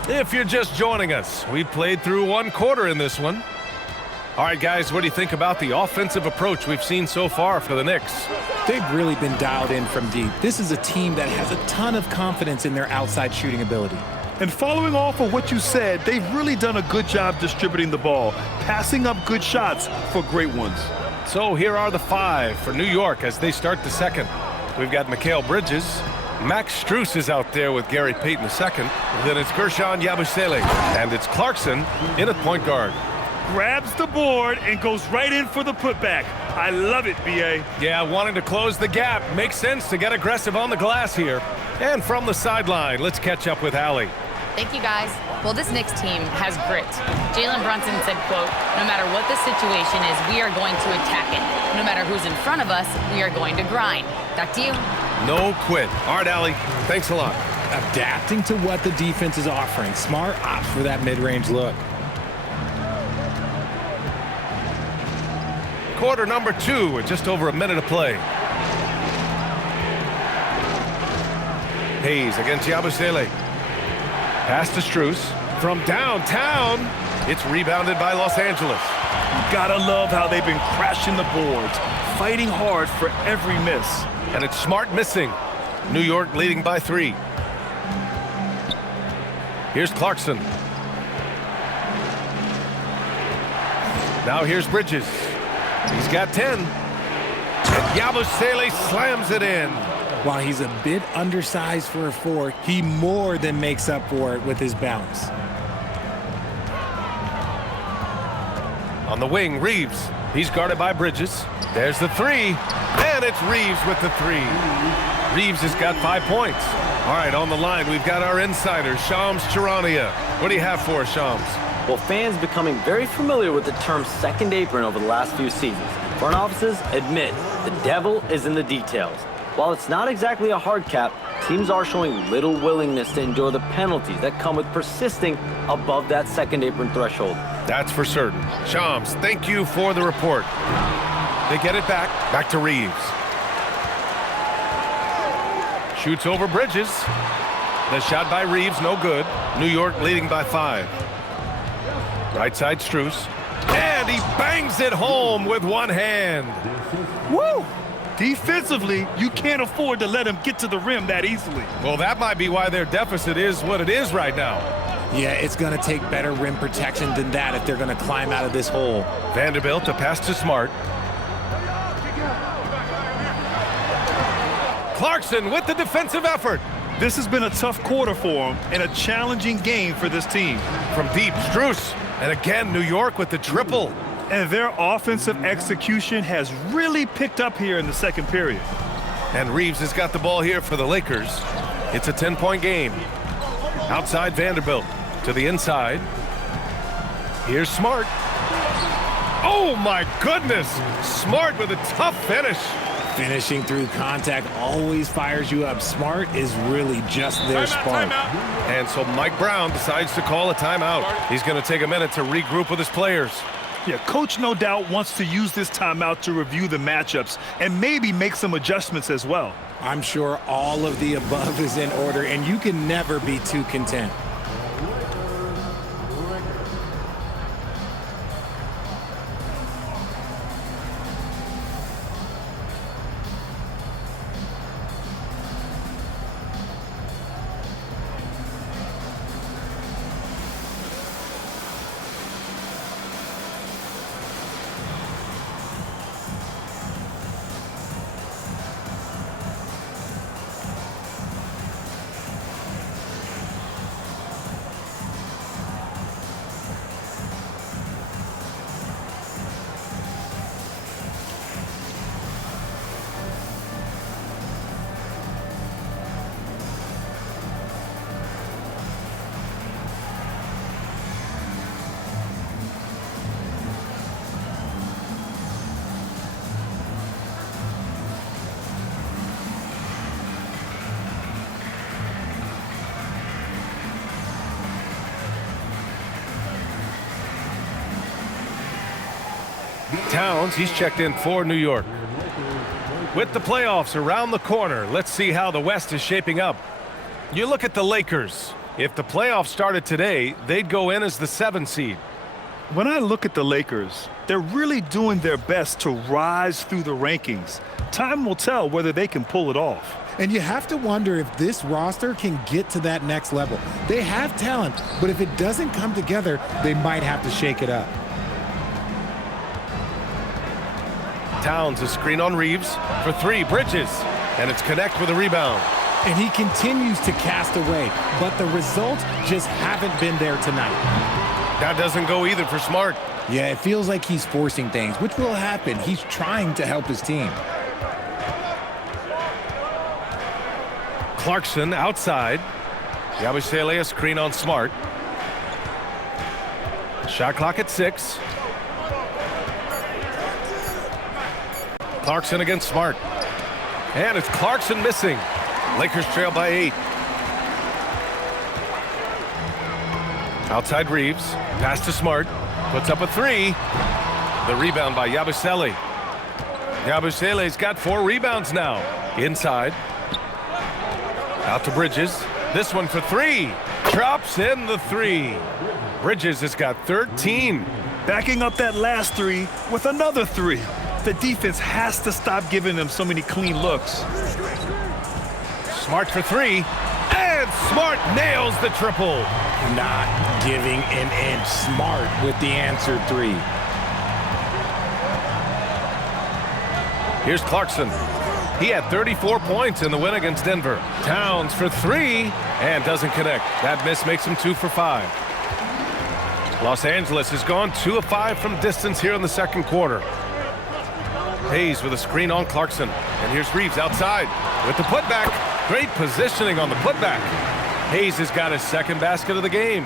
If you're just joining us, we played through 1 quarter in this one. All right, guys, what do you think about the offensive approach we've seen so far for the Knicks? They've really been dialed in from deep. This is a team that has a ton of confidence in their outside shooting ability. And following off of what you said, they've really done a good job distributing the ball, passing up good shots for great ones. So here are the 5 for New York as they start the second. We've got Mikal Bridges. Max Strus is out there with Gary Payton II. Then it's Gershon Yabusele. And it's Clarkson in at point guard. Grabs the board and goes right in for the putback. I love it, B.A. Yeah, wanting to close the gap. Makes sense to get aggressive on the glass here. And from the sideline, let's catch up with Allie. Thank you, guys. Well, this Knicks team has grit. Jalen Brunson said, quote, "No matter what the situation is, we are going to attack it. No matter who's in front of us, we are going to grind." Back to you. No quit. All right, Allie. Thanks a lot. Adapting to what the defense is offering. Smart opts for that mid-range look. Quarter number 2 with just over a minute to play. Hayes against Yabusele. Pass to Strus. From downtown, it's rebounded by Los Angeles. You gotta love how they've been crashing the boards, fighting hard for every miss. And it's Smart missing. New York leading by 3. Here's Clarkson. Now here's Bridges. He's got 10. And Yabusele slams it in. While he's a bit undersized for a 4, he more than makes up for it with his bounce. On the wing, Reeves. He's guarded by Bridges. There's the 3. And it's Reeves with the 3. Reeves has got 5 points. All right, on the line, we've got our insider, Shams Charania. What do you have for us, Shams? Well, fans becoming very familiar with the term second apron over the last few seasons. Front offices admit the devil is in the details. While it's not exactly a hard cap, teams are showing little willingness to endure the penalties that come with persisting above that second apron threshold. That's for certain. Shams, thank you for the report. They get it back to Reeves. Shoots over Bridges. The shot by Reeves, no good. New York leading by 5. Right side, Strus. And he bangs it home with one hand. Woo! Defensively, you can't afford to let him get to the rim that easily. Well, that might be why their deficit is what it is right now. Yeah, it's going to take better rim protection than that if they're going to climb out of this hole. Vanderbilt to pass to Smart. Clarkson with the defensive effort. This has been a tough quarter for him and a challenging game for this team. From deep, Strus. And again, New York with the triple. And their offensive execution has really picked up here in the second period. And Reeves has got the ball here for the Lakers. It's a 10-point game. Outside Vanderbilt to the inside. Here's Smart. Oh, my goodness. Smart with a tough finish. Finishing through contact always fires you up. Smart is really just their spark. And so Mike Brown decides to call a timeout. He's going to take a minute to regroup with his players. Yeah, coach no doubt wants to use this timeout to review the matchups and maybe make some adjustments as well. I'm sure all of the above is in order, and you can never be too content. Towns, he's checked in for New York. With the playoffs around the corner, let's see how the West is shaping up. You look at the Lakers. If the playoffs started today, they'd go in as the 7 seed. When I look at the Lakers, they're really doing their best to rise through the rankings. Time will tell whether they can pull it off. And you have to wonder if this roster can get to that next level. They have talent, but if it doesn't come together, they might have to shake it up. Towns, a screen on Reeves for 3, Bridges, and it's connect with a rebound. And he continues to cast away, but the results just haven't been there tonight. That doesn't go either for Smart. Yeah, it feels like he's forcing things, which will happen. He's trying to help his team. Clarkson outside. Yabusele, a screen on Smart. Shot clock at 6. Clarkson against Smart. And it's Clarkson missing. Lakers trail by 8. Outside Reeves. Pass to Smart. Puts up a 3. The rebound by Yabusele. Yabusele's got 4 rebounds now. Inside. Out to Bridges. This one for 3. Drops in the 3. Bridges has got 13. Backing up that last 3 with another 3. The defense has to stop giving them so many clean looks. Smart for 3. And Smart nails the triple. Not giving an inch. Smart with the answer 3. Here's Clarkson. He had 34 points in the win against Denver. Towns for 3 and doesn't connect. That miss makes him 2 for 5. Los Angeles has gone 2 of 5 from distance here in the second quarter. Hayes with a screen on Clarkson. And here's Reeves outside with the putback. Great positioning on the putback. Hayes has got his second basket of the game.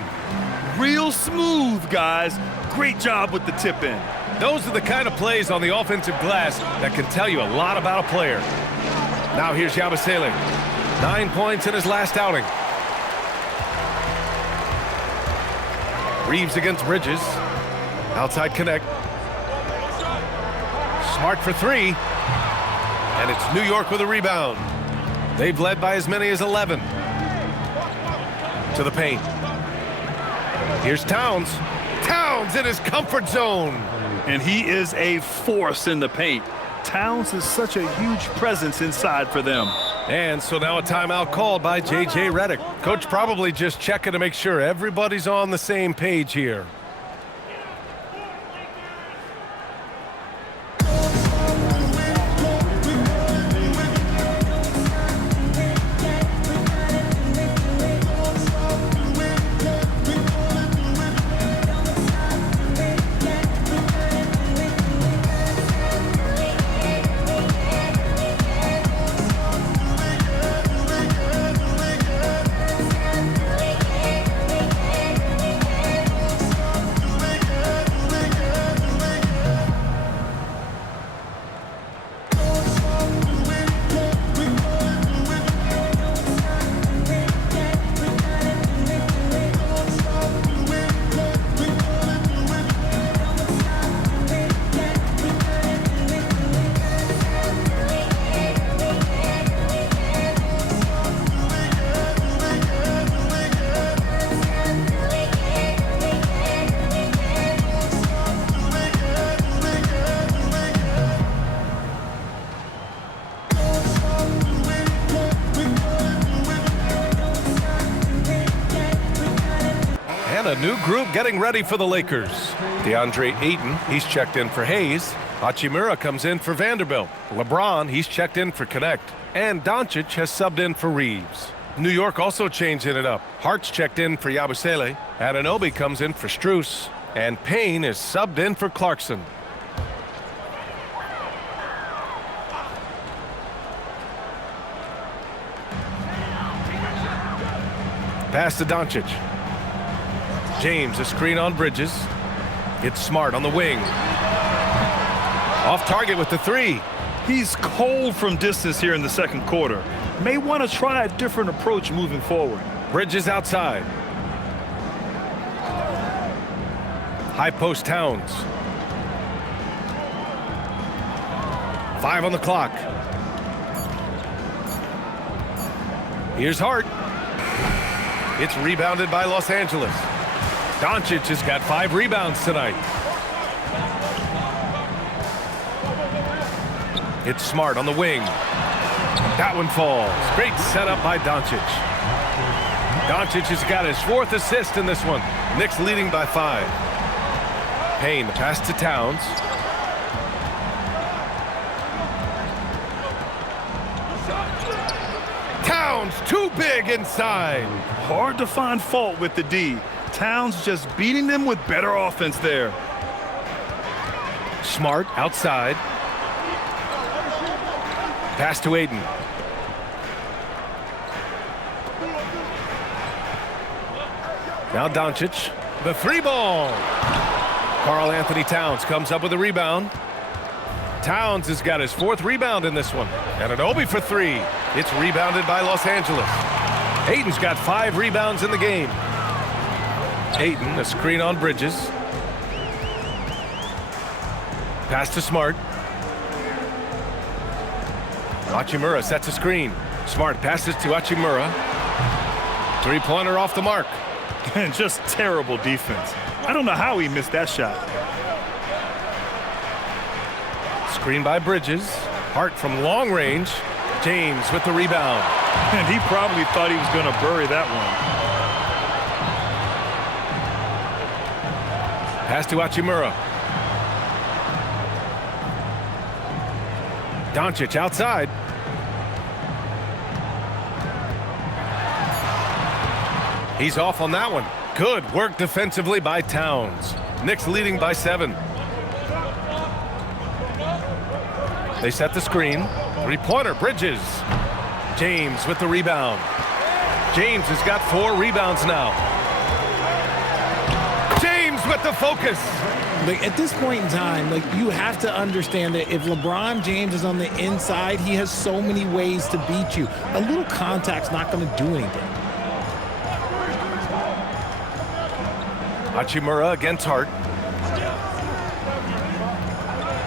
real smooth, guys. Great job with the tip in. Those are the kind of plays on the offensive glass that can tell you a lot about a player. Now here's Yabusele. 9 points in his last outing. Reeves against Bridges. Outside connect. Smart for three. And it's New York with a rebound. They've led by as many as 11. To the paint. Here's Towns. Towns in his comfort zone. And he is a force in the paint. Towns is such a huge presence inside for them. And so now a timeout called by J.J. Redick. Coach probably just checking to make sure everybody's on the same page here. A new group getting ready for the Lakers. DeAndre Ayton, he's checked in for Hayes. Hachimura comes in for Vanderbilt. LeBron, he's checked in for Connect. And Doncic has subbed in for Reeves. New York also changing it up. Hart's checked in for Yabusele. Anunoby comes in for Strus. And Payne is subbed in for Clarkson. Pass to Doncic. James, a screen on Bridges. Gets Smart on the wing. Off target with the three. He's cold from distance here in the second quarter. May want to try a different approach moving forward. Bridges outside. High post Towns. 5 on the clock. Here's Hart. It's rebounded by Los Angeles. Doncic has got 5 rebounds tonight. It's Smart on the wing. That one falls. Great setup by Doncic. Doncic has got his 4th assist in this one. Knicks leading by 5. Payne, pass to Towns. Towns, too big inside. Hard to find fault with the D. Towns just beating them with better offense there. Smart outside. Pass to Ayton. Now Doncic. The 3 ball. Karl Anthony Towns comes up with a rebound. Towns has got his 4th rebound in this one. And Anunoby for 3. It's rebounded by Los Angeles. Ayton's got 5 rebounds in the game. Ayton, a screen on Bridges. Pass to Smart. Hachimura sets a screen. Smart passes to Hachimura. 3-pointer off the mark. And just terrible defense. I don't know how he missed that shot. Screen by Bridges. Hart from long range. James with the rebound. And he probably thought he was going to bury that one. Pass to Hachimura. Doncic outside. He's off on that one. Good work defensively by Towns. Knicks leading by 7. They set the screen. 3-pointer, Bridges. James with the rebound. James has got 4 rebounds now. with the focus. Like, at this point in time, like, you have to understand that if LeBron James is on the inside, he has so many ways to beat you. A little contact's not going to do anything. Hachimura against Hart.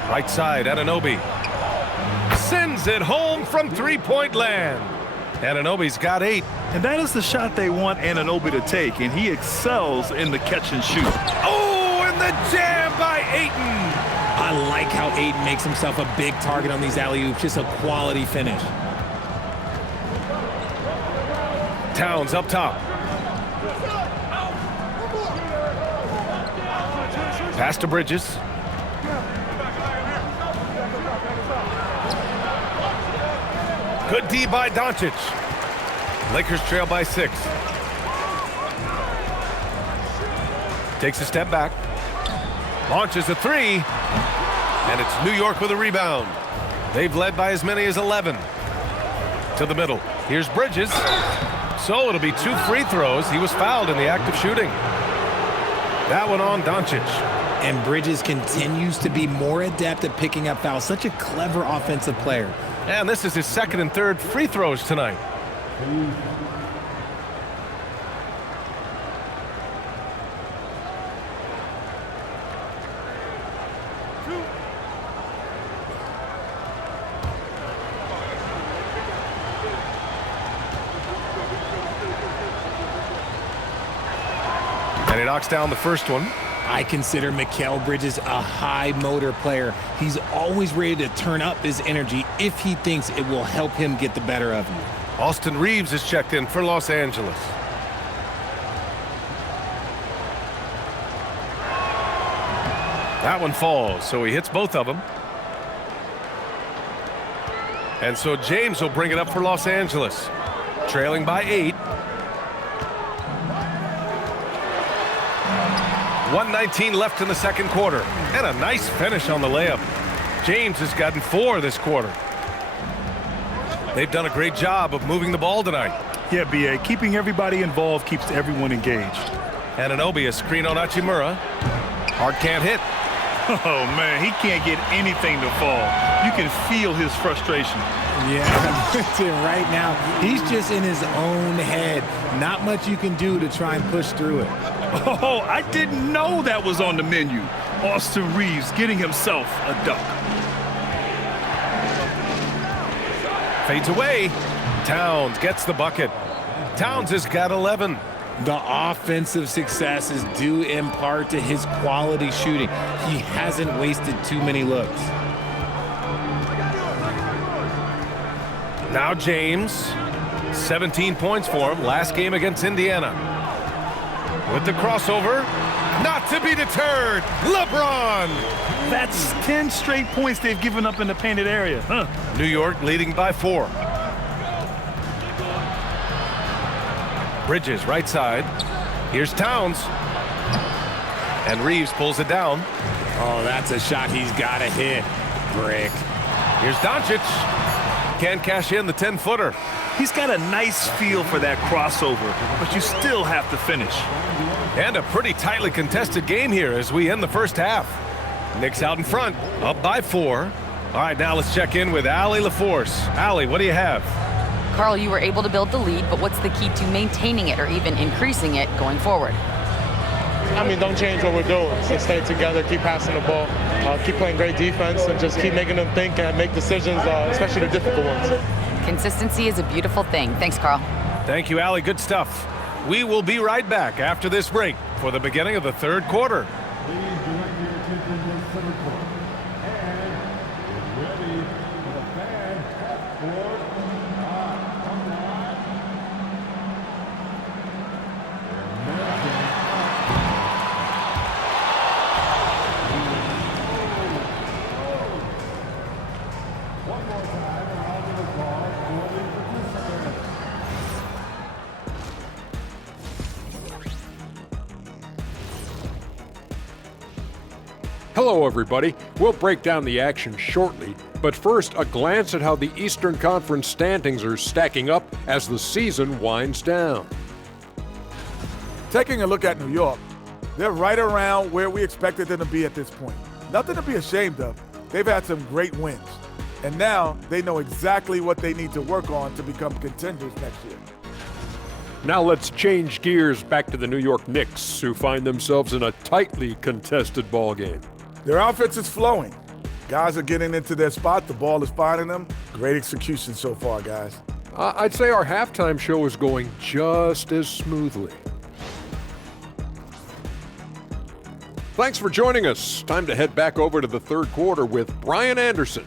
Right side, Anunoby. Sends it home from three-point land. Anunoby's got 8. And that is the shot they want Anunoby to take, and he excels in the catch and shoot. Oh, and the jam by Ayton. I like how Ayton makes himself a big target on these alley-oops. Just a quality finish. Towns up top. Pass to Bridges. Good D by Doncic. Lakers trail by 6. Takes a step back. Launches a 3. And it's New York with a rebound. They've led by as many as 11. To the middle. Here's Bridges. So it'll be 2 free throws. He was fouled in the act of shooting. That one on Doncic. And Bridges continues to be more adept at picking up fouls. Such a clever offensive player. And this is his 2nd and 3rd free throws tonight. And he knocks down the first one. I consider Mikal Bridges a high motor player. He's always ready to turn up his energy if he thinks it will help him get the better of you. Austin Reeves is checked in for Los Angeles. That one falls, so he hits both of them. And so James will bring it up for Los Angeles. Trailing by 8. 1:19 left in the second quarter. And a nice finish on the layup. James has gotten 4 this quarter. They've done a great job of moving the ball tonight. Yeah, B.A. Keeping everybody involved keeps everyone engaged. Anunoby, a screen on Hachimura. Hart can't hit. Oh, man, he can't get anything to fall. You can feel his frustration. Yeah, right now, he's just in his own head. Not much you can do to try and push through it. Oh, I didn't know that was on the menu. Austin Reeves getting himself a dunk. Fades away. Towns gets the bucket. Towns has got 11. The offensive success is due in part to his quality shooting. He hasn't wasted too many looks. Now James, 17 points for him. Last game against Indiana. With the crossover, not to be deterred, LeBron. That's 10 straight points they've given up in the painted area. Huh? New York leading by 4. Bridges, right side. Here's Towns. And Reeves pulls it down. Oh, that's a shot he's got to hit. Brick. Here's Doncic. Can't cash in the 10-footer. He's got a nice feel for that crossover, but you still have to finish. And a pretty tightly contested game here as we end the first half. Knicks out in front, up by 4. All right, now let's check in with Allie LaForce. Allie, what do you have? Carl, you were able to build the lead, but what's the key to maintaining it or even increasing it going forward? I mean, don't change what we're doing. So stay together, keep passing the ball, keep playing great defense, and just keep making them think and make decisions, especially the difficult ones. Consistency is a beautiful thing. Thanks, Carl. Thank you, Allie. Good stuff. We will be right back after this break for the beginning of the third quarter. Hello, everybody. We'll break down the action shortly, but first, a glance at how the Eastern Conference standings are stacking up as the season winds down. Taking a look at New York, They're right around where we expected them to be at this point. Nothing to be ashamed of. They've had some great wins. And now they know exactly what they need to work on to become contenders next year. Now let's change gears back to the New York Knicks, who find themselves in a tightly contested ball game. Their offense is flowing. Guys are getting into their spot. The ball is finding them. Great execution so far, guys. I'd say our halftime show is going just as smoothly. Thanks for joining us. Time to head back over to the third quarter with Brian Anderson.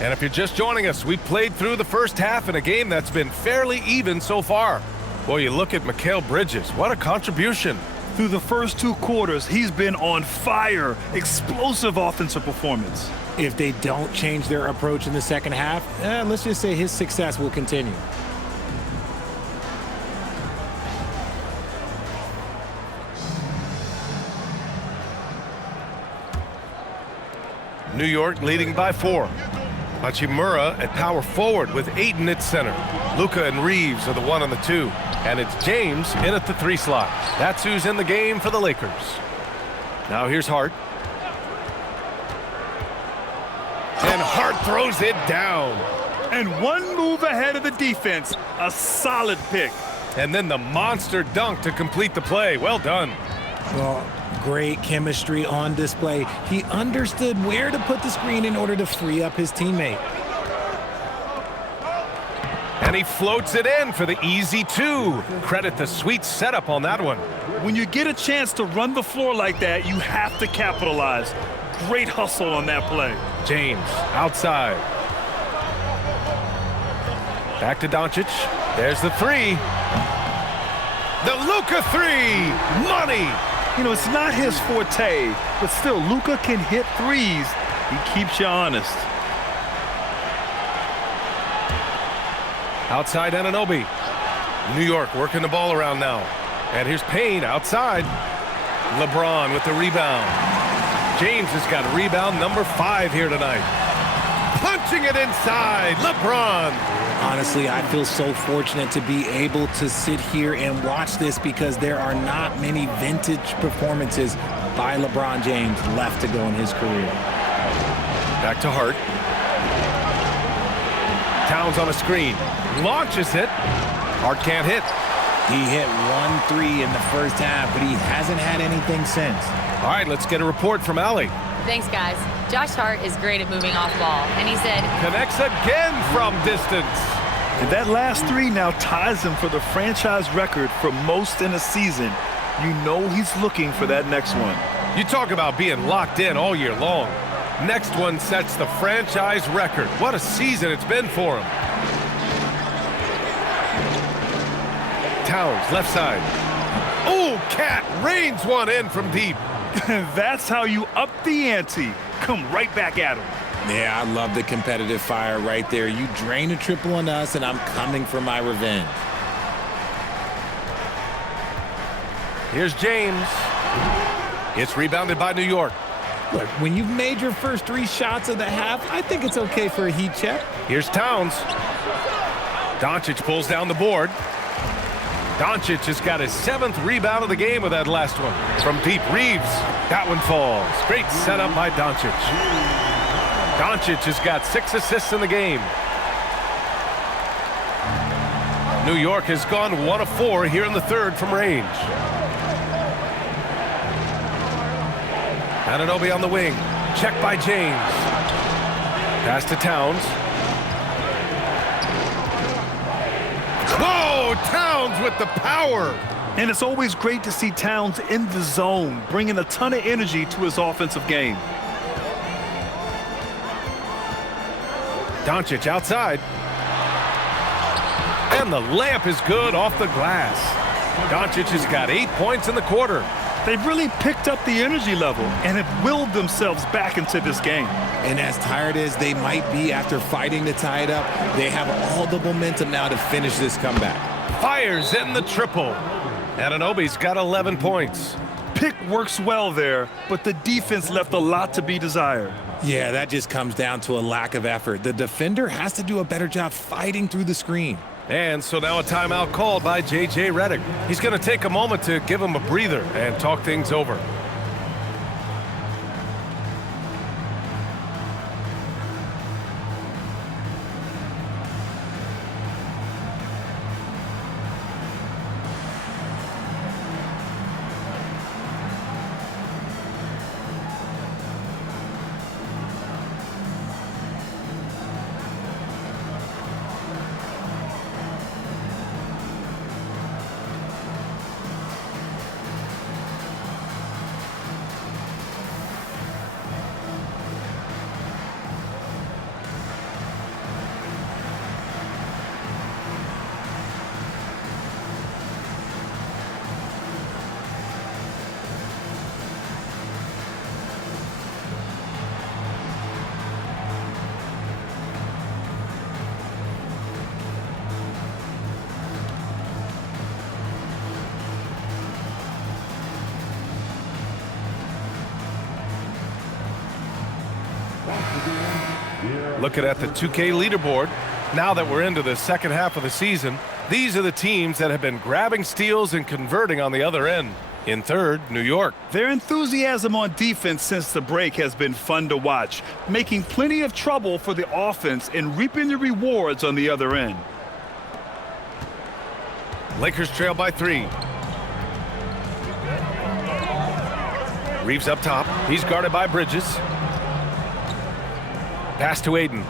And if you're just joining us, we played through the first half in a game that's been fairly even so far. Boy, you look at Mikal Bridges. What a contribution. Through the first 2 quarters, he's been on fire. Explosive offensive performance. If they don't change their approach in the second half, let's just say his success will continue. New York leading by 4. Hachimura at power forward with Ayton at center. Luka and Reeves are the 1 and the 2. And it's James in at the 3 slot. That's who's in the game for the Lakers. Now here's Hart. And Hart throws it down. And 1 move ahead of the defense. A solid pick. And then the monster dunk to complete the play. Well done. Well, great chemistry on display. He understood where to put the screen in order to free up his teammate. And he floats it in for the easy 2. Credit the sweet setup on that one. When you get a chance to run the floor like that, you have to capitalize. Great hustle on that play. James outside. Back to Doncic. There's the 3. The Luka 3. Money. You know, it's not his forte, but still, Luka can hit threes. He keeps you honest. Outside Anunoby. New York working the ball around now. And here's Payne outside. LeBron with the rebound. James has got rebound number 5 here tonight. Punching it inside. LeBron. Honestly, I feel so fortunate to be able to sit here and watch this because there are not many vintage performances by LeBron James left to go in his career. Back to Hart. Towns on a screen. Launches it. Hart can't hit. He hit 1 3 in the first half, but he hasn't had anything since. All right, let's get a report from Allie. Thanks, guys. Josh Hart is great at moving off ball, and he said... Connects again from distance. And that last 3 now ties him for the franchise record for most in a season. You know he's looking for that next one. You talk about being locked in all year long. Next one sets the franchise record. What a season it's been for him. Towers, left side. Oh, Cat rains one in from deep. That's how you up the ante. Come right back at him. Yeah, I love the competitive fire right there. You drain a triple on us, and I'm coming for my revenge. Here's James. It's rebounded by New York. Look, when you've made your first 3 shots of the half, I think it's okay for a heat check. Here's Towns. Doncic pulls down the board. Doncic has got his 7th rebound of the game with that last one. From deep, Reeves. That one falls. Great setup by Doncic. Doncic has got 6 assists in the game. New York has gone 1 of 4 here in the third from range. Anunoby on the wing. Check by James. Pass to Towns. Whoa! Towns with the power. And it's always great to see Towns in the zone, bringing a ton of energy to his offensive game. Doncic outside. And the layup is good off the glass. Doncic has got 8 points in the quarter. They've really picked up the energy level and have willed themselves back into this game. And as tired as they might be after fighting to tie it up, they have all the momentum now to finish this comeback. Fires in the triple. Anunoby's got 11 points. pick works well there, but the defense left a lot to be desired. Yeah, that just comes down to a lack of effort. The defender has to do a better job fighting through the screen. And so now a timeout called by J.J. Redick. He's going to take a moment to give him a breather and talk things over. Looking at the 2K leaderboard, now that we're into the second half of the season, these are the teams that have been grabbing steals and converting on the other end. In third, New York. Their enthusiasm on defense since the break has been fun to watch, making plenty of trouble for the offense and reaping the rewards on the other end. Lakers trail by 3. Reeves up top. He's guarded by Bridges. Pass to Aiden.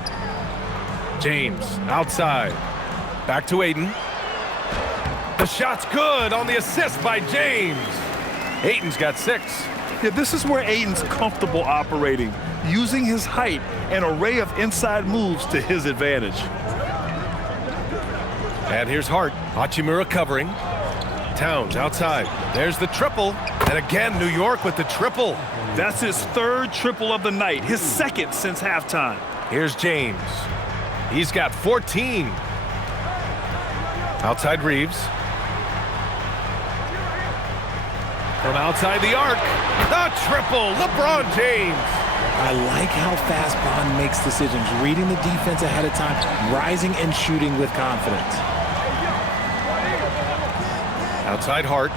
James outside. Back to Aiden. The shot's good on the assist by James. Aiden's got 6. Yeah, this is where Aiden's comfortable operating, using his height and array of inside moves to his advantage. And here's Hart. Hachimura covering. Towns outside. There's the triple. And again, New York with the triple. That's his third triple of the night, his second since halftime. Here's James. He's got 14. Outside Reeves. From outside the arc. The triple, LeBron James. I like how fast Bond makes decisions, reading the defense ahead of time, rising and shooting with confidence. Outside Hart.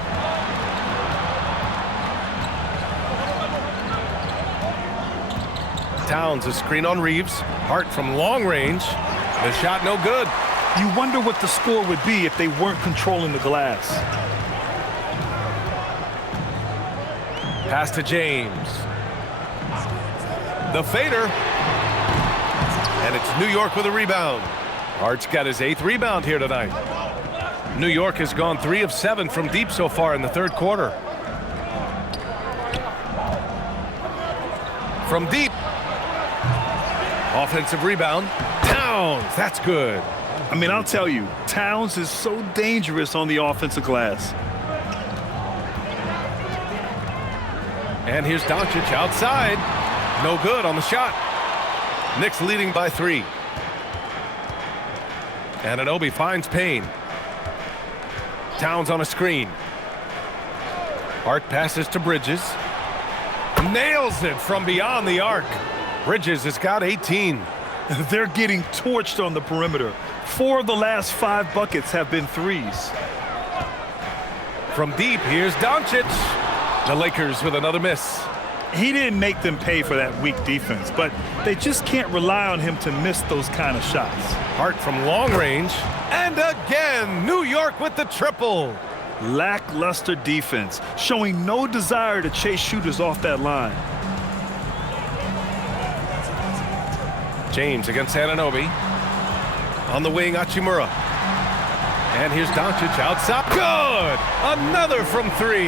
Towns a screen on Reeves. Hart from long range. The shot no good. You wonder what the score would be if they weren't controlling the glass. Pass to James. The fader. And it's New York with a rebound. Hart's got his 8th rebound here tonight. New York has gone 3 of 7 from deep so far in the third quarter. From deep. Offensive rebound. Towns, that's good. I mean, I'll tell you, Towns is so dangerous on the offensive glass. And here's Doncic outside. No good on the shot. Knicks leading by 3. Anunoby finds Payne. Towns on a screen. Hart passes to Bridges. Nails it from beyond the arc. Bridges has got 18. They're getting torched on the perimeter. 4 of the last 5 buckets have been threes. From deep, here's Doncic. The Lakers with another miss. He didn't make them pay for that weak defense, but they just can't rely on him to miss those kind of shots. Hart from long range. And again, New York with the triple. Lackluster defense, showing no desire to chase shooters off that line. James against Anunoby. On the wing, Hachimura. And here's Doncic outside. Good! Another from 3.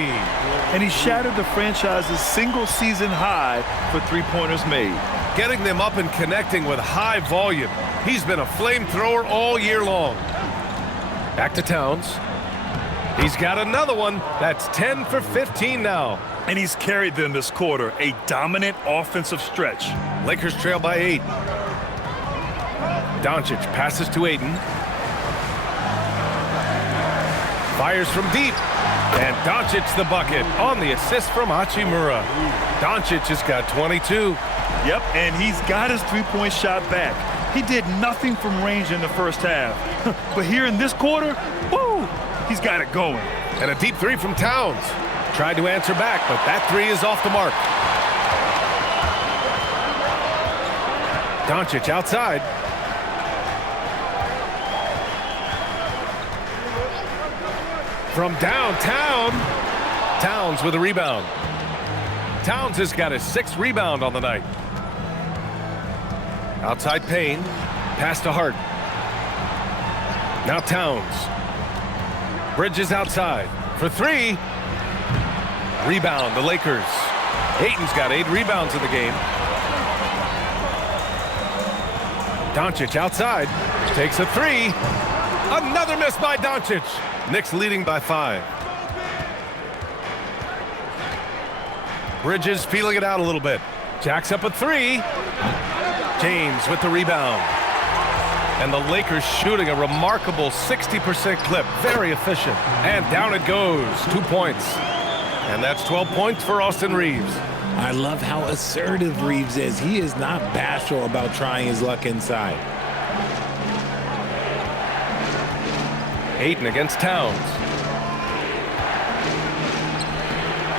And he shattered the franchise's single-season high for three-pointers made. Getting them up and connecting with high volume. He's been a flamethrower all year long. Back to Towns. He's got another one. That's 10 for 15 now. And he's carried them this quarter, a dominant offensive stretch. Lakers trail by 8. Doncic passes to Aiden. Fires from deep. And Doncic the bucket on the assist from Hachimura. Doncic has got 22. Yep, and he's got his three-point shot back. He did nothing from range in the first half. But here in this quarter, woo, he's got it going. And a deep three from Towns. Tried to answer back, but that three is off the mark. Doncic outside. From downtown, Towns with a rebound. Towns has got his 6th rebound on the night. Outside Payne, pass to Hart. Now Towns. Bridges outside for 3. Rebound, the Lakers. Ayton's got 8 rebounds in the game. Doncic outside, takes a 3. Another miss by Doncic. Knicks leading by 5. Bridges feeling it out a little bit. Jacks up a 3. James with the rebound. And the Lakers shooting a remarkable 60% clip. Very efficient. And down it goes. 2 points. And that's 12 points for Austin Reeves. I love how assertive Reeves is. He is not bashful about trying his luck inside. Ayton against Towns.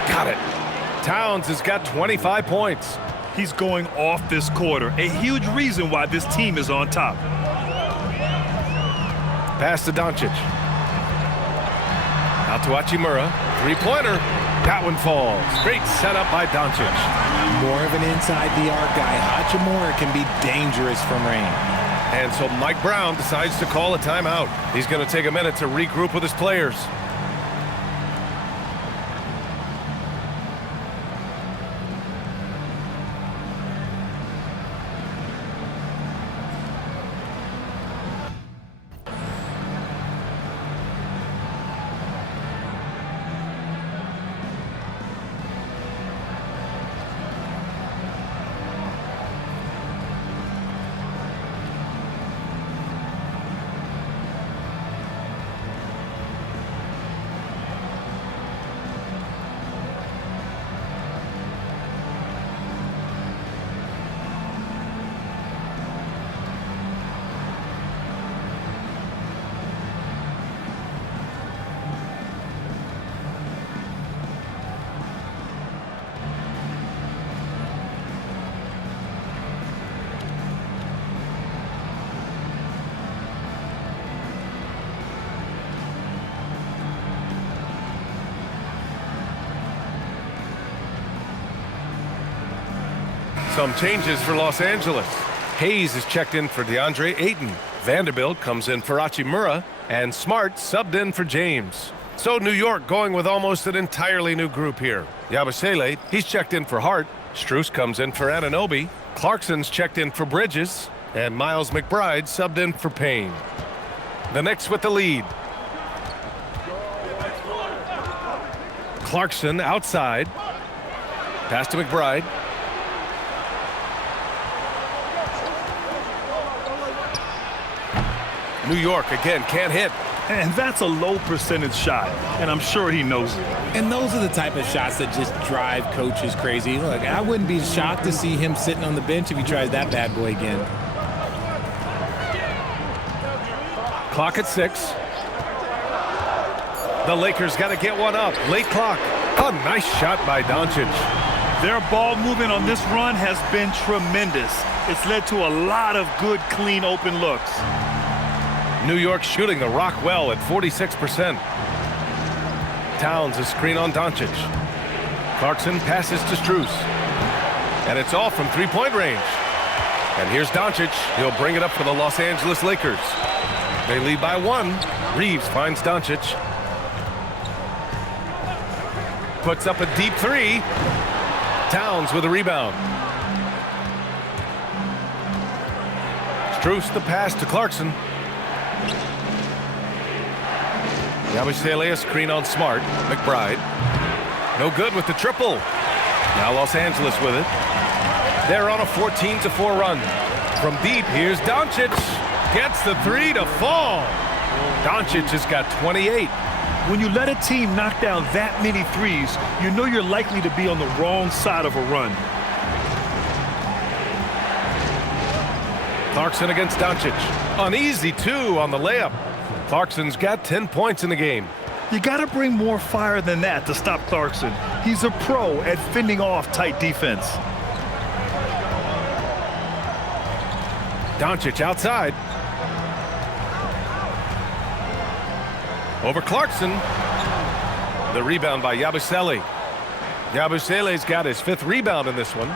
Got it. Towns has got 25 points. He's going off this quarter. A huge reason why this team is on top. Pass to Doncic. Out to Hachimura. Three-pointer. That one falls. Great setup by Doncic. More of an inside the arc guy. Hachimura can be dangerous from range. And so Mike Brown decides to call a timeout. He's going to take a minute to regroup with his players. Some changes for Los Angeles. Hayes is checked in for DeAndre Ayton. Vanderbilt comes in for Hachimura. And Smart subbed in for James. So New York going with almost an entirely new group here. Yabusele, he's checked in for Hart. Strus comes in for Anunoby. Clarkson's checked in for Bridges. And Miles McBride subbed in for Payne. The Knicks with the lead. Clarkson outside. Pass to McBride. New York again can't hit. And that's a low percentage shot, and I'm sure he knows it. And those are the type of shots that just drive coaches crazy. Look, I wouldn't be shocked to see him sitting on the bench if he tries that bad boy again. Clock at 6. The Lakers got to get one up. Late clock. A nice shot by Doncic. Their ball movement on this run has been tremendous. It's led to a lot of good, clean, open looks. New York shooting the rock well at 46%. Towns a screen on Doncic. Clarkson passes to Strus. And it's all from three-point range. And here's Doncic. He'll bring it up for the Los Angeles Lakers. They lead by 1. Reeves finds Doncic. Puts up a deep 3. Towns with a rebound. Strus the pass to Clarkson. Yabusele a screen on Smart. McBride. No good with the triple. Now Los Angeles with it. They're on a 14-4 run. From deep, here's Doncic. Gets the 3 to fall. Doncic has got 28. When you let a team knock down that many threes, you know you're likely to be on the wrong side of a run. Clarkson against Doncic. An easy 2 on the layup. Clarkson's got 10 points in the game. You got to bring more fire than that to stop Clarkson. He's a pro at fending off tight defense. Doncic outside. Over Clarkson. The rebound by Yabusele. Yabusele's got his 5th rebound in this one.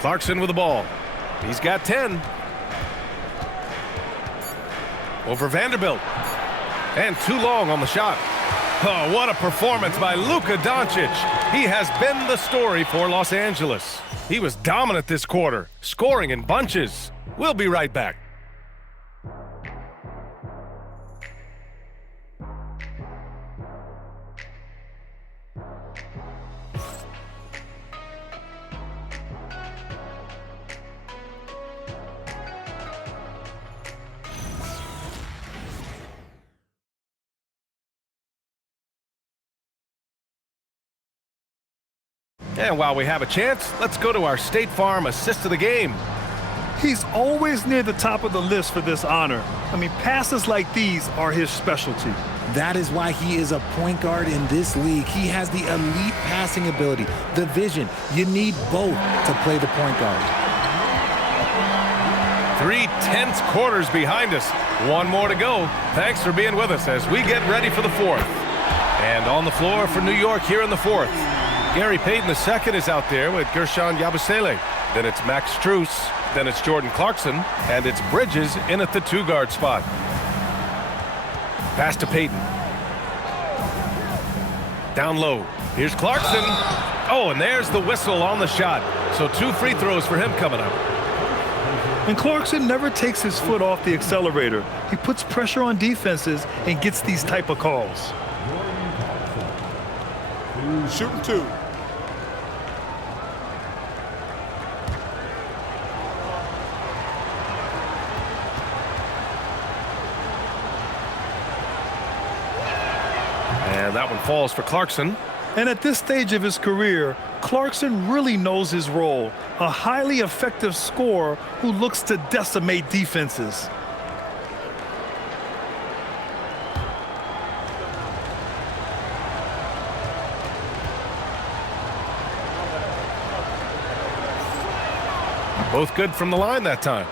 Clarkson with the ball. He's got 10. Over Vanderbilt. And too long on the shot. Oh, what a performance by Luka Doncic. He has been the story for Los Angeles. He was dominant this quarter, scoring in bunches. We'll be right back. And while we have a chance, let's go to our State Farm assist of the game. He's always near the top of the list for this honor. I mean, passes like these are his specialty. That is why he is a point guard in this league. He has the elite passing ability, the vision. You need both to play the point guard. 3 tense quarters behind us. One more to go. Thanks for being with us as we get ready for the 4th. And on the floor for New York here in the 4th. Gary Payton II is out there with Gershon Yabusele. Then it's Max Strus. Then it's Jordan Clarkson. And it's Bridges in at the 2-guard spot. Pass to Payton. Down low. Here's Clarkson. Oh, and there's the whistle on the shot. So 2 free throws for him coming up. And Clarkson never takes his foot off the accelerator. He puts pressure on defenses and gets these type of calls. Shooting 2. And that one falls for Clarkson. And at this stage of his career, Clarkson really knows his role. A highly effective scorer who looks to decimate defenses. Both good from the line that time.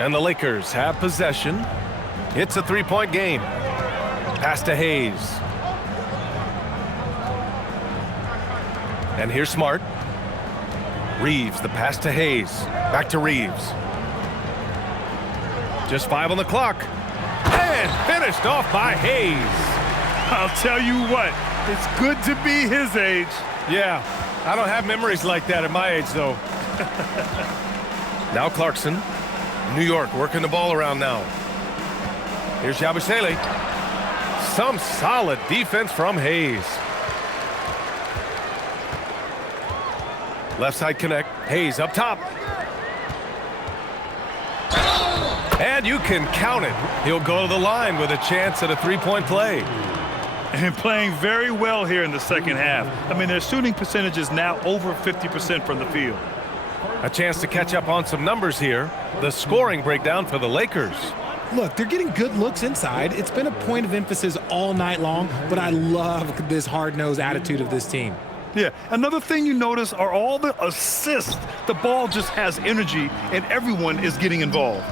And the Lakers have possession. It's a 3-point game. Pass to Hayes. And here's Smart. Reeves, the pass to Hayes. Back to Reeves. Just 5 on the clock. And finished off by Hayes. I'll tell you what, it's good to be his age. Yeah, I don't have memories like that at my age, though. Now Clarkson. New York working the ball around now. Here's Yabusele. Some solid defense from Hayes. Left side connect. Hayes up top. And you can count it. He'll go to the line with a chance at a 3-point play. And playing very well here in the second half. I mean, their shooting percentage is now over 50% from the field. A chance to catch up on some numbers here. The scoring breakdown for the Lakers. Look, they're getting good looks inside. It's been a point of emphasis all night long, but I love this hard-nosed attitude of this team. Yeah, another thing you notice are all the assists. The ball just has energy, and everyone is getting involved.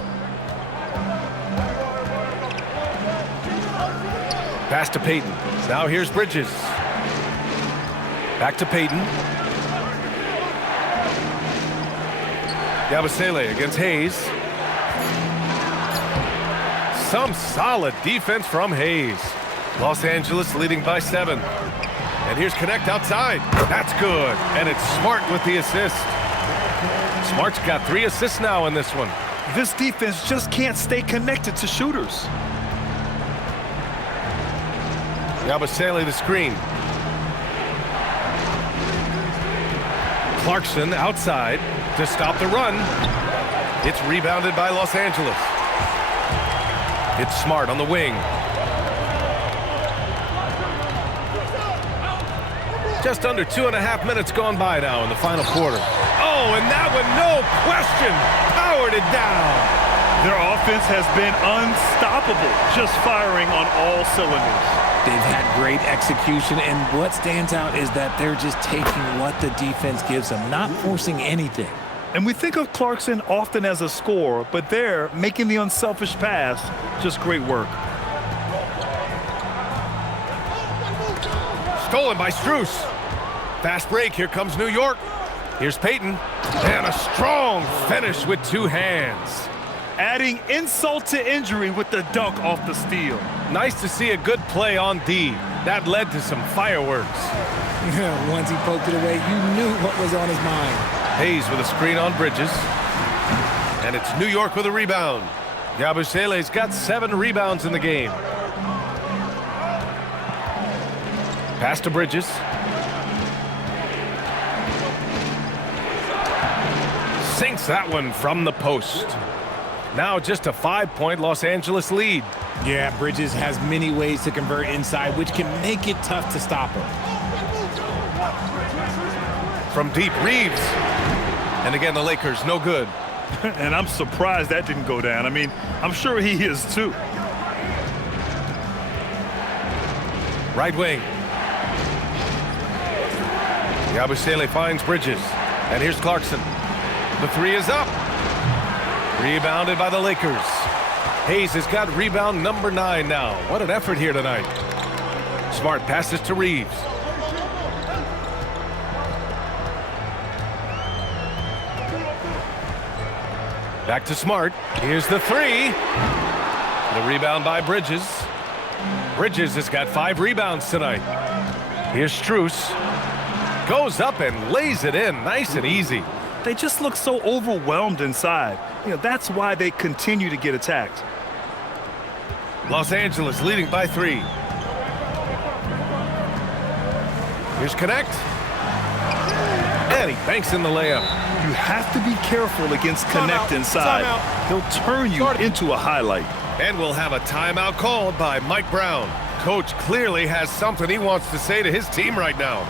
Pass to Payton. Now here's Bridges. Back to Payton. Yabusele against Hayes. Some solid defense from Hayes. Los Angeles leading by 7. And here's Connect outside. That's good. And it's Smart with the assist. Smart's got 3 assists now in this one. This defense just can't stay connected to shooters. Yabusele the screen. Clarkson outside to stop the run. It's rebounded by Los Angeles. It's Smart on the wing. Just under 2.5 minutes gone by now in the final quarter. Oh, and that one, no question, powered it down. Their offense has been unstoppable, just firing on all cylinders. They've had great execution, and what stands out is that they're just taking what the defense gives them, not forcing anything. And we think of Clarkson often as a scorer, but they're making the unselfish pass. Just great work. Stolen by Strus. Fast break, here comes New York. Here's Payton, and a strong finish with two hands. Adding insult to injury with the dunk off the steal. Nice to see a good play on D. That led to some fireworks. Once he poked it away, you knew what was on his mind. Hayes with a screen on Bridges. And it's New York with a rebound. Yabusele's got 7 rebounds in the game. Pass to Bridges. Sinks that one from the post. Now just a 5-point Los Angeles lead. Yeah, Bridges has many ways to convert inside, which can make it tough to stop him. From deep, Reeves. And again, the Lakers, no good. And I'm surprised that didn't go down. I mean, I'm sure he is too. Right wing. Yabusele finds Bridges. And here's Clarkson. The 3 is up. Rebounded by the Lakers. Hayes has got rebound number 9 now. What an effort here tonight. Smart passes to Reeves. Back to Smart. Here's the 3. The rebound by Bridges. Bridges has got 5 rebounds tonight. Here's Strus. Goes up and lays it in. Nice and easy. They just look so overwhelmed inside. That's why they continue to get attacked. Los Angeles leading by 3. Here's Connect. And he banks in the layup. You have to be careful against Connect inside. He'll turn you into a highlight. And we'll have a timeout called by Mike Brown. Coach clearly has something he wants to say to his team right now.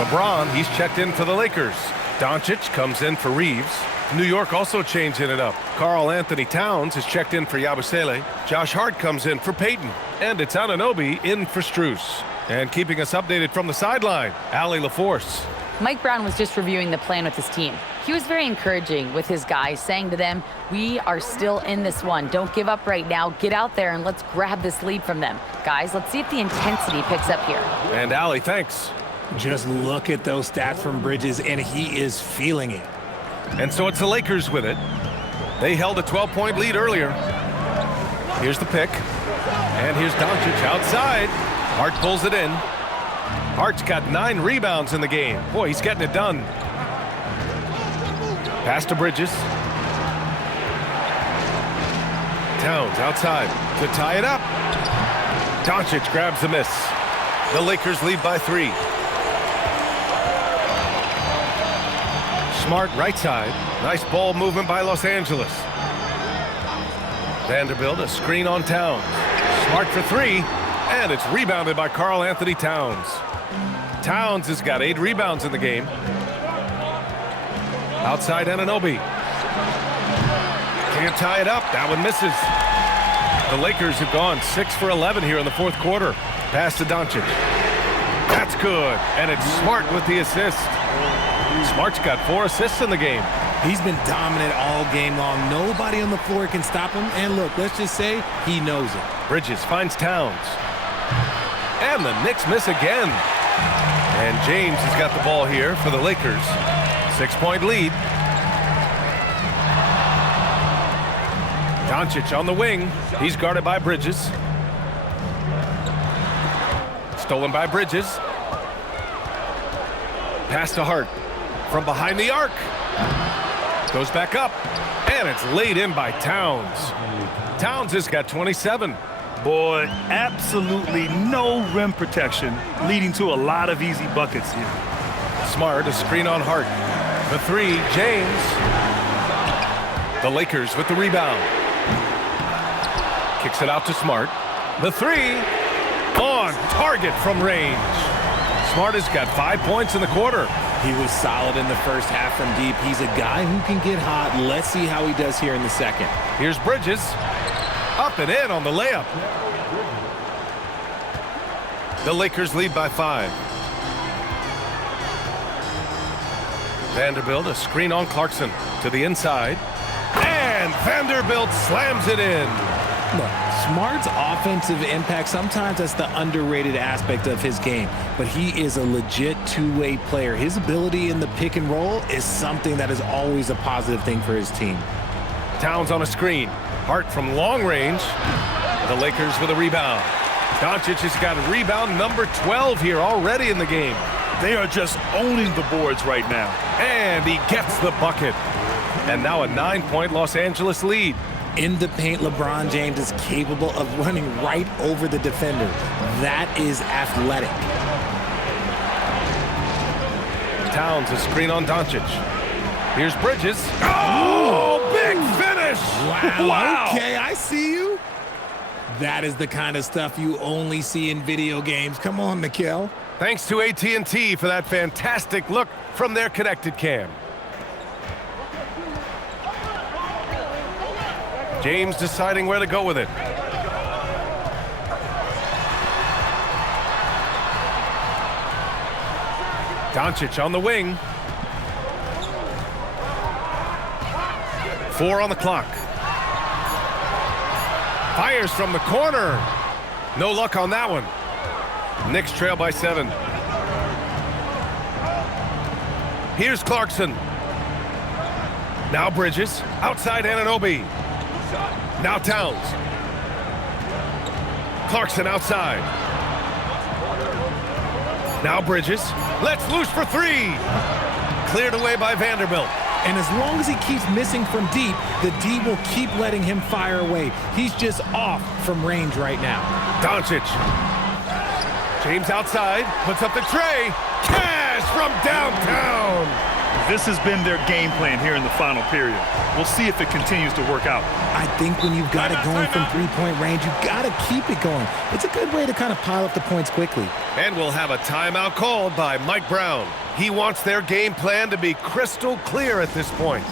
LeBron, he's checked in for the Lakers. Doncic comes in for Reeves. New York also changing it up. Karl Anthony Towns is checked in for Yabusele. Josh Hart comes in for Payton. And it's Anunoby in for Strus. And keeping us updated from the sideline, Allie LaForce. Mike Brown was just reviewing the plan with his team. He was very encouraging with his guys, saying to them, we are still in this one. Don't give up right now. Get out there and let's grab this lead from them. Guys, let's see if the intensity picks up here. And Allie, thanks. Just look at those stats from Bridges, and he is feeling it. And so it's the Lakers with it. They held a 12-point lead earlier. Here's the pick. And here's Doncic outside. Hart pulls it in. Hart's got 9 rebounds in the game. Boy, he's getting it done. Pass to Bridges. Towns outside to tie it up. Doncic grabs the miss. The Lakers lead by 3. Smart right side. Nice ball movement by Los Angeles. Vanderbilt, a screen on Towns. Smart for 3, and it's rebounded by Karl Anthony Towns. Towns has got 8 rebounds in the game. Outside Anunoby. Can't tie it up. That one misses. The Lakers have gone 6 for 11 here in the fourth quarter. Pass to Doncic. That's good. And it's Smart with the assist. Smart's got 4 assists in the game. He's been dominant all game long. Nobody on the floor can stop him. And look, let's just say he knows it. Bridges finds Towns. And the Knicks miss again. And James has got the ball here for the Lakers. 6-point lead. Doncic on the wing. He's guarded by Bridges. Stolen by Bridges. Pass to Hart. From behind the arc. Goes back up. And it's laid in by Towns. Towns has got 27. Boy, absolutely no rim protection, leading to a lot of easy buckets here. Smart, a screen on Hart. The 3, James. The Lakers with the rebound. Kicks it out to Smart. The 3, on target from range. Smart has got 5 points in the quarter. He was solid in the first half from deep. He's a guy who can get hot. Let's see how he does here in the second. Here's Bridges. Up and in on the layup. The Lakers lead by 5. Vanderbilt, a screen on Clarkson to the inside. And Vanderbilt slams it in. Look, Smart's offensive impact, sometimes that's the underrated aspect of his game, but he is a legit two-way player. His ability in the pick and roll is something that is always a positive thing for his team. Towns on a screen. Hart from long range. The Lakers with a rebound. Doncic has got a rebound number 12 here already in the game. They are just owning the boards right now. And he gets the bucket. And now a 9-point Los Angeles lead. In the paint, LeBron James is capable of running right over the defender. That is athletic. Towns, a screen on Doncic. Here's Bridges. Oh, big finish! Wow. Okay, I see you. That is the kind of stuff you only see in video games. Come on, Mikhail. Thanks to AT&T for that fantastic look from their connected cam. James deciding where to go with it. Doncic on the wing. 4 on the clock. Fires from the corner. No luck on that one. Knicks trail by 7. Here's Clarkson. Now Bridges. Outside Anunoby. Now Towns. Clarkson outside. Now Bridges. Let's loose for 3. Cleared away by Vanderbilt. And as long as he keeps missing from deep, the D will keep letting him fire away. He's just off from range right now. Doncic. James outside. Puts up the tray. Cash from downtown. This has been their game plan here in the final period. We'll see if it continues to work out. I think when you've got it going from three-point range, you've got to keep it going. It's a good way to kind of pile up the points quickly. And we'll have a timeout called by Mike Brown. He wants their game plan to be crystal clear at this point.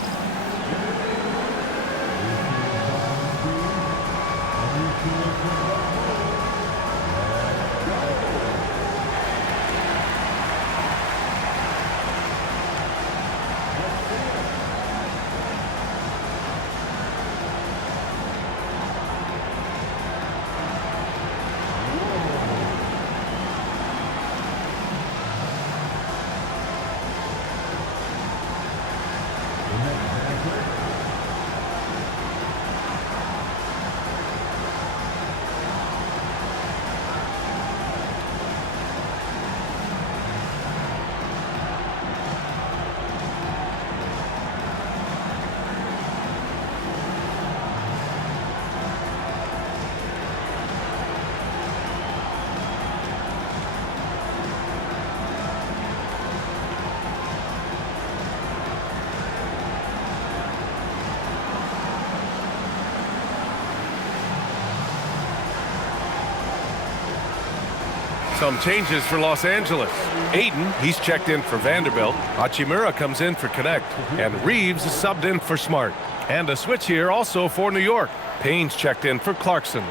Some changes for Los Angeles. Ayton, he's checked in for Vanderbilt. Hachimura comes in for Connect. And Reeves is subbed in for Smart. And a switch here also for New York. Payne's checked in for Clarkson.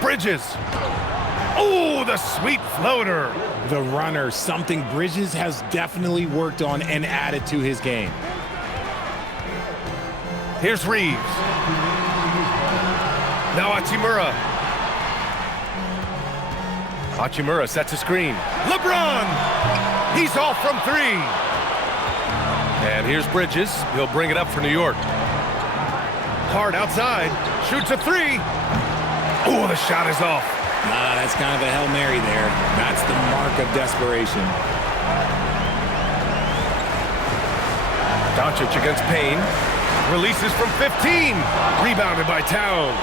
Bridges. Oh, the sweet floater. The runner, something Bridges has definitely worked on and added to his game. Here's Reeves. Now Hachimura. Hachimura sets a screen. LeBron! He's off from three. And here's Bridges. He'll bring it up for New York. Hard outside. Shoots a three. Oh, the shot is off. That's kind of a Hail Mary there. That's the mark of desperation. Doncic against Payne. Releases from 15. Rebounded by Towns.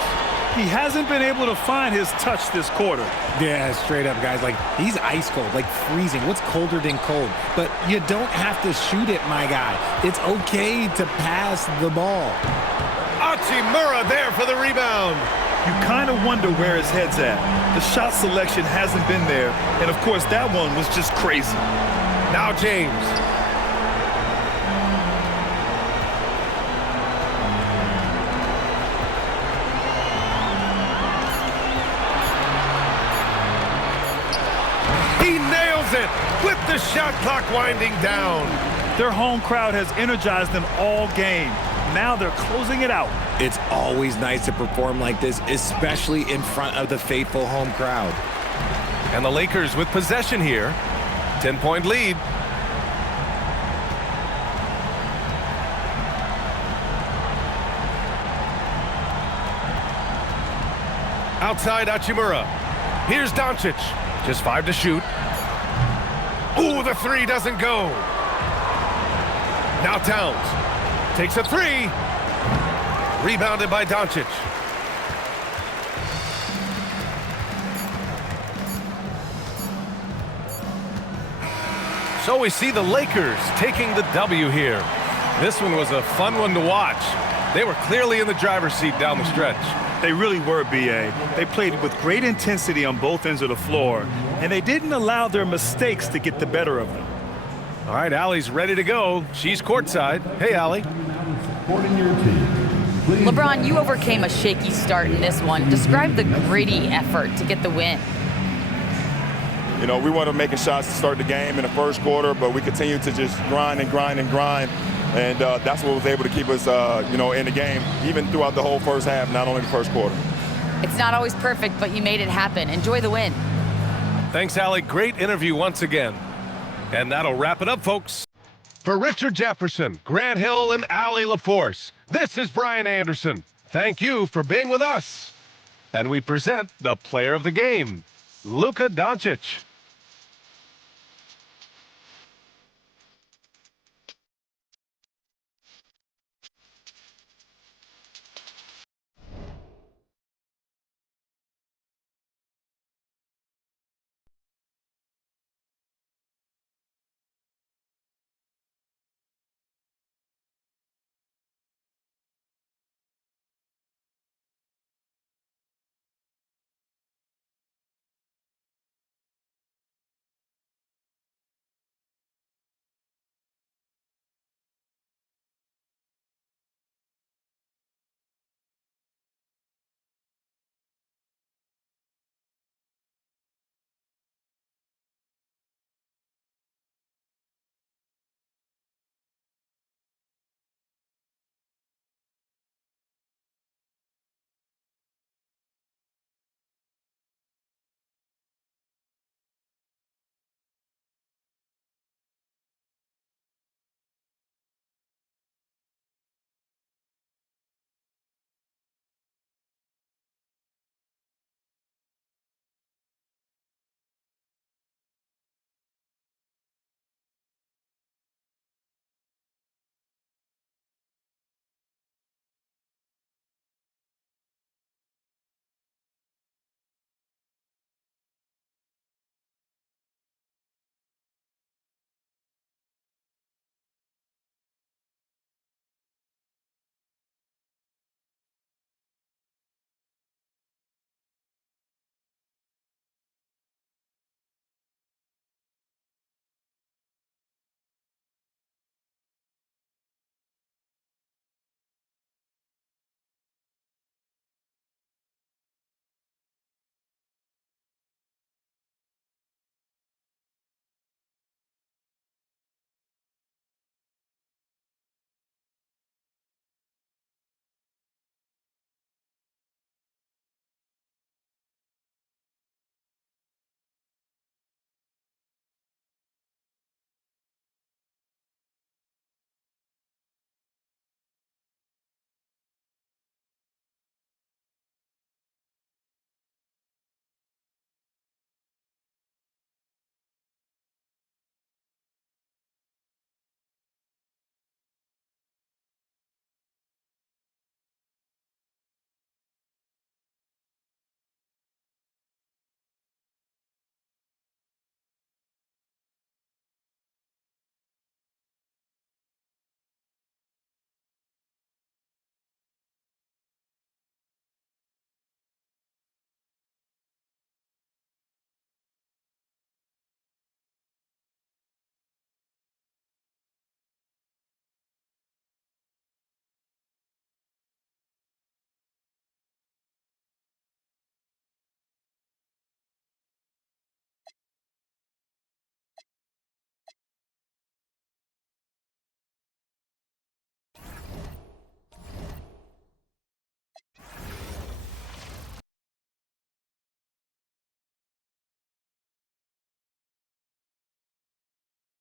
He hasn't been able to find his touch this quarter. Yeah, straight up, guys. Like, he's ice cold, like freezing. What's colder than cold? But you don't have to shoot it, my guy. It's okay to pass the ball. Hachimura there for the rebound. You kind of wonder where his head's at. The shot selection hasn't been there. And, of course, that one was just crazy. Now James. He nails it with the shot clock winding down. Their home crowd has energized them all game. Now they're closing it out. It's always nice to perform like this, especially in front of the faithful home crowd. And the Lakers with possession here. 10-point lead. Outside Hachimura. Here's Doncic. Just 5 to shoot. Ooh, the three doesn't go. Now Towns. Takes a three. Rebounded by Doncic. So we see the Lakers taking the W here. This one was a fun one to watch. They were clearly in the driver's seat down the stretch. They really were, B.A. They played with great intensity on both ends of the floor, and they didn't allow their mistakes to get the better of them. All right, Allie's ready to go. She's courtside. Hey, Allie. LeBron, you overcame a shaky start in this one. Describe the gritty effort to get the win. You know, we wanted making shots to start the game in the first quarter, but we continued to just grind and grind and grind. And that's what was able to keep us, you know, in the game, even throughout the whole first half, not only the first quarter. It's not always perfect, but you made it happen. Enjoy the win. Thanks, Allie. Great interview once again. And that'll wrap it up, folks. For Richard Jefferson, Grant Hill, and Allie LaForce, this is Brian Anderson. Thank you for being with us. And we present the player of the game, Luka Doncic.